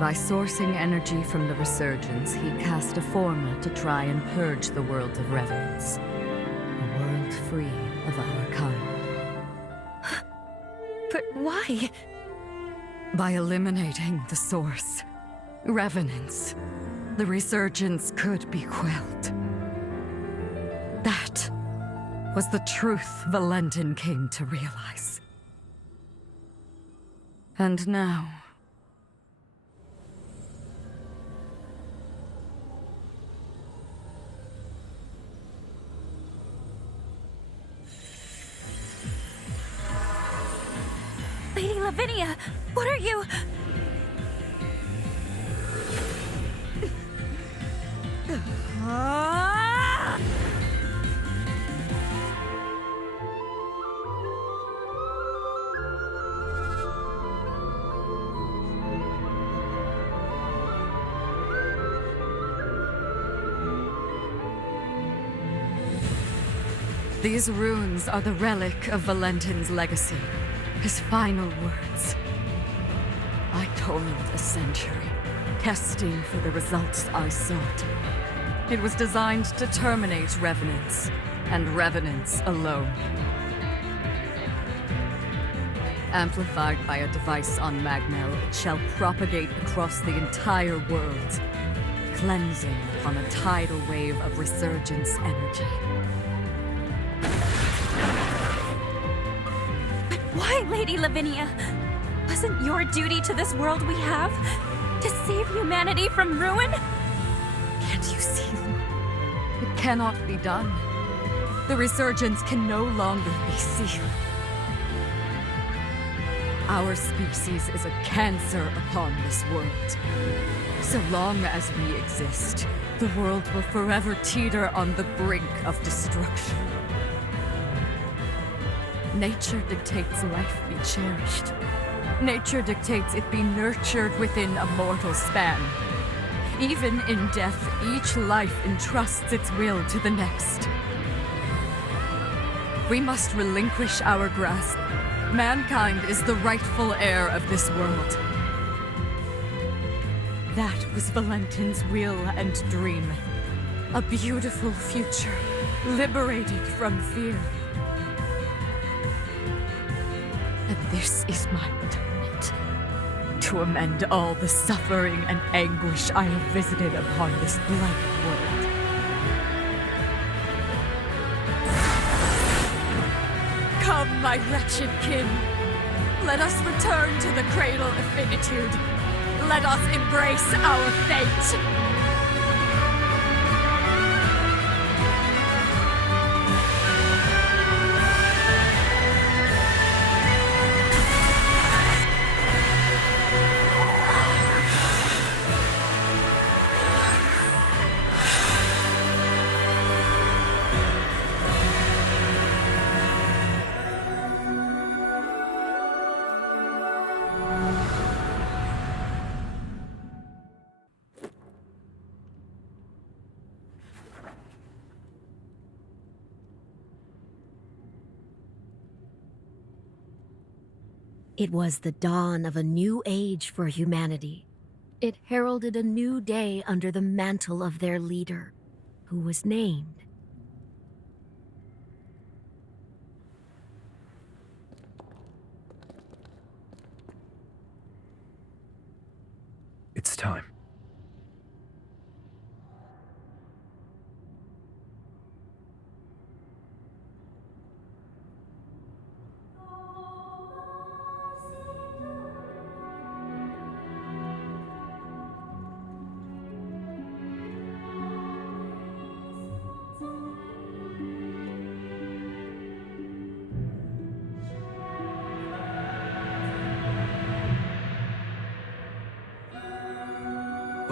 By sourcing energy from the resurgence, he cast a formula to try and purge the world of revenants. A world free of our kind. But why? By eliminating the source, revenants, the resurgence could be quelled. That was the truth Valentin came to realize. And now... Lady Lavinia, what are you... These runes are the relic of Valentin's legacy, his final words. I toiled a century, testing for the results I sought. It was designed to terminate revenants, and revenants alone. Amplified by a device on MagMell, it shall propagate across the entire world, cleansing upon a tidal wave of resurgence energy. Why, Lady Lavinia? Wasn't your duty to this world we have to save humanity from ruin? Can't you see? It cannot be done. The resurgence can no longer be sealed. Our species is a cancer upon this world. So long as we exist, the world will forever teeter on the brink of destruction. Nature dictates life be cherished. Nature dictates it be nurtured within a mortal span. Even in death, each life entrusts its will to the next. We must relinquish our grasp. Mankind is the rightful heir of this world. That was Valentin's will and dream. A beautiful future, liberated from fear. And this is my atonement, to amend all the suffering and anguish I have visited upon this blighted world. Come, my wretched kin. Let us return to the cradle of finitude. Let us embrace our fate. It was the dawn of a new age for humanity. It heralded a new day under the mantle of their leader, who was named It's time.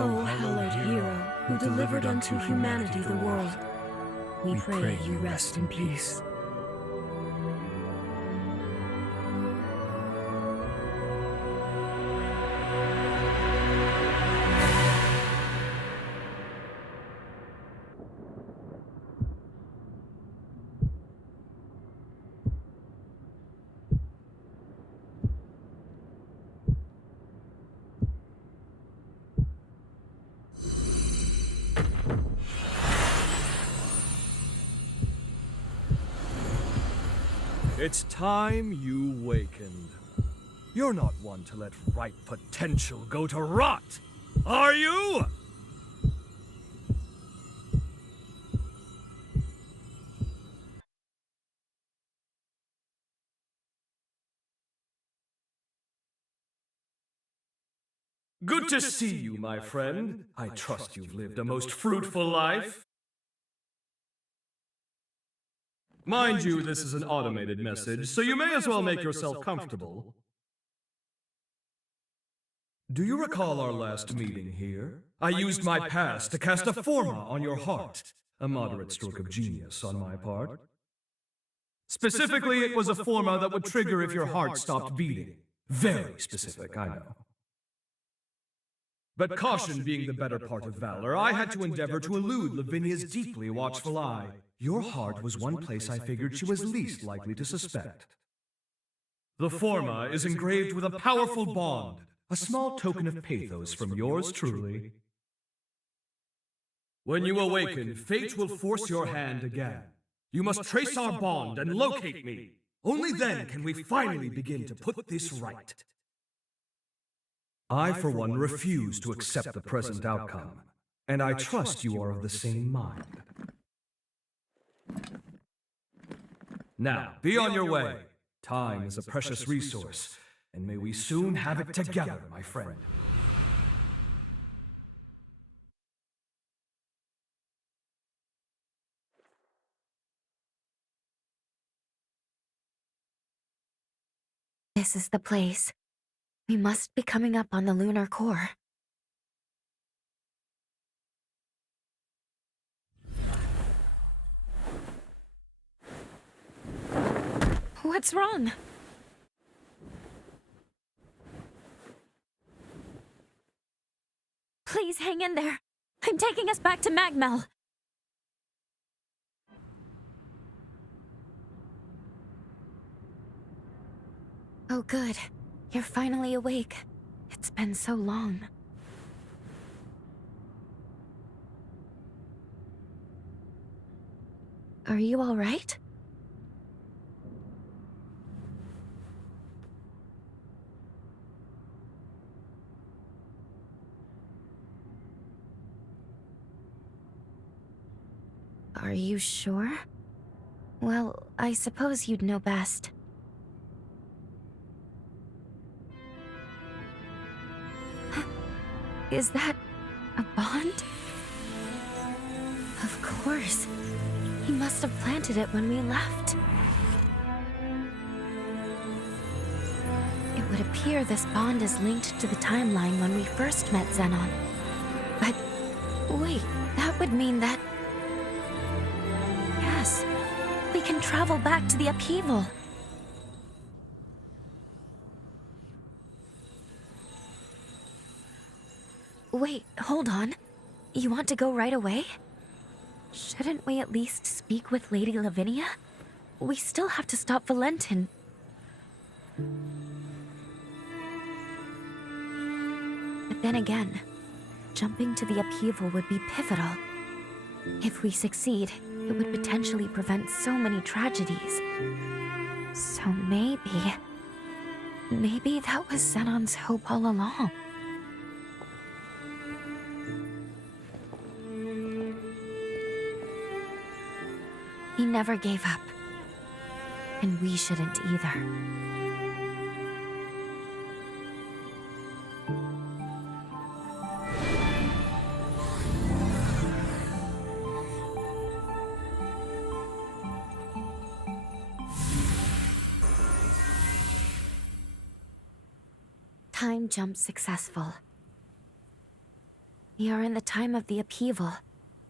O hallowed hero, who delivered unto humanity the world, we pray you rest in peace. It's time you wakened. You're not one to let ripe potential go to rot, are you? Good to see you, my friend. I trust you've lived a most fruitful life. Mind you, this is an automated message, so you may as well make yourself comfortable. Do you recall our last meeting here? I used my past to cast a forma on your heart. A moderate stroke of genius on my part. Specifically, it was a forma that would trigger if your heart stopped beating. Very specific, I know. But caution being the better part of valor, I had to endeavor to elude Lavinia's deeply watchful eye. Your heart was one place I figured she was least likely to suspect. The forma is engraved with a powerful bond, a small token of pathos from yours truly. When you awaken, fate will force your hand again. You must trace our bond and locate me. Only then can we finally begin to put this right. I, for one, refuse to accept the present outcome, and I trust you are of the same mind. Now, be on your way. Time is a precious resource, and may we soon have it together, my friend. This is the place. We must be coming up on the lunar core. What's wrong? Please hang in there. I'm taking us back to MagMell. Oh, good. You're finally awake. It's been so long. Are you all right? Are you sure? Well, I suppose you'd know best. Is that a bond? Of course. He must have planted it when we left. It would appear this bond is linked to the timeline when we first met Zenon. But wait, that would mean that... Yes, we can travel back to the upheaval. Wait, hold on. You want to go right away? Shouldn't we at least speak with Lady Lavinia? We still have to stop Valentin. But then again, jumping to the upheaval would be pivotal. If we succeed, it would potentially prevent so many tragedies. So maybe that was Zenon's hope all along. He never gave up. And we shouldn't either. Time jump successful. We are in the time of the upheaval,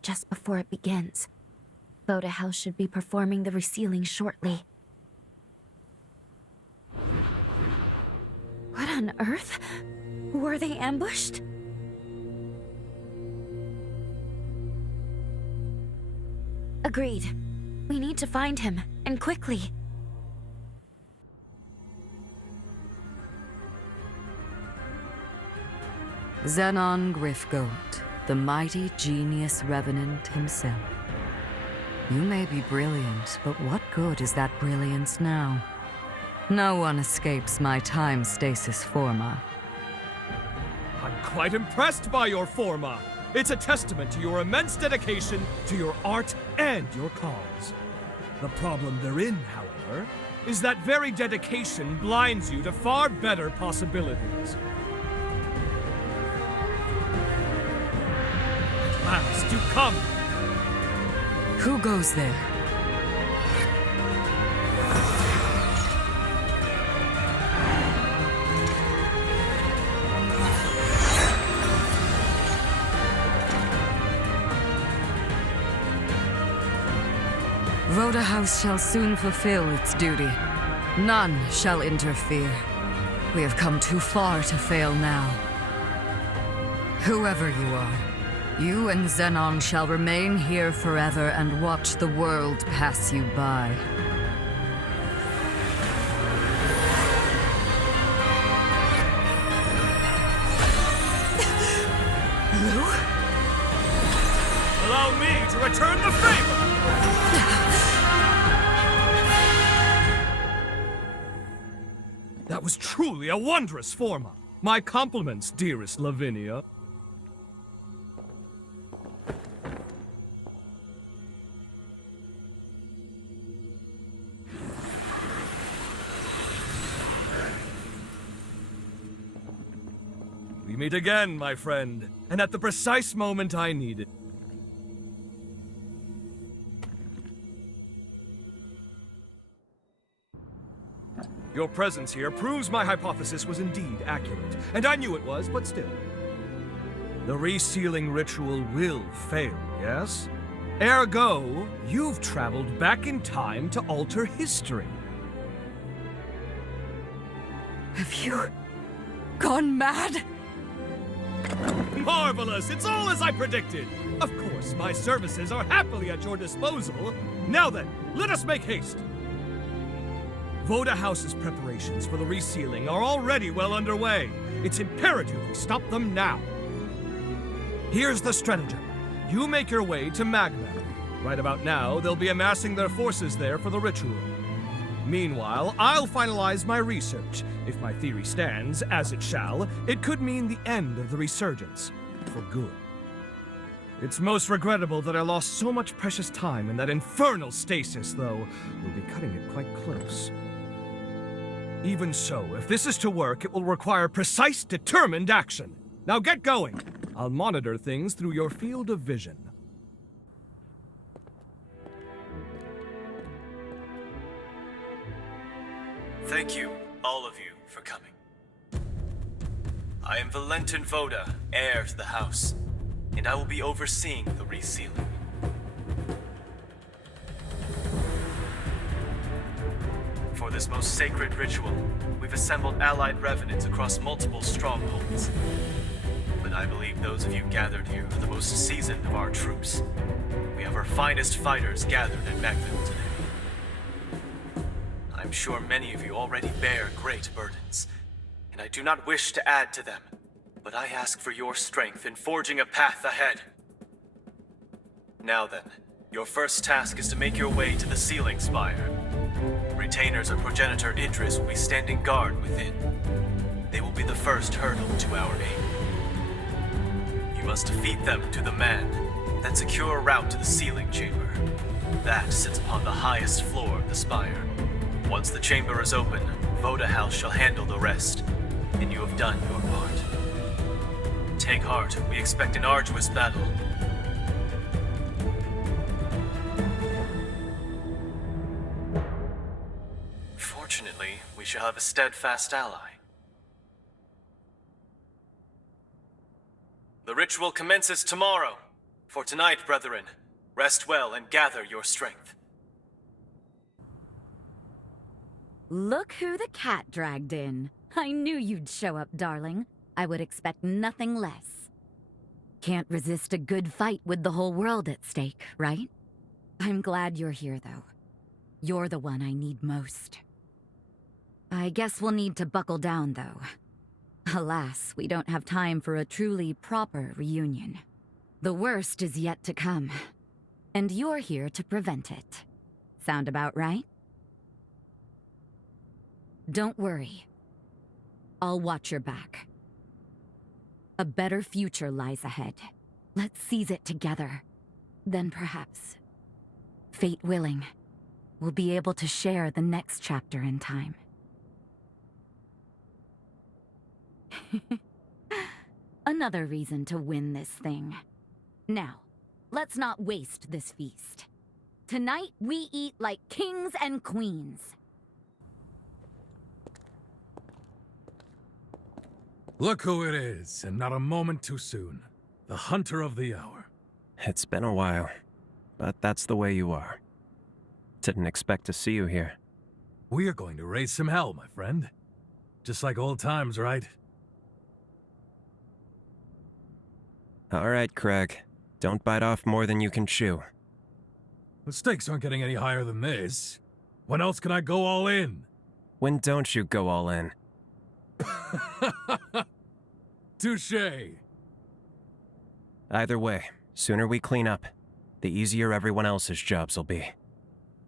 just before it begins. Voda House should be performing the resealing shortly. What on earth? Were they ambushed? Agreed. We need to find him, and quickly. Zenon Griffgoat, the mighty genius revenant himself. You may be brilliant, but what good is that brilliance now? No one escapes my time stasis forma. I'm quite impressed by your forma. It's a testament to your immense dedication to your art and your cause. The problem therein, however, is that very dedication blinds you to far better possibilities. At last, you come! Who goes there? Voda House shall soon fulfill its duty. None shall interfere. We have come too far to fail now. Whoever you are, you and Zenon shall remain here forever and watch the world pass you by. Lou? Allow me to return the favor! That was truly a wondrous forma. My compliments, dearest Lavinia. We meet again, my friend, and at the precise moment I needed. Your presence here proves my hypothesis was indeed accurate, and I knew it was, but still. The resealing ritual will fail, yes? Ergo, you've traveled back in time to alter history. Have you gone mad? Marvelous! It's all as I predicted! Of course, my services are happily at your disposal. Now then, let us make haste! Voda House's preparations for the resealing are already well underway. It's imperative we stop them now. Here's the stratagem. You make your way to MagMell. Right about now, they'll be amassing their forces there for the ritual. Meanwhile, I'll finalize my research. If my theory stands, as it shall, it could mean the end of the resurgence. For good. It's most regrettable that I lost so much precious time in that infernal stasis, though. We'll be cutting it quite close. Even so, if this is to work, it will require precise, determined action. Now get going. I'll monitor things through your field of vision. Thank you, all of you, for coming. I am Valentin Voda, heir to the house, and I will be overseeing the resealing. For this most sacred ritual, we've assembled allied revenants across multiple strongholds. But I believe those of you gathered here are the most seasoned of our troops. We have our finest fighters gathered at MagMell today. I'm sure many of you already bear great burdens, and I do not wish to add to them, but I ask for your strength in forging a path ahead. Now then, your first task is to make your way to the sealing spire. Retainers of Progenitor Idris will be standing guard within. They will be the first hurdle to our aim. You must defeat them to the man, then secure a route to the sealing chamber. That sits upon the highest floor of the spire. Once the chamber is open, Voda House shall handle the rest, and you have done your part. Take heart, we expect an arduous battle. Fortunately, we shall have a steadfast ally. The ritual commences tomorrow. For tonight, brethren, rest well and gather your strength. Look who the cat dragged in. I knew you'd show up, darling. I would expect nothing less. Can't resist a good fight with the whole world at stake, right? I'm glad you're here, though. You're the one I need most. I guess we'll need to buckle down, though. Alas, we don't have time for a truly proper reunion. The worst is yet to come, and you're here to prevent it. Sound about right? Don't worry. I'll watch your back. A better future lies ahead. Let's seize it together. Then perhaps, fate willing, we'll be able to share the next chapter in time. Another reason to win this thing. Now, let's not waste this feast. Tonight, we eat like kings and queens. Look who it is, and not a moment too soon. The hunter of the hour. It's been a while, but that's the way you are. Didn't expect to see you here. We are going to raise some hell, my friend. Just like old times, right? All right, Craig. Don't bite off more than you can chew. The stakes aren't getting any higher than this. When else can I go all in? When don't you go all in? Touché. Either way, sooner we clean up, the easier everyone else's jobs will be.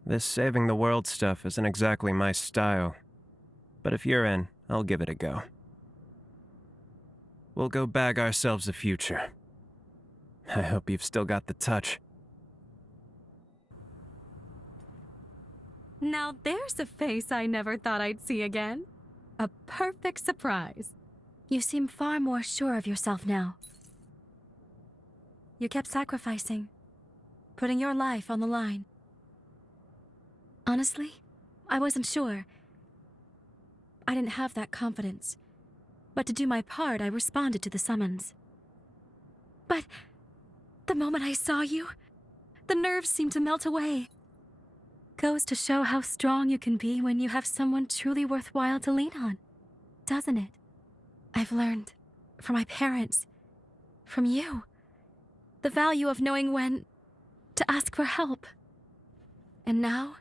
This saving the world stuff isn't exactly my style, but if you're in, I'll give it a go. We'll go bag ourselves a future. I hope you've still got the touch. Now there's a face I never thought I'd see again. A perfect surprise. You seem far more sure of yourself now. You kept sacrificing, putting your life on the line. Honestly, I wasn't sure. I didn't have that confidence. But to do my part, I responded to the summons. But the moment I saw you, the nerves seemed to melt away. Goes to show how strong you can be when you have someone truly worthwhile to lean on, doesn't it? I've learned from my parents, from you, the value of knowing when to ask for help. And now,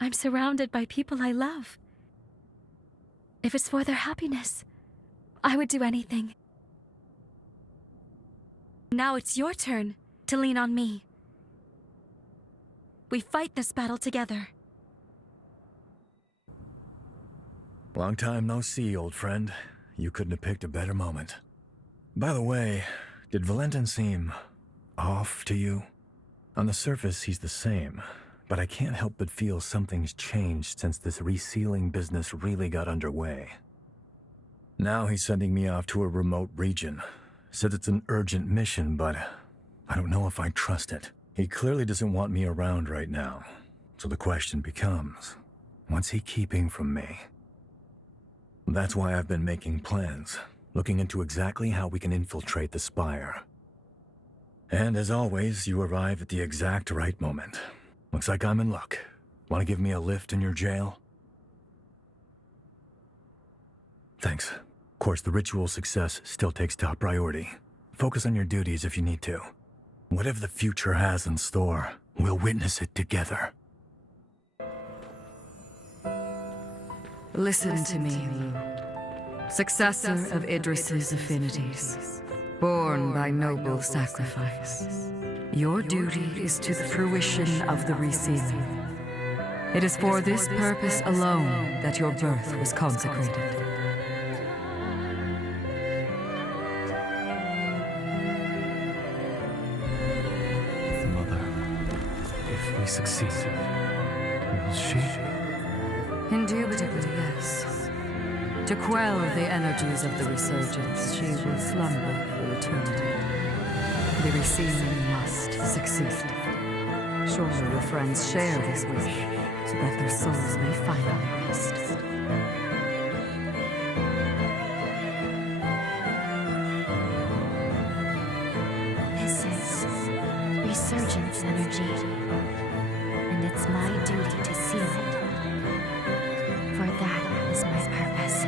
I'm surrounded by people I love. If it's for their happiness, I would do anything. Now it's your turn to lean on me. We fight this battle together. Long time no see, old friend. You couldn't have picked a better moment. By the way, did Valentin seem off to you? On the surface, he's the same, but I can't help but feel something's changed since this resealing business really got underway. Now he's sending me off to a remote region. Said it's an urgent mission, but I don't know if I trust it. He clearly doesn't want me around right now. So the question becomes, what's he keeping from me? That's why I've been making plans, looking into exactly how we can infiltrate the Spire. And as always, you arrive at the exact right moment. Looks like I'm in luck. Want to give me a lift in your jail? Thanks. Of course, the ritual success still takes top priority. Focus on your duties if you need to. Whatever the future has in store, we'll witness it together. Listen to me, successor of Idris's affinities, born by noble sacrifice. Your duty is to the fruition of the resealing. It is for this purpose alone that your birth was consecrated. If we succeed, will she? Indubitably, yes. To quell the energies of the resurgence, she will slumber for eternity. The resealing must succeed. Surely your friends share this wish, so that their souls may finally rest. resurgence energy, and it's my duty to seal it. For that is my purpose.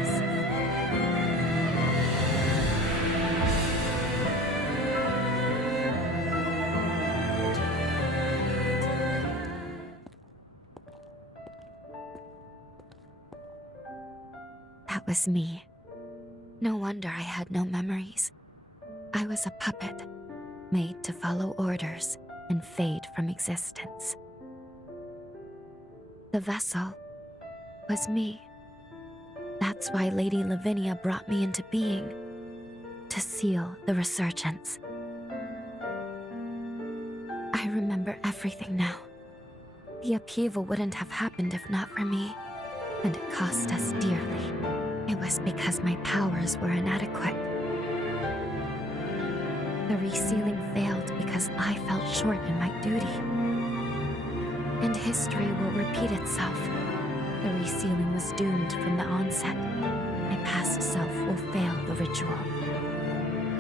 That was me. No wonder I had no memories. I was a puppet, made to follow orders and fade from existence. The vessel was me. That's why Lady Lavinia brought me into being, to seal the resurgence. I remember everything now. The upheaval wouldn't have happened if not for me, and it cost us dearly. It was because my powers were inadequate. The resealing failed because I fell short in my duty. And history will repeat itself. The resealing was doomed from the onset. My past self will fail the ritual.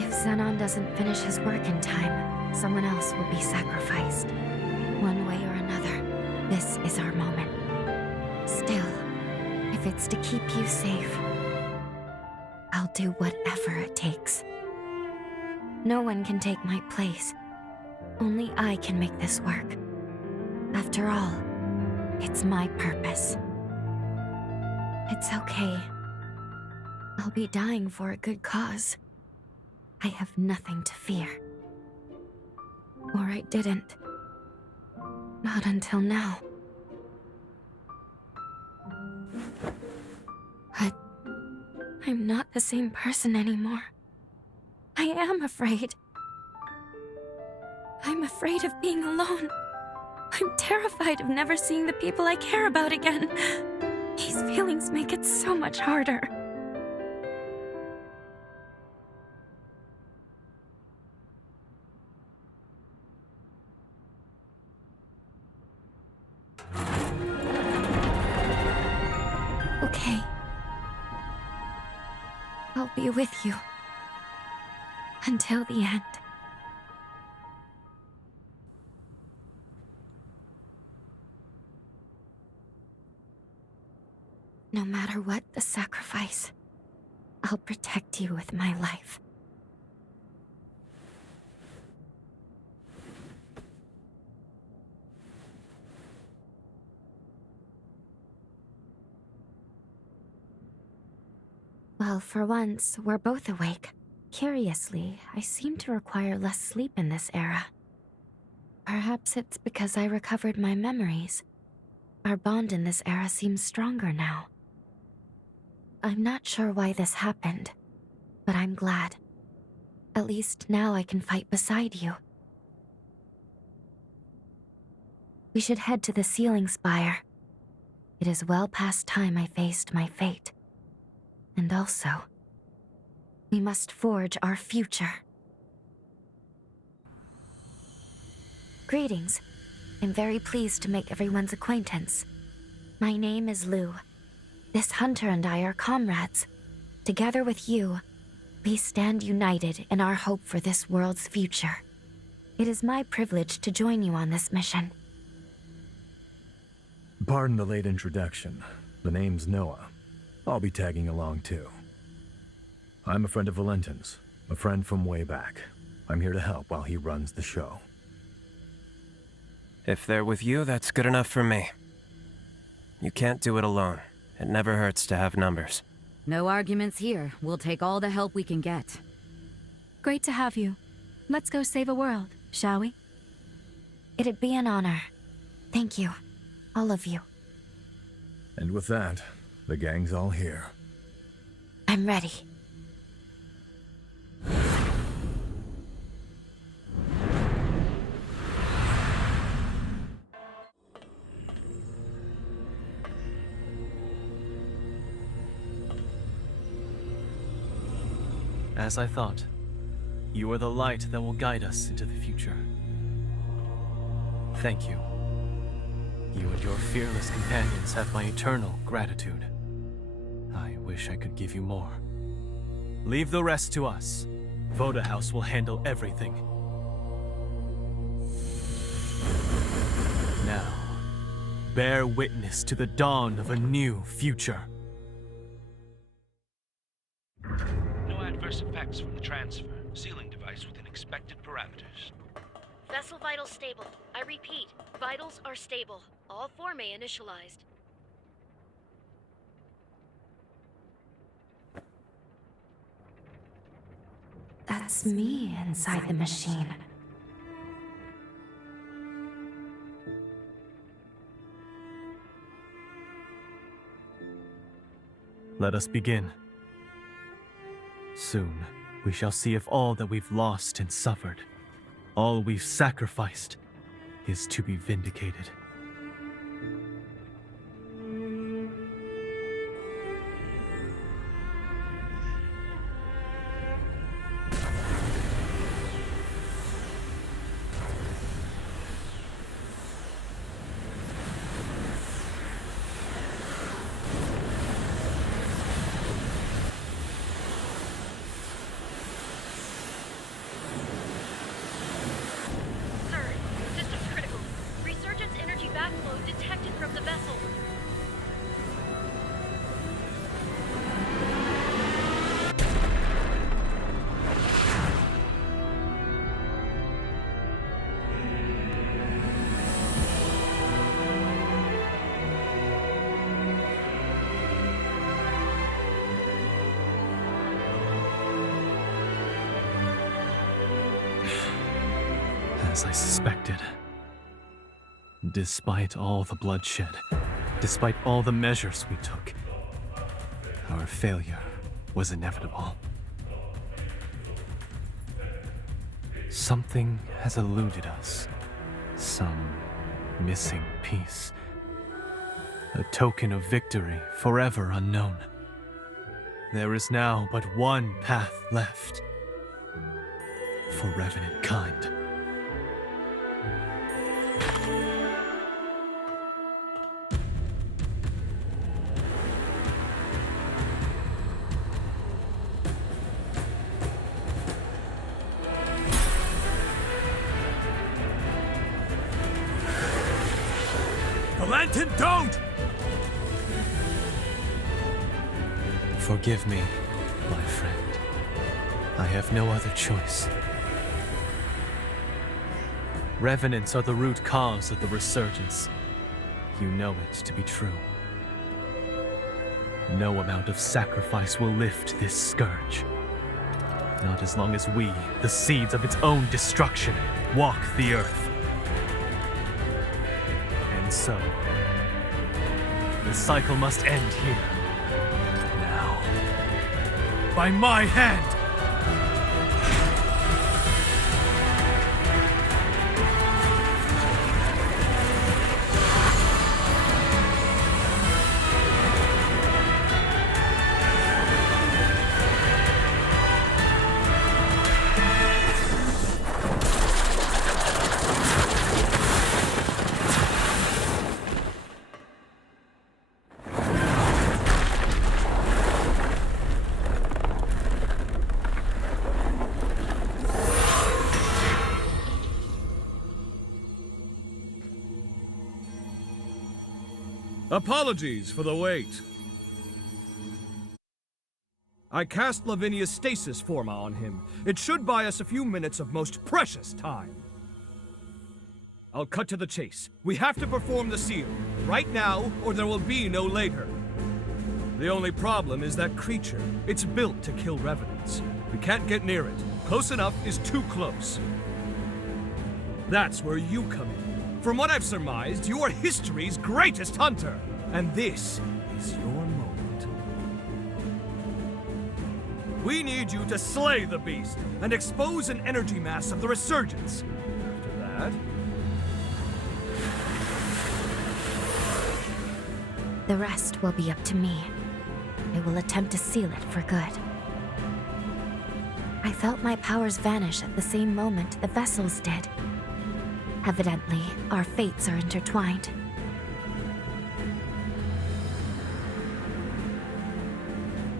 If Zenon doesn't finish his work in time, someone else will be sacrificed. One way or another, this is our moment. Still, if it's to keep you safe, I'll do whatever it takes. No one can take my place. Only I can make this work. After all, it's my purpose. It's okay. I'll be dying for a good cause. I have nothing to fear. Or I didn't. Not until now. But I'm not the same person anymore. I am afraid. I'm afraid of being alone. I'm terrified of never seeing the people I care about again. These feelings make it so much harder. Okay. I'll be with you. Until the end. No matter what the sacrifice, I'll protect you with my life. Well, for once, we're both awake. Curiously, I seem to require less sleep in this era. Perhaps it's because I recovered my memories. Our bond in this era seems stronger now. I'm not sure why this happened, but I'm glad. At least now I can fight beside you. We should head to the ceiling spire. It is well past time I faced my fate. And also, we must forge our future. Greetings. I'm very pleased to make everyone's acquaintance. My name is Lou. This hunter and I are comrades. Together with you, we stand united in our hope for this world's future. It is my privilege to join you on this mission. Pardon the late introduction. The name's Noah. I'll be tagging along too. I'm a friend of Valentin's, a friend from way back. I'm here to help while he runs the show. If they're with you, that's good enough for me. You can't do it alone. It never hurts to have numbers. No arguments here. We'll take all the help we can get. Great to have you. Let's go save a world, shall we? It'd be an honor. Thank you. All of you. And with that, the gang's all here. I'm ready. As I thought, you are the light that will guide us into the future. Thank you. You and your fearless companions have my eternal gratitude. I wish I could give you more. Leave the rest to us. Voda House will handle everything. bear witness to the dawn of a new future. No adverse effects from the transfer. Sealing device within expected parameters. Vessel vitals stable. I repeat, vitals are stable. All 4 may initialized. That's me inside the machine. Let us begin. Soon, we shall see if all that we've lost and suffered, all we've sacrificed, is to be vindicated. As I suspected. Despite all the bloodshed, despite all the measures we took, our failure was inevitable. Something has eluded us. Some missing piece. A token of victory forever unknown. There is now but one path left for revenant kind. Lantern, don't! Forgive me, my friend. I have no other choice. Revenants are the root cause of the resurgence. You know it to be true. No amount of sacrifice will lift this scourge. Not as long as we, the seeds of its own destruction, walk the earth. And so, the cycle must end here. Now. By my hand! Apologies for the wait. I cast Lavinia's stasis forma on him. It should buy us a few minutes of most precious time. I'll cut to the chase. We have to perform the seal, right now, or there will be no later. The only problem is that creature. It's built to kill revenants. We can't get near it. Close enough is too close. That's where you come in. From what I've surmised, you are history's greatest hunter, and this is your moment. We need you to slay the beast and expose an energy mass of the resurgence. After that, the rest will be up to me. I will attempt to seal it for good. I felt my powers vanish at the same moment the vessels did. Evidently, our fates are intertwined.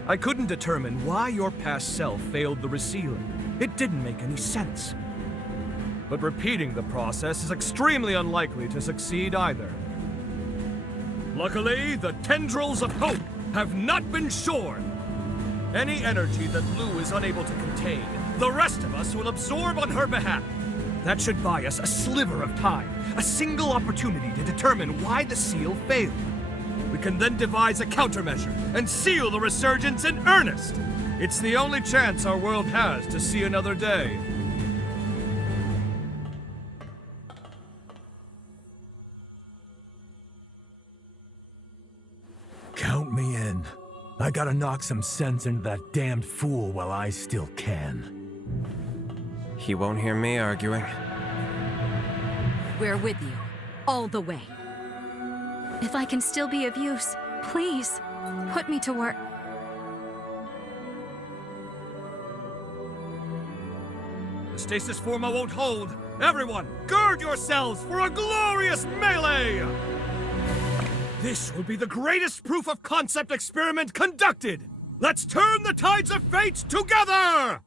I couldn't determine why your past self failed the resealing. It didn't make any sense. But repeating the process is extremely unlikely to succeed either. Luckily, the tendrils of hope have not been shorn. Any energy that Lou is unable to contain, the rest of us will absorb on her behalf. That should buy us a sliver of time, a single opportunity to determine why the seal failed. We can then devise a countermeasure and seal the resurgence in earnest. It's the only chance our world has to see another day. Count me in. I gotta knock some sense into that damned fool while I still can. He won't hear me arguing. We're with you, all the way. If I can still be of use, please, put me to work. The stasis forma won't hold. Everyone, gird yourselves for a glorious melee! This will be the greatest proof of concept experiment conducted! Let's turn the tides of fate together!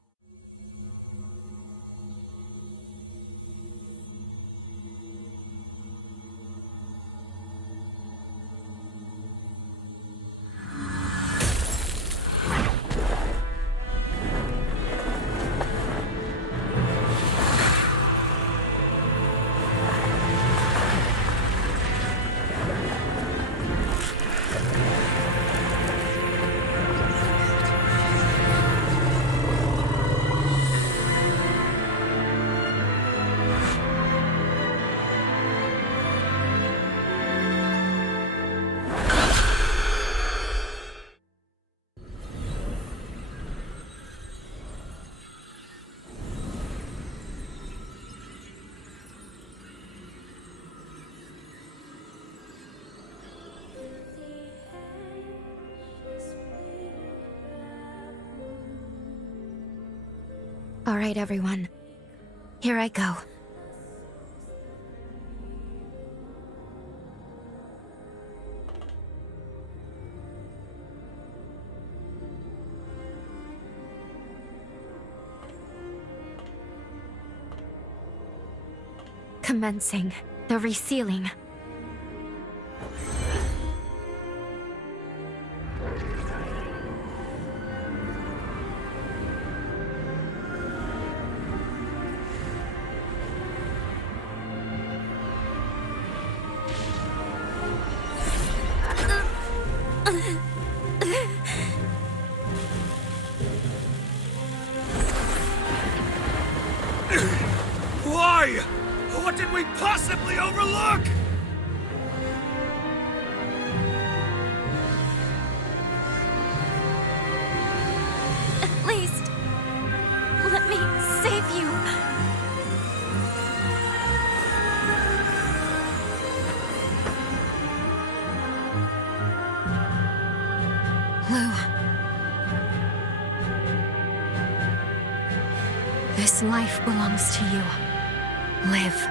All right, everyone. Here I go. Commencing the resealing. Why? What did we possibly overlook? At least, let me save you. Lou. This life belongs to you. Live.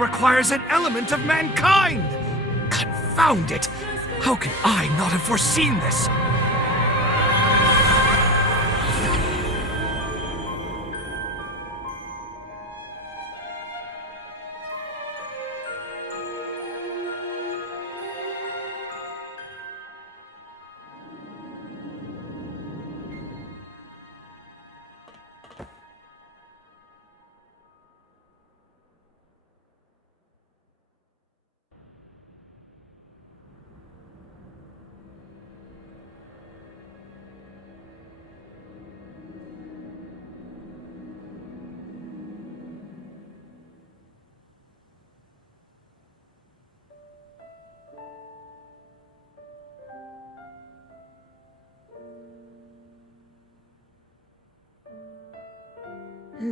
Requires an element of mankind! Confound it! How can I not have foreseen this?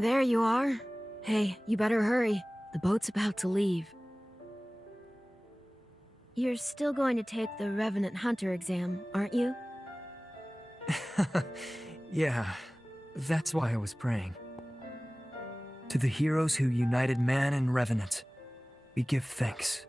There you are. Hey, you better hurry. The boat's about to leave. You're still going to take the Revenant Hunter exam, aren't you? Yeah, that's why I was praying. To the heroes who united man and Revenant, we give thanks.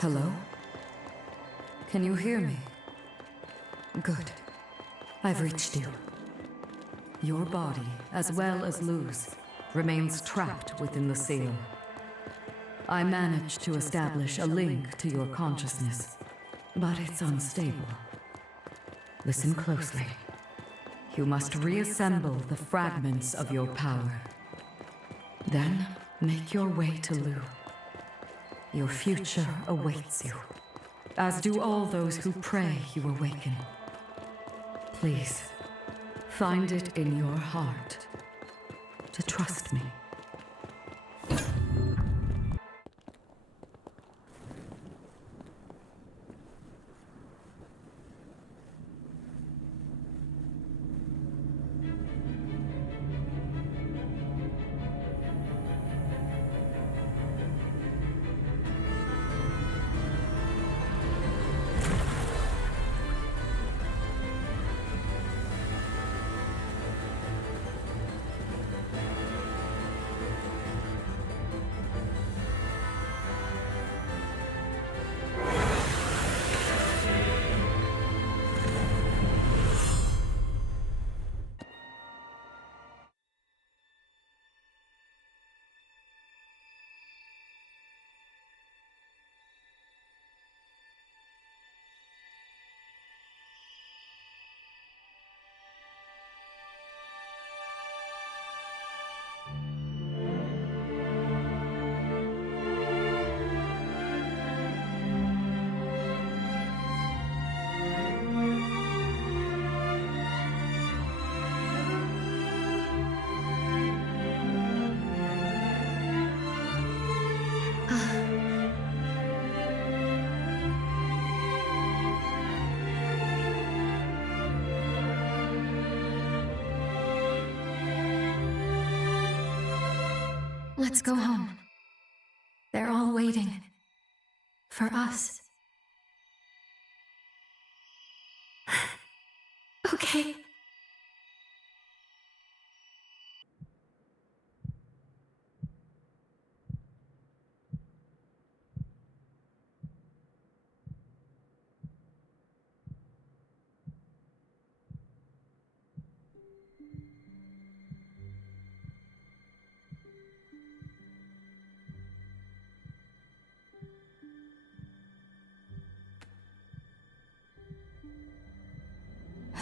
Hello? Can you hear me? Good. I've reached you. Your body, as well as Lou's, remains trapped within the seal. I managed to establish a link to your consciousness, but it's unstable. Listen closely. You must reassemble the fragments of your power. Then, make your way to Lou. Your future awaits you, as do all those who pray you awaken. Please, find it in your heart to trust me. Let's go home. They're all waiting. For us. Okay.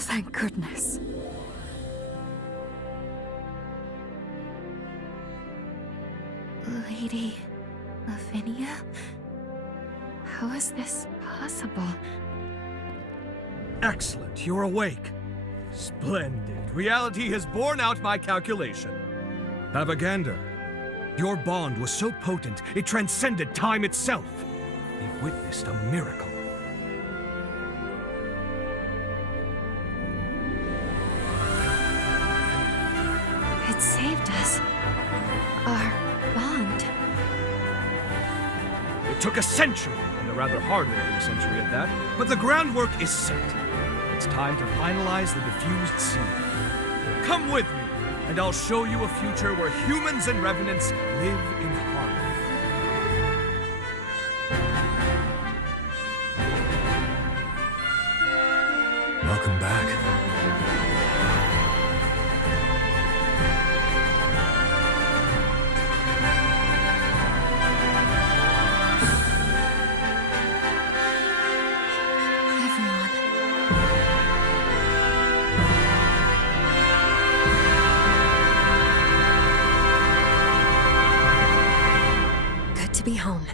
Thank goodness. Lady Lavinia? How is this possible? Excellent, you're awake. Splendid. Reality has borne out my calculation. Have a gander. Your bond was so potent, it transcended time itself. We've witnessed a miracle. It saved us. Our bond. It took a century, and a rather hard-working century at that, but the groundwork is set. time to finalize the diffused seal. Come with me, and I'll show you a future where humans and revenants live in harmony. Welcome back. Good to be home.